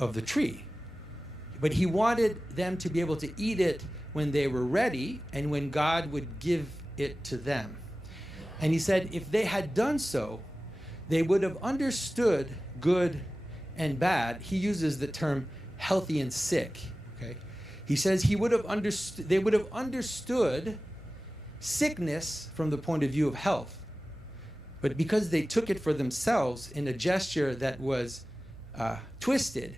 of the tree, but he wanted them to be able to eat it when they were ready and when God would give it to them. And he said if they had done so, they would have understood good and bad. He uses the term healthy and sick. Okay, he says they would have understood sickness from the point of view of health. But because they took it for themselves in a gesture that was twisted,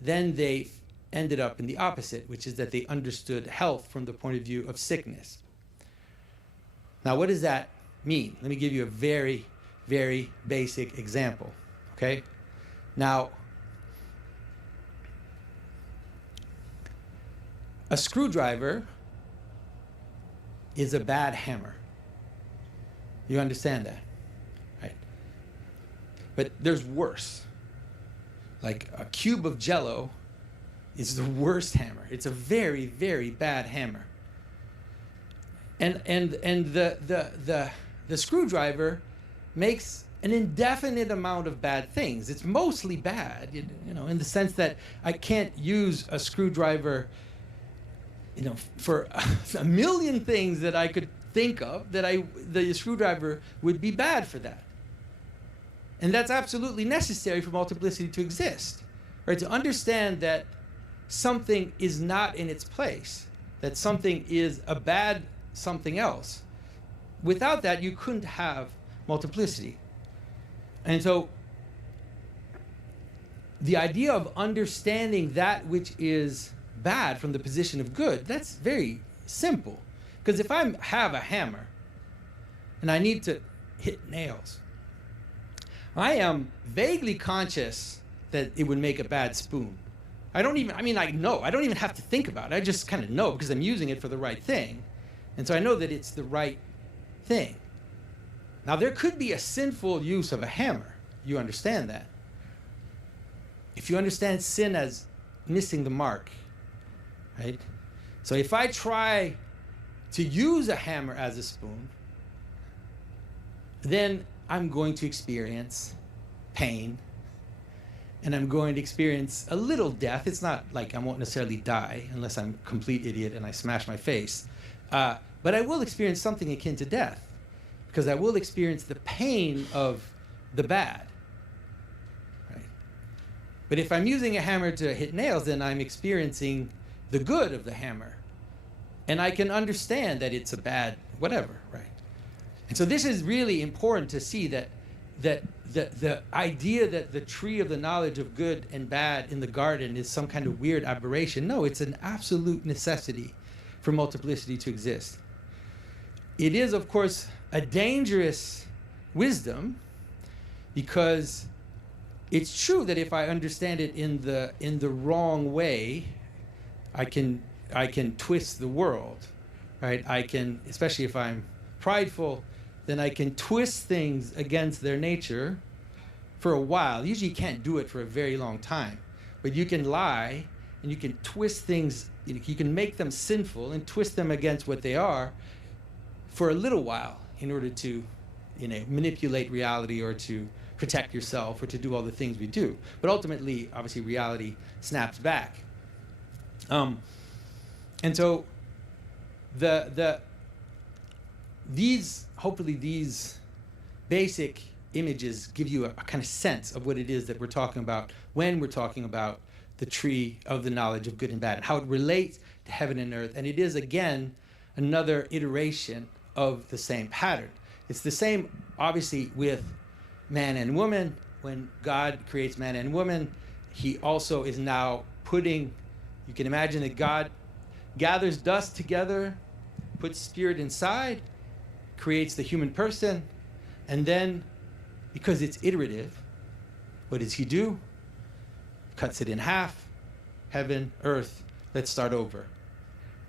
then they ended up in the opposite, which is that they understood health from the point of view of sickness. Now, what does that mean? Let me give you a very, very basic example, okay? Now, a screwdriver is a bad hammer. You understand that? But there's worse. Like a cube of Jell-O is the worst hammer. It's a very, very bad hammer. And the screwdriver makes an indefinite amount of bad things. It's mostly bad, you know, in the sense that I can't use a screwdriver, you know, for a million things that I could think of that the screwdriver would be bad for that. And that's absolutely necessary for multiplicity to exist, right? To understand that something is not in its place, that something is a bad something else. Without that, you couldn't have multiplicity. And so the idea of understanding that which is bad from the position of good, that's very simple. Because if I have a hammer and I need to hit nails, I am vaguely conscious that it would make a bad spoon. I know, I don't even have to think about it. I just kind of know because I'm using it for the right thing. And so I know that it's the right thing. Now, there could be a sinful use of a hammer. You understand that. If you understand sin as missing the mark, right? So if I try to use a hammer as a spoon, then I'm going to experience pain, and I'm going to experience a little death. It's not like I won't necessarily die unless I'm a complete idiot and I smash my face. But I will experience something akin to death, because I will experience the pain of the bad. Right? But if I'm using a hammer to hit nails, then I'm experiencing the good of the hammer. And I can understand that it's a bad whatever, right? And so this is really important to see that the idea that the tree of the knowledge of good and bad in the garden is some kind of weird aberration. No, it's an absolute necessity for multiplicity to exist. It is, of course, a dangerous wisdom, because it's true that if I understand it in the wrong way, I can twist the world, right? I can, especially if I'm prideful, then I can twist things against their nature for a while. Usually you can't do it for a very long time. but you can lie and you can twist things, you can make them sinful and twist them against what they are for a little while in order to, manipulate reality or to protect yourself or to do all the things we do. But ultimately, obviously, reality snaps back. And so hopefully these basic images give you a kind of sense of what it is that we're talking about when we're talking about the tree of the knowledge of good and bad and how it relates to heaven and earth. And it is, again, another iteration of the same pattern. It's the same, obviously, with man and woman. When God creates man and woman, he also is now putting, you can imagine that God gathers dust together, puts spirit inside, creates the human person, and then, because it's iterative, what does he do? Cuts it in half, heaven, earth, let's start over,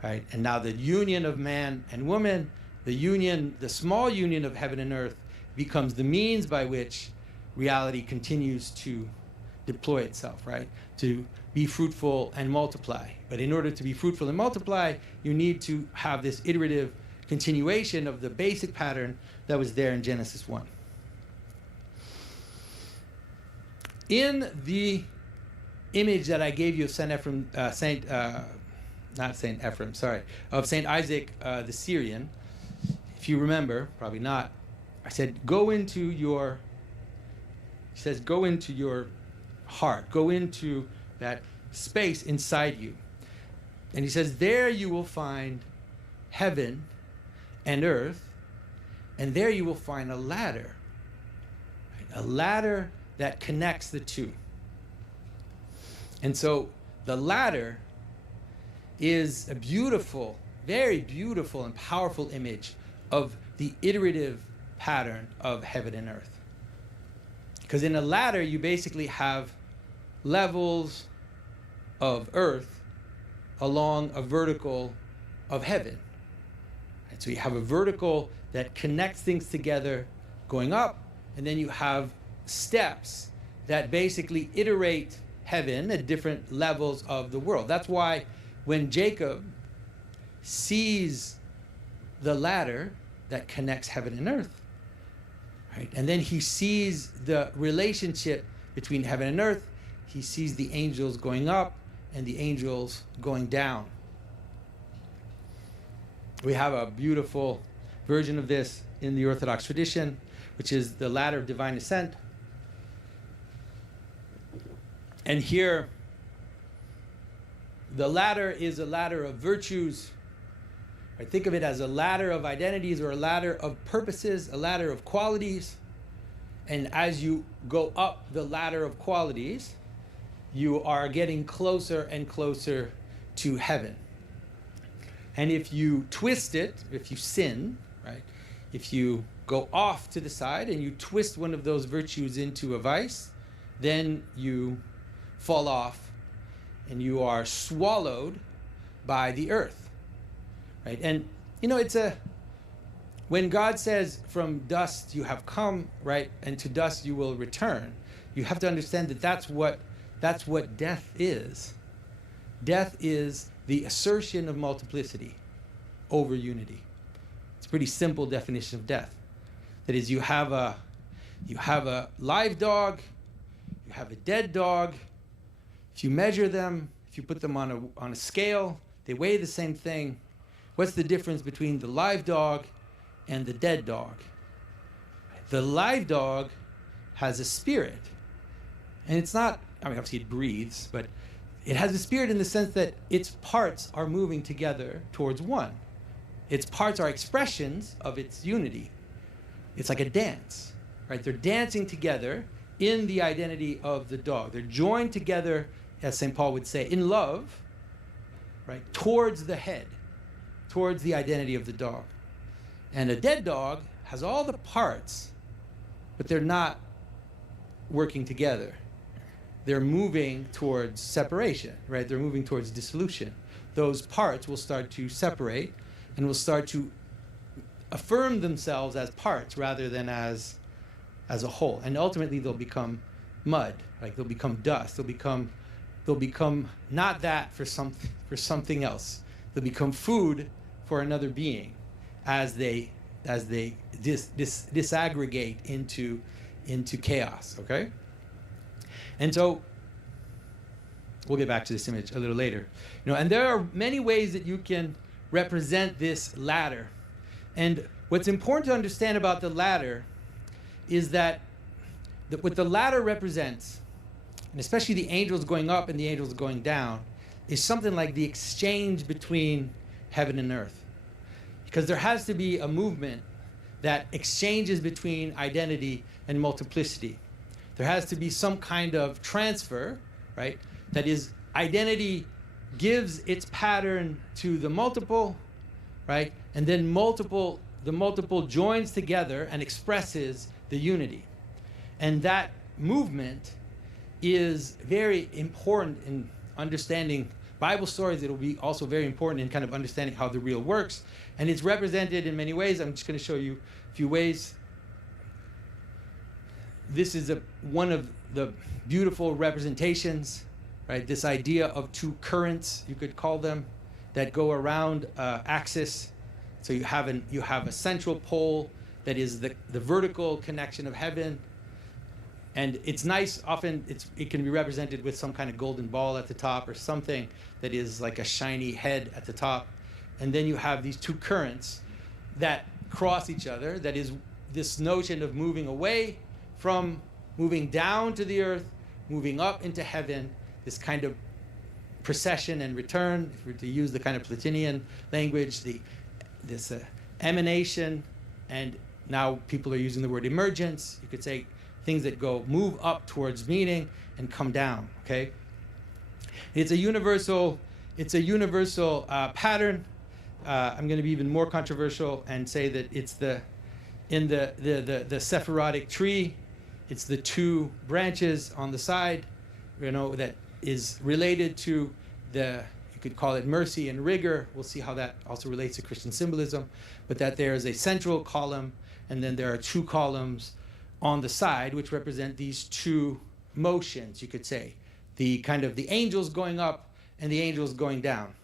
right? And now the union of man and woman, the small union of heaven and earth, becomes the means by which reality continues to deploy itself, right? To be fruitful and multiply. But in order to be fruitful and multiply, you need to have this iterative continuation of the basic pattern that was there in Genesis 1. In the image that I gave you of Saint Isaac the Syrian, if you remember, probably not, I said, go into your heart, go into that space inside you. And he says, there you will find heaven and earth, and there you will find a ladder, right? A ladder that connects the two. And so the ladder is a beautiful, very beautiful and powerful image of the iterative pattern of heaven and earth. Because in a ladder, you basically have levels of earth along a vertical of heaven. And so you have a vertical that connects things together going up, and then you have steps that basically iterate heaven at different levels of the world. That's why when Jacob sees the ladder that connects heaven and earth, right, and then he sees the relationship between heaven and earth, he sees the angels going up and the angels going down. We have a beautiful version of this in the Orthodox tradition, which is the ladder of divine ascent. And here, the ladder is a ladder of virtues. Right? Think of it as a ladder of identities or a ladder of purposes, a ladder of qualities. And as you go up the ladder of qualities, you are getting closer and closer to heaven. And if you twist it, if you sin, right, if you go off to the side and you twist one of those virtues into a vice, then you fall off and you are swallowed by the earth, right? And when God says from dust you have come, right, and to dust you will return, you have to understand that that's what death is. Death is the assertion of multiplicity over unity. It's a pretty simple definition of death. That is, you have a live dog, you have a dead dog. If you measure them, if you put them on a scale, they weigh the same thing. What's the difference between the live dog and the dead dog? The live dog has a spirit. And it's not, obviously it breathes, but it has a spirit in the sense that its parts are moving together towards one. Its parts are expressions of its unity. It's like a dance, right? They're dancing together in the identity of the dog. They're joined together, as St. Paul would say, in love, right, towards the head, towards the identity of the dog. And a dead dog has all the parts, but they're not working together. They're moving towards separation, right? They're moving towards dissolution. Those parts will start to separate and will start to affirm themselves as parts rather than as a whole. And ultimately they'll become mud, like they'll become dust, they'll become they'll become not that for something else. They'll become food for another being as they disaggregate into chaos. Okay, and so we'll get back to this image a little later. And there are many ways that you can represent this ladder. And what's important to understand about the ladder is that what the ladder represents, and especially the angels going up and the angels going down, is something like the exchange between heaven and earth. Because there has to be a movement that exchanges between identity and multiplicity. There has to be some kind of transfer, right? That is, identity gives its pattern to the multiple, right? And then the multiple joins together and expresses the unity. And that movement is very important in understanding Bible stories. It'll be also very important in kind of understanding how the real works. And it's represented in many ways. I'm just going to show you a few ways. This is one of the beautiful representations, right? This idea of two currents, you could call them, that go around axis. So you have a central pole that is the vertical connection of heaven. And it's nice, often it can be represented with some kind of golden ball at the top or something that is like a shiny head at the top. And then you have these two currents that cross each other. That is this notion of moving away from, moving down to the earth, moving up into heaven, this kind of procession and return, if we're to use the kind of Platinian language, this emanation, and now people are using the word emergence. You could say things that move up towards meaning and come down. Okay, it's a universal pattern. I'm going to be even more controversial and say that it's in the 𒅒𒈔𒅒𒇫𒄆 tree. It's the two branches on the side, that is related to you could call it mercy and rigor. We'll see how that also relates to Christian symbolism, but that there is a central column, and then there are two columns on the side, which represent these two motions, you could say. The kind of the angels going up and the angels going down.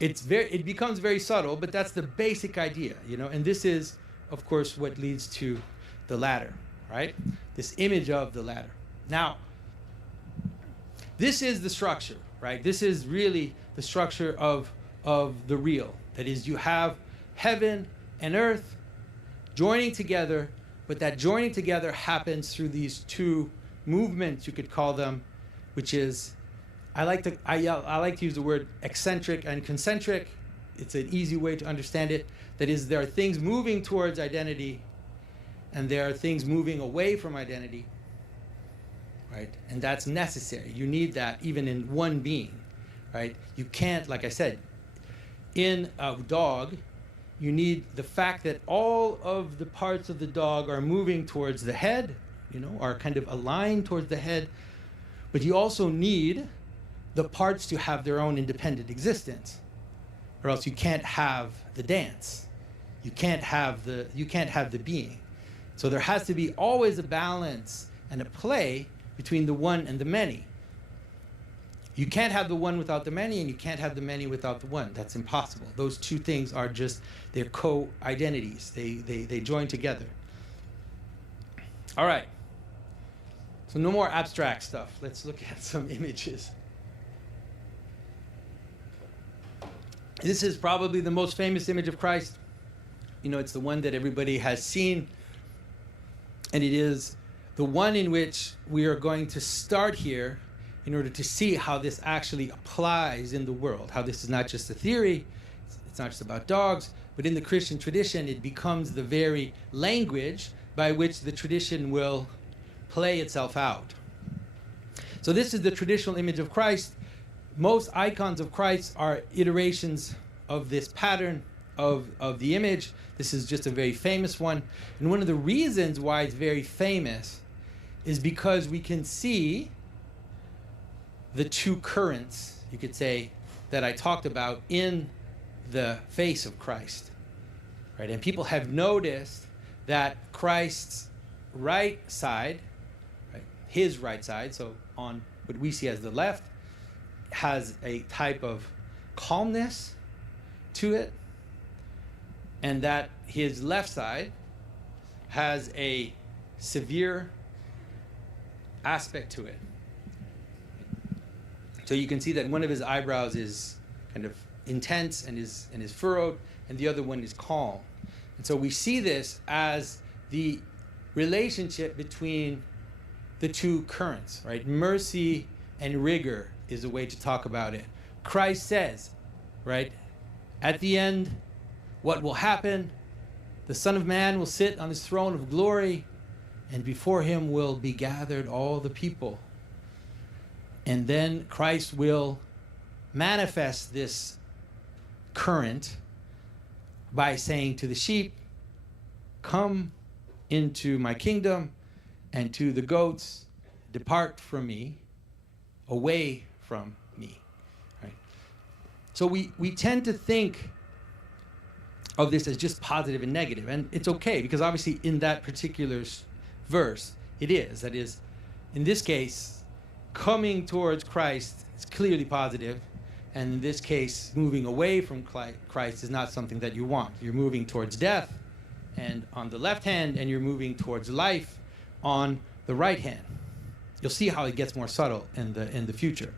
It becomes very subtle, but that's the basic idea, and this is, of course, what leads to the ladder, right? This image of the ladder. Now, this is the structure, right? This is really the structure of the real. That is, you have heaven and earth joining together, but that joining together happens through these two movements, you could call them, which is, I like to use the word eccentric and concentric. It's an easy way to understand it. That is, there are things moving towards identity, and there are things moving away from identity, right? And that's necessary. You need that even in one being, right? You can't, like I said, in a dog, you need the fact that all of the parts of the dog are moving towards the head, are kind of aligned towards the head, but you also need the parts to have their own independent existence, or else you can't have the dance. You can't have the being. So there has to be always a balance and a play between the one and the many. You can't have the one without the many, and you can't have the many without the one. That's impossible. Those two things are they're co-identities. They join together. All right. So no more abstract stuff. Let's look at some images. This is probably the most famous image of Christ. It's the one that everybody has seen. And it is the one in which we are going to start here in order to see how this actually applies in the world, how this is not just a theory, it's not just about dogs, but in the Christian tradition, it becomes the very language by which the tradition will play itself out. So this is the traditional image of Christ. Most icons of Christ are iterations of this pattern of the image. This is just a very famous one. And one of the reasons why it's very famous is because we can see the two currents, you could say, that I talked about in the face of Christ, right? And people have noticed that Christ's right side, right, his right side, so on what we see as the left, has a type of calmness to it, and that his left side has a severe aspect to it. So you can see that one of his eyebrows is kind of intense and is furrowed, and the other one is calm. And so we see this as the relationship between the two currents, right? Mercy and rigor is a way to talk about it. Christ says, right, at the end, what will happen? The Son of Man will sit on his throne of glory, and before him will be gathered all the people. And then Christ will manifest this current by saying to the sheep, come into my kingdom, and to the goats, depart from me, away from me. Right? So we tend to think of this as just positive and negative, and it's okay, because obviously in that particular verse, it is. That is, in this case, coming towards Christ is clearly positive, and in this case, moving away from Christ is not something that you want. You're moving towards death, and on the left hand, and you're moving towards life on the right hand. You'll see how it gets more subtle in the future.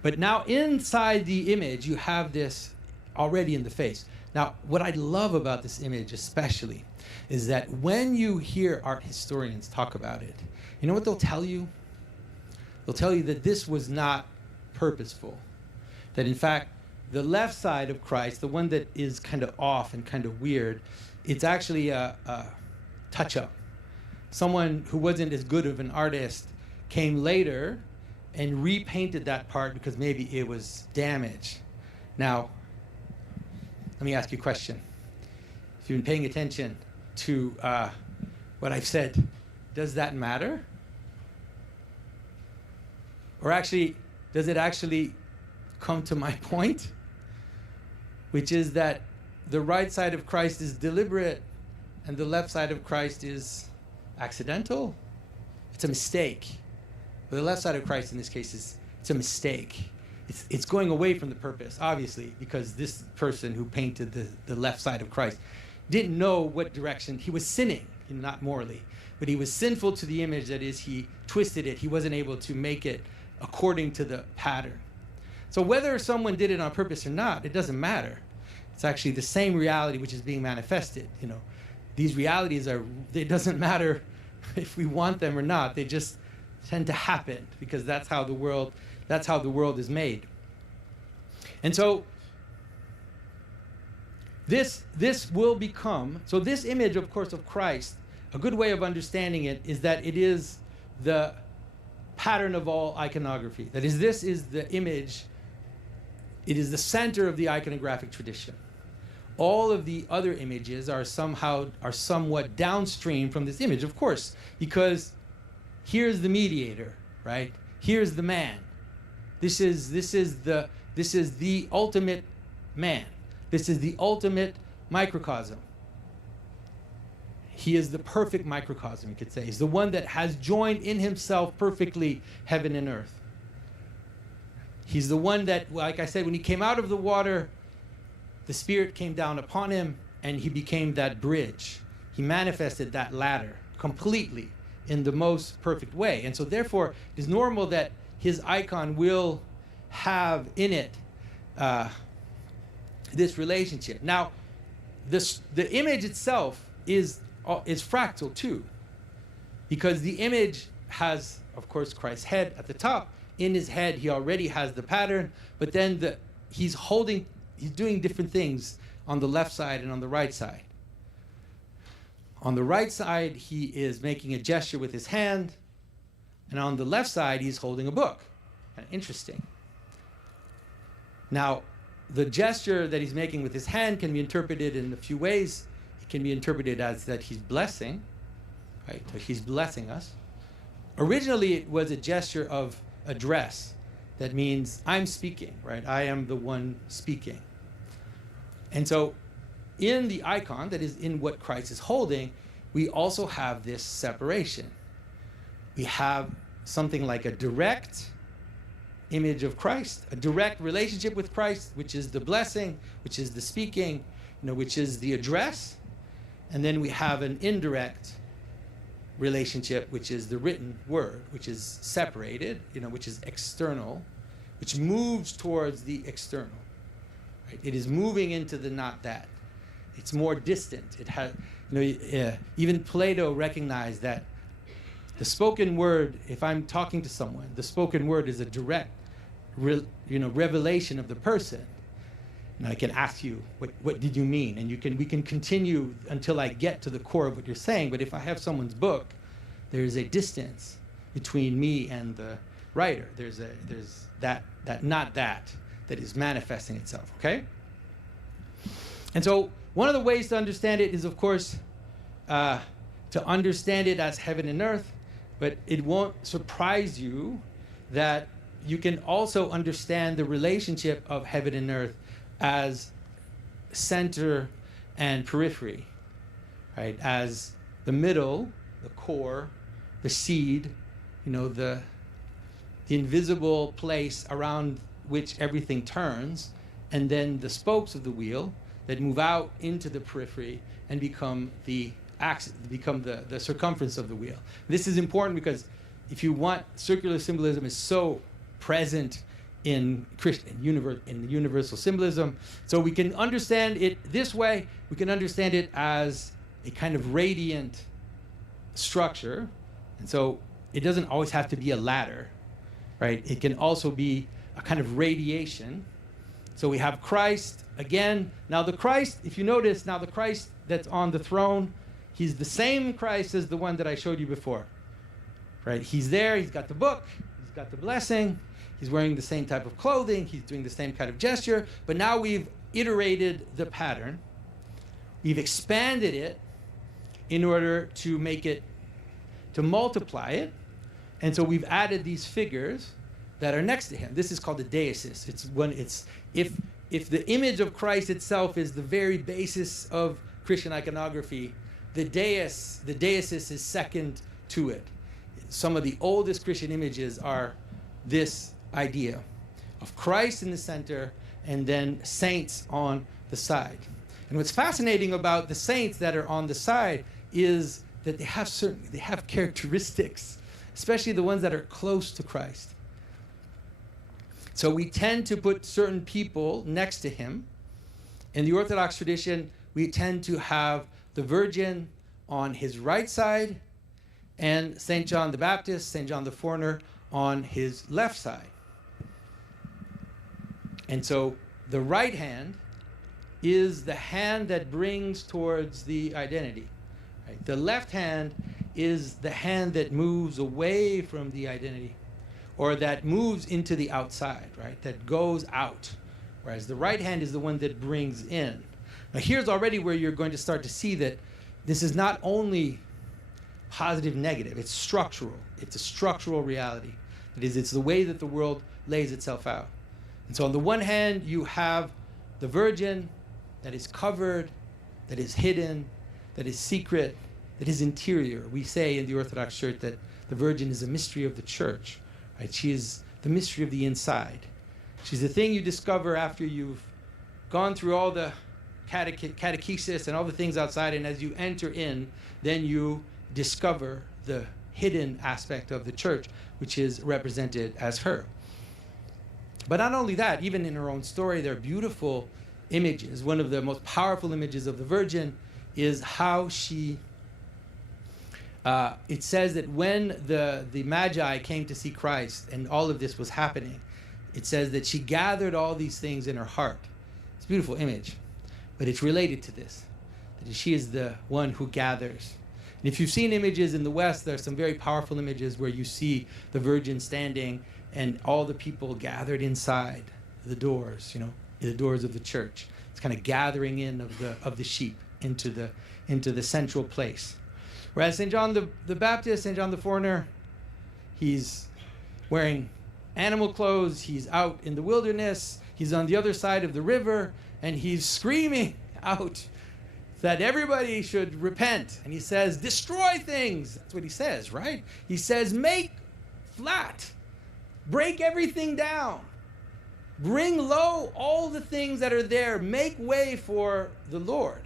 But now inside the image, you have this already in the face. Now, what I love about this image especially is that when you hear art historians talk about it, you know what they'll tell you? They'll tell you that this was not purposeful. That in fact, the left side of Christ, the one that is kind of off and kind of weird, it's actually a touch-up. Someone who wasn't as good of an artist came later and repainted that part because maybe it was damaged. Now, let me ask you a question. If you've been paying attention to what I've said, does that matter? Or actually, does it actually come to my point? Which is that the right side of Christ is deliberate and the left side of Christ is accidental? It's a mistake. But the left side of Christ in this case it's a mistake. It's going away from the purpose, obviously, because this person who painted the left side of Christ didn't know what direction. He was sinning, not morally, but he was sinful to the image. That is, he twisted it. He wasn't able to make it according to the pattern. So whether someone did it on purpose or not, it doesn't matter. It's actually the same reality which is being manifested. You know, these realities it doesn't matter if we want them or not. They just tend to happen because that's how the world is made. And so this will become, so this image, of course, of Christ, a good way of understanding it is that it is the pattern of all iconography. That is, this is the image, it is the center of the iconographic tradition. All of the other images are somewhat downstream from this image, of course, because here's the mediator, right? Here's the man. This is the ultimate man. This is the ultimate microcosm. He is the perfect microcosm, you could say. He's the one that has joined in himself perfectly heaven and earth. He's the one that, like I said, when he came out of the water, the Spirit came down upon him and he became that bridge. He manifested that ladder completely in the most perfect way. And so therefore, it is normal that his icon will have in it this relationship. Now, the image itself is fractal too, because the image has, of course, Christ's head at the top. In his head, he already has the pattern, but then he's doing different things on the left side and on the right side. On the right side, he is making a gesture with his hand, and on the left side, he's holding a book. Interesting. Now, the gesture that he's making with his hand can be interpreted in a few ways. It can be interpreted as that he's blessing, right? So he's blessing us. Originally, it was a gesture of address. That means I'm speaking, right? I am the one speaking. And so in the icon, that is in what Christ is holding, we also have this separation. We have something like a direct image of Christ, a direct relationship with Christ, which is the blessing, which is the speaking, which is the address. And then we have an indirect relationship, which is the written word, which is separated, which is external, which moves towards the external. Right? It is moving into the not that. It's more distant. It has, even Plato recognized that the spoken word, if I'm talking to someone, the spoken word is a direct, revelation of the person. And I can ask you, what did you mean? And we can continue until I get to the core of what you're saying. But if I have someone's book, there's a distance between me and the writer. There's that not that is manifesting itself, okay? And so one of the ways to understand it is, of course, to understand it as heaven and earth, but it won't surprise you that you can also understand the relationship of heaven and earth as center and periphery, right? As the middle, the core, the seed, the invisible place around which everything turns, and then the spokes of the wheel that move out into the periphery and become the axis, become the circumference of the wheel. This is important because if you want, circular symbolism is so present in universal symbolism. So we can understand it this way. We can understand it as a kind of radiant structure. And so it doesn't always have to be a ladder, right? It can also be a kind of radiation. So we have Christ again. Now the Christ, if you notice, now the Christ that's on the throne, he's the same Christ as the one that I showed you before, right? He's there, he's got the book, he's got the blessing, he's wearing the same type of clothing, he's doing the same kind of gesture, but now we've iterated the pattern. We've expanded it in order to make it, to multiply it. And so we've added these figures that are next to him. This is called the deicsis. If the image of Christ itself is the very basis of Christian iconography, the deicsis is second to it. Some of the oldest Christian images are this idea of Christ in the center and then saints on the side. And what's fascinating about the saints that are on the side is that they have characteristics, especially the ones that are close to Christ. So we tend to put certain people next to him. In the Orthodox tradition, we tend to have the Virgin on his right side and St. John the Baptist, St. John the Foreigner, on his left side. And so the right hand is the hand that brings towards the identity. Right? The left hand is the hand that moves away from the identity, or that moves into the outside, right? That goes out. Whereas the right hand is the one that brings in. Now here's already where you're going to start to see that this is not only positive, negative, it's structural. It's a structural reality. That is, it's the way that the world lays itself out. And so on the one hand, you have the Virgin that is covered, that is hidden, that is secret, that is interior. We say in the Orthodox Church that the Virgin is a mystery of the Church. Right? She is the mystery of the inside. She's the thing you discover after you've gone through all the catechesis and all the things outside, and as you enter in, then you discover the hidden aspect of the Church, which is represented as her. But not only that, even in her own story, there are beautiful images. One of the most powerful images of the Virgin is how she, it says that when the Magi came to see Christ and all of this was happening, it says that she gathered all these things in her heart. It's a beautiful image, but it's related to this, that she is the one who gathers. And if you've seen images in the West, there are some very powerful images where you see the Virgin standing and all the people gathered inside the doors, the doors of the church. It's kind of gathering in of the sheep into the central place. Whereas St. John the Baptist, St. John the Foreigner, he's wearing animal clothes, he's out in the wilderness, he's on the other side of the river, and he's screaming out that everybody should repent. And he says, destroy things. That's what he says, right? He says, make flat. Break everything down. Bring low all the things that are there. Make way for the Lord.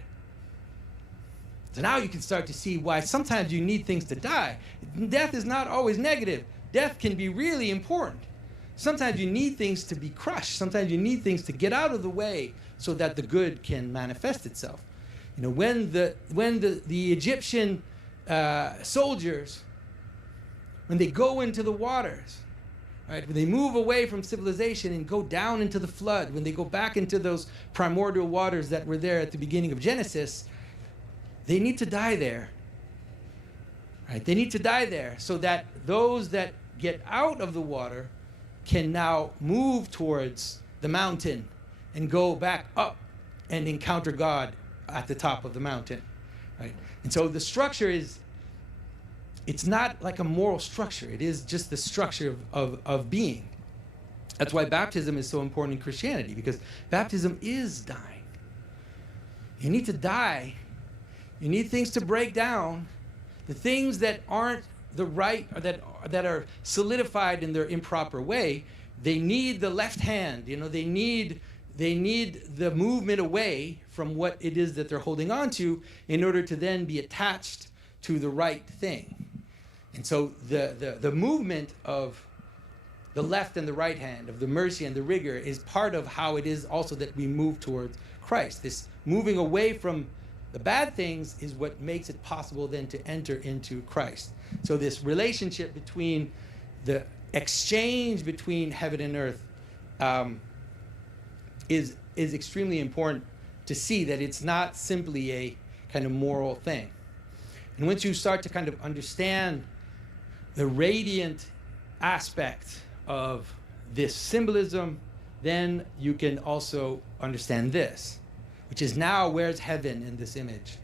So now you can start to see why sometimes you need things to die. Death is not always negative. Death can be really important. Sometimes you need things to be crushed. Sometimes you need things to get out of the way so that the good can manifest itself. You know, when the Egyptian soldiers, when they go into the waters, right, when they move away from civilization and go down into the flood, when they go back into those primordial waters that were there at the beginning of Genesis, they need to die there. Right? They need to die there so that those that get out of the water can now move towards the mountain and go back up and encounter God at the top of the mountain. Right? And so the structure is, it's not like a moral structure. It is just the structure of being. That's why baptism is so important in Christianity, because baptism is dying. You need to die. You need things to break down. The things that aren't the right, or that are solidified in their improper way, they need the left hand. You know, they need the movement away from what it is that they're holding on to in order to then be attached to the right thing. And so the movement of the left and the right hand, of the mercy and the rigor, is part of how it is also that we move towards Christ. This moving away from the bad things is what makes it possible then to enter into Christ. So this relationship between the exchange between heaven and earth is extremely important to see that it's not simply a kind of moral thing. And once you start to kind of understand the radiant aspect of this symbolism, then you can also understand this, which is now, where's heaven in this image?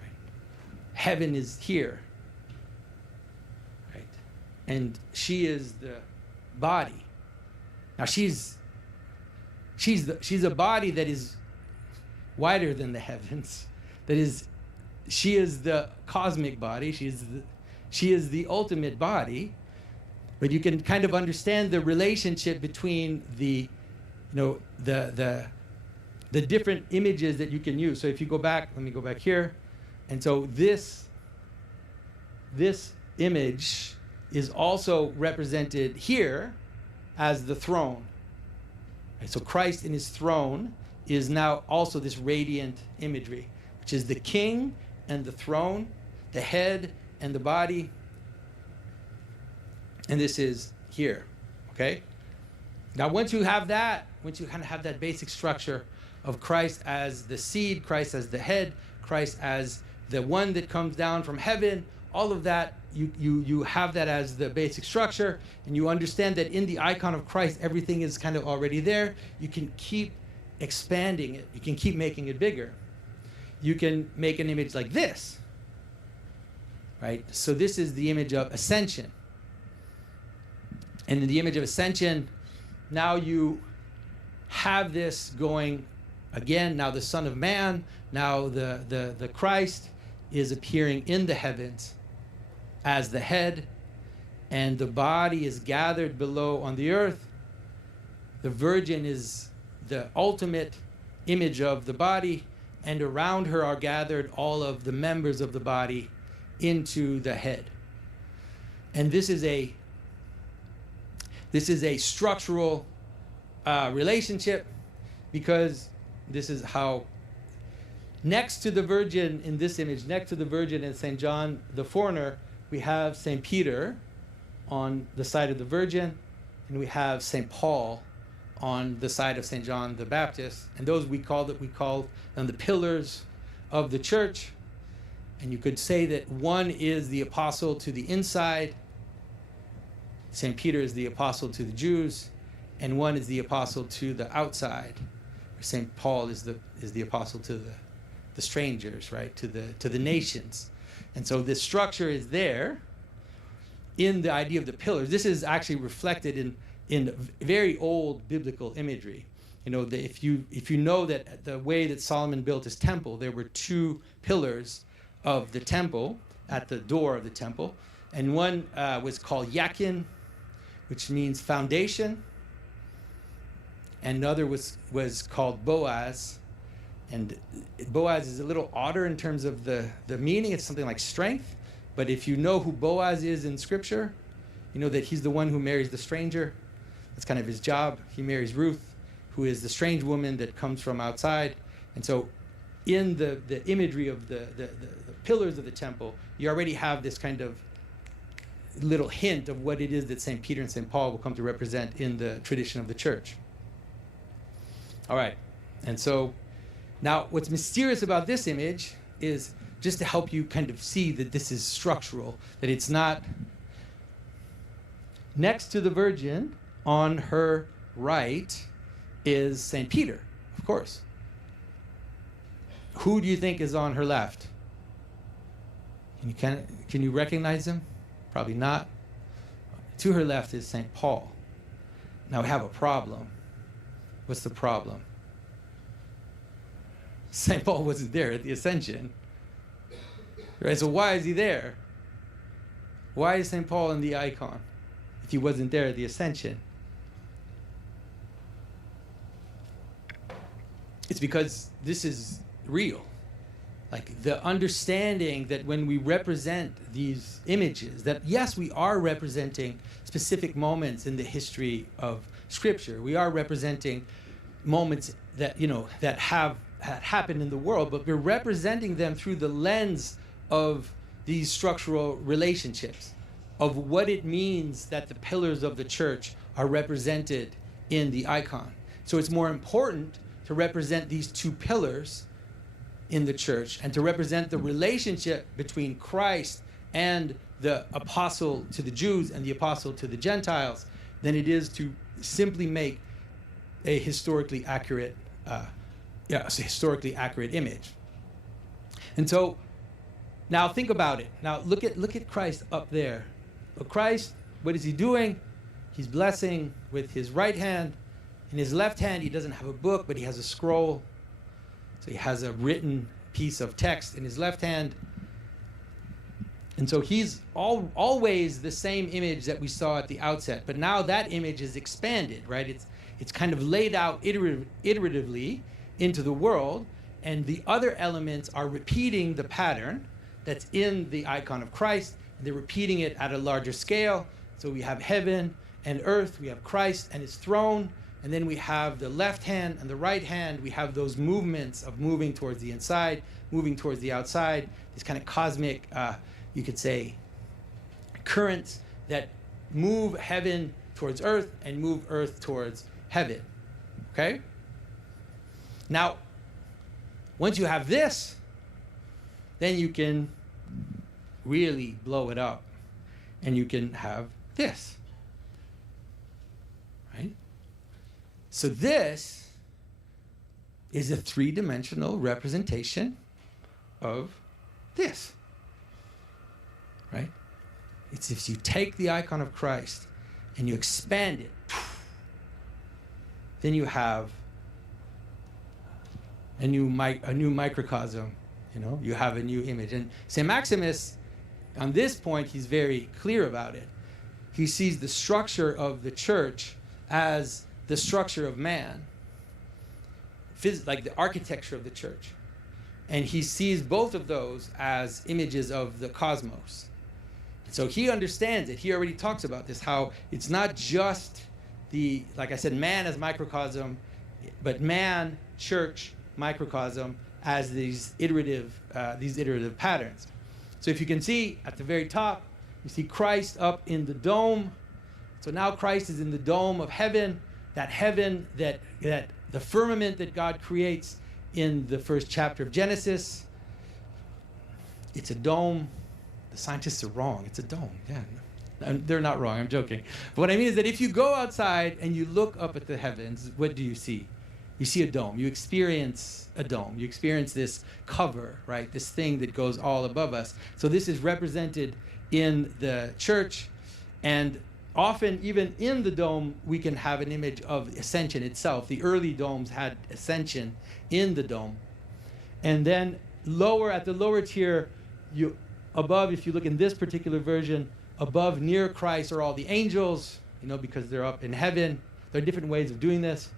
Right. Heaven is here. Right. And she is the body. Now she's a body that is wider than the heavens. She is the cosmic body. She is the ultimate body. But you can kind of understand the relationship between the different images that you can use. So if you go back, let me go back here. And so this image is also represented here as the throne. Right, so Christ in his throne is now also this radiant imagery, which is the king and the throne, the head and the body. And this is here, okay? Now, once you have that, once you kind of have that basic structure of Christ as the seed, Christ as the head, Christ as the one that comes down from heaven, all of that, you have that as the basic structure, and you understand that in the icon of Christ, everything is kind of already there. You can keep expanding it. You can keep making it bigger. You can make an image like this, right? So this is the image of ascension. And in the image of ascension, now you have this going again. Now the Son of Man, now the Christ is appearing in the heavens as the head, and the body is gathered below on the earth. The Virgin is the ultimate image of the body, and around her are gathered all of the members of the body into the head. And this is a structural relationship, because this is how, next to the Virgin in this image, next to the Virgin and St. John the Foreigner, we have St. Peter on the side of the Virgin, and we have St. Paul on the side of St. John the Baptist. And those we call them the pillars of the church. And you could say that one is the apostle to the inside, St. Peter is the apostle to the Jews, and one is the apostle to the outside. St. Paul is the apostle to the strangers, right? To the nations. And so this structure is there in the idea of the pillars. This is actually reflected in very old biblical imagery. You know, if you know that the way that Solomon built his temple, there were two pillars of the temple at the door of the temple. And one was called Yakin, which means foundation. And another was called Boaz. And Boaz is a little odder in terms of the meaning. It's something like strength. But if you know who Boaz is in Scripture, you know that he's the one who marries the stranger. That's kind of his job. He marries Ruth, who is the strange woman that comes from outside. And so in the imagery of the pillars of the temple, you already have this kind of little hint of what it is that St. Peter and St. Paul will come to represent in the tradition of the church. All right. And so now what's mysterious about this image is just to help you kind of see that this is structural, that it's not next to the Virgin on her right is St. Peter, of course. Who do you think is on her left? Can you recognize him? Probably not. To her left is St. Paul. Now we have a problem. What's the problem? St. Paul wasn't there at the Ascension. Right? So why is he there? Why is St. Paul in the icon if he wasn't there at the Ascension? It's because this is real. Like the understanding that when we represent these images, that yes, we are representing specific moments in the history of Scripture. We are representing moments that, that have happened in the world, but we're representing them through the lens of these structural relationships, of what it means that the pillars of the church are represented in the icon. So it's more important to represent these two pillars in the church and to represent the relationship between Christ and the apostle to the Jews and the apostle to the Gentiles than it is to simply make a historically accurate image. And so now think about it. Now look at Christ up there. Well, Christ, what is he doing? He's blessing with his right hand. In his left hand, he doesn't have a book, but he has a scroll. So he has a written piece of text in his left hand. And so he's always the same image that we saw at the outset. But now that image is expanded, right? It's kind of laid out iteratively into the world. And the other elements are repeating the pattern that's in the icon of Christ. They're repeating it at a larger scale. So we have heaven and earth. We have Christ and his throne. And then we have the left hand and the right hand. We have those movements of moving towards the inside, moving towards the outside, this kind of cosmic, you could say, currents that move heaven towards earth and move earth towards heaven. Okay? Now, once you have this, then you can really blow it up. And you can have this. Right? So this is a three-dimensional representation of this. Right? It's if you take the icon of Christ and you expand it, then you have a new microcosm, you have a new image. And St. Maximus, on this point, he's very clear about it. He sees the structure of the church as the structure of man, like the architecture of the church. And he sees both of those as images of the cosmos. So he understands it. He already talks about this, how it's not just like I said, man as microcosm, but man, church, microcosm as these iterative patterns. So if you can see at the very top, you see Christ up in the dome. So now Christ is in the dome of heaven, that heaven, that the firmament that God creates in the first chapter of Genesis. It's a dome. The scientists are wrong. It's a dome. Yeah, they're not wrong. I'm joking. But what I mean is that if you go outside and you look up at the heavens, what do you see? You see a dome. You experience a dome. You experience this cover, right? This thing that goes all above us. So this is represented in the church, and often even in the dome we can have an image of ascension itself. The early domes had ascension in the dome. And then at the lower tier, above, if you look in this particular version, above near Christ are all the angels, because they're up in heaven. There are different ways of doing this.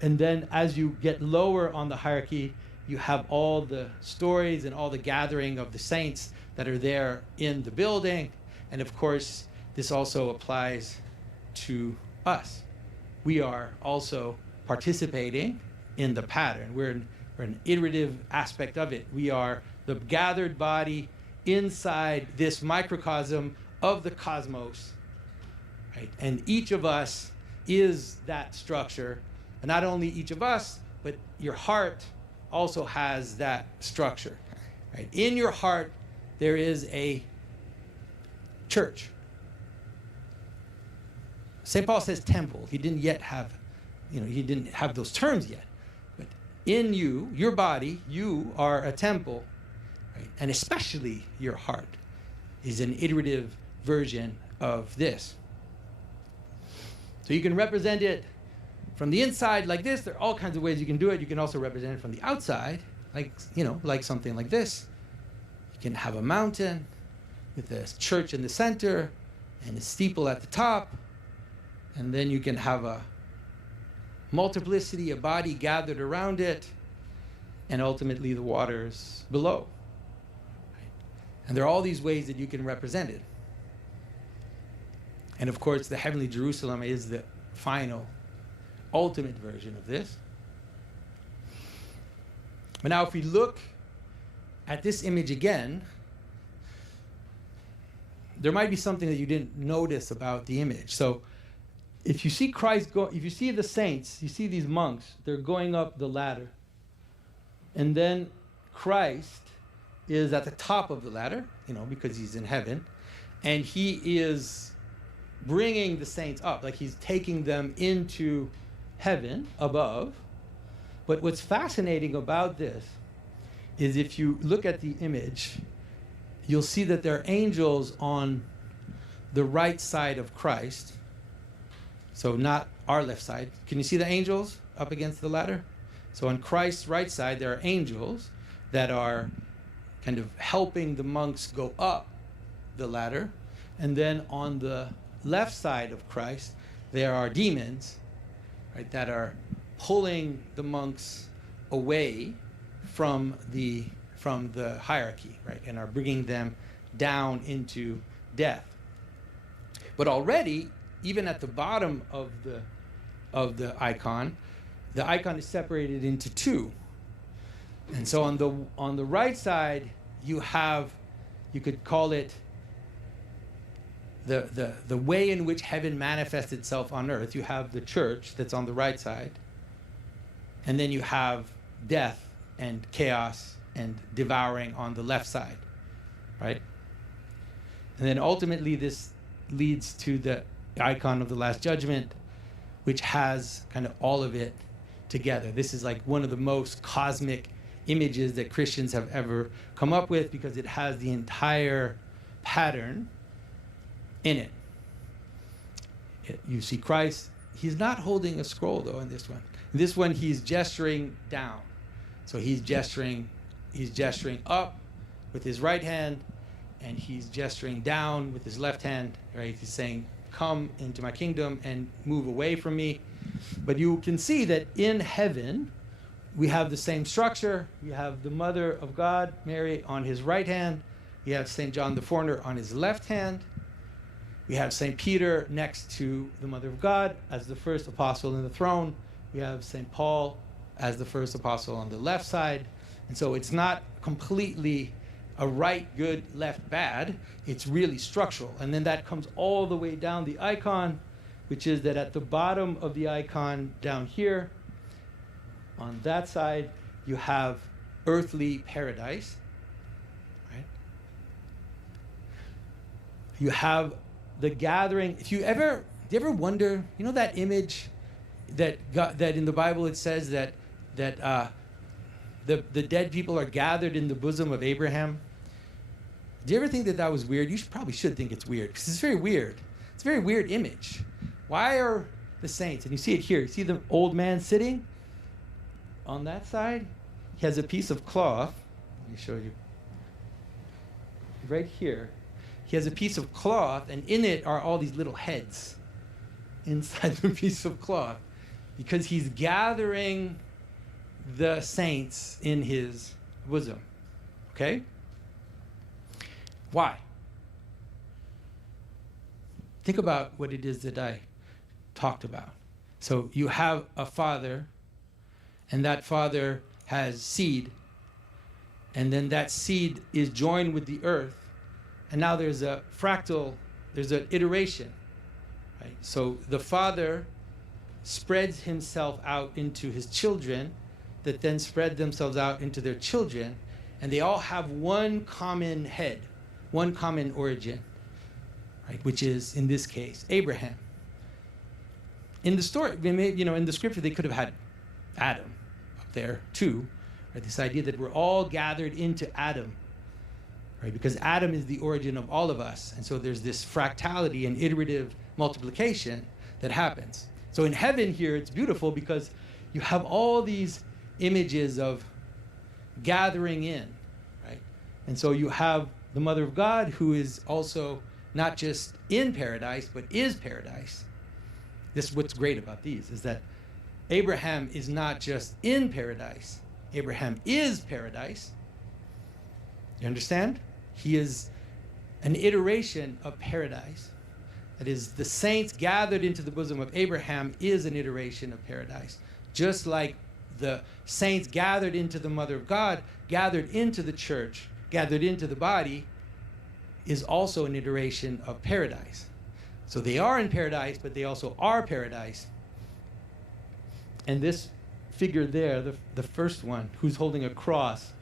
And then as you get lower on the hierarchy, you have all the stories and all the gathering of the saints that are there in the building. And of course, this also applies to us. We are also participating in the pattern. We're an iterative aspect of it. We are the gathered body inside this microcosm of the cosmos, right? And each of us is that structure. And not only each of us, but your heart also has that structure, right? In your heart, there is a church. St. Paul says temple. He didn't yet have, he didn't have those terms yet. But in you, your body, you are a temple, right? And especially your heart is an iterative version of this. So you can represent it from the inside like this. There are all kinds of ways you can do it. You can also represent it from the outside, like something like this. You can have a mountain with a church in the center and a steeple at the top. And then you can have a multiplicity, a body gathered around it, and ultimately the waters below. Right? And there are all these ways that you can represent it. And of course, the heavenly Jerusalem is the final, ultimate version of this. But now if we look at this image again, there might be something that you didn't notice about the image. So if you see Christ if you see the saints, you see these monks, they're going up the ladder. And then Christ is at the top of the ladder, because he's in heaven. And he is bringing the saints up, like he's taking them into heaven above. But what's fascinating about this is if you look at the image, you'll see that there are angels on the right side of Christ. So not our left side. Can you see the angels up against the ladder? So on Christ's right side, there are angels that are kind of helping the monks go up the ladder. And then on the left side of Christ, there are demons, right, that are pulling the monks away from the hierarchy, right, and are bringing them down into death. But already, even at the bottom of the icon is separated into two. And so on the right side, you could call it the way in which heaven manifests itself on earth. You have the church that's on the right side, and then you have death and chaos and devouring on the left side, right? And then ultimately this leads to the icon of the Last Judgment, which has kind of all of it together. This is like one of the most cosmic images that Christians have ever come up with, because it has the entire pattern in it. You see Christ, he's not holding a scroll though in this one. In this one, he's gesturing down. So he's gesturing up with his right hand, and he's gesturing down with his left hand, right? He's saying, come into my kingdom and move away from me. But you can see that in heaven, we have the same structure. We have the Mother of God, Mary, on his right hand. We have St. John the Foreigner on his left hand. We have St. Peter next to the Mother of God as the first apostle in the throne. We have St. Paul as the first apostle on the left side. And so it's not completely a right, good, left, bad. It's really structural. And then that comes all the way down the icon, which is that at the bottom of the icon down here, on that side, you have earthly paradise, right? You have the gathering. Do you ever wonder, that image that in the Bible it says that the dead people are gathered in the bosom of Abraham? Do you ever think that was weird? You probably should think it's weird, because it's very weird. It's a very weird image. Why are the saints, and you see it here, you see the old man sitting on that side? He has a piece of cloth. Let me show you. Right here. he has a piece of cloth, and in it are all these little heads inside the piece of cloth, because he's gathering the saints in his bosom. Okay? Why? Think about what it is that I talked about. So you have a father, and that father has seed, and then that seed is joined with the earth, and now there's a fractal, there's an iteration, right? So the father spreads himself out into his children, that then spread themselves out into their children, and they all have one common head, one common origin, right? Which is, in this case, Abraham. In the story, in the scripture, they could have had Adam up there too, right? This idea that we're all gathered into Adam, right? Because Adam is the origin of all of us, and so there's this fractality and iterative multiplication that happens. So in heaven here, it's beautiful because you have all these images of gathering in, right? And so you have the Mother of God, who is also not just in paradise, but is paradise. This is what's great about these, is that Abraham is not just in paradise. Abraham is paradise. You understand? He is an iteration of paradise. That is, the saints gathered into the bosom of Abraham is an iteration of paradise. Just like the saints gathered into the Mother of God, gathered into the church, gathered into the body, is also an iteration of paradise. So they are in paradise, but they also are paradise. And this figure there, the first one, who's holding a cross,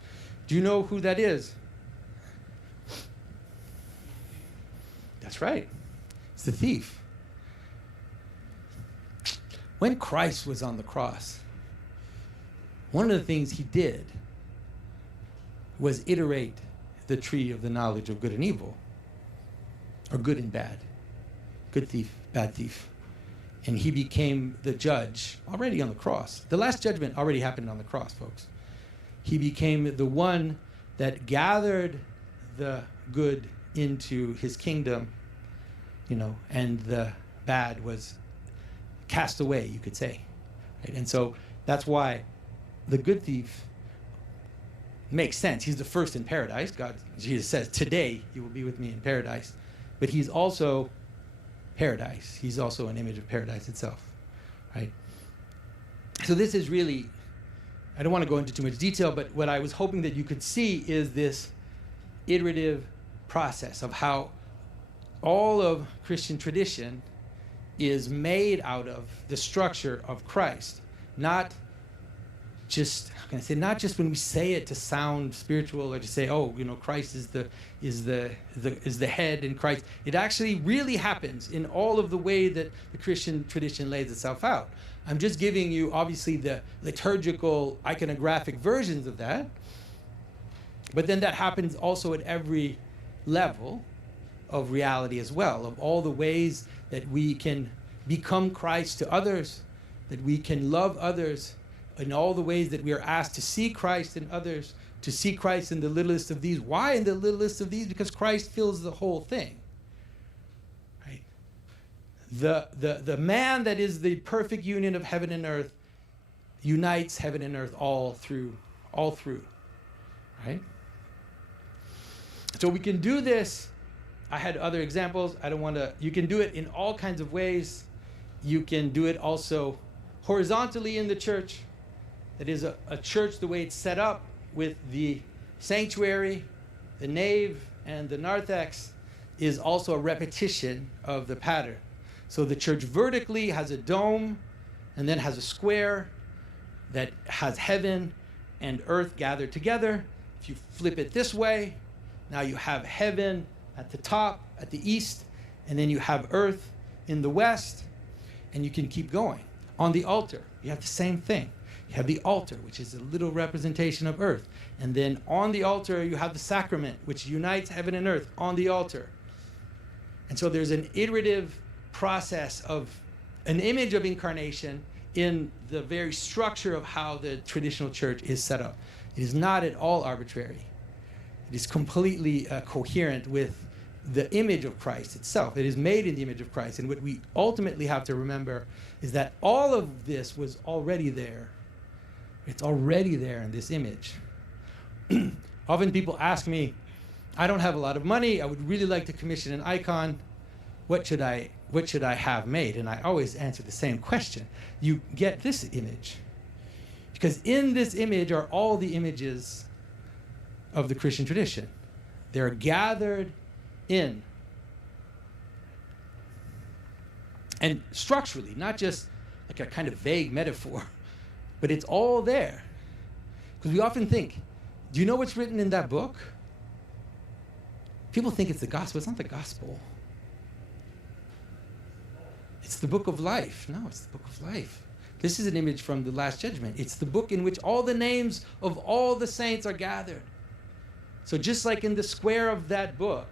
do you know who that is? That's right. It's the thief. When Christ was on the cross, one of the things he did was iterate the tree of the knowledge of good and evil, or good and bad. Good thief, bad thief. And he became the judge already on the cross. The last judgment already happened on the cross, folks. He became the one that gathered the good into his kingdom, and the bad was cast away, you could say. Right? And so that's why the good thief makes sense. He's the first in paradise. Jesus says, today you will be with me in paradise. But he's also paradise. He's also an image of paradise itself, right? So this is really, I don't want to go into too much detail, but what I was hoping that you could see is this iterative process of how all of Christian tradition is made out of the structure of Christ. Not just, how can I say, not just when we say it to sound spiritual or to say, Christ is the head in Christ. It actually really happens in all of the way that the Christian tradition lays itself out. I'm just giving you, obviously, the liturgical, iconographic versions of that. But then that happens also at every level of reality as well, of all the ways that we can become Christ to others, that we can love others, in all the ways that we are asked to see Christ in others, to see Christ in the littlest of these. Why in the littlest of these? Because Christ fills the whole thing. Right? The man that is the perfect union of heaven and earth unites heaven and earth all through. Right? So we can do this. I had other examples. You can do it in all kinds of ways. You can do it also horizontally in the church. That is a church, the way it's set up with the sanctuary, the nave, and the narthex is also a repetition of the pattern. So the church vertically has a dome and then has a square that has heaven and earth gathered together. If you flip it this way, now you have heaven at the top, at the east, and then you have earth in the west, and you can keep going. On the altar, you have the same thing. You have the altar, which is a little representation of earth. And then on the altar, you have the sacrament, which unites heaven and earth on the altar. And so there's an iterative process of an image of incarnation in the very structure of how the traditional church is set up. It is not at all arbitrary. It is completely coherent with the image of Christ itself. It is made in the image of Christ. And what we ultimately have to remember is that all of this was already there. It's already there in this image. Often people ask me, I don't have a lot of money. I would really like to commission an icon. What should I have made? And I always answer the same question. You get this image. Because in this image are all the images of the Christian tradition. They're gathered in. And structurally, not just like a kind of vague metaphor, but it's all there. Because we often think, do you know what's written in that book? People think it's the gospel. It's not the gospel. It's the book of life. No, it's the book of life. This is an image from the Last Judgment. It's the book in which all the names of all the saints are gathered. So just like in the square of that book,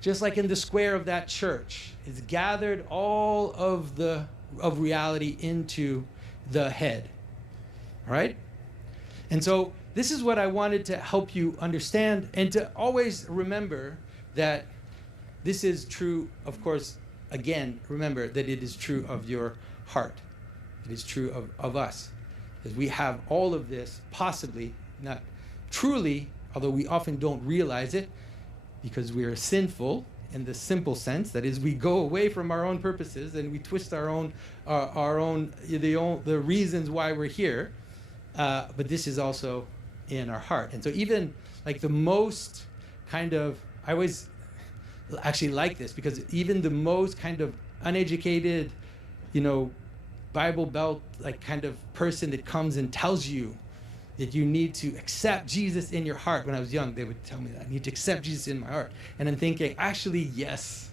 just like in the square of that church, it's gathered all of reality into the head. All right? And so this is what I wanted to help you understand, and to always remember that this is true, of course, again, remember that it is true of your heart. It is true of us. Because we have all of this, possibly, not truly, although we often don't realize it, because we are sinful in the simple sense. That is, we go away from our own purposes and we twist the reasons why we're here. But this is also in our heart. And so even like the most kind of, I always actually like this, because even the most kind of uneducated, Bible Belt like kind of person that comes and tells you that you need to accept Jesus in your heart. When I was young, they would tell me that. I need to accept Jesus in my heart. And I'm thinking, actually, yes.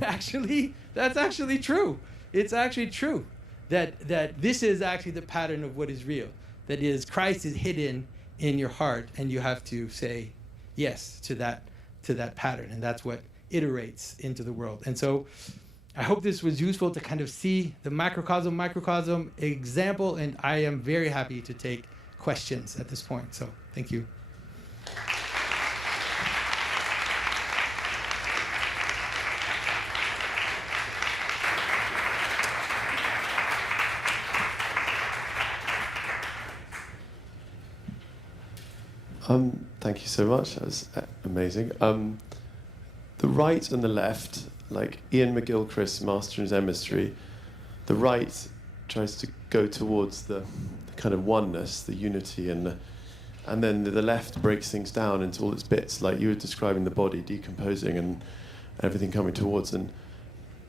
Actually, that's actually true. It's actually true that this is actually the pattern of what is real. That is, Christ is hidden in your heart, and you have to say yes to that pattern. And that's what iterates into the world. And so I hope this was useful to kind of see the microcosm example, and I am very happy to take questions at this point. So thank you. Thank you so much. That was amazing. The right and the left, like Ian McGilchrist, Master and His Emissary, the right tries to go towards the kind of oneness, the unity, and then the left breaks things down into all its bits, like you were describing the body decomposing and everything coming towards, and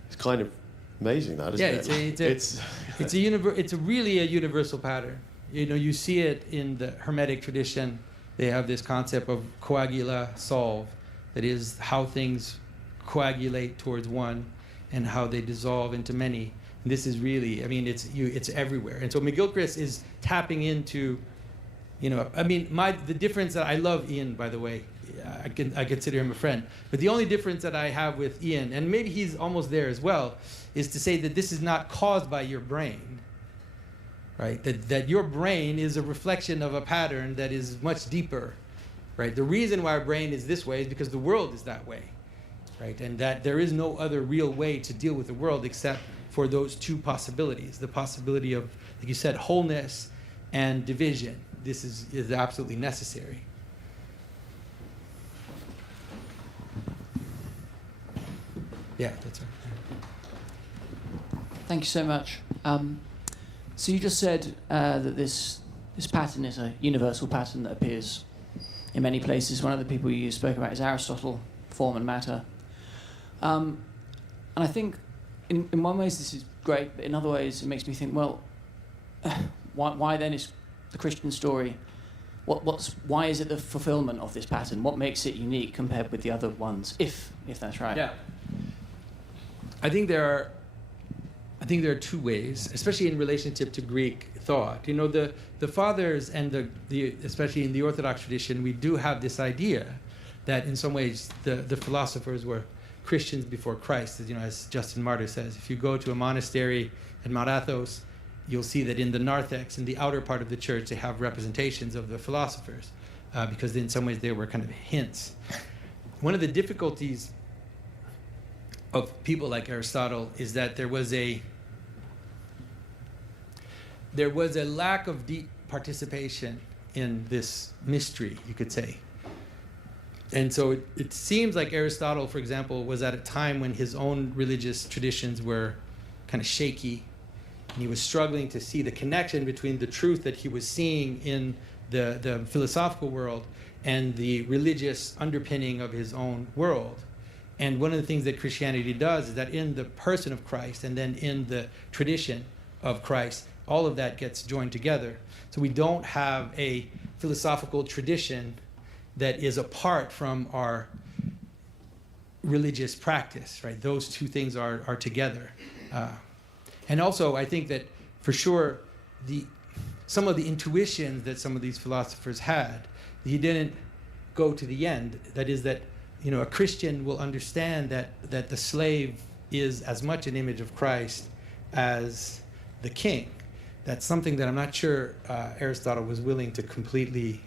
it's kind of amazing that, isn't it? It's really a universal pattern. You see it in the Hermetic tradition. They have this concept of coagula solve, that is how things coagulate towards one and how they dissolve into many. And this is really, it's everywhere. And so McGilchrist is tapping into, the difference that I love Ian, by the way, I consider him a friend. But the only difference that I have with Ian, and maybe he's almost there as well, is to say that this is not caused by your brain, right? That your brain is a reflection of a pattern that is much deeper, right? The reason why our brain is this way is because the world is that way, right? And that there is no other real way to deal with the world except for those two possibilities. The possibility of, like you said, wholeness and division. This is absolutely necessary. Yeah, that's right. Thank you so much. So you just said that this pattern is a universal pattern that appears in many places. One of the people you spoke about is Aristotle, form and matter. And I think in one ways this is great, but in other ways it makes me think, well, why then is the Christian story, why is it the fulfillment of this pattern? What makes it unique compared with the other ones, if that's right? Yeah. I think there are two ways, especially in relationship to Greek thought. The fathers and especially in the Orthodox tradition, we do have this idea that in some ways the philosophers were Christians before Christ. As Justin Martyr says, if you go to a monastery at Mount Athos, you'll see that in the narthex, in the outer part of the church, they have representations of the philosophers, because in some ways they were kind of hints. one of the difficulties of people like Aristotle is that there was a lack of deep participation in this mystery, you could say. And so it seems like Aristotle, for example, was at a time when his own religious traditions were kind of shaky, and he was struggling to see the connection between the truth that he was seeing in the philosophical world and the religious underpinning of his own world. And one of the things that Christianity does is that in the person of Christ and then in the tradition of Christ, all of that gets joined together. So we don't have a philosophical tradition that is apart from our religious practice, right? Those two things are together. And also, I think that for sure, some of the intuitions that some of these philosophers had, he didn't go to the end. That is that, a Christian will understand that the slave is as much an image of Christ as the king. That's something that I'm not sure Aristotle was willing to completely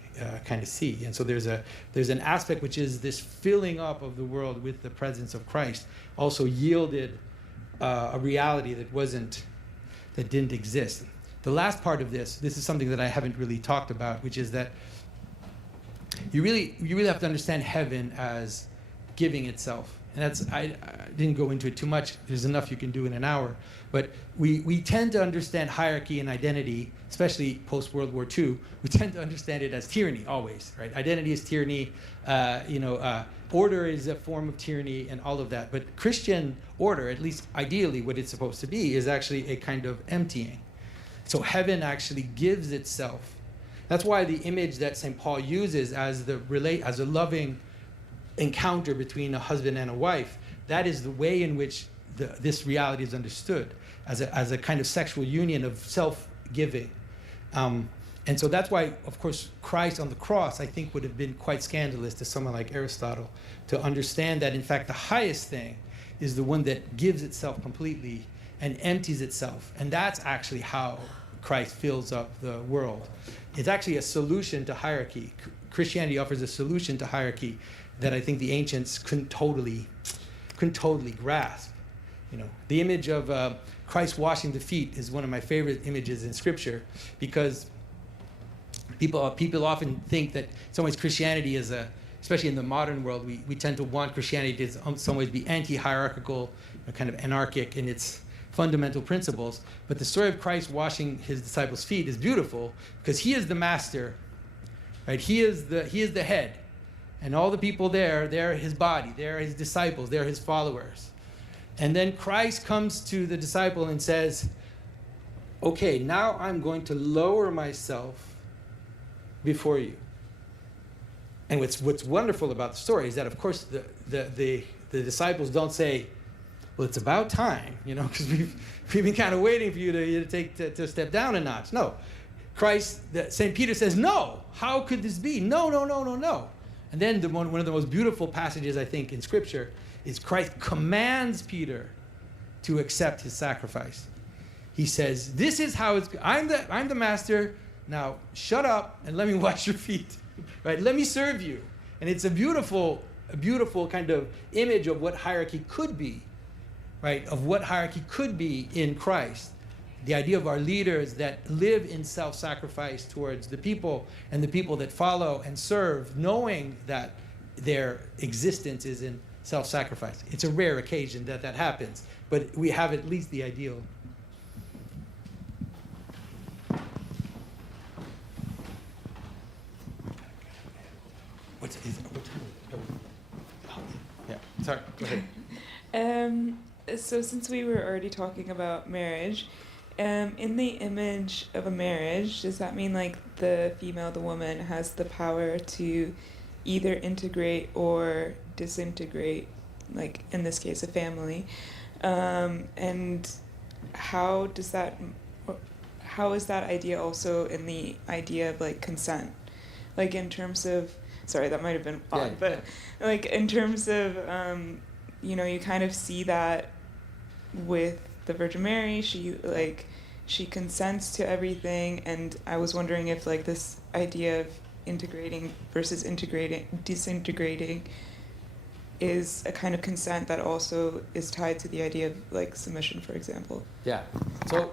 kind of see. And so there's an aspect which is this filling up of the world with the presence of Christ also yielded a reality that didn't exist. The last part of this is something that I haven't really talked about, which is that you really have to understand heaven as giving itself. And I didn't go into it too much. There's enough you can do in an hour. But we tend to understand hierarchy and identity, especially post-World War II. We tend to understand it as tyranny always, right? Identity is tyranny. Order is a form of tyranny and all of that. But Christian order, at least ideally what it's supposed to be, is actually a kind of emptying. So heaven actually gives itself. That's why the image that St. Paul uses as a loving encounter between a husband and a wife, that is the way in which this reality is understood, as a kind of sexual union of self-giving. And so that's why, of course, Christ on the cross, I think, would have been quite scandalous to someone like Aristotle, to understand that, in fact, the highest thing is the one that gives itself completely and empties itself. And that's actually how Christ fills up the world. It's actually a solution to hierarchy. Christianity offers a solution to hierarchy that I think the ancients couldn't totally grasp. The image of Christ washing the feet is one of my favorite images in Scripture, because people often think that in some ways Christianity is especially in the modern world, we tend to want Christianity to in some ways be anti-hierarchical, kind of anarchic in its fundamental principles. But the story of Christ washing his disciples' feet is beautiful because he is the master, right? He is the head. And all the people there, they're his body, they're his disciples, they're his followers. And then Christ comes to the disciple and says, okay, now I'm going to lower myself before you. And what's wonderful about the story is that, of course, the disciples don't say, well, it's about time, because we've been kind of waiting for you to step down a notch. No. St. Peter says, no, how could this be? No. And then one of the most beautiful passages, I think, in Scripture is Christ commands Peter to accept his sacrifice. He says, this is how I'm the master. Now shut up and let me wash your feet. Right? Let me serve you. And it's a beautiful kind of image of what hierarchy could be, right? Of what hierarchy could be in Christ. The idea of our leaders that live in self-sacrifice towards the people and the people that follow and serve, knowing that their existence is in self-sacrifice. It's a rare occasion that happens, but we have at least the ideal. Yeah, sorry, go ahead. So since we were already talking about marriage, in the image of a marriage, does that mean like the woman has the power to either integrate or disintegrate, like in this case a family? And how is that idea also in the idea of like consent? Like in terms of, sorry, that might have been odd, but like in terms of, you kind of see that with the Virgin Mary, she consents to everything, and I was wondering if like this idea of integrating versus disintegrating is a kind of consent that also is tied to the idea of like submission, for example. Yeah. So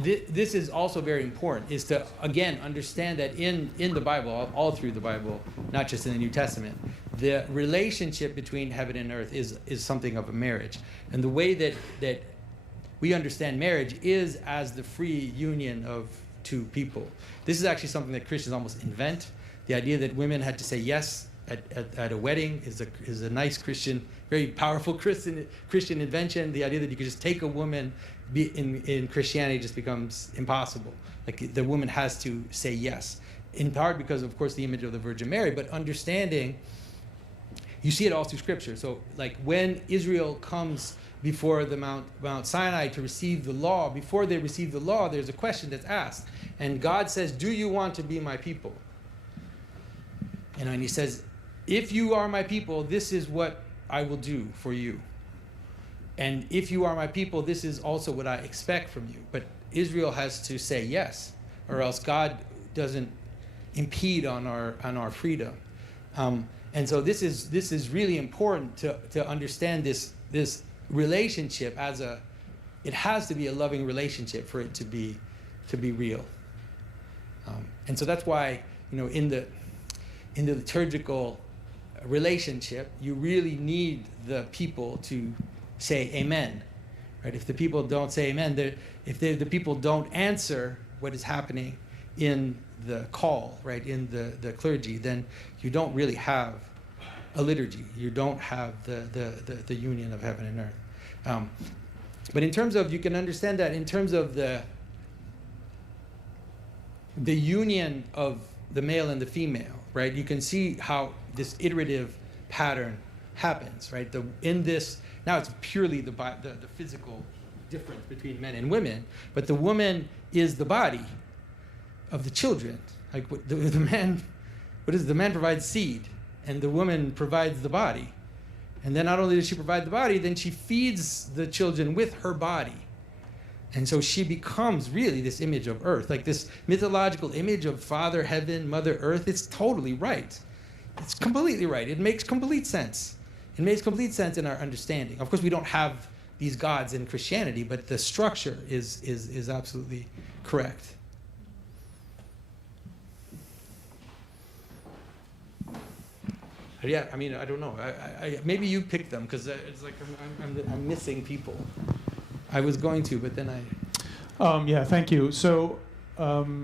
this is also very important, is to, again, understand that in the Bible, all through the Bible, not just in the New Testament, the relationship between heaven and earth is something of a marriage. And the way that we understand marriage is as the free union of two people. This is actually something that Christians almost invent. The idea that women had to say yes at a wedding is a nice Christian, very powerful Christian invention. The idea that you could just take a woman in Christianity just becomes impossible. Like the woman has to say yes, in part because, of course, the image of the Virgin Mary, but understanding, you see it all through Scripture. So like when Israel comes before the Mount Sinai to receive the law, before they receive the law, there's a question that's asked. And God says, do you want to be my people? And he says, if you are my people, this is what I will do for you. And if you are my people, this is also what I expect from you. But Israel has to say yes, or else God doesn't impede on our freedom. And so this is really important to understand this relationship as it has to be a loving relationship for it to be real. And so that's why, in the liturgical relationship, you really need the people to say amen, right? If the people don't say amen, if the people don't answer what is happening in the call, right, in the clergy, then you don't really have a liturgy. You don't have the union of heaven and earth. But in terms of, you can understand that in terms of the union of the male and the female, right? You can see how this iterative pattern happens, right? Now it's purely the physical difference between men and women, but the woman is the body of the children. Like the man provides seed, and the woman provides the body. And then not only does she provide the body, then she feeds the children with her body. And so she becomes really this image of earth, like this mythological image of Father Heaven, Mother Earth. It's totally right. It's completely right. It makes complete sense. It makes complete sense in our understanding. Of course, we don't have these gods in Christianity, but the structure is absolutely correct. Yeah, I mean, I don't know. Maybe you pick them, because it's like I'm missing people. I was going to, but then I... yeah, thank you. So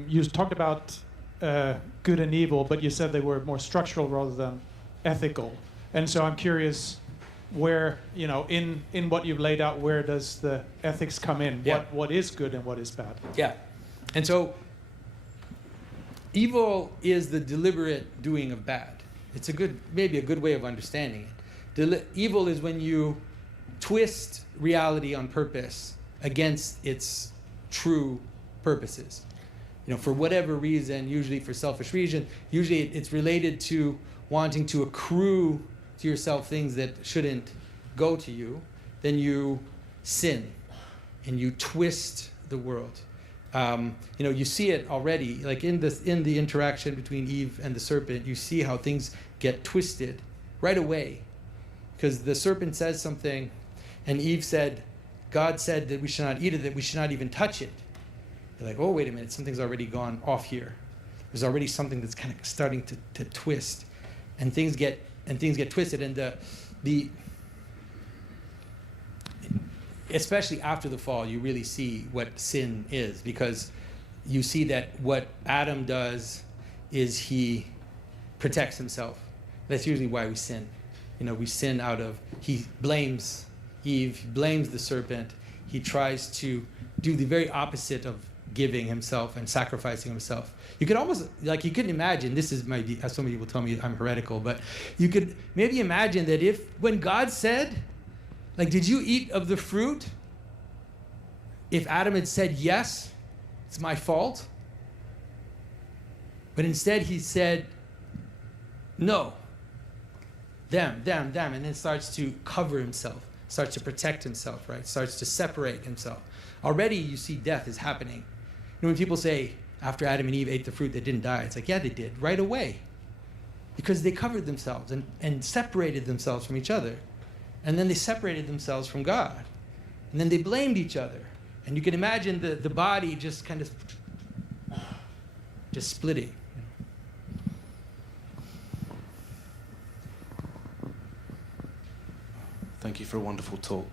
you talked about good and evil, but you said they were more structural rather than ethical. And so I'm curious where, in what you've laid out, where does the ethics come in? Yeah. What is good and what is bad? Yeah. And so evil is the deliberate doing of bad. It's maybe a good way of understanding it. Evil is when you twist reality on purpose against its true purposes. For whatever reason, usually for selfish reason, usually it's related to wanting to accrue to yourself things that shouldn't go to you. Then you sin and you twist the world. You see it already, like in the interaction between Eve and the serpent. You see how things get twisted right away, because the serpent says something, and God said that we should not eat of it, that we should not even touch it. You're like, oh, wait a minute, something's already gone off here. There's already something that's kind of starting to twist, and things get twisted, and the especially after the fall, you really see what sin is, because you see that what Adam does is he protects himself. That's usually why we sin. We sin he blames Eve, he blames the serpent. He tries to do the very opposite of giving himself and sacrificing himself. You could almost, you could imagine, this is maybe, as some people tell me I'm heretical, but you could maybe imagine that when God said, did you eat of the fruit? If Adam had said, yes, it's my fault. But instead he said, no, them, and then starts to cover himself, starts to protect himself, right? Starts to separate himself. Already you see death is happening. When people say, after Adam and Eve ate the fruit, they didn't die, it's like, yeah, they did, right away. because they covered themselves and separated themselves from each other. And then they separated themselves from God. And then they blamed each other. And you can imagine the body just kind of just splitting. Thank you for a wonderful talk.